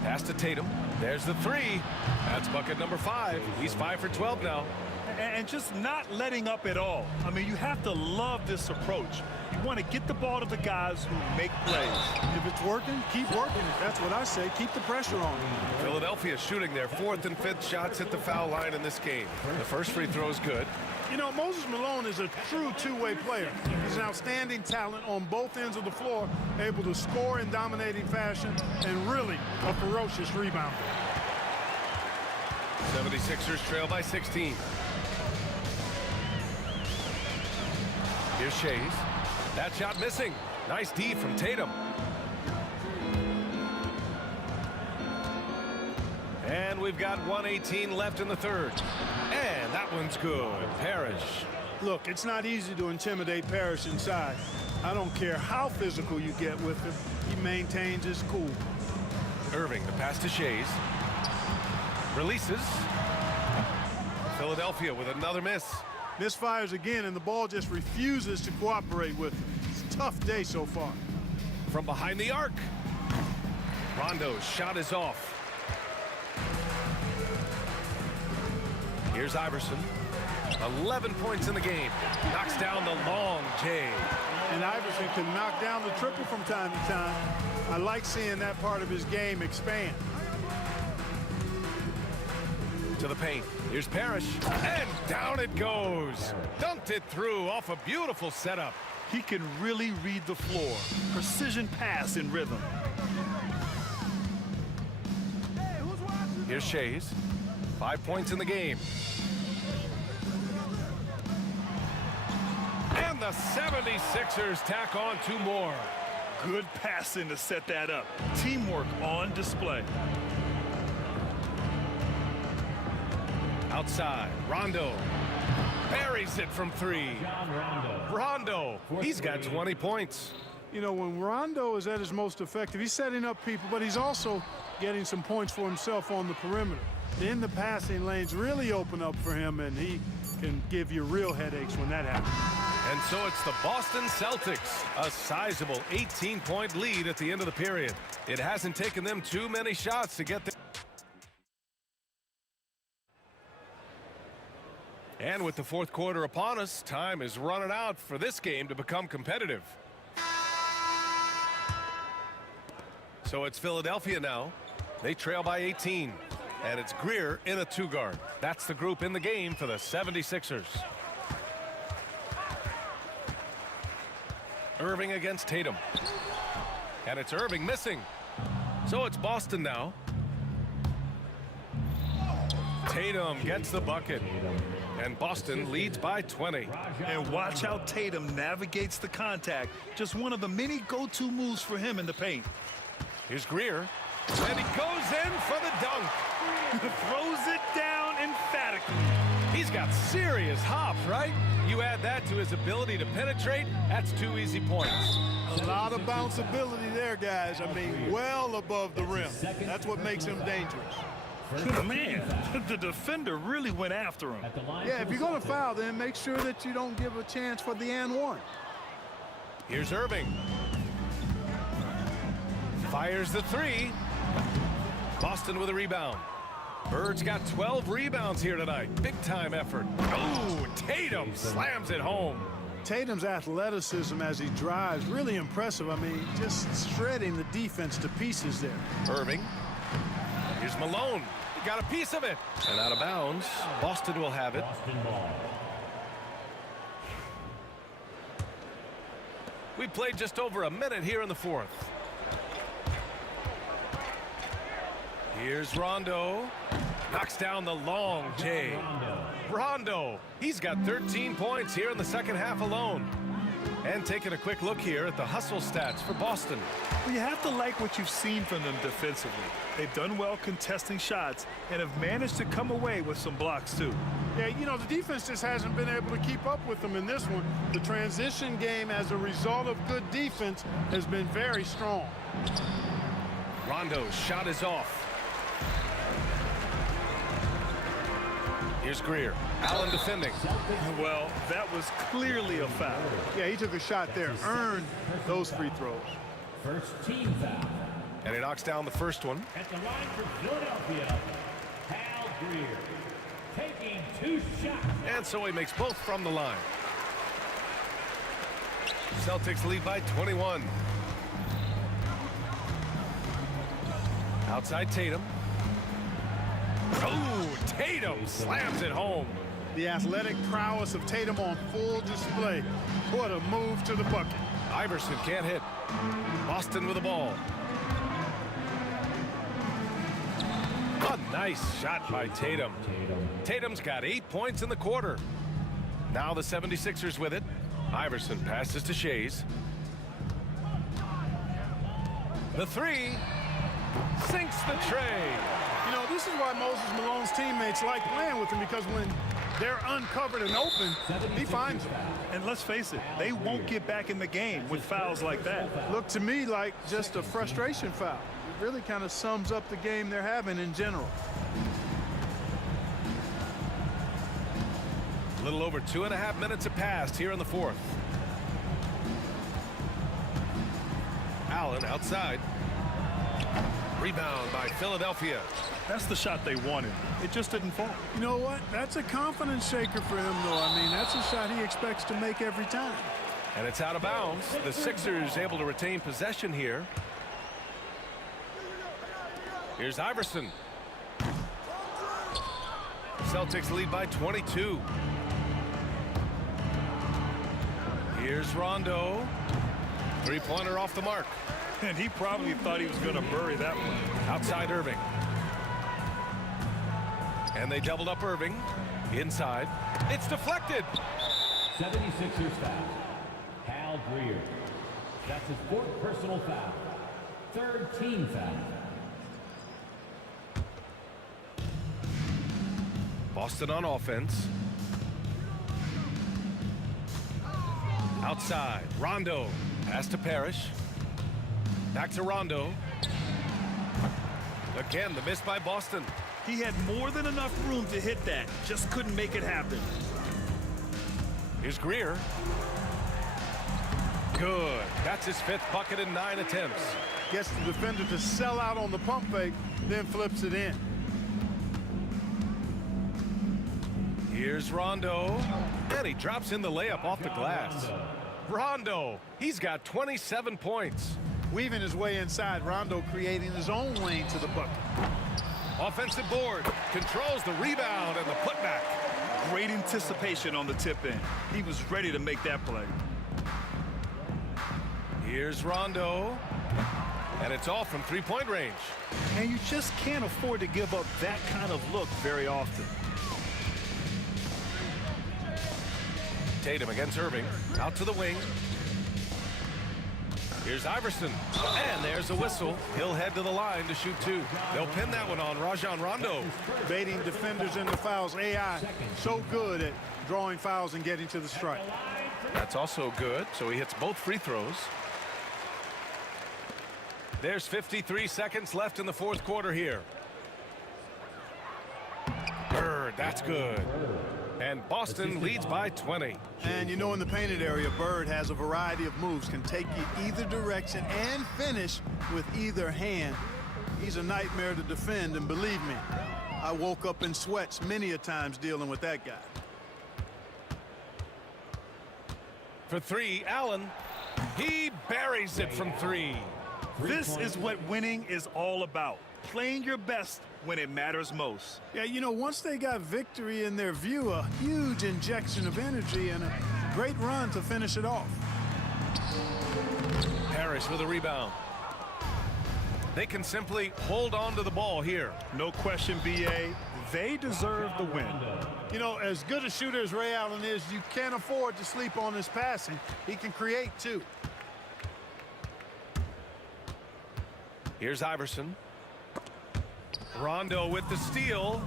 Pass to Tatum. There's the 3. That's bucket number 5. He's 5 for 12 now. And just not letting up at all. I mean, you have to love this approach. You want to get the ball to the guys who make plays. If it's working, keep working it. That's what I say. Keep the pressure on. Philadelphia shooting their 4th and 5th shots at the foul line in this game. The first free throw is good. You know, Moses Malone is a true two-way player. He's an outstanding talent on both ends of the floor, able to score in dominating fashion, and really a ferocious rebounder. 76ers trail by 16. Here's Shays. That shot missing. Nice D from Tatum. And we've got 1:18 left in the third. And that one's good. Parrish. Look, it's not easy to intimidate Parrish inside. I don't care how physical you get with him. He maintains his cool. Irving, the pass to Shays. Releases. Philadelphia with another miss. Misfires again, and the ball just refuses to cooperate with him. It's a tough day so far. From behind the arc. Rondo's shot is off. Here's Iverson. 11 points in the game. Knocks down the long J. And Iverson can knock down the triple from time to time. I like seeing that part of his game expand. To the paint. Here's Parrish. And down it goes. Dunked it through off a beautiful setup. He can really read the floor. Precision pass in rhythm. Here's Shays. 5 points in the game. And the 76ers tack on 2 more. Good passing to set that up. Teamwork on display. Outside, Rondo buries it from 3. Rondo, he's got 20 points. You know, when Rondo is at his most effective, he's setting up people, but he's also getting some points for himself on the perimeter. Then the passing lanes really open up for him, and he can give you real headaches when that happens. And so it's the Boston Celtics, a sizable 18-point lead at the end of the period. It hasn't taken them too many shots to get there. And with the fourth quarter upon us, time is running out for this game to become competitive. So it's Philadelphia now. They trail by 18. And it's Greer in a 2-guard. That's the group in the game for the 76ers. Irving against Tatum. And it's Irving missing. So it's Boston now. Tatum gets the bucket. And Boston leads by 20. And watch how Tatum navigates the contact. Just one of the many go-to moves for him in the paint. Here's Greer. And he goes in for the dunk. Throws it down emphatically. He's got serious hops, right? You add that to his ability to penetrate, that's 2 easy points. A lot of bounceability there, guys. I mean, well above the rim. That's what makes him dangerous. Man, the defender really went after him. Yeah, if you're going to foul, then make sure that you don't give a chance for the and one. Here's Irving. Fires the 3. Boston with a rebound. Bird's got 12 rebounds here tonight. Big time effort. Oh, Tatum slams it home. Tatum's athleticism as he drives, really impressive. I mean, just shredding the defense to pieces there. Irving. Here's Malone. He got a piece of it. And out of bounds. Boston will have it. We played just over a minute here in the 4th. Here's Rondo. Knocks down the long J. Rondo. He's got 13 points here in the second half alone. And taking a quick look here at the hustle stats for Boston. Well, you have to like what you've seen from them defensively. They've done well contesting shots and have managed to come away with some blocks too. Yeah, you know, the defense just hasn't been able to keep up with them in this one. The transition game as a result of good defense has been very strong. Rondo's shot is off. Here's Greer. Allen defending. Well, that was clearly a foul. Yeah, he took a shot there, earned those free throws. First team foul. And he knocks down the first one. At the line for Philadelphia, Hal Greer, taking 2 shots. And so he makes both from the line. Celtics lead by 21. Outside Tatum. Oh, Tatum slams it home. The athletic prowess of Tatum on full display. What a move to the bucket. Iverson can't hit. Boston with the ball. A nice shot by Tatum. Tatum's got 8 points in the quarter. Now the 76ers with it. Iverson passes to Shays. The 3 sinks the tray. You know, this is why Moses Malone's teammates like playing with him, because when they're uncovered and open, he finds them. And let's face it, they won't get back in the game with fouls like that. Looked to me like just a frustration foul. It really kind of sums up the game they're having in general. A little over 2.5 minutes have passed here in the 4th. Allen outside. Rebound by Philadelphia. That's the shot they wanted. It just didn't fall. You know what? That's a confidence shaker for him, though. I mean, that's a shot he expects to make every time. And it's out of bounds. The Sixers able to retain possession here. Here's Iverson. Celtics lead by 22. Here's Rondo. 3-pointer off the mark. And he probably thought he was going to bury that one. Outside Irving. And they doubled up Irving. Inside. It's deflected. 76ers foul. Hal Greer. That's his 4th personal foul. 3rd team foul. Boston on offense. Outside. Rondo. Pass to Parrish. Back to Rondo. Again, the miss by Boston. He had more than enough room to hit that. Just couldn't make it happen. Here's Greer. Good. That's his 5th bucket in 9 attempts. Gets the defender to sell out on the pump fake, then flips it in. Here's Rondo. And he drops in the layup off the glass. Rondo. He's got 27 points. Weaving his way inside, Rondo creating his own lane to the bucket. Offensive board, controls the rebound and the putback. Great anticipation on the tip in. He was ready to make that play. Here's Rondo, and it's off from three-point range. And you just can't afford to give up that kind of look very often. Tatum against Irving, out to the wing. Here's Iverson, and there's a whistle. He'll head to the line to shoot two. They'll pin that one on Rajon Rondo. Baiting defenders into fouls. AI so good at drawing fouls and getting to the strike. That's also good, so he hits both free throws. There's 53 seconds left in the fourth quarter here. Bird, that's good. And Boston leads by 20. And you know, in the painted area, Bird has a variety of moves, can take you either direction and finish with either hand. He's a nightmare to defend, and believe me, I woke up in sweats many a times dealing with that guy. For three, Allen. He buries it from three. This is what winning is all about. Playing your best when it matters most. Yeah, you know, once they got victory in their view, a huge injection of energy and a great run to finish it off. Harris with a rebound. They can simply hold on to the ball here. No question, B.A. They deserve the win. You know, as good a shooter as Ray Allen is, you can't afford to sleep on his passing. He can create, too. Here's Iverson. Rondo with the steal.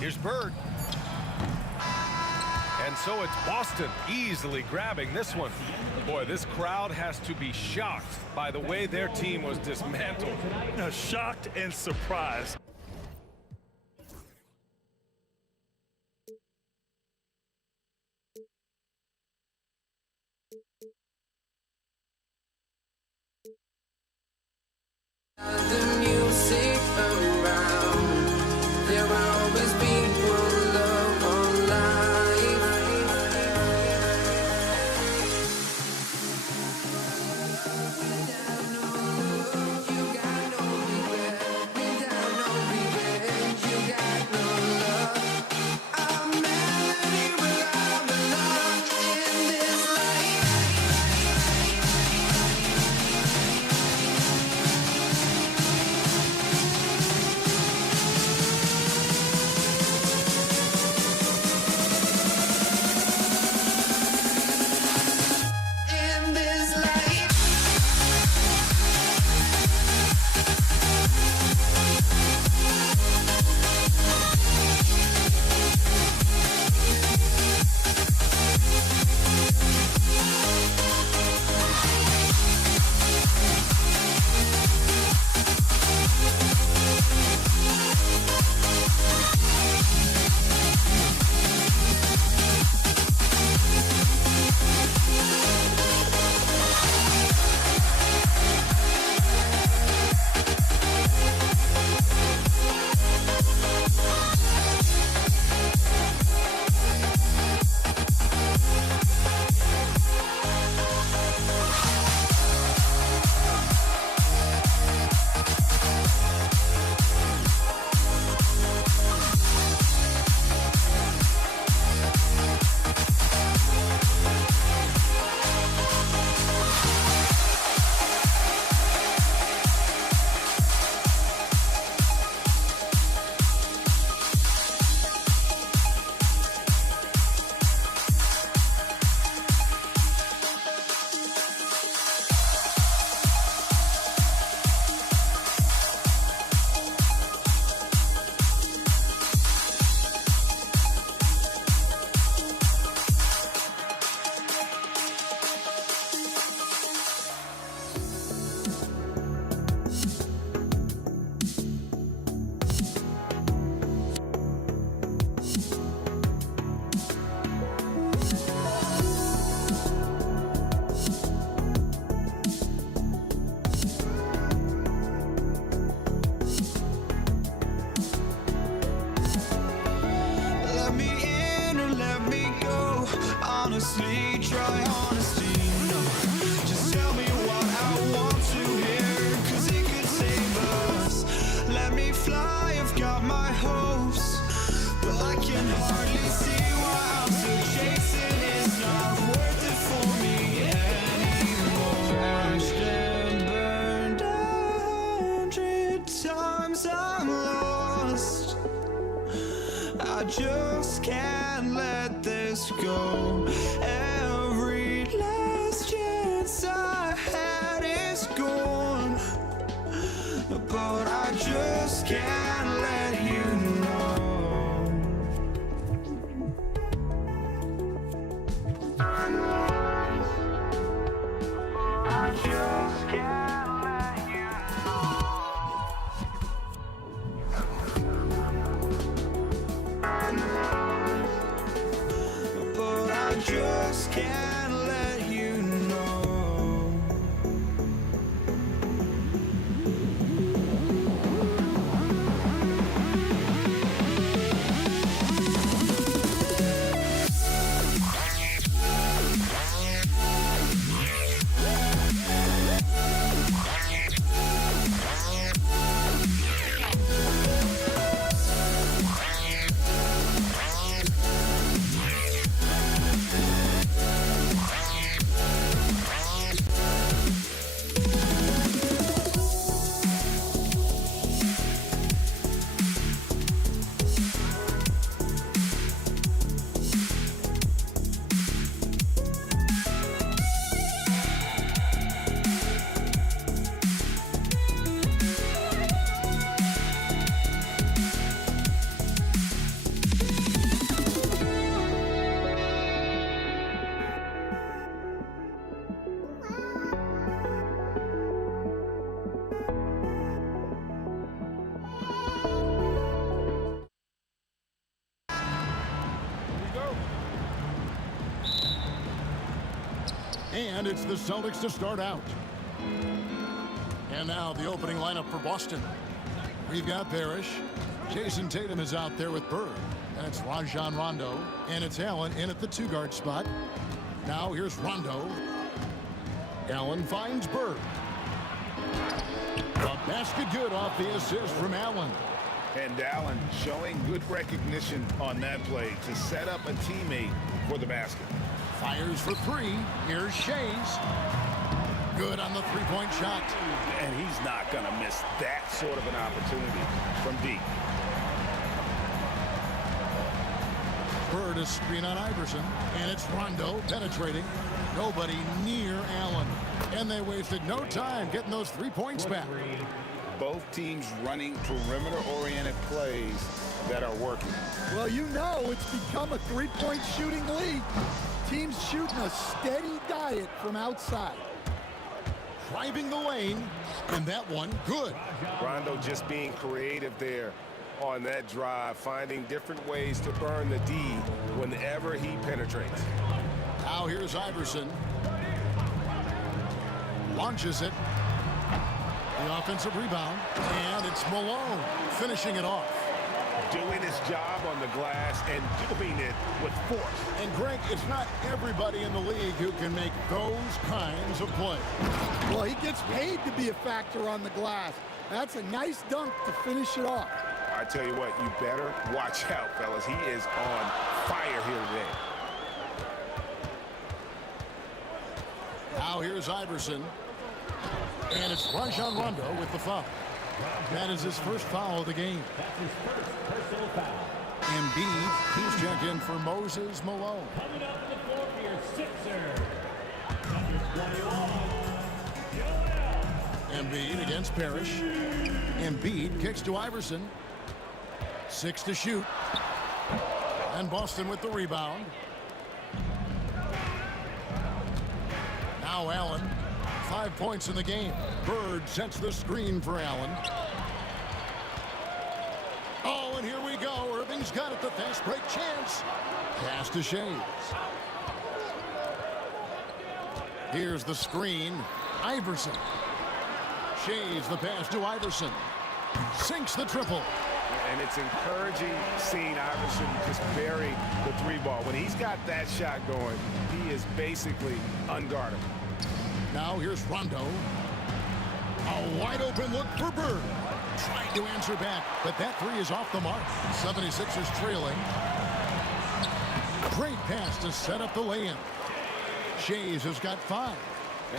Here's Bird. And so it's Boston easily grabbing this one. Boy, this crowd has to be shocked by the way their team was dismantled. Shocked and surprised. The music around, there will always be one love on life. Without no love, you got no regret. Without no revenge, you got no love. A melody where I belong in this life. really try honesty. No, just tell me what I want to hear, 'cause it could save us. Let me fly, I've got my hopes, but I can hardly see why I'm still chasing. It's not worth it for me anymore. Crashed and burned 100 times, I'm lost. I just can't let this go. Every last chance I had is gone, but I just can't let you know. I just can't let you know. But I just can't let you know. And it's the Celtics to start out. And now the opening lineup for Boston. We've got Parrish. Jason Tatum is out there with Bird. That's Rajon Rondo. And it's Allen in at the two-guard spot. Now here's Rondo. Allen finds Bird. A basket good off the assist from Allen. And Allen showing good recognition on that play to set up a teammate for the basket. Fires for three. Here's Shays. Good on the three-point shot. And he's not going to miss that sort of an opportunity from deep. Bird a screen on Iverson. And it's Rondo penetrating. Nobody near Allen. And they wasted no time getting those 3 points back. Both teams running perimeter-oriented plays that are working. Well, you know it's become a three-point shooting league. Teams shooting a steady diet from outside. Driving the lane, and that one good. Rondo just being creative there on that drive, finding different ways to burn the D whenever he penetrates. Now here's Iverson. Launches it. The offensive rebound, and it's Malone finishing it off. Doing his job on the glass and doing it with force. And Greg, it's not everybody in the league who can make those kinds of plays. Well, he gets paid to be a factor on the glass. That's a nice dunk to finish it off. I tell you what, you better watch out, fellas. He is on fire here today. Now here's Iverson. And it's Rajon Rondo with the foul. That is his first foul of the game. That's his first personal foul. Embiid, he's checked in for Moses Malone. Coming up to the floor for your Sixer, number 21, Joel. Embiid against Parrish. Embiid kicks to Iverson. 6 to shoot. And Boston with the rebound. Now Allen. 5 points in the game. Bird sets the screen for Allen. Oh, and here we go. Irving's got it. The fast break chance. Pass to Shays. Here's the screen. Iverson. Shays the pass to Iverson. Sinks the triple. And it's encouraging seeing Iverson just bury the three ball. When he's got that shot going, he is basically unguardable. Now here's Rondo. A wide open look for Bird. Trying to answer back, but that three is off the mark. 76ers trailing. Great pass to set up the lay-in. Shays has got 5.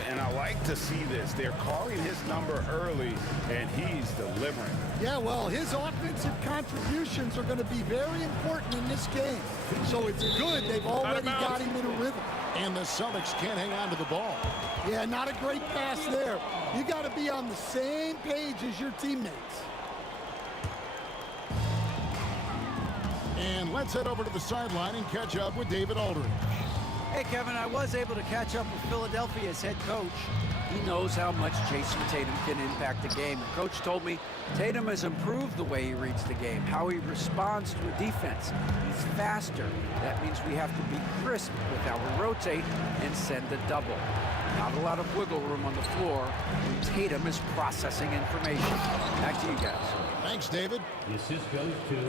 And I like to see this. They're calling his number early, and he's delivering. Yeah, well, his offensive contributions are going to be very important in this game. So it's good they've already got him in a rhythm. And the Celtics can't hang on to the ball. Yeah, not a great pass there. You got to be on the same page as your teammates. And let's head over to the sideline and catch up with David Aldridge. Hey, Kevin, I was able to catch up with Philadelphia's head coach. He knows how much Jason Tatum can impact the game. The coach told me Tatum has improved the way he reads the game, how he responds to a defense. He's faster. That means we have to be crisp with how we rotate and send the double. Not a lot of wiggle room on the floor when Tatum is processing information. Back to you guys. Thanks, David.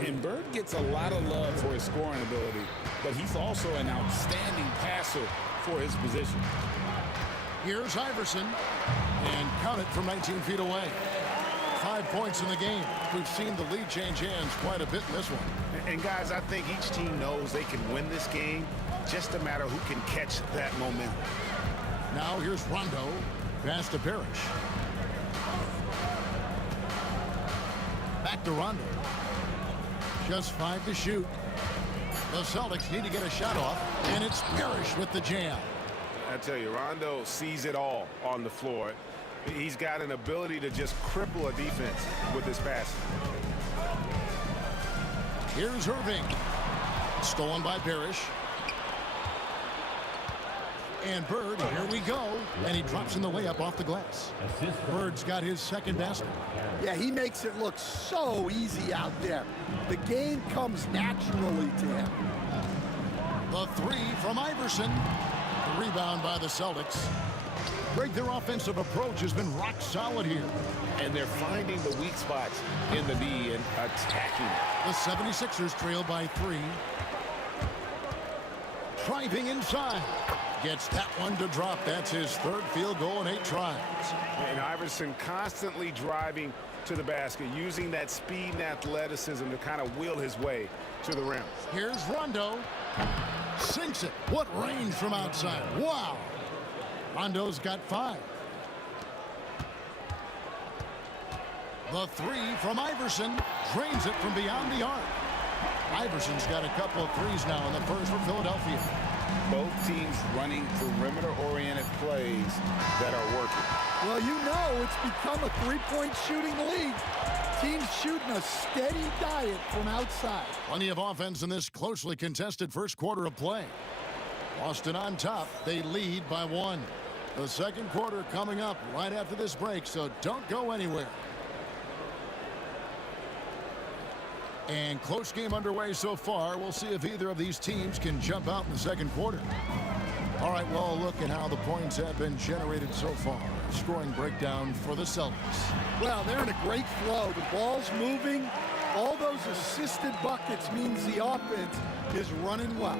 And Bird gets a lot of love for his scoring ability, but he's also an outstanding passer for his position. Here's Iverson, and count it from 19 feet away. 5 points in the game. We've seen the lead change hands quite a bit in this one. And guys, I think each team knows they can win this game, just a matter who can catch that momentum. Now here's Rondo, pass to Parrish. Back to Rondo. Just 5 to shoot. The Celtics need to get a shot off, and it's Parrish with the jam. I tell you, Rondo sees it all on the floor. He's got an ability to just cripple a defense with his passing. Here's Irving. Stolen by Parrish. And Bird, here we go. And he drops in the layup off the glass. Bird's got his second basket. Yeah, he makes it look so easy out there. The game comes naturally to him. The three from Iverson. The rebound by the Celtics. Greg, their offensive approach has been rock solid here. And they're finding the weak spots in the D and attacking it. The 76ers trail by 3. Driving inside. Gets that one to drop. That's his third field goal in 8 tries. And Iverson constantly driving to the basket, using that speed and athleticism to kind of wheel his way to the rim. Here's Rondo. Sinks it. What range from outside. Wow. Rondo's got 5. The 3 from Iverson. Drains it from beyond the arc. Iverson's got a couple of threes now in the first for Philadelphia. Both teams running perimeter-oriented plays that are working. Well, you know it's become a three-point shooting league. Teams shooting a steady diet from outside. Plenty of offense in this closely contested first quarter of play. Boston on top. They lead by 1. The second quarter coming up right after this break, so don't go anywhere. And close game underway so far. We'll see if either of these teams can jump out in the second quarter. All right, well, look at how the points have been generated so far. Scoring breakdown for the Celtics. Well, they're in a great flow. The ball's moving. All those assisted buckets means the offense is running well.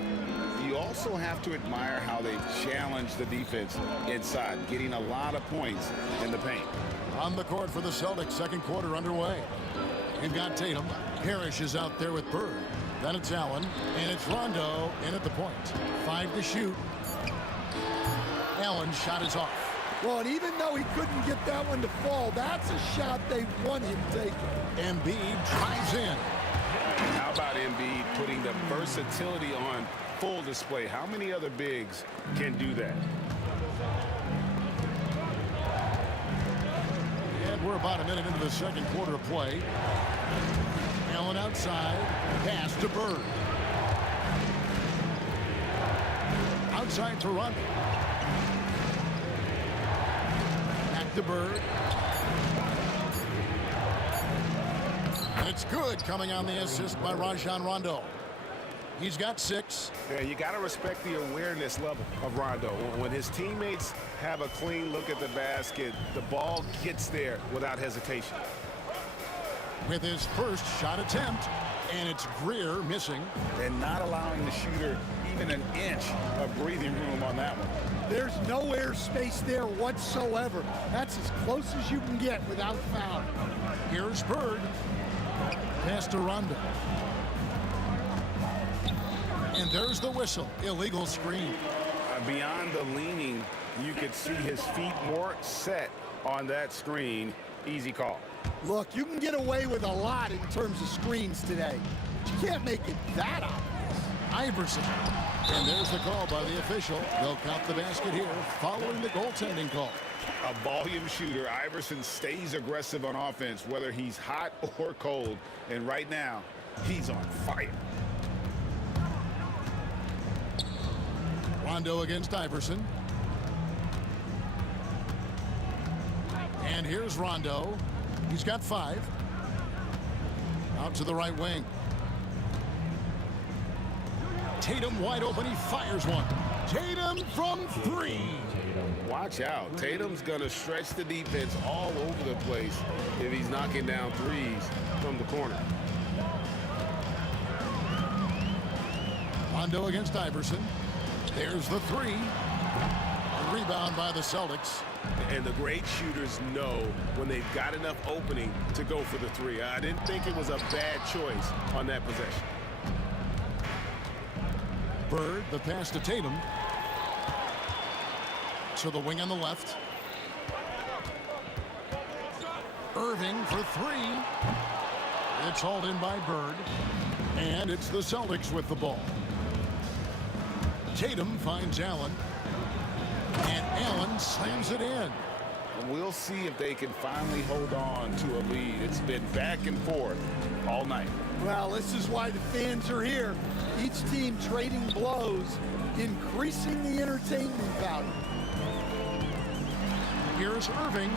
You also have to admire how they've challenged the defense inside, getting a lot of points in the paint. On the court for the Celtics, second quarter underway. You've got Tatum. Parrish is out there with Bird. Then it's Allen, and it's Rondo in at the point. 5 to shoot. Allen's shot is off. Well, and even though he couldn't get that one to fall, that's a shot they want him taking. Embiid drives in. How about Embiid putting the versatility on full display? How many other bigs can do that? And we're about a minute into the second quarter of play. Allen outside. Pass to Bird. Outside to Rondo. Back to Bird. And it's good, coming on the assist by Rajon Rondo. He's got 6. Yeah, you got to respect the awareness level of Rondo. When his teammates have a clean look at the basket, the ball gets there without hesitation. with his first shot attempt. And it's Greer missing. And not allowing the shooter even an inch of breathing room on that one. There's no air space there whatsoever. That's as close as you can get without foul. Here's Bird. Pass to Rondo. And there's the whistle. Illegal screen. Beyond the leaning, you could see his feet more set on that screen. Easy call. Look, you can get away with a lot in terms of screens today. But you can't make it that obvious. Iverson. And there's the call by the official. They'll count the basket here following the goaltending call. A volume shooter. Iverson stays aggressive on offense, whether he's hot or cold. And right now, he's on fire. Rondo against Iverson. And here's Rondo. He's got 5. Out to the right wing. Tatum wide open. He fires one. Tatum from 3. Watch out. Tatum's going to stretch the defense all over the place if he's knocking down threes from the corner. Rondo against Iverson. There's the 3. A rebound by the Celtics. And the great shooters know when they've got enough opening to go for the 3. I didn't think it was a bad choice on that possession. Bird, the pass to Tatum. To the wing on the left. Irving for 3. It's hauled in by Bird. And it's the Celtics with the ball. Tatum finds Allen. And Allen slams it in. We'll see if they can finally hold on to a lead. It's been back and forth all night. Well, this is why the fans are here. Each team trading blows, increasing the entertainment value. Here's Irving.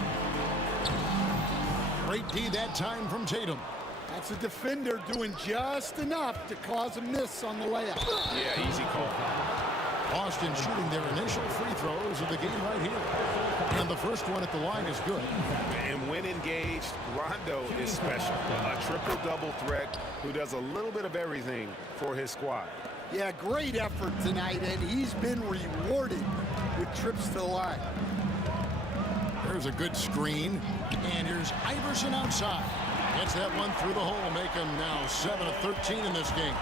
Great D that time from Tatum. That's a defender doing just enough to cause a miss on the layup. Yeah, easy call. Boston shooting their initial free throws of the game right here. And the first one at the line is good. And when engaged, Rondo is special. A triple-double threat who does a little bit of everything for his squad. Yeah, great effort tonight, and he's been rewarded with trips to the line. There's a good screen. And here's Iverson outside. Gets that one through the hole, make him now 7 of 13 in this game.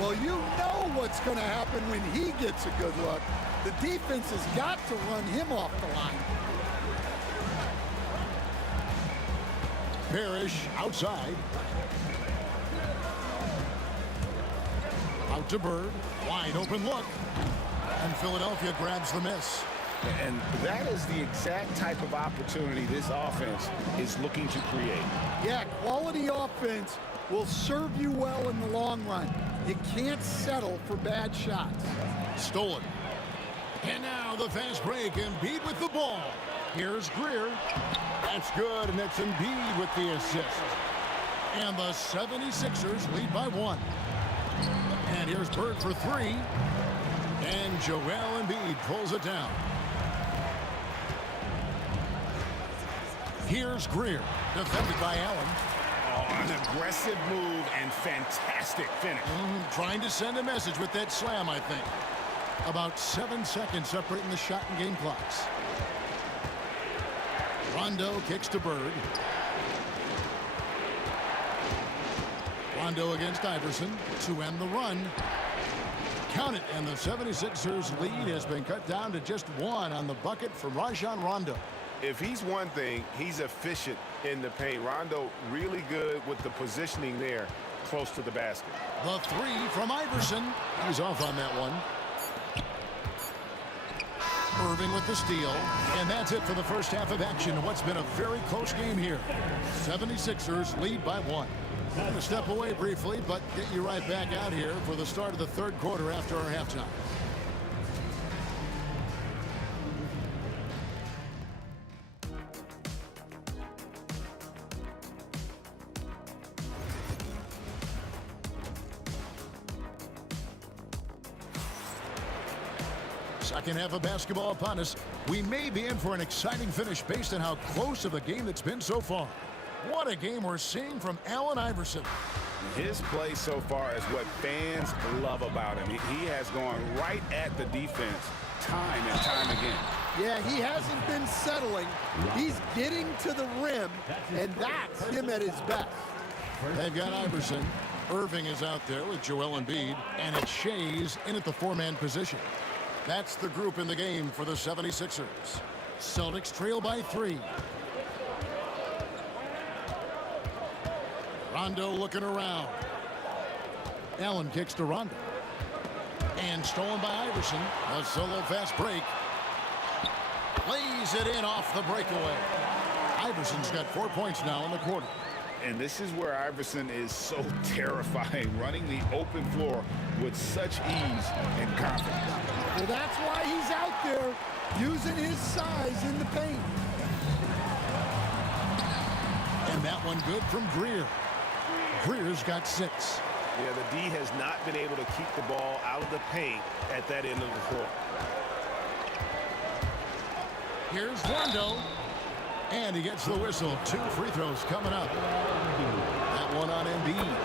Well, you know what's going to happen when he gets a good look. The defense has got to run him off the line. Parrish outside. Out to Bird. Wide open look. And Philadelphia grabs the miss. And that is the exact type of opportunity this offense is looking to create. Yeah, quality offense will serve you well in the long run. You can't settle for bad shots. Stolen. And now the fast break. Embiid with the ball. Here's Greer. That's good, and it's Embiid with the assist. And the 76ers lead by 1. And here's Bird for 3. And Joel Embiid pulls it down. Here's Greer, defended by Allen. Oh, an aggressive move and fantastic finish. Trying to send a message with that slam, I think. About 7 seconds separating the shot and game clocks. Rondo kicks to Bird. Rondo against Iverson to end the run. Count it, and the 76ers lead has been cut down to just 1 on the bucket from Rajon Rondo. If he's one thing, he's efficient in the paint. Rondo really good with the positioning there close to the basket. The 3 from Iverson. He's off on that one. Irving with the steal. And that's it for the first half of action in what's been a very close game here. 76ers lead by 1. I'm going to step away briefly, but get you right back out here for the start of the third quarter after our halftime. Second half of basketball upon us. We may be in for an exciting finish based on how close of a game it's been so far. What a game we're seeing from Allen Iverson. His play so far is what fans love about him. He has gone right at the defense time and time again. Yeah, he hasn't been settling. He's getting to the rim, and that's him at his best. They've got Iverson. Irving is out there with Joel Embiid, and it's Shea's in at the four-man position. That's the group in the game for the 76ers. Celtics trail by 3. Rondo looking around. Allen kicks to Rondo. And stolen by Iverson. A solo fast break. Lays it in off the breakaway. Iverson's got 4 points now in the quarter. And this is where Iverson is so terrifying, running the open floor with such ease and confidence. Well, that's why he's out there using his size in the paint. And that one good from Greer. Greer's got 6. Yeah, the D has not been able to keep the ball out of the paint at that end of the floor. Here's Rondo. And he gets the whistle. 2 free throws coming up. That one on Embiid.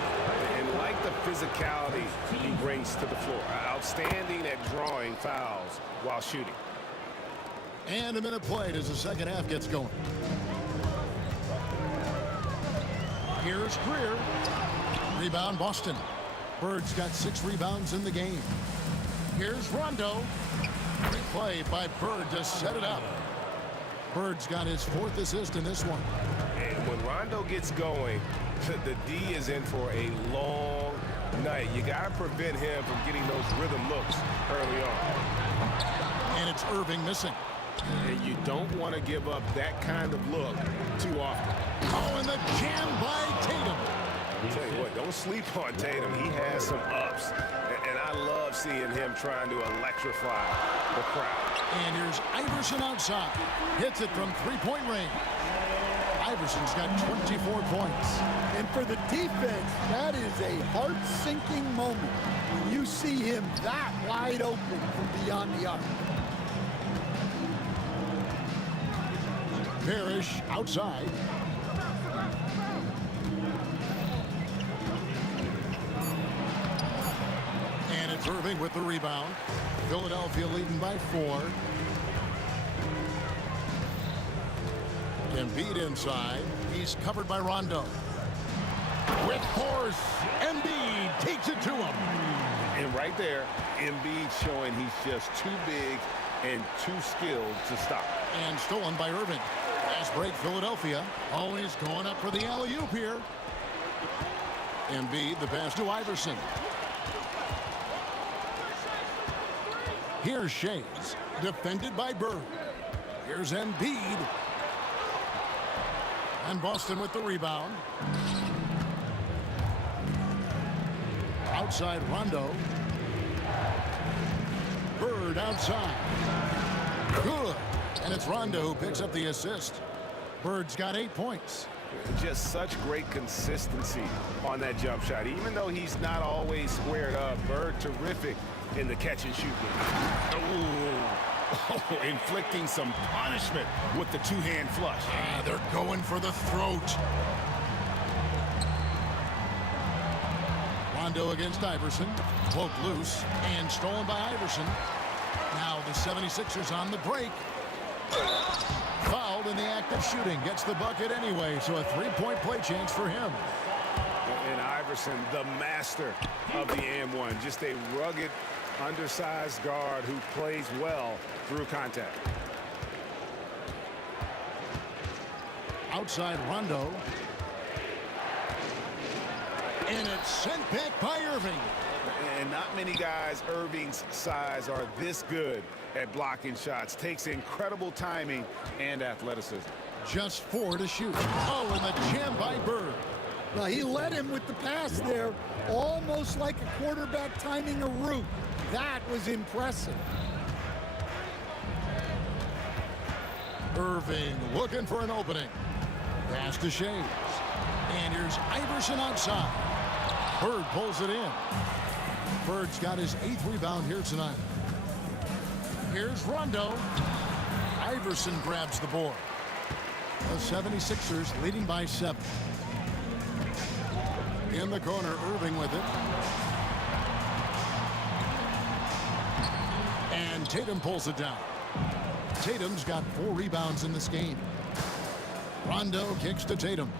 And like the physicality he brings to the floor, outstanding at drawing fouls while shooting. And a minute played as the second half gets going. Here's Greer. Rebound Boston. Bird's got 6 rebounds in the game. Here's Rondo. Great play by Bird to set it up. Bird's got his 4th assist in this one. And when Rondo gets going, the D is in for a long night. You got to prevent him from getting those rhythm looks early on. And it's Irving missing. And you don't want to give up that kind of look too often. Oh, and the jam by Tatum. I'll tell you what, don't sleep on Tatum. He has some ups. And I love seeing him trying to electrify the crowd. And here's Iverson outside. Hits it from 3-point range. Iverson's got 24 points. And for the defense, that is a heart-sinking moment when you see him that wide open from beyond the arc. Parrish outside. And it's Irving with the rebound. Philadelphia leading by 4. Embiid inside. He's covered by Rondo. With force, Embiid takes it to him. And right there, Embiid showing he's just too big and too skilled to stop. And stolen by Irving. Fast break Philadelphia. Always going up for the alley-oop here. Embiid, the pass to Iverson. Here's Shea's, defended by Bird. Here's Embiid. And Boston with the rebound. Outside Rondo. Bird outside. Good. And it's Rondo who picks up the assist. Bird's got 8 points. Just such great consistency on that jump shot. Even though he's not always squared up, Bird terrific in the catch and shoot game. Oh, inflicting some punishment with the two-hand flush. Yeah, they're going for the throat. Rondo against Iverson. Poked loose and stolen by Iverson. Now the 76ers on the break. Fouled in the act of shooting. Gets the bucket anyway, so a 3-point play chance for him. And Iverson, the master of the and-one. Just a rugged, undersized guard who plays well through contact. Outside Rondo. And it's sent back by Irving. And not many guys Irving's size are this good at blocking shots. Takes incredible timing and athleticism. Just 4 to shoot. Oh, and the jam by Bird. Now, he led him with the pass there, almost like a quarterback timing a route. That was impressive. Irving looking for an opening. Pass to Shea's. And here's Iverson outside. Bird pulls it in. Bird's got his 8th rebound here tonight. Here's Rondo. Iverson grabs the board. The 76ers leading by 7. In the corner, Irving with it. And Tatum pulls it down. Tatum's got 4 rebounds in this game. Rondo kicks to Tatum.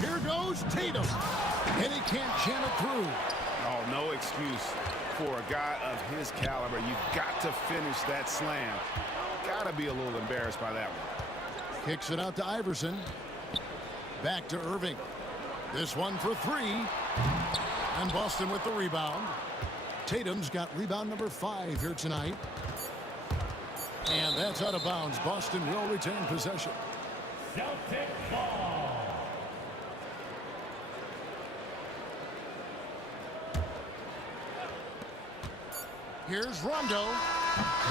Here goes Tatum. And he can't jam it through. Oh, no excuse for a guy of his caliber. You've got to finish that slam. Got to be a little embarrassed by that one. Kicks it out to Iverson. Back to Irving. This one for 3. And Boston with the rebound. Tatum's got rebound number 5 here tonight. And that's out of bounds. Boston will retain possession. Celtic ball. Here's Rondo.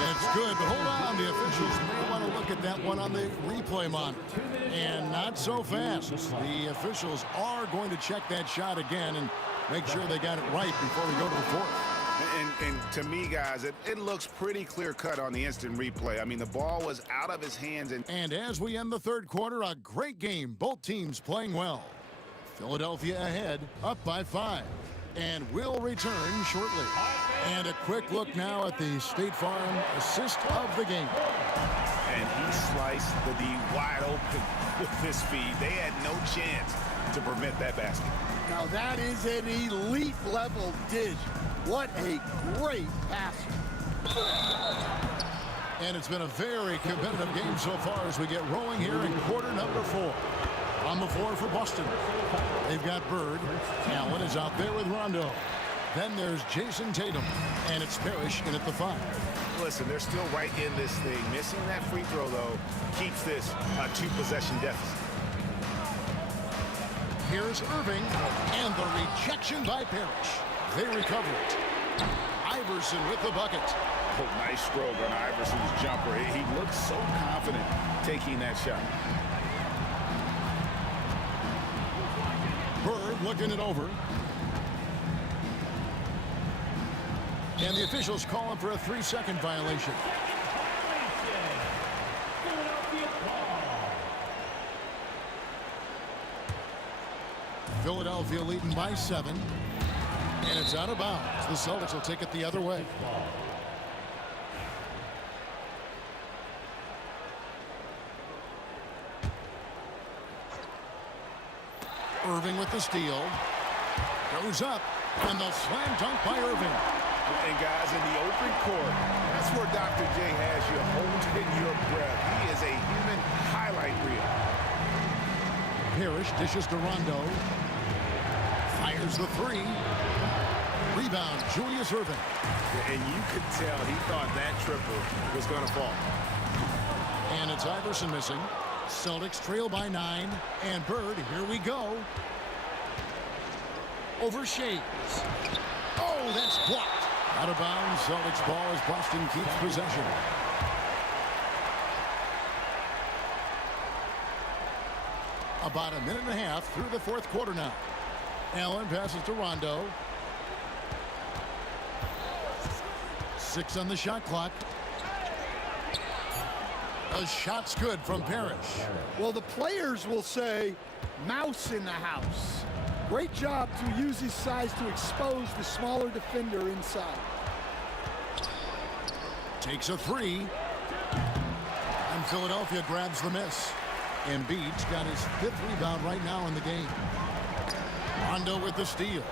It's good, but hold on. The officials may want to look at that one on the replay monitor. And not so fast. The officials are going to check that shot again and make sure they got it right before we go to the fourth. And to me, guys, it looks pretty clear-cut on the instant replay. I mean, the ball was out of his hands. And as we end the third quarter, a great game. Both teams playing well. Philadelphia ahead, up by 5. And we'll return shortly. And a quick look now at the State Farm assist of the game. And he sliced the D wide open with his feed. They had no chance to prevent that basket. Now that is an elite level dish. What a great passer. And it's been a very competitive game so far as we get rolling here in quarter number 4. On the floor for Boston, they've got Bird. Allen is out there with Rondo. Then there's Jason Tatum, and it's Parrish in at the 5. Listen, they're still right in this thing. Missing that free throw, though, keeps this a 2-possession deficit. Here's Irving, and the rejection by Parrish. They recover it. Iverson with the bucket. Oh, nice stroke on Iverson's jumper. He looks so confident taking that shot. Bird looking it over. And the officials calling for a 3-second violation. Philadelphia leading by 7. And it's out of bounds. The Celtics will take it the other way. Irving with the steal. Goes up. And the slam dunk by Irving. And guys, in the open court, that's where Dr. J has you holding your breath. He is a human highlight reel. Parrish dishes to Rondo. Fires the 3. Rebound, Julius Irving. And you could tell he thought that triple was going to fall. And it's Iverson missing. Celtics trail by 9. And Bird, here we go. Over Shades. Oh, that's blocked. Out of bounds, Celtics ball as Boston keeps possession. About a minute and a half through the fourth quarter now. Allen passes to Rondo. 6 on the shot clock. A shot's good from Parrish. Well, the players will say, mouse in the house. Great job to use his size to expose the smaller defender inside. Takes a 3. And Philadelphia grabs the miss. Embiid's got his 5th rebound right now in the game. Rondo with the steal.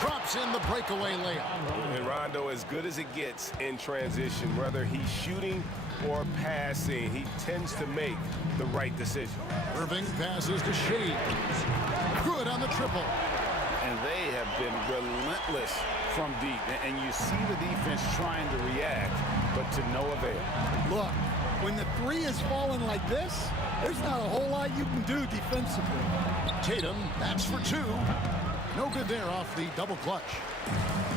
Drops in the breakaway layup. And Rondo, as good as it gets in transition, whether he's shooting or passing, he tends to make the right decision. Irving passes to Shades. Good on the triple. And they have been relentless from deep. And you see the defense trying to react, but to no avail. Look, when the 3 is falling like this, there's not a whole lot you can do defensively. Tatum, that's for 2. No good there off the double clutch.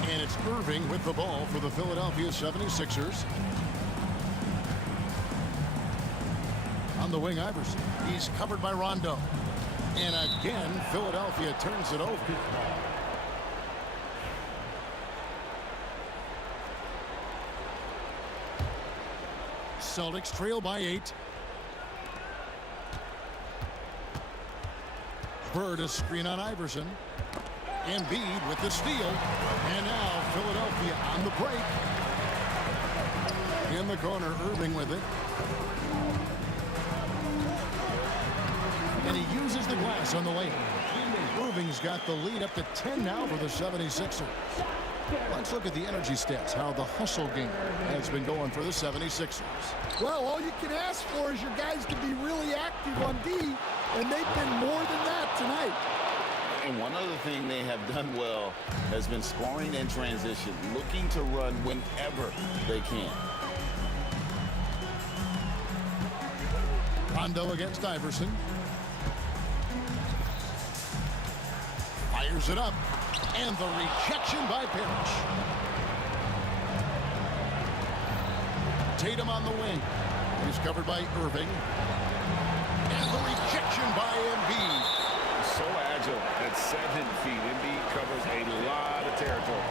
And it's Irving with the ball for the Philadelphia 76ers. On the wing, Iverson. He's covered by Rondo. And again, Philadelphia turns it over. Celtics trail by 8. Bird a screen on Iverson. Embiid with the steal. And now Philadelphia on the break. In the corner, Irving with it. And he uses the glass on the layup. Irving's got the lead up to 10 now for the 76ers. Let's look at the energy stats, how the hustle game has been going for the 76ers. Well, all you can ask for is your guys to be really active on D, and they've been more than that tonight. And one other thing they have done well has been scoring in transition, looking to run whenever they can. Rondo against Iverson. Fires it up. And the rejection by Parrish. Tatum on the wing. He's covered by Irving. And the rejection by Embiid. So agile at 7 feet. Embiid covers a lot of territory.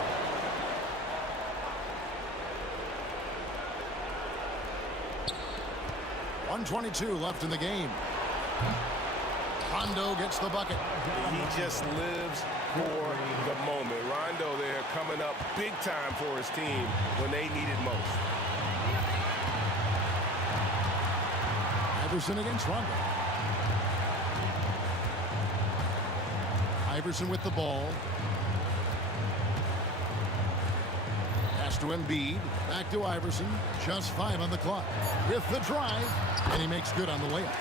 .122 left in the game. Rondo gets the bucket. He just lives for the moment. Rondo there coming up big time for his team when they need it most. Iverson against Rondo. Iverson with the ball. Pass to Embiid. Back to Iverson. Just 5 on the clock. With the drive. And he makes good on the layup.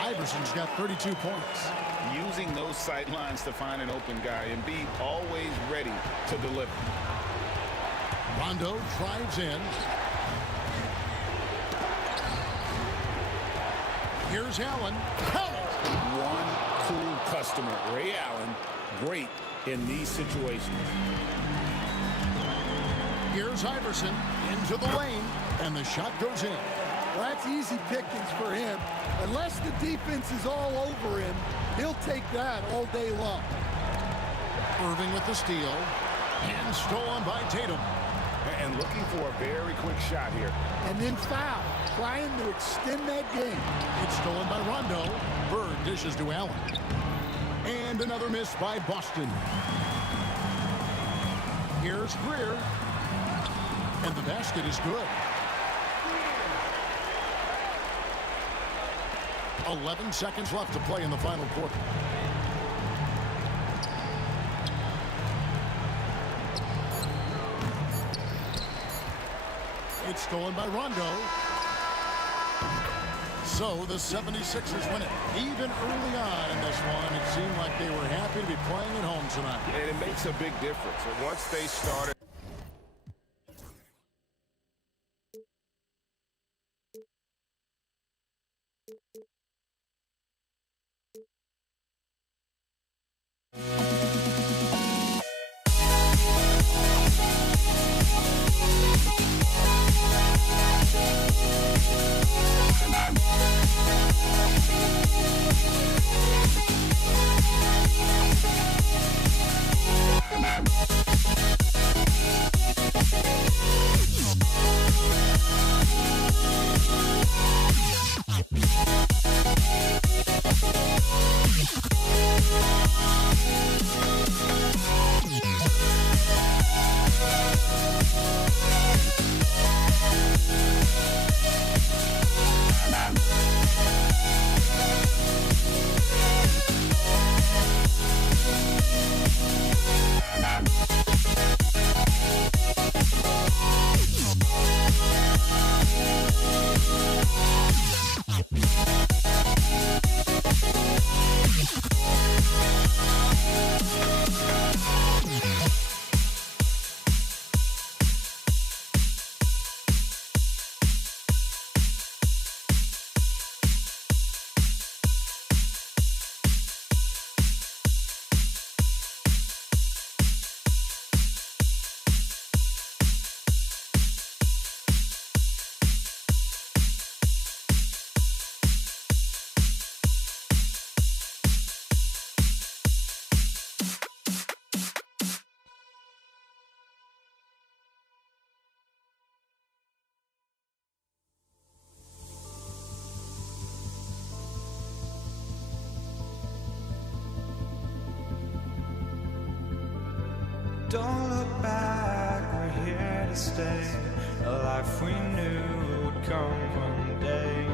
Iverson's got 32 points. Using those sight lines to find an open guy. Embiid always ready to deliver. Rondo drives in. Here's Allen. One cool customer, Ray Allen, great in these situations. Here's Iverson into the lane, and the shot goes in. Well, that's easy pickings for him. Unless the defense is all over him, he'll take that all day long. Irving with the steal, and stolen by Tatum. And looking for a very quick shot here. And then foul, trying to extend that game. It's stolen by Rondo. Bird dishes to Allen. And another miss by Boston. Here's Greer. And the basket is good. 11 seconds left to play in the final quarter. It's stolen by Rondo. So the 76ers win it. Even early on in this one, it seemed like they were happy to be playing at home tonight. And it makes a big difference. And once they started. Don't look back, we're here to stay. A life we knew would come one day.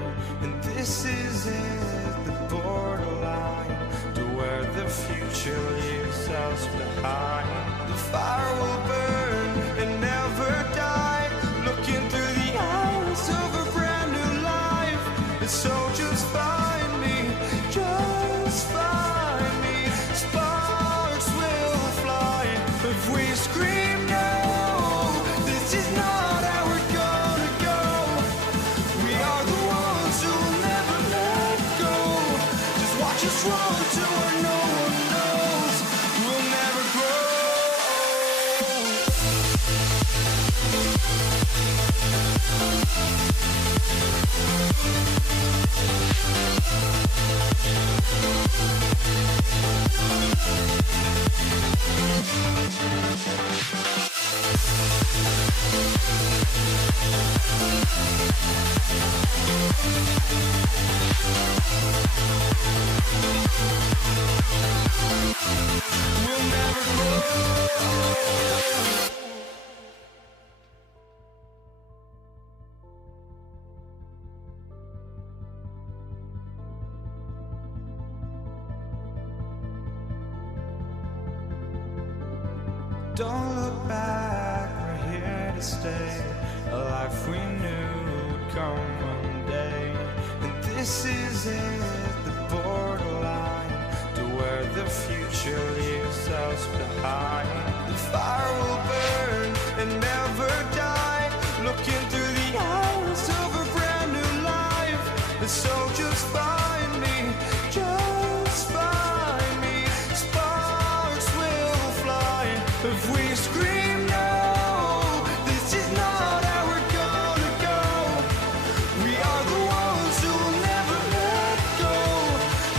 And this is it, the borderline to where the future leaves us behind. The fire will burn and never die. Looking through the eyes of a brand new life. And so just find me, just find me. Sparks will fly if we scream no. This is not how we're gonna go. We are the ones who will never let go. Just watch us run to where no one knows. We'll never grow. We'll never grow. Don't look back, we're here to stay. A life we knew would come one day. And this is it, the borderline to where the future leaves us behind. The fire will burn and never die. Looking through the eyes of a brand new life. And so just find me, just find me. Sparks will fly if we scream no. This is not how we're gonna go. We are the ones who will never let go.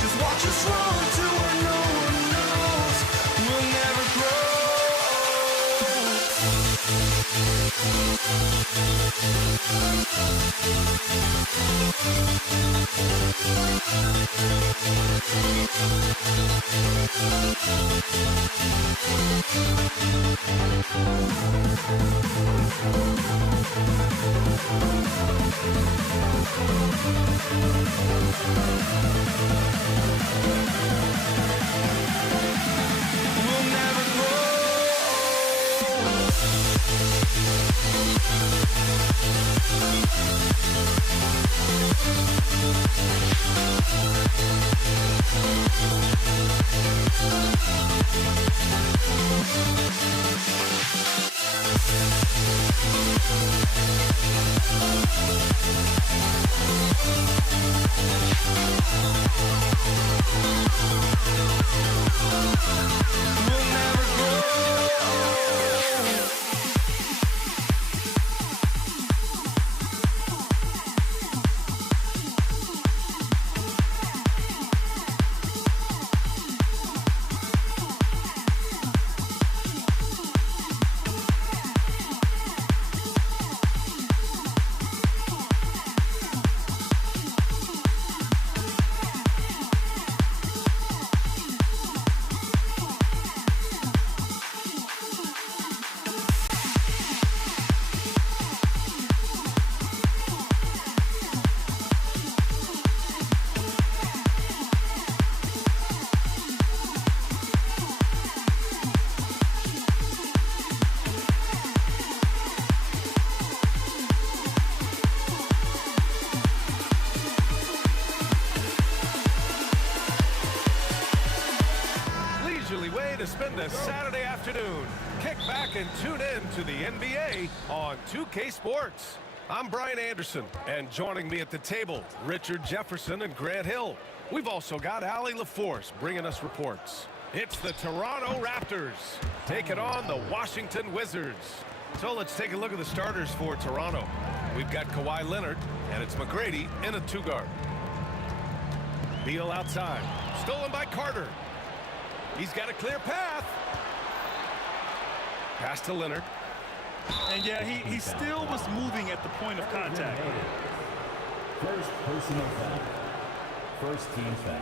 Just watch us run to where no one knows. We'll never grow. We'll never grow. We'll never grow. To spend a Saturday afternoon. Kick back and tune in to the NBA on 2K Sports. I'm Brian Anderson, and joining me at the table, Richard Jefferson and Grant Hill. We've also got Allie LaForce bringing us reports. It's the Toronto Raptors taking on the Washington Wizards. So let's take a look at the starters for Toronto. We've got Kawhi Leonard, and it's McGrady in a two-guard. Beal outside, stolen by Carter. He's got a clear path. Pass to Leonard. And yeah, he still was moving at the point of contact. First personal foul. First team foul.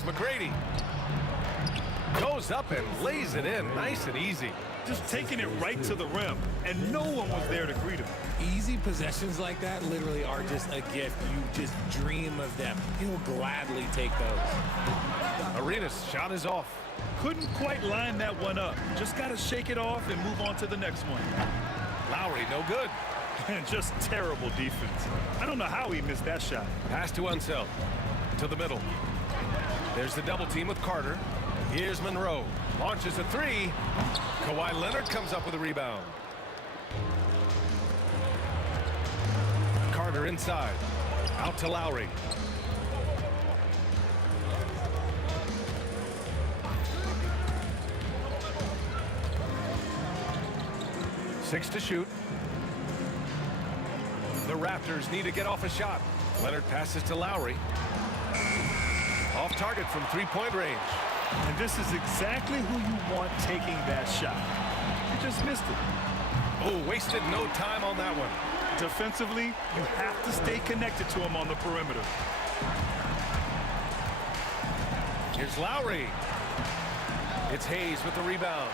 Here's McGrady. Goes up and lays it in. Nice and easy. Just taking it right to the rim, and no one was there to greet him. Easy possessions like that literally are just a gift. You just dream of them. He'll gladly take those. Arenas' shot is off. Couldn't quite line that one up. Just got to shake it off and move on to the next one. Lowry, no good. And just terrible defense. I don't know how he missed that shot. Pass to Unseld. To the middle. There's the double team with Carter. Here's Monroe. Launches a three. Kawhi Leonard comes up with a rebound. Carter inside. Out to Lowry. Six to shoot. The Raptors need to get off a shot. Leonard passes to Lowry. Off target from three-point range. And this is exactly who you want taking that shot. You just missed it. Oh, wasted no time on that one. Defensively, you have to stay connected to him on the perimeter. Here's Lowry. It's Hayes with the rebound.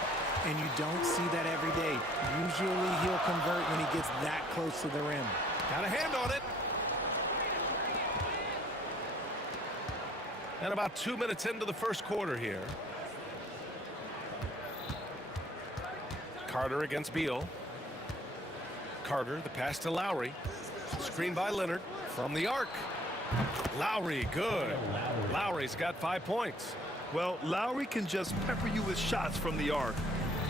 And you don't see that every day. Usually he'll convert when he gets that close to the rim. Got a hand on it. And about 2 minutes into the first quarter here. Carter against Beal. Carter, the pass to Lowry. Screen by Leonard from the arc. Lowry, good. Lowry's got 5 points. Well, Lowry can just pepper you with shots from the arc.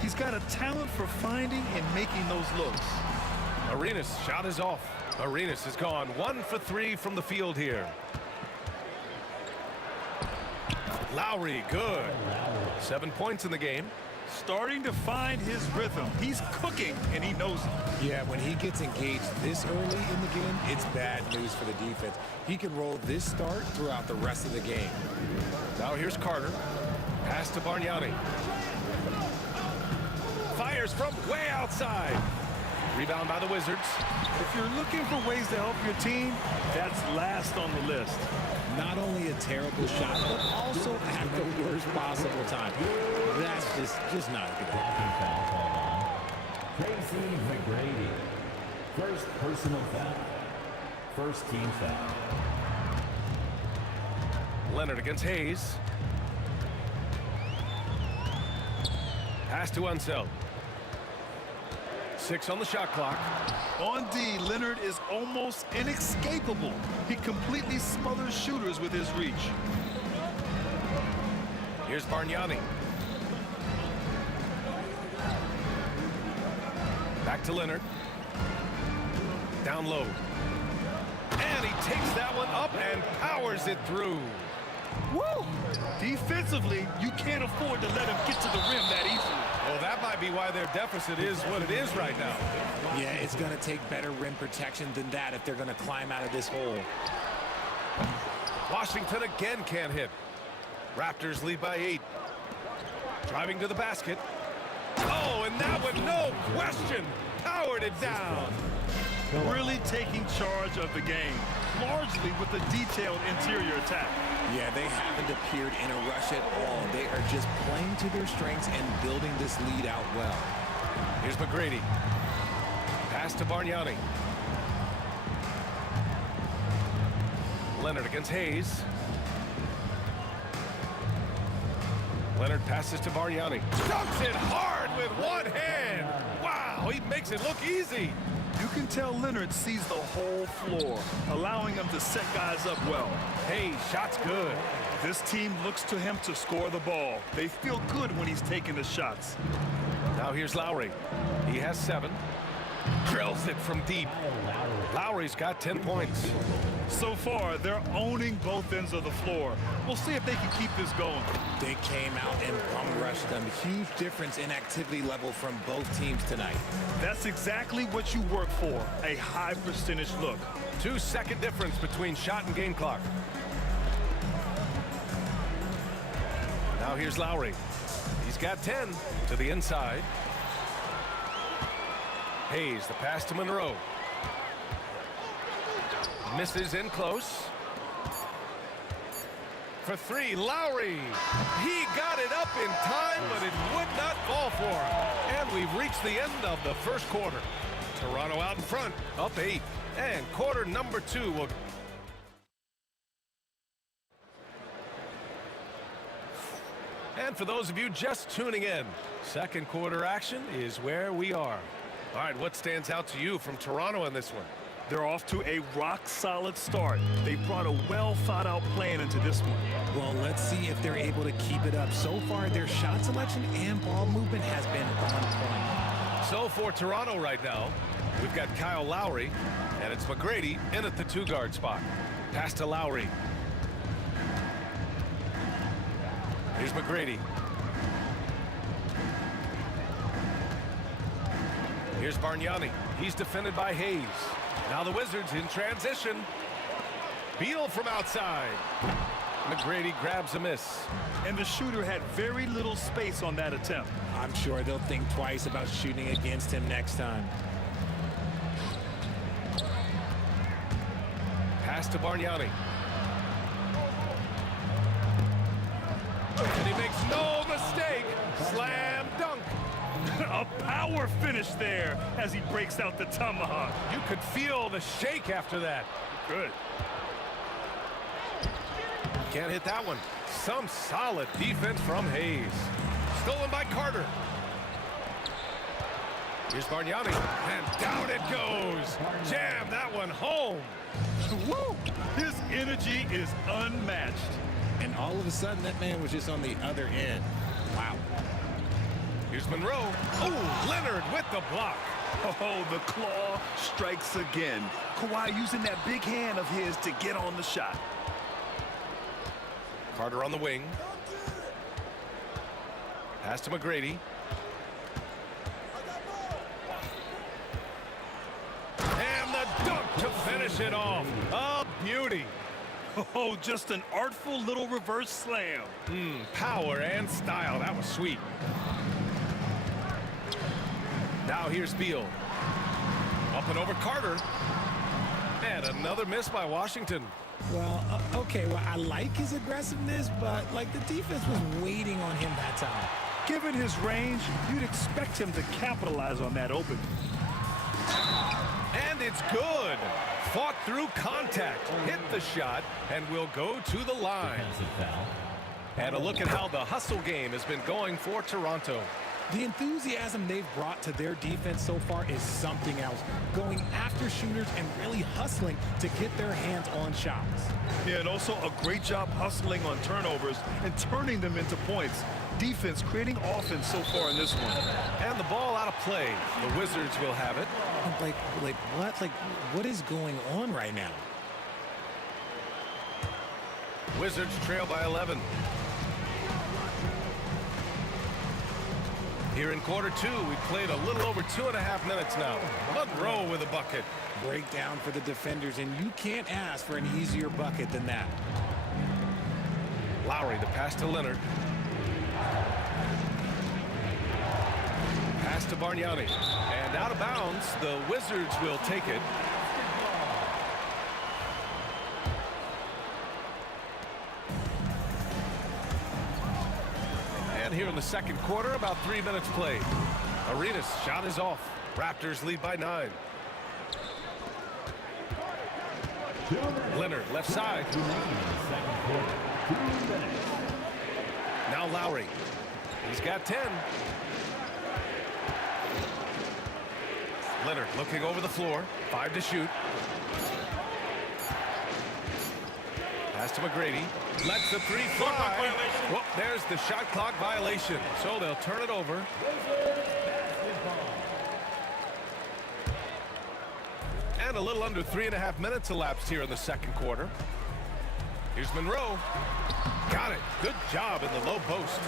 He's got a talent for finding and making those looks. Arenas' shot is off. Arenas has gone 1 for 3 from the field here. Lowry, good. 7 points in the game. Starting to find his rhythm. He's cooking, and he knows it. Yeah, when he gets engaged this early in the game, it's bad news for the defense. He can roll this start throughout the rest of the game. Now here's Carter. Pass to Bargnani. Fires from way outside. Rebound by the Wizards. If you're looking for ways to help your team, that's last on the list. Not only a terrible shot, but also at the worst possible time. That's just not a good idea. Tracy McGrady. First personal foul. First team foul. Leonard against Hayes. Pass to Unseld. 6 on the shot clock. On D, Leonard is almost inescapable. He completely smothers shooters with his reach. Here's Bargnani. Back to Leonard. Down low. And he takes that one up and powers it through. Woo! Defensively, you can't afford to let him get to the rim that easily. Well, that might be why their deficit is what it is right now. Yeah, it's going to take better rim protection than that if they're going to climb out of this hole. Washington again can't hit. Raptors lead by 8. Driving to the basket. Oh, and that one, no question, powered it down. Really taking charge of the game, largely with a detailed interior attack. Yeah, they haven't appeared in a rush at all. They are just playing to their strengths and building this lead out well. Here's McGrady. Pass to Bargnani. Leonard against Hayes. Leonard passes to Bargnani. Dunks it hard with one hand. Wow, he makes it look easy. You can tell Leonard sees the whole floor, allowing him to set guys up well. Hey, shot's good. This team looks to him to score the ball. They feel good when he's taking the shots. Now here's Lowry. He has 7. Drills it from deep. Lowry's got 10 points. So far, they're owning both ends of the floor. We'll see if they can keep this going. They came out and bum rushed them. Huge difference in activity level from both teams tonight. That's exactly what you work for, a high percentage look. 2-second difference between shot and game clock. Now here's Lowry. He's got 10 to the inside. Hayes, the pass to Monroe. Misses in close. for three. Lowry. He got it up in time, but it would not fall for him. And we've reached the end of the first quarter. Toronto out in front, up 8. And quarter number 2 will... And for those of you just tuning in, second quarter action is where we are. All right, what stands out to you from Toronto in this one? They're off to a rock-solid start. They brought a well-thought-out plan into this one. Well, let's see if they're able to keep it up. So far, their shot selection and ball movement has been on point. So for Toronto right now, we've got Kyle Lowry, and it's McGrady in at the 2-guard spot. Pass to Lowry. Here's McGrady. Here's Bargnani. He's defended by Hayes. Now the Wizards in transition. Beal from outside. McGrady grabs a miss. And the shooter had very little space on that attempt. I'm sure they'll think twice about shooting against him next time. Pass to Bargnani. And he makes no mistake. Slam dunk. A power finish there as he breaks out the tomahawk. You could feel the shake after that. Good. Can't hit that one. Some solid defense from Hayes. Stolen by Carter. Here's Bargnani. And down it goes. Jam that one home. Woo! His energy is unmatched. And all of a sudden, that man was just on the other end. Wow. Here's Monroe. Oh, Leonard with the block. Oh, the claw strikes again. Kawhi using that big hand of his to get on the shot. Carter on the wing. Pass to McGrady. And the dunk to finish it off. Oh, beauty. Oh, just an artful little reverse slam. Power and style. That was sweet. Now here's Beal. Up and over Carter. And another miss by Washington. Well, okay, well, I like his aggressiveness, but, like, the defense was waiting on him that time. Given his range, you'd expect him to capitalize on that open. And it's good. Fought through contact, hit the shot, and will go to the line. And a look at how the hustle game has been going for Toronto. The enthusiasm they've brought to their defense so far is something else. Going after shooters and really hustling to get their hands on shots. Yeah, and also a great job hustling on turnovers and turning them into points. Defense creating offense so far in this one. And the ball out of play. The Wizards will have it. Like what? Like, what is going on right now? Wizards trail by 11. Here in quarter 2, we've played a little over 2.5 minutes now. Monroe with a bucket. Breakdown for the defenders, and you can't ask for an easier bucket than that. Lowry, the pass to Leonard. Pass to Bargnani. And out of bounds, the Wizards will take it. And here in the second quarter, about 3 minutes played. Arenas' shot is off. Raptors lead by 9. Leonard, left side. Now Lowry. He's got 10. Leonard looking over the floor. 5 to shoot. Pass to McGrady. Lets the 3 fly. Well, there's the shot clock violation. So they'll turn it over. And a little under 3.5 minutes elapsed here in the second quarter. Here's Monroe. Got it. Good job in the low post.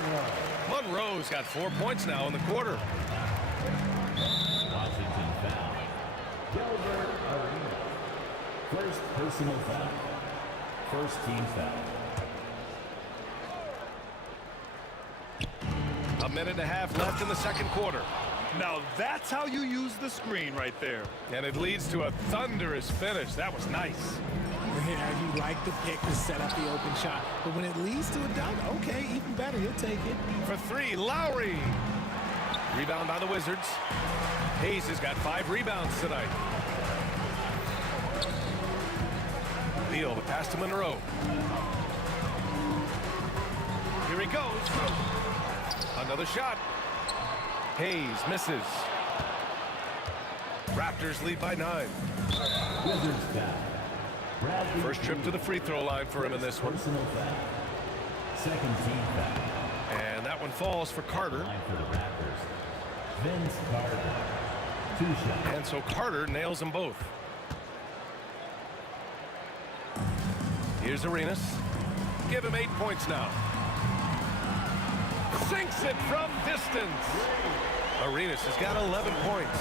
Monroe's got 4 points now in the quarter. Washington foul. Gilbert Arenas. First personal foul. First team foul. A minute and a half left in the second quarter. Now that's how you use the screen right there. And it leads to a thunderous finish. That was nice. Yeah, you like the pick to set up the open shot. But when it leads to a dunk, okay, even better. You'll take it. For three, Lowry. Rebound by the Wizards. Hayes has got 5 rebounds tonight. Beal, the pass to Monroe. Here he goes. Another shot. Hayes misses. Raptors lead by 9. Wizards foul. Bradley First trip to the free throw line for him in this one. Personal foul. Second team foul. And that one falls for Carter. Line for the Raptors. Vince Carter. 2 shots. And so Carter nails them both. Here's Arenas. Give him 8 points now. Sinks it from distance. Arenas has got 11 points.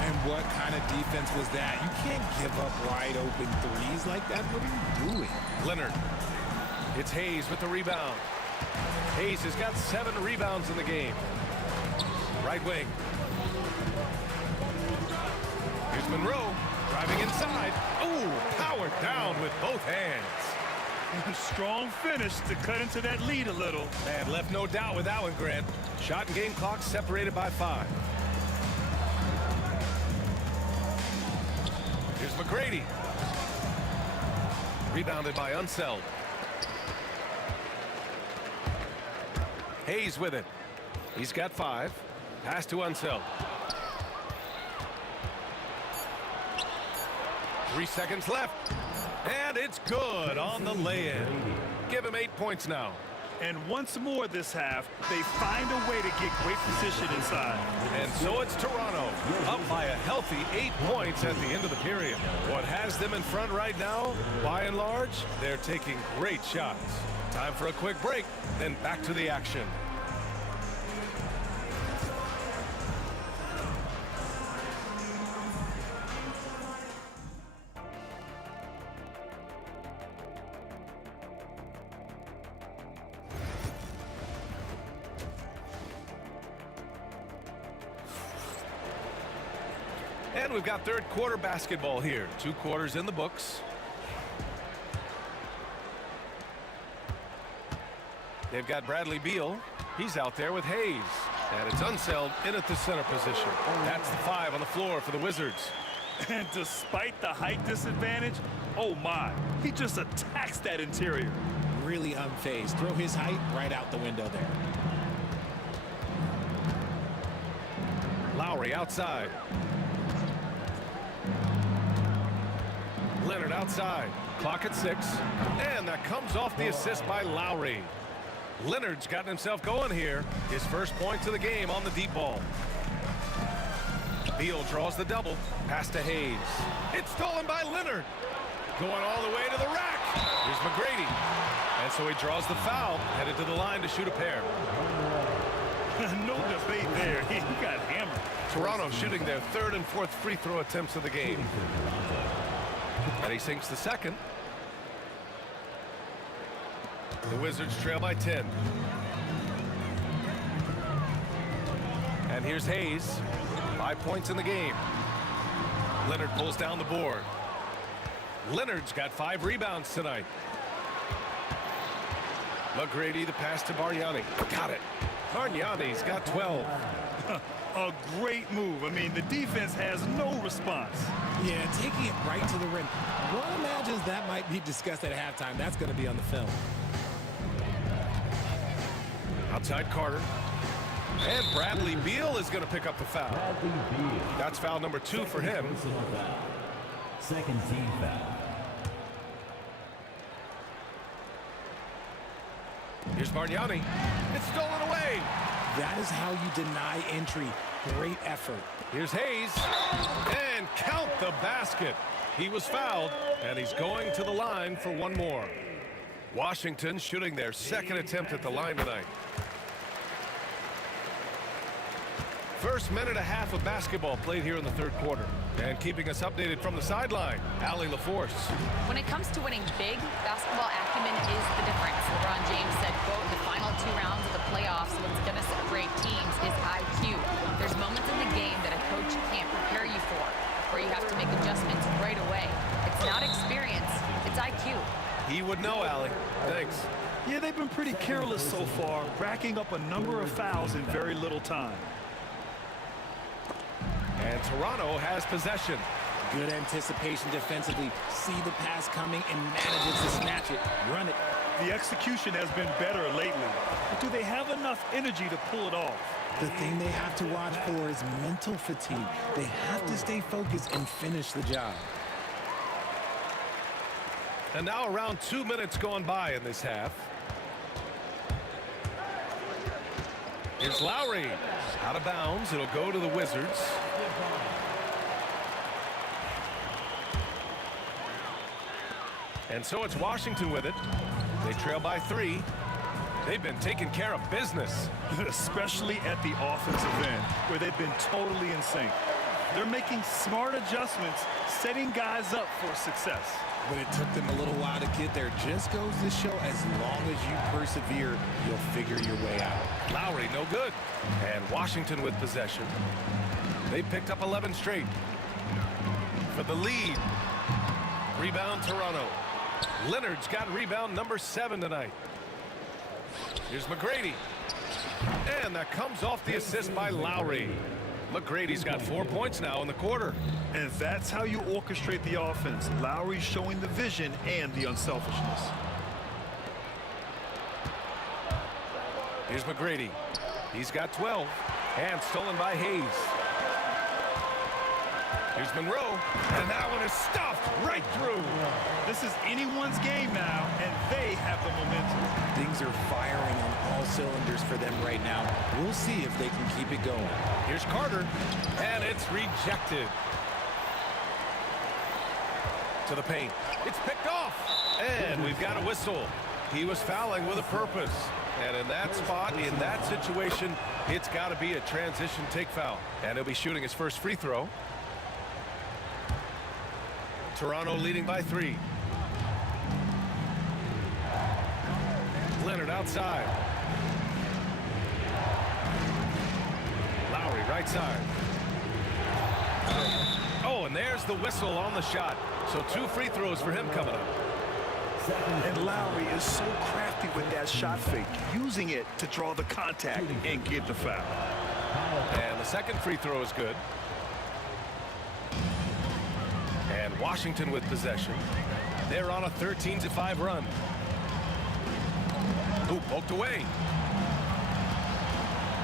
And what kind of defense was that? You can't give up wide open threes like that. What are you doing? Leonard. It's Hayes with the rebound. Hayes has got 7 rebounds in the game. Right wing. Here's Monroe driving inside. Ooh, powered down with both hands. Strong finish to cut into that lead a little. And left no doubt with that one, Grant. Shot and game clock separated by 5. Here's McGrady. Rebounded by Unseld. Hayes with it. He's got 5. Pass to Unseld. 3 seconds left. And it's good on the lay-in. Give him 8 points now. And once more this half, they find a way to get great position inside. And so it's Toronto, up by a healthy 8 points at the end of the period. What has them in front right now, by and large, they're taking great shots. Time for a quick break, then back to the action. And we've got third quarter basketball here. 2 quarters in the books. They've got Bradley Beal. He's out there with Hayes. And it's Unseld in at the center position. That's the 5 on the floor for the Wizards. And despite the height disadvantage, oh my, he just attacks that interior. Really unfazed. Throw his height right out the window there. Lowry outside. Leonard outside. Clock at 6. And that comes off the assist by Lowry. Leonard's gotten himself going here. His first points of the game on the deep ball. Beal draws the double. Pass to Hayes. It's stolen by Leonard. Going all the way to the rack. Here's McGrady. And so he draws the foul. Headed to the line to shoot a pair. No debate there. He got hammered. Toronto shooting their 3rd and 4th free throw attempts of the game. And he sinks the second. The Wizards trail by 10. And here's Hayes. 5 points in the game. Leonard pulls down the board. Leonard's got 5 rebounds tonight. McGrady, the pass to Bargnani. Got it. Bargnani's got 12. A great move. I mean, the defense has no response. Yeah, taking it right to the rim. One imagines that might be discussed at halftime. That's going to be on the film. Outside Carter. And Bradley Beal is going to pick up the foul. That's foul number 2 for him. Second team foul. Here's Bargnani. It's stolen away. That is how you deny entry. Great effort. Here's Hayes. And count the basket. He was fouled, and he's going to the line for one more. Washington shooting their 2nd attempt at the line tonight. First minute and a half of basketball played here in the 3rd quarter. And keeping us updated from the sideline, Allie LaForce. When it comes to winning big, basketball acumen is the difference. LeBron James said, quote, the final 2 rounds of the playoffs, what's going to separate teams is IQ. There's moments in the game that a coach can't prepare you for, where you have to make adjustments right away. It's not experience, it's IQ. pretty careless so far, racking up a number of fouls in very little time. And Toronto has possession. Good anticipation defensively. See the pass coming and manages to snatch it. Run it. The execution has been better lately. But do they have enough energy to pull it off? The thing they have to watch for is mental fatigue. They have to stay focused and finish the job. And now around 2 minutes gone by in this half. Here's Lowry. Out of bounds. It'll go to the Wizards. And so it's Washington with it. They trail by 3. They've been taking care of business. Especially at the offensive end, where they've been totally in sync. They're making smart adjustments, setting guys up for success. But it took them a little while to get there. Just goes to show, as long as you persevere, you'll figure your way out. Lowry, no good. And Washington with possession. They picked up 11 straight. For the lead. Rebound, Toronto. Leonard's got rebound number 7 tonight. Here's McGrady. And that comes off the assist by Lowry. McGrady's got 4 points now in the quarter. And that's how you orchestrate the offense. Lowry showing the vision and the unselfishness. Here's McGrady. He's got 12. And stolen by Hayes. Here's Monroe. And that one is stuffed right through. This is anyone's game now, and they have the momentum. Things are firing on all cylinders for them right now. We'll see if they can keep it going. Here's Carter. And it's rejected. To the paint. It's picked off. And we've got a whistle. He was fouling with a purpose. And in that spot, in that situation, it's got to be a transition take foul. And he'll be shooting his first free throw. Toronto leading by 3. Leonard outside. Lowry right side. Oh, and there's the whistle on the shot. So 2 free throws for him coming up. And Lowry is so crafty with that shot fake, using it to draw the contact and get the foul. And the second free throw is good. And Washington with possession. They're on a 13-5 run. Ooh, poked away.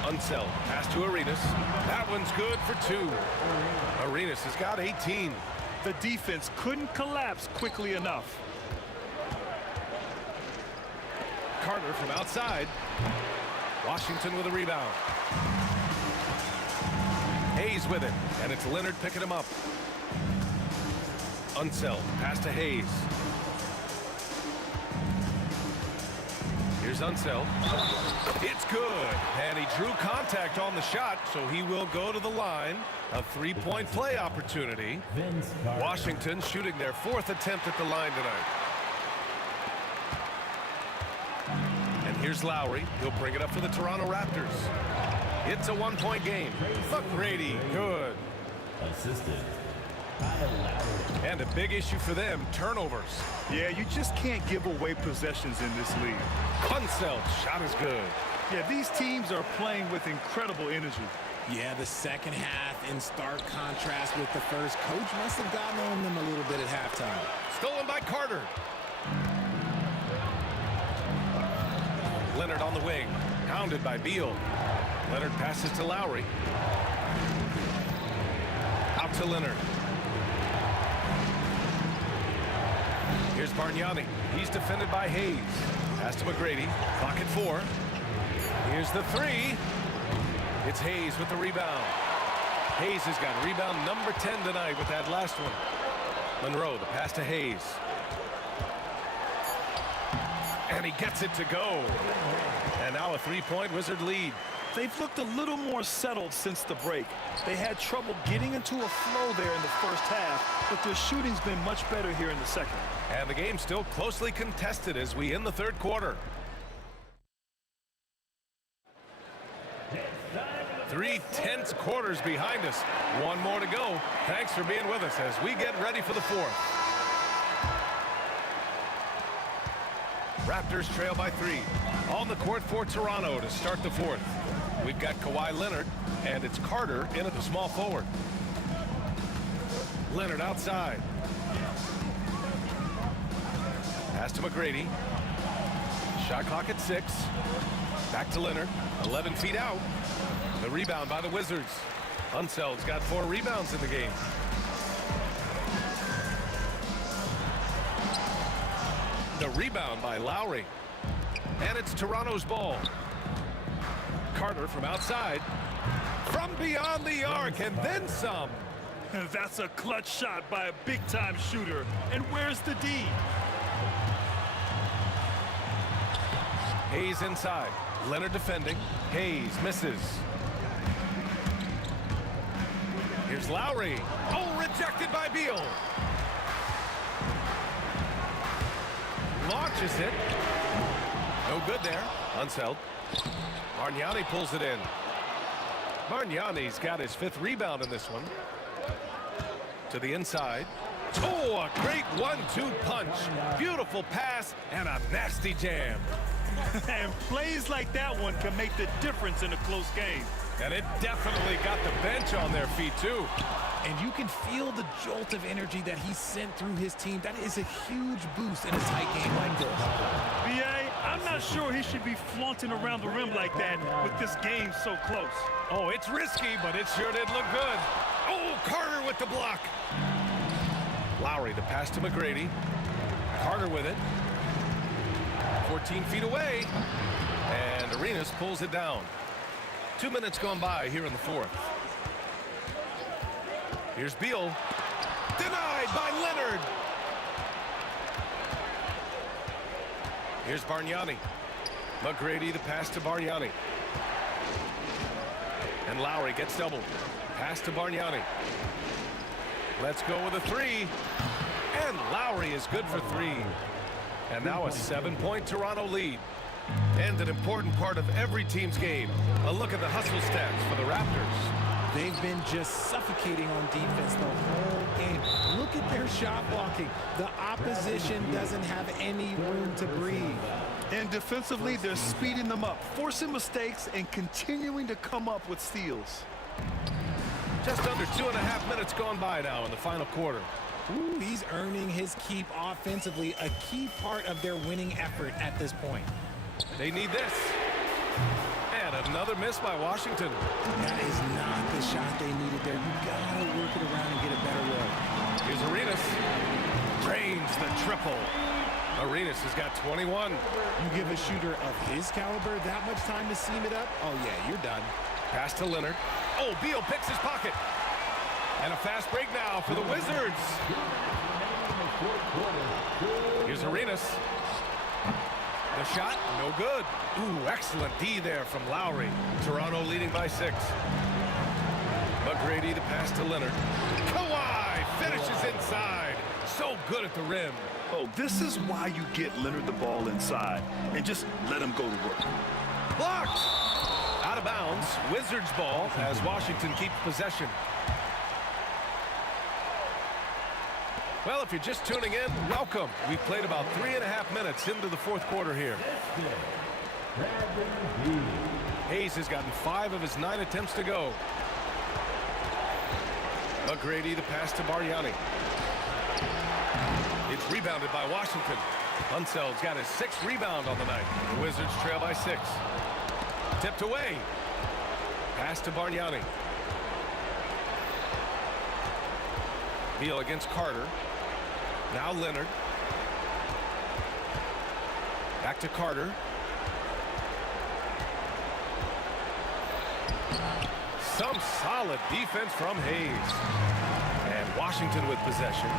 Unseld. Pass to Arenas. That one's good for 2. Arenas has got 18. The defense couldn't collapse quickly enough. Carter from outside. Washington with a rebound. Hayes with it. And it's Leonard picking him up. Unseld. Pass to Hayes. Here's Unseld. It's good. And he drew contact on the shot, so he will go to the line. A 3-point play opportunity. Washington shooting their 4th attempt at the line tonight. And here's Lowry. He'll bring it up for the Toronto Raptors. It's a 1-point game. McGrady, good. Assisted. And a big issue for them, turnovers. Yeah, you just can't give away possessions in this league. Unseld, shot is good. Yeah, these teams are playing with incredible energy. Yeah, the second half in stark contrast with the first. Coach must have gotten on them a little bit at halftime. Stolen by Carter. Leonard on the wing, hounded by Beal. Leonard passes to Lowry. Out to Leonard. Here's Bargnani. He's defended by Hayes. Pass to McGrady. Clock at 4. Here's the 3. It's Hayes with the rebound. Hayes has got rebound number 10 tonight with that last one. Monroe, the pass to Hayes. And he gets it to go. And now a 3-point Wizard lead. They've looked a little more settled since the break. They had trouble getting into a flow there in the first half, but their shooting's been much better here in the second. And the game's still closely contested as we end the third quarter. 3 tense quarters behind us. 1 more to go. Thanks for being with us as we get ready for the 4th. Raptors trail by 3. On the court for Toronto to start the fourth. We've got Kawhi Leonard, and it's Carter in at the small forward. Leonard outside. Pass to McGrady. Shot clock at 6. Back to Leonard. 11 feet out. The rebound by the Wizards. Unseld's got 4 rebounds in the game. The rebound by Lowry. And it's Toronto's ball. Carter from outside. From beyond the arc and then some. That's a clutch shot by a big-time shooter. And where's the D? Hayes inside. Leonard defending. Hayes misses. Here's Lowry. Oh, rejected by Beal. Launches it. No good there. Unseld. Bargnani pulls it in. Bargnani's got his 5th rebound in this one. To the inside. Oh, a great 1-2 punch. Beautiful pass and a nasty jam. And plays like that one can make the difference in a close game. And it definitely got the bench on their feet, too. And you can feel the jolt of energy that he sent through his team. That is a huge boost in a tight game like this. B.A., I'm not sure he should be flaunting around the rim like that with this game so close. Oh, it's risky, but it sure did look good. Oh, Carter with the block. Lowry, the pass to McGrady. Carter with it. 14 feet away. And Arenas pulls it down. 2 minutes gone by here in the fourth. Here's Beal. Denied by Leonard. Here's Bargnani. McGrady, the pass to Bargnani. And Lowry gets doubled. Pass to Bargnani. Let's go with a 3. And Lowry is good for 3. And now a 7-point Toronto lead. And an important part of every team's game. A look at the hustle stats for the Raptors. They've been just suffocating on defense the whole game. Look at their shot blocking. The opposition doesn't have any room to breathe. And defensively, they're speeding them up, forcing mistakes, and continuing to come up with steals. Just under 2.5 minutes gone by now in the final quarter. Ooh, he's earning his keep offensively, a key part of their winning effort at this point. They need this. And another miss by Washington. That is not the shot they needed there. You gotta work it around and get a better look. Here's Arenas. Drains the triple. Arenas has got 21. You give a shooter of his caliber that much time to seam it up? Oh yeah, you're done. Pass to Leonard. Oh, Beal picks his pocket. And a fast break now for the Wizards. Here's Arenas. The shot, no good. Ooh, excellent D there from Lowry. Toronto leading by 6. McGrady, the pass to Leonard. Kawhi finishes inside. So good at the rim. Oh, this is why you get Leonard the ball inside and just let him go to work. Blocked. Out of bounds. Wizards ball as Washington keeps possession. Well, if you're just tuning in, welcome. We've played about 3.5 minutes into the fourth quarter here. Hayes has gotten 5 of his 9 attempts to go. McGrady, the pass to Bargnani. It's rebounded by Washington. Unseld's got his 6th rebound on the night. The Wizards trail by 6. Tipped away. Pass to Bargnani. Beal against Carter. Now Leonard. Back to Carter. Some solid defense from Hayes. And Washington with possession.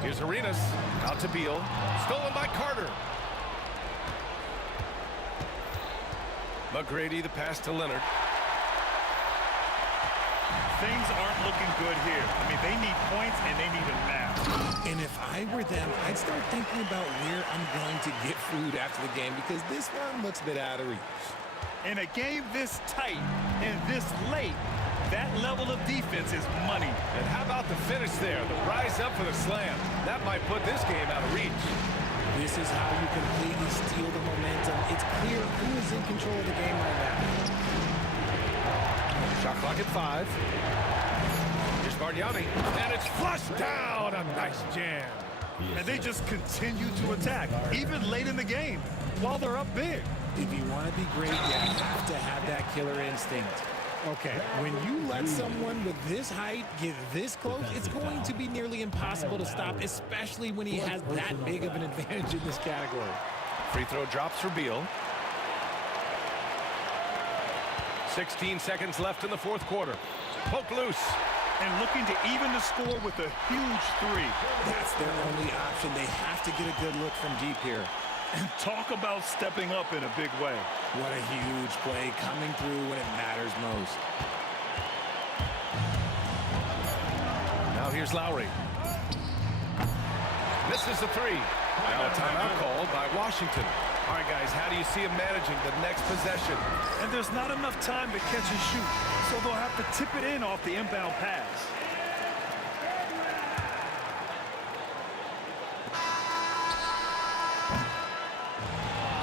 Here's Arenas. Out to Beal. Stolen by Carter. McGrady, the pass to Leonard. Things aren't looking good here. I mean, they need points, and they need them now. And if I were them, I'd start thinking about where I'm going to get food after the game because this one looks a bit out of reach. In a game this tight and this late, that level of defense is money. And how about the finish there? The rise up for the slam. That might put this game out of reach. This is how you completely steal the momentum. It's clear who is in control of the game right now. Shot clock at 5. Here's Bargnani, and it's flushed down. A nice jam. And they just continue to attack, even late in the game, while they're up big. If you want to be great, you have to have that killer instinct. Okay, when you let someone with this height get this close, it's going to be nearly impossible to stop, especially when he has that big of an advantage in this category. Free throw drops for Beal. 16 seconds left in the fourth quarter. Poke loose. And looking to even the score with a huge 3. That's their only option. They have to get a good look from deep here. And talk about stepping up in a big way. What a huge play, coming through when it matters most. Now here's Lowry. Misses the 3. Now a timeout called by Washington. All right, guys, how do you see him managing the next possession? And there's not enough time to catch and shoot, so they'll have to tip it in off the inbound pass.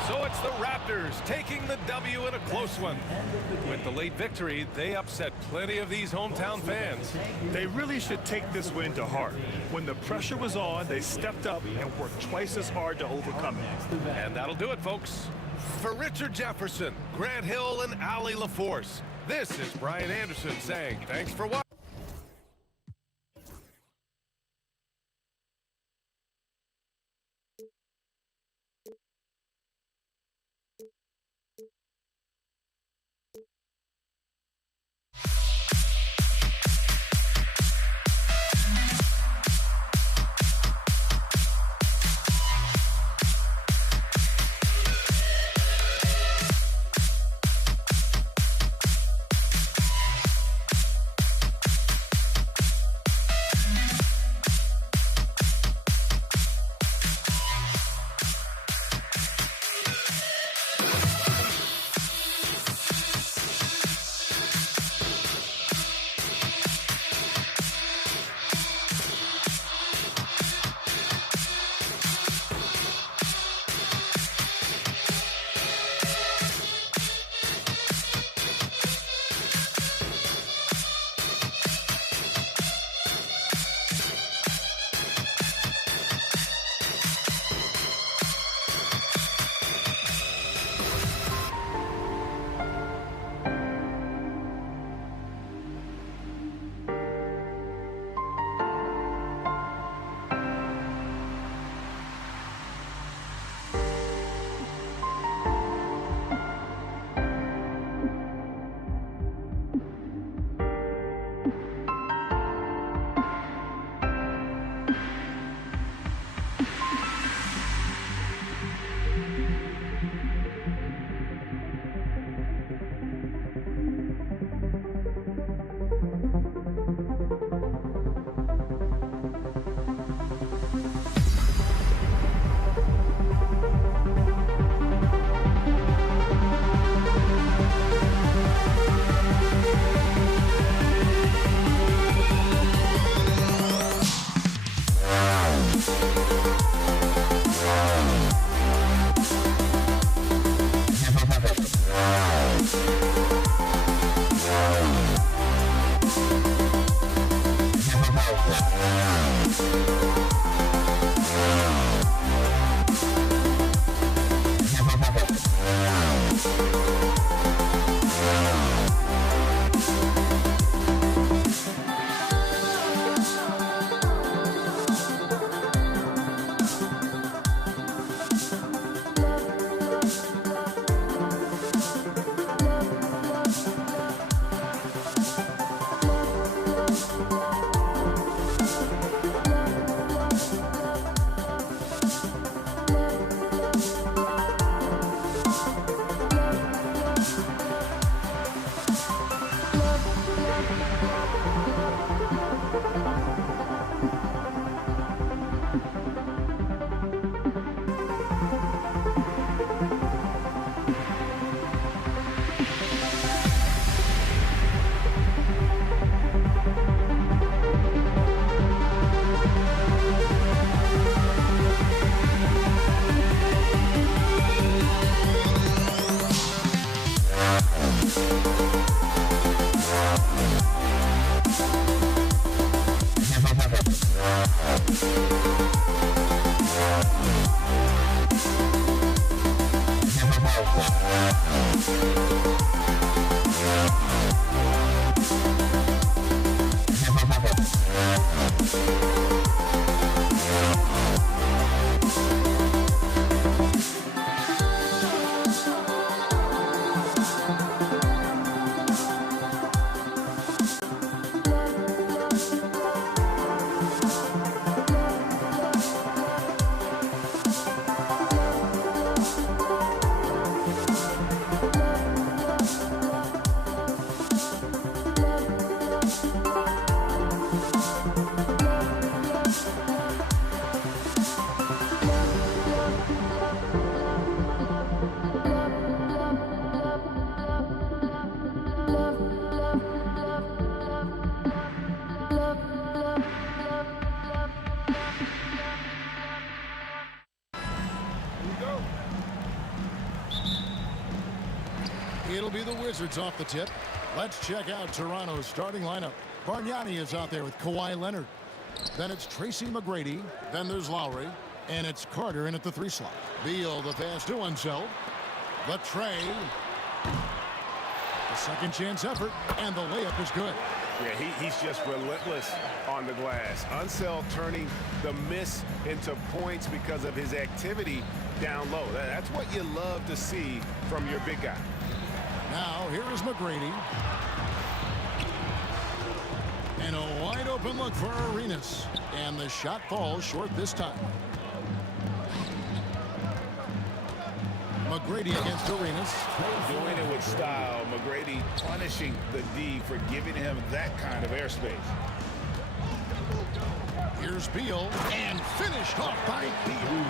So it's the Raptors taking the W in a close one. With the late victory, they upset plenty of these hometown fans. They really should take this win to heart. When the pressure was on, they stepped up and worked twice as hard to overcome it. And that'll do it, folks. For Richard Jefferson, Grant Hill, and Allie LaForce, this is Brian Anderson saying thanks for watching. It'll be the Wizards off the tip. Let's check out Toronto's starting lineup. Bargnani is out there with Kawhi Leonard. Then it's Tracy McGrady. Then there's Lowry. And it's Carter in at the 3 slot. Beal, the pass to Unseld. The tray. The second chance effort. And the layup is good. Yeah, he's just relentless on the glass. Unseld turning the miss into points because of his activity down low. That's what you love to see from your big guy. Now, here is McGrady. And a wide open look for Arenas. And the shot falls short this time. McGrady against Arenas. Doing it with style. McGrady punishing the D for giving him that kind of airspace. Here's Beal. And finished off by Beal.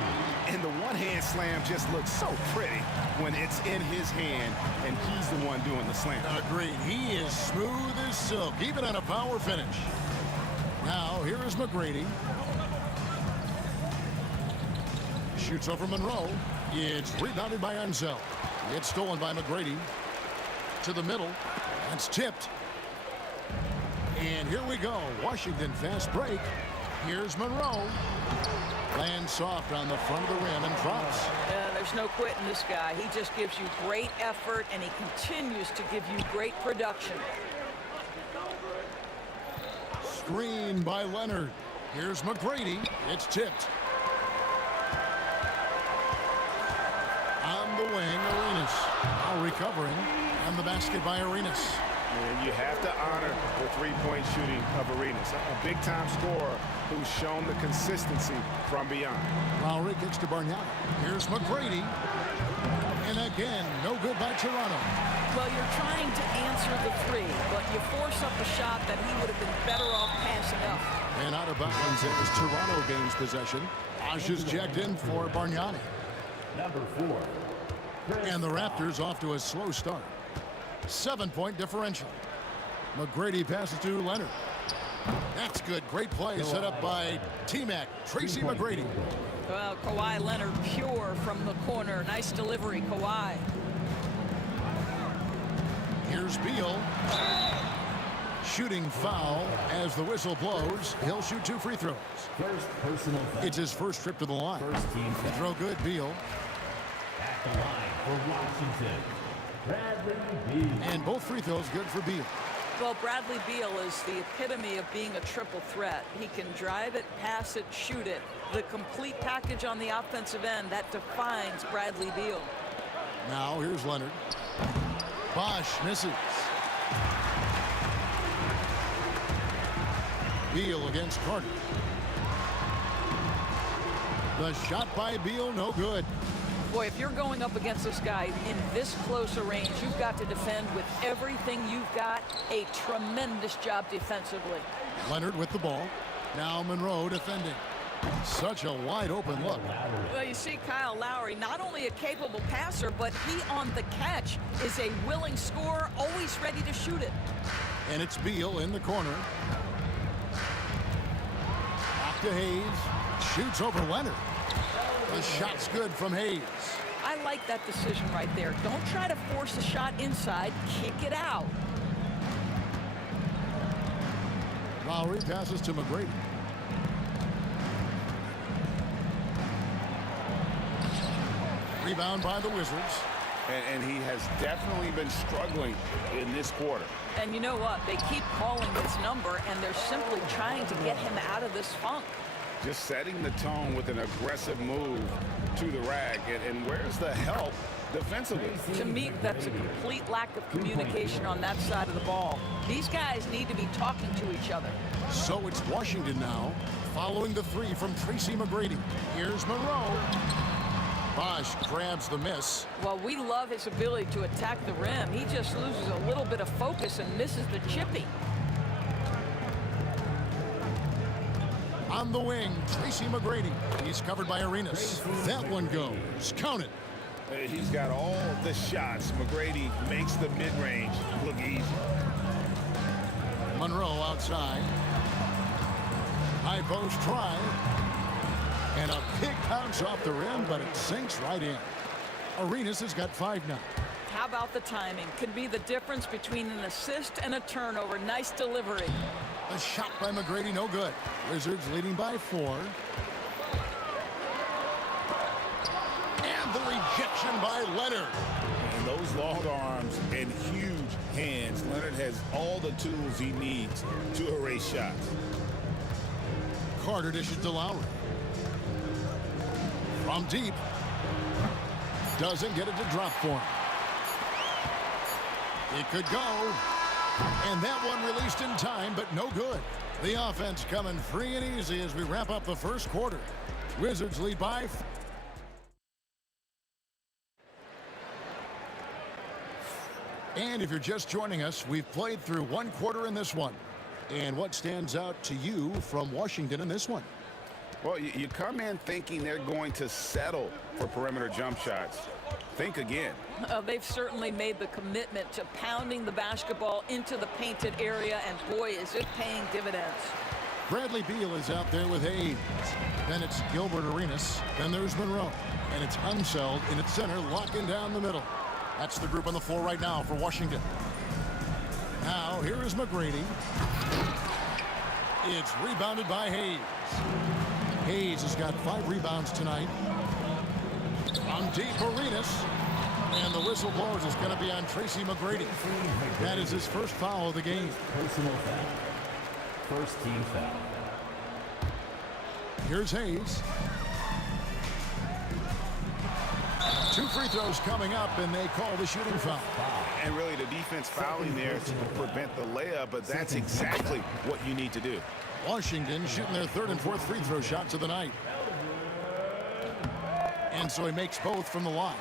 And the one-hand slam just looks so pretty when it's in his hand and he's the one doing the slam. Agreed. He is smooth as silk, even on a power finish. Now, here is McGrady. Shoots over Monroe. It's rebounded by Unseld. It's stolen by McGrady. To the middle. That's tipped. And here we go. Washington fast break. Here's Monroe. Lands soft on the front of the rim and drops. There's no quitting this guy. He just gives you great effort, and he continues to give you great production. Screen by Leonard. Here's McGrady. It's tipped. On the wing, Arenas. Now recovering. And the basket by Arenas. And you have to honor the three-point shooting of Arenas. A big-time scorer who's shown the consistency from beyond. Lowry kicks to Bargnani. Here's McGrady. And again, no good by Toronto. Well, you're trying to answer the three, but you force up a shot that he would have been better off passing up. And out of bounds as Toronto gains possession. Osh is checked in for Bargnani. Number 4. And the Raptors off to a slow start. 7-point differential. McGrady passes to Leonard. That's good. Great play set up by T-Mac. Tracy McGrady. Well, Kawhi Leonard pure from the corner. Nice delivery, Kawhi. Here's Beal. Shooting foul as the whistle blows. He'll shoot 2 free throws. First personal foul. It's his first trip to the line. First team foul. Throw good, Beal. At the line for Washington, Bradley Beal. And both free throws good for Beal. Well, Bradley Beal is the epitome of being a triple threat. He can drive it, pass it, shoot it. The complete package on the offensive end, that defines Bradley Beal. Now here's Leonard. Bosh misses. Beal against Carter. The shot by Beal, no good. Boy, if you're going up against this guy in this close a range, you've got to defend with everything you've got. A tremendous job defensively. Leonard with the ball. Now Monroe defending. Such a wide open look. Well, you see Kyle Lowry, not only a capable passer, but he on the catch is a willing scorer, always ready to shoot it. And it's Beal in the corner. Back to Hayes. Shoots over Leonard. The shot's good from Hayes. I like that decision right there. Don't try to force a shot inside. Kick it out. Lowry passes to McGrady. Rebound by the Wizards. And he has definitely been struggling in this quarter. And you know what? They keep calling his number, and they're simply trying to get him out of this funk. Just setting the tone with an aggressive move to the rack. And where's the help defensively? To me, that's a complete lack of communication on that side of the ball. These guys need to be talking to each other. So it's Washington now, following the three from Tracy McGrady. Here's Monroe. Bosch grabs the miss. Well, we love his ability to attack the rim. He just loses a little bit of focus and misses the chippy. On the wing, Tracy McGrady. He's covered by Arenas. That one goes. Count it. He's got all the shots. McGrady makes the mid-range look easy. Monroe outside. High post try. And a big bounce off the rim, but it sinks right in. Arenas has got 5 now. How about the timing? Could be the difference between an assist and a turnover. Nice delivery. A shot by McGrady, no good. Wizards leading by 4. And the rejection by Leonard. And those long arms and huge hands. Leonard has all the tools he needs to erase shots. Carter dishes to Lowry. From deep. Doesn't get it to drop for him. It could go. And that one released in time, but no good. The offense coming free and easy as we wrap up the first quarter. Wizards lead by 4. And if you're just joining us, we've played through 1 quarter in this one. And what stands out to you from Washington in this one? Well, you come in thinking they're going to settle for perimeter jump shots. Think again. They've certainly made the commitment to pounding the basketball into the painted area, and boy, is it paying dividends. Bradley Beal is out there with Hayes. Then it's Gilbert Arenas. Then there's Monroe. And it's Unseld in its center, locking down the middle. That's the group on the floor right now for Washington. Now, here is McGrady. It's rebounded by Hayes. Hayes has got 5 rebounds tonight. On deep, Arenas. And the whistle blows is going to be on Tracy McGrady. That is his first foul of the game. Personal foul. First team foul. Here's Hayes. 2 free throws coming up, and they call the shooting foul. And really the defense fouling there to prevent the layup, but that's exactly what you need to do. Washington shooting their 3rd and 4th free throw shots of the night. And so he makes both from the line.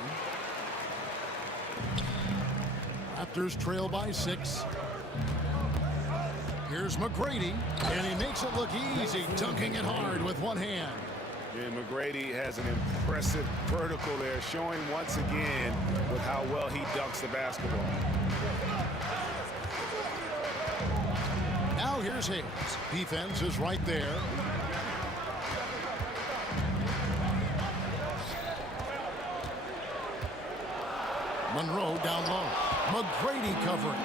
Raptors trail by 6. Here's McGrady, and he makes it look easy, dunking it hard with one hand. And McGrady has an impressive vertical there, showing once again with how well he dunks the basketball. Now here's Hayes. Defense is right there. Monroe down low. McGrady covering.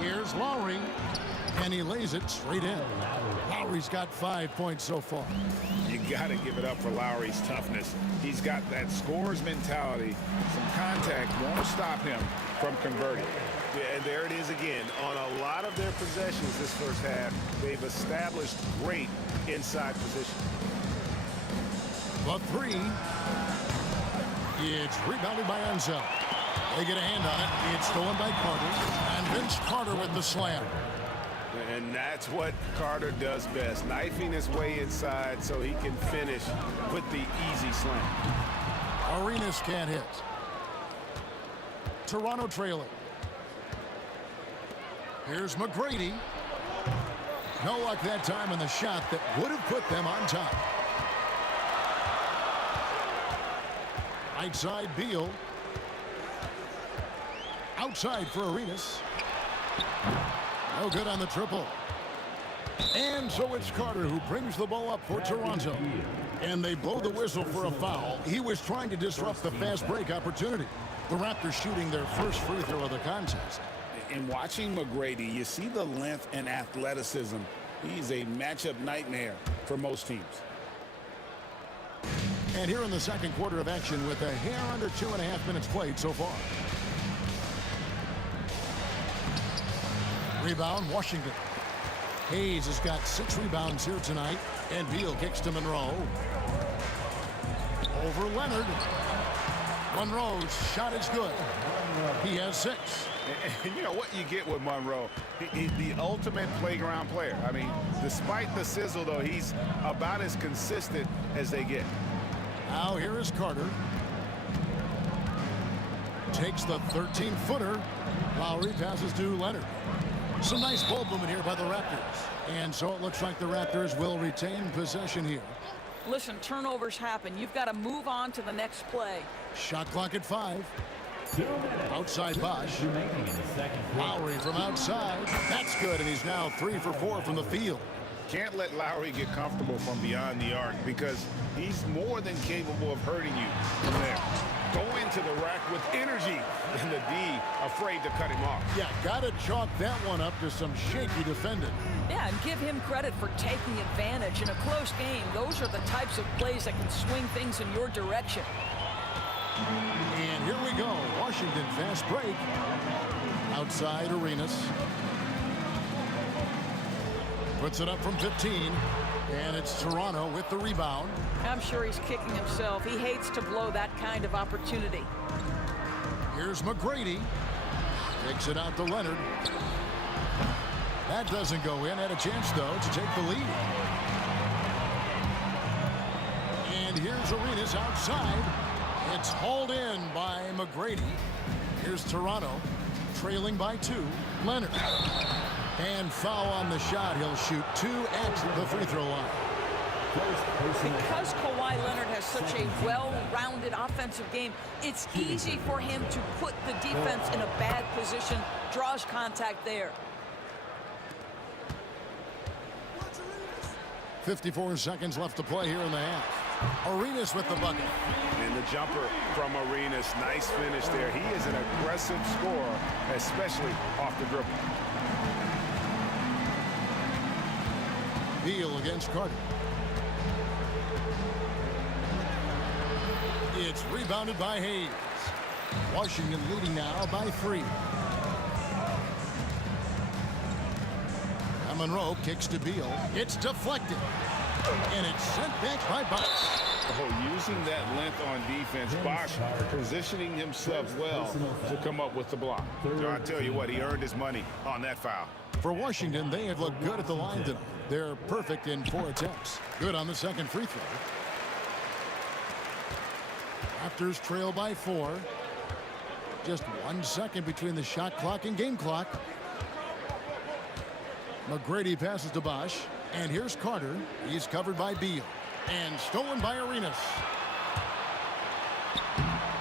Here's Lowry, and he lays it straight in. Lowry's got 5 points so far. You got to give it up for Lowry's toughness. He's got that scorer's mentality. Some contact won't stop him from converting. Yeah, and there it is again. On a lot of their possessions this first half, they've established great inside position. The 3. It's rebounded by Unseld. They get a hand on it. It's stolen by Carter. And Vince Carter with the slam. And that's what Carter does best, knifing his way inside so he can finish with the easy slam. Arenas can't hit. Toronto trailing. Here's McGrady. No luck that time on the shot that would have put them on top. Right side, Beal. Outside for Arenas. No good on the triple. And so it's Carter who brings the ball up for Toronto. And they blow the whistle for a foul. He was trying to disrupt the fast break opportunity. The Raptors shooting their first free throw of the contest. In watching McGrady, you see the length and athleticism. He's a matchup nightmare for most teams. And here in the second quarter of action with a hair under 2.5 minutes played so far. Rebound, Washington. Hayes has got 6 rebounds here tonight. And Beal kicks to Monroe. Over Leonard. Monroe's shot is good. He has 6. And you know what you get with Monroe? He's the ultimate playground player. I mean, despite the sizzle, though, he's about as consistent as they get. Now here is Carter. Takes the 13-footer. Lowry passes to Leonard. Some nice ball movement here by the Raptors. And so it looks like the Raptors will retain possession here. Listen, turnovers happen. You've got to move on to the next play. Shot clock at 5. Outside Bosch. Lowry from outside. That's good, and he's now 3 for 4 from the field. Can't let Lowry get comfortable from beyond the arc because he's more than capable of hurting you from there. Go into the rack with energy, and the D afraid to cut him off. Yeah, got to chalk that one up to some shaky defending. Yeah, and give him credit for taking advantage. In a close game, those are the types of plays that can swing things in your direction. And here we go. Washington fast break. Outside Arenas. Puts it up from 15. And it's Toronto with the rebound. I'm sure he's kicking himself. He hates to blow that kind of opportunity. Here's McGrady. Takes it out to Leonard. That doesn't go in. Had a chance, though, to take the lead. And here's Arenas outside. It's hauled in by McGrady. Here's Toronto, trailing by 2. Leonard. And foul on the shot. He'll shoot 2 at the free throw line. Because Kawhi Leonard has such a well-rounded offensive game, it's easy for him to put the defense in a bad position, draws contact there. 54 seconds left to play here in the half. Arenas with the bucket. And the jumper from Arenas. Nice finish there. He is an aggressive scorer, especially off the dribble. Beal against Carter. It's rebounded by Hayes. Washington leading now by 3. And Monroe kicks to Beal. It's deflected. And it's sent back by Bosch. Oh, using that length on defense, Bosch positioning himself well to come up with the block. So I tell you what, he earned his money on that foul. For Washington, they have looked good at the line tonight. They're perfect in 4 attempts. Good on the second free throw. Raptors trail by 4. Just 1 second between the shot clock and game clock. McGrady passes to Bosch. And here's Carter. He's covered by Beal. And stolen by Arenas.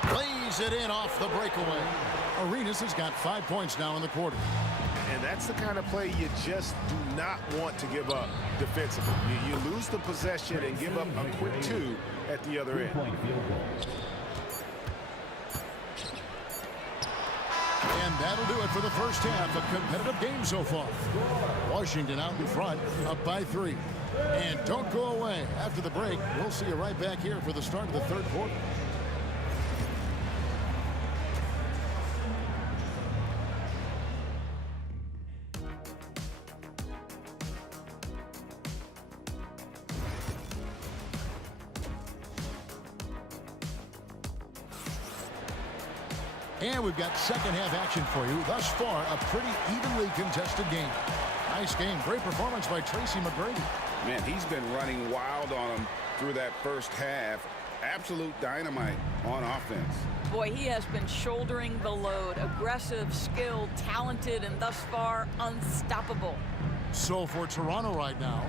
Plays it in off the breakaway. Arenas has got 5 points now in the quarter. And that's the kind of play you just do not want to give up defensively. You lose the possession and give up a quick 2 at the other end. And that'll do it for the first half. A competitive game so far. Washington out in front, up by 3. And don't go away. After the break, we'll see you right back here for the start of the third quarter. And we've got second half action for you. Thus far, a pretty evenly contested game. Nice game. Great performance by Tracy McGrady. Man, he's been running wild on him through that first half. Absolute dynamite on offense. Boy, he has been shouldering the load. Aggressive, skilled, talented, and thus far, unstoppable. So for Toronto right now,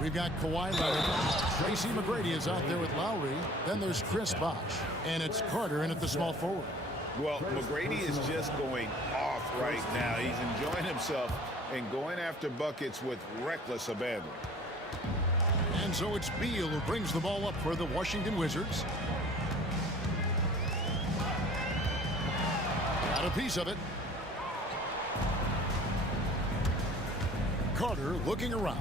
we've got Kawhi Leonard. Tracy McGrady is out there with Lowry. Then there's Chris Bosch. And it's Carter in at the small forward. Well, McGrady is just going off right now. He's enjoying himself and going after buckets with reckless abandon. And so it's Beal who brings the ball up for the Washington Wizards. Got a piece of it. Carter looking around.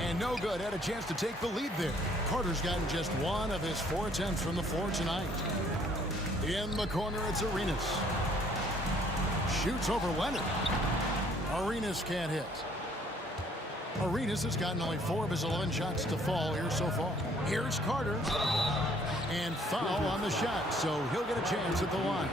And no good. Had a chance to take the lead there. Carter's gotten just one of his 4 attempts from the floor tonight. In the corner, it's Arenas. Shoots over Leonard. Arenas can't hit. Arenas has gotten only 4 of his 11 shots to fall here so far. Here's Carter. And foul on the shot, so he'll get a chance at the line.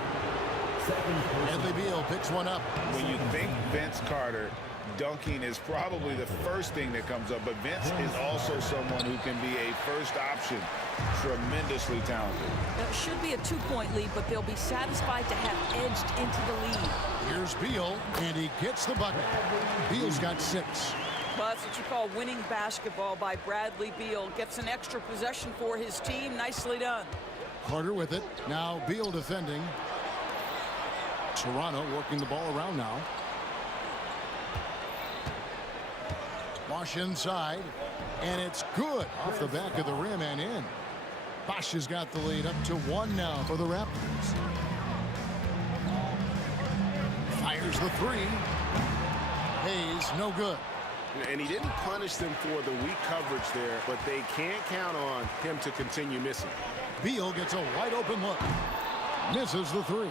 Bradley Beal picks one up. When you think Vince Carter, dunking is probably the first thing that comes up, but Vince is also someone who can be a first option. Tremendously talented. It should be a 2-point lead, but they'll be satisfied to have edged into the lead. Here's Beal, and he gets the bucket. Beal's got 6. Well, that's what you call winning basketball by Bradley Beal. Gets an extra possession for his team. Nicely done. Carter with it. Now Beal defending. Toronto working the ball around now. Bosch inside, and it's good off the back of the rim and in. Bosch has got the lead up to 1 now for the Raptors. Fires the 3. Hayes, no good. And he didn't punish them for the weak coverage there, but they can't count on him to continue missing. Beal gets a wide open look. Misses the 3.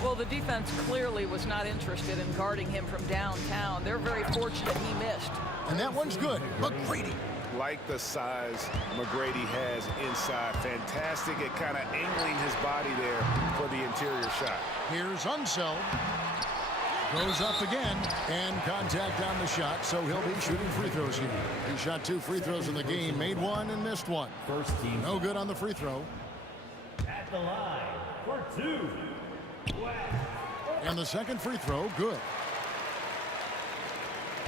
Well, the defense clearly was not interested in guarding him from downtown. They're very fortunate he missed. And that one's good. McGrady. Like the size McGrady has inside. Fantastic at kind of angling his body there for the interior shot. Here's Unseld. Goes up again, and contact on the shot, so he'll be shooting free throws here. He shot 2 free throws in the game, made 1 and missed 1. First team. No good on the free throw. At the line for 2. And the second free throw, good.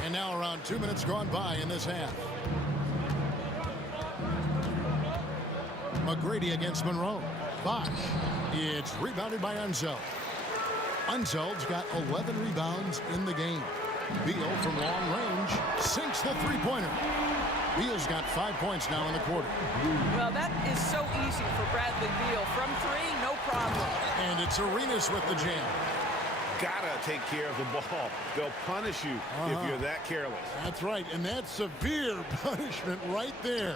And now around 2 minutes gone by in this half. McGrady against Monroe. Bosch. It's rebounded by Unseld. Unseld's got 11 rebounds in the game. Beal from long range sinks the three-pointer. Beal's got 5 points now in the quarter. Well, that is so easy for Bradley Beal. From 3, no problem. And it's Arenas with the jam. Gotta take care of the ball. They'll punish you if you're that careless. That's right, and that's severe punishment right there.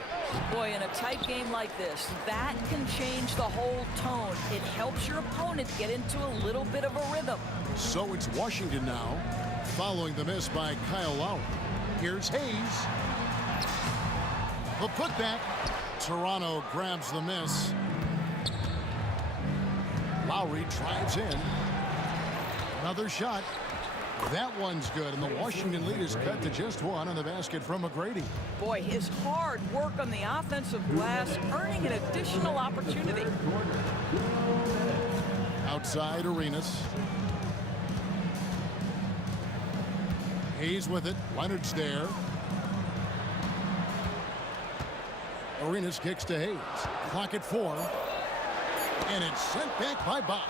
Boy, in a tight game like this, that can change the whole tone. It helps your opponent get into a little bit of a rhythm. So it's Washington now, following the miss by Kyle Lowry. Here's Hayes. The putback. Toronto grabs the miss. Lowry drives in. Another shot. That one's good, and the Washington lead is cut to just 1 on the basket from McGrady. Boy, his hard work on the offensive glass earning an additional opportunity. Outside Arenas. Hayes with it. Leonard's there. Arenas kicks to Hayes. Clock at 4. And it's sent back by Bosch.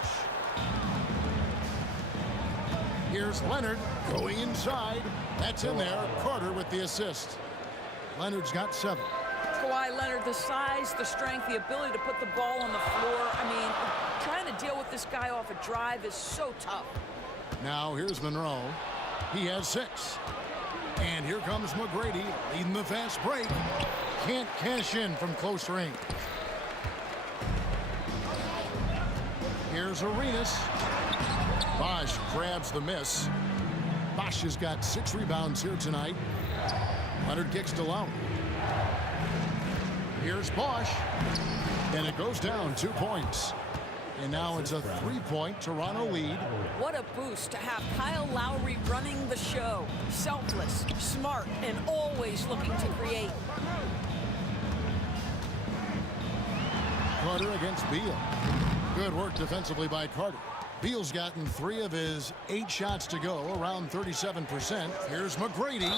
Here's Leonard going inside. That's in there. Carter with the assist. Leonard's got 7. Kawhi Leonard, the size, the strength, the ability to put the ball on the floor. I mean, trying to deal with this guy off a drive is so tough. Now here's Monroe. He has 6. And here comes McGrady leading the fast break. Can't cash in from close range. Here's Arenas. Bosch grabs the miss. Bosch has got 6 rebounds here tonight. Leonard kicks to Lowry. Here's Bosch. And it goes down 2 points. And now it's a 3-point Toronto lead. What a boost to have Kyle Lowry running the show. Selfless, smart, and always looking to create. Carter against Beal. Good work defensively by Carter. Beal's gotten 3 of his 8 shots to go, around 37%. Here's McGrady.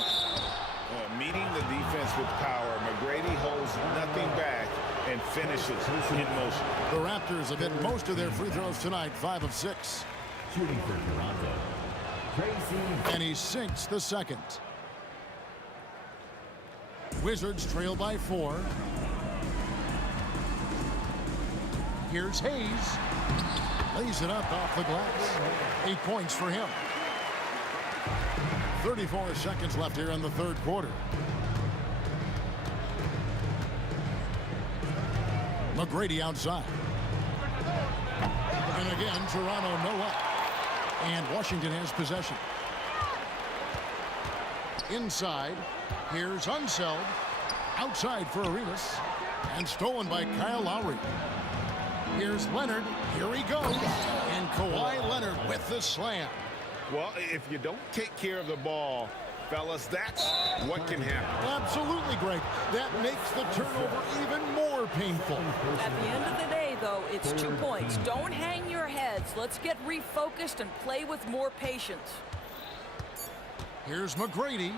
Meeting the defense with power, McGrady holds nothing back and finishes in motion. The Raptors have hit most of their free throws tonight, 5 of 6. Shooting for Toronto, Tracy. And he sinks the second. Wizards trail by 4. Here's Hayes. Lays it up off the glass. 8 points for him. 34 seconds left here in the third quarter. McGrady outside. And again, Toronto no up. And Washington has possession. Inside. Here's Unseld. Outside for Arenas. And stolen by Kyle Lowry. Here's Leonard. Here he goes. And Kawhi Leonard with the slam. Well, if you don't take care of the ball, fellas, that's what can happen. Absolutely, Greg. That makes the turnover even more painful. At the end of the day, though, it's 2 points. Don't hang your heads. Let's get refocused and play with more patience. Here's McGrady.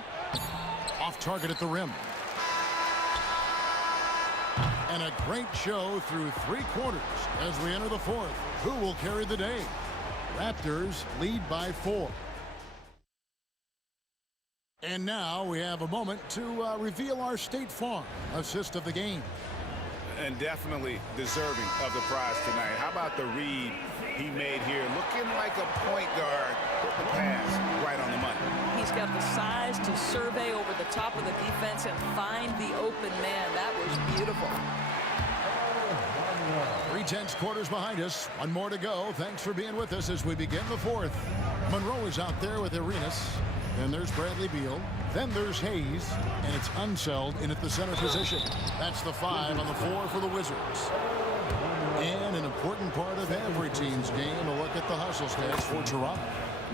Off target at the rim. And a great show through 3 quarters as we enter the 4th. Who will carry the day? Raptors lead by 4. And now we have a moment to reveal our State Farm assist of the game. And definitely deserving of the prize tonight. How about the read he made here? Looking like a point guard. Put the pass right on the money. He's got the size to survey over the top of the defense and find the open man. That was beautiful. 3/10 quarters behind us. 1 more to go. Thanks for being with us as we begin the 4th. Monroe is out there with Arenas. Then there's Bradley Beal. Then there's Hayes. And it's Unseld in at the center position. That's the 5 on the 4 for the Wizards. And an important part of every team's game, a look at the hustle stats for Toronto.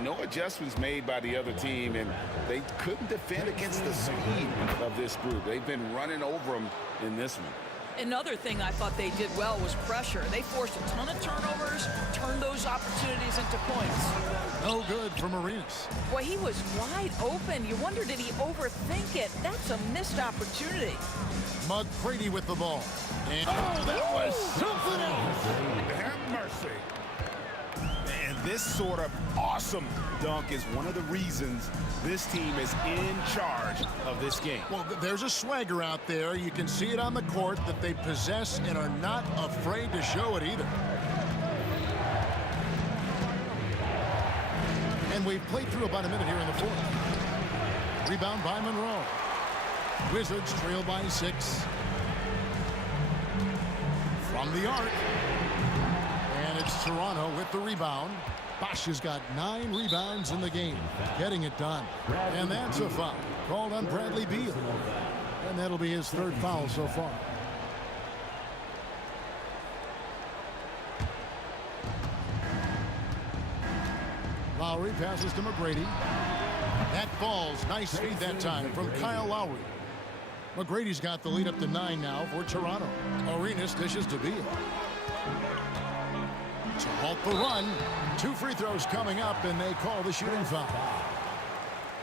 No adjustments made by the other team, and they couldn't defend against the speed of this group. They've been running over them in this one. Another thing I thought they did well was pressure. They forced a ton of turnovers, turned those opportunities into points. No good from Arenas. Boy, he was wide open. You wonder, did he overthink it? That's a missed opportunity. McGrady with the ball. And that was something else. Have mercy. And this sort of awesome dunk is one of the reasons this team is in charge of this game. Well, there's a swagger out there. You can see it on the court that they possess and are not afraid to show it either. And we've played through about a minute here in the 4th. Rebound by Monroe. Wizards trail by 6. From the arc. And it's Toronto with the rebound. Bosch has got 9 rebounds in the game, getting it done. And that's a foul called on Bradley Beal. And that'll be his 3rd foul so far. Lowry passes to McGrady. That falls. Nice feed that time from Kyle Lowry. McGrady's got the lead up to 9 now for Toronto. Arenas dishes to Beal. To halt the run. 2 free throws coming up, and they call the shooting foul.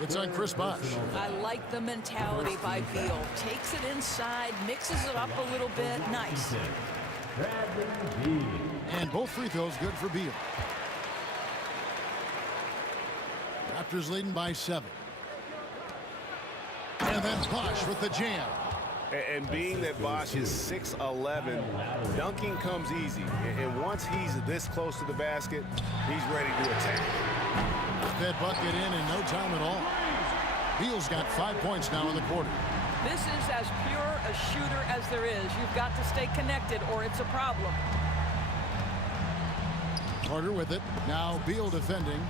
It's on Chris Bosh. I like the mentality by Beal. Takes it inside, mixes it up a little bit. Nice. And both free throws good for Beal. Raptors leading by 7. And then Bosh with the jam. And being that Bosh is 6'11", dunking comes easy. And once he's this close to the basket, he's ready to attack. That bucket in no time at all. Beal's got 5 points now in the quarter. This is as pure a shooter as there is. You've got to stay connected or it's a problem. Carter with it. Now Beal defending.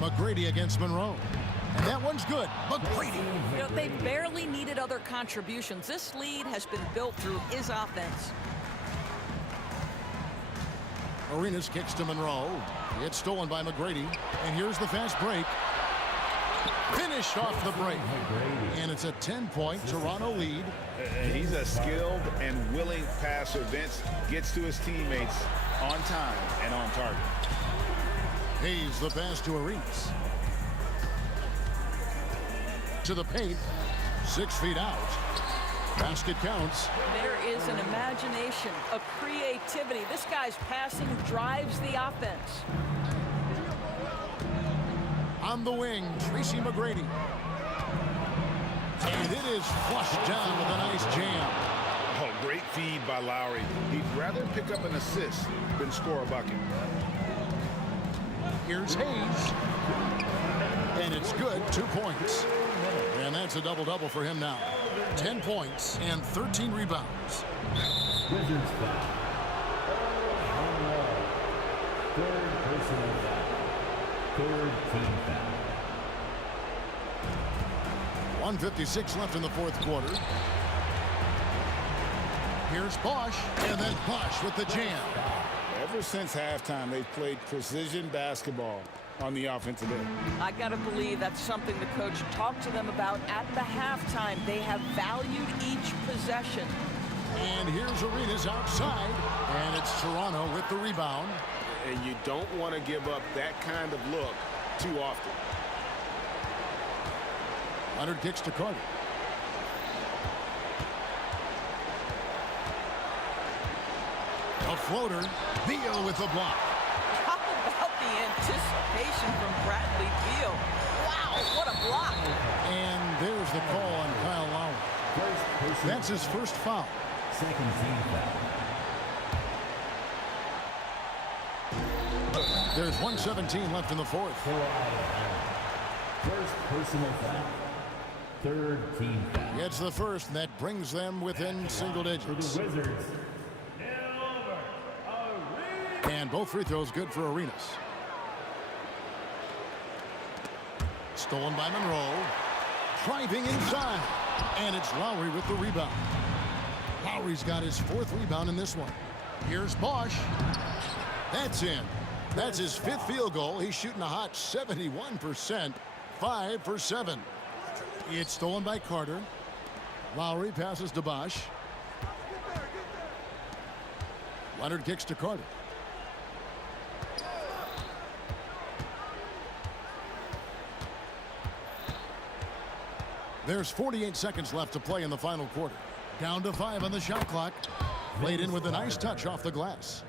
McGrady against Monroe. And that one's good. McGrady. You know, they barely needed other contributions. This lead has been built through his offense. Arenas kicks to Monroe. It's stolen by McGrady. And here's the fast break. Finished off the break. And it's a 10-point Toronto lead. And he's a skilled and willing passer. Vince gets to his teammates on time and on target. Hayes the pass to Arenas. To the paint. 6 feet out. Basket counts. There is an imagination, a creativity. This guy's passing drives the offense. On the wing, Tracy McGrady. And it is flushed down with a nice jam. Oh, great feed by Lowry. He'd rather pick up an assist than score a bucket. Here's Hayes. And it's good, 2 points. And that's a double-double for him now. 10 points and 13 rebounds. Wizards foul. Third personal foul. Third team foul. 1:56 left in the fourth quarter. Here's Bosch, and then Bosch with the jam. Ever since halftime, they've played precision basketball on the offensive end. I got to believe that's something the coach talked to them about at the halftime. They have valued each possession. And here's Arenas outside, and it's Toronto with the rebound. And you don't want to give up that kind of look too often. Leonard kicks to Carter. A floater. Beal with the block. How about the anticipation from Bradley Beal? Wow, what a block. And there's the call on Kyle Lowry. That's his first foul. Second team foul. There's 1:17 left in the fourth. First personal foul. Third team foul. It's the first, and that brings them within single digits. For the Wizards. And both free throws good for Arenas. Stolen by Monroe. Driving inside. And it's Lowry with the rebound. Lowry's got his fourth rebound in this one. Here's Bosch. That's in. That's his fifth field goal. He's shooting a hot 71%. 5 for 7. It's stolen by Carter. Lowry passes to Bosch. Leonard kicks to Carter. There's 48 seconds left to play in the final quarter. Down to 5 on the shot clock. Laid in with a nice touch off the glass.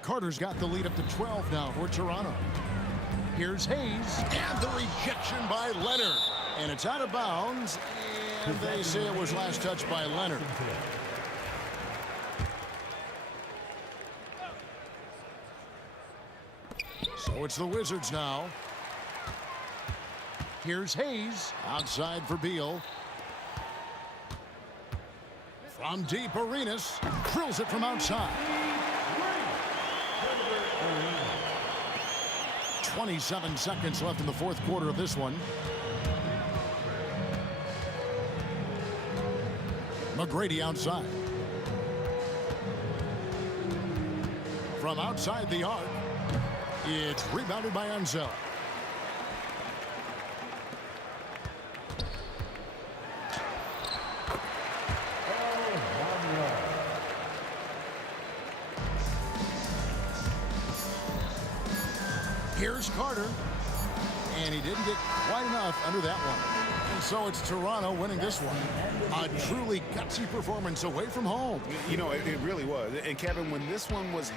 Carter's got the lead up to 12 now for Toronto. Here's Hayes, and the rejection by Leonard. And it's out of bounds, and they say it was last touched by Leonard. So it's the Wizards now. Here's Hayes, outside for Beal. From deep, Arenas drills it from outside. 27 seconds left in the fourth quarter of this one. McGrady outside. From outside the arc, it's rebounded by Ansel. Here's Carter, and he didn't get quite enough under that one. And so it's Toronto winning this one. A truly gutsy performance away from home. You know, it really was. And Kevin, when this one was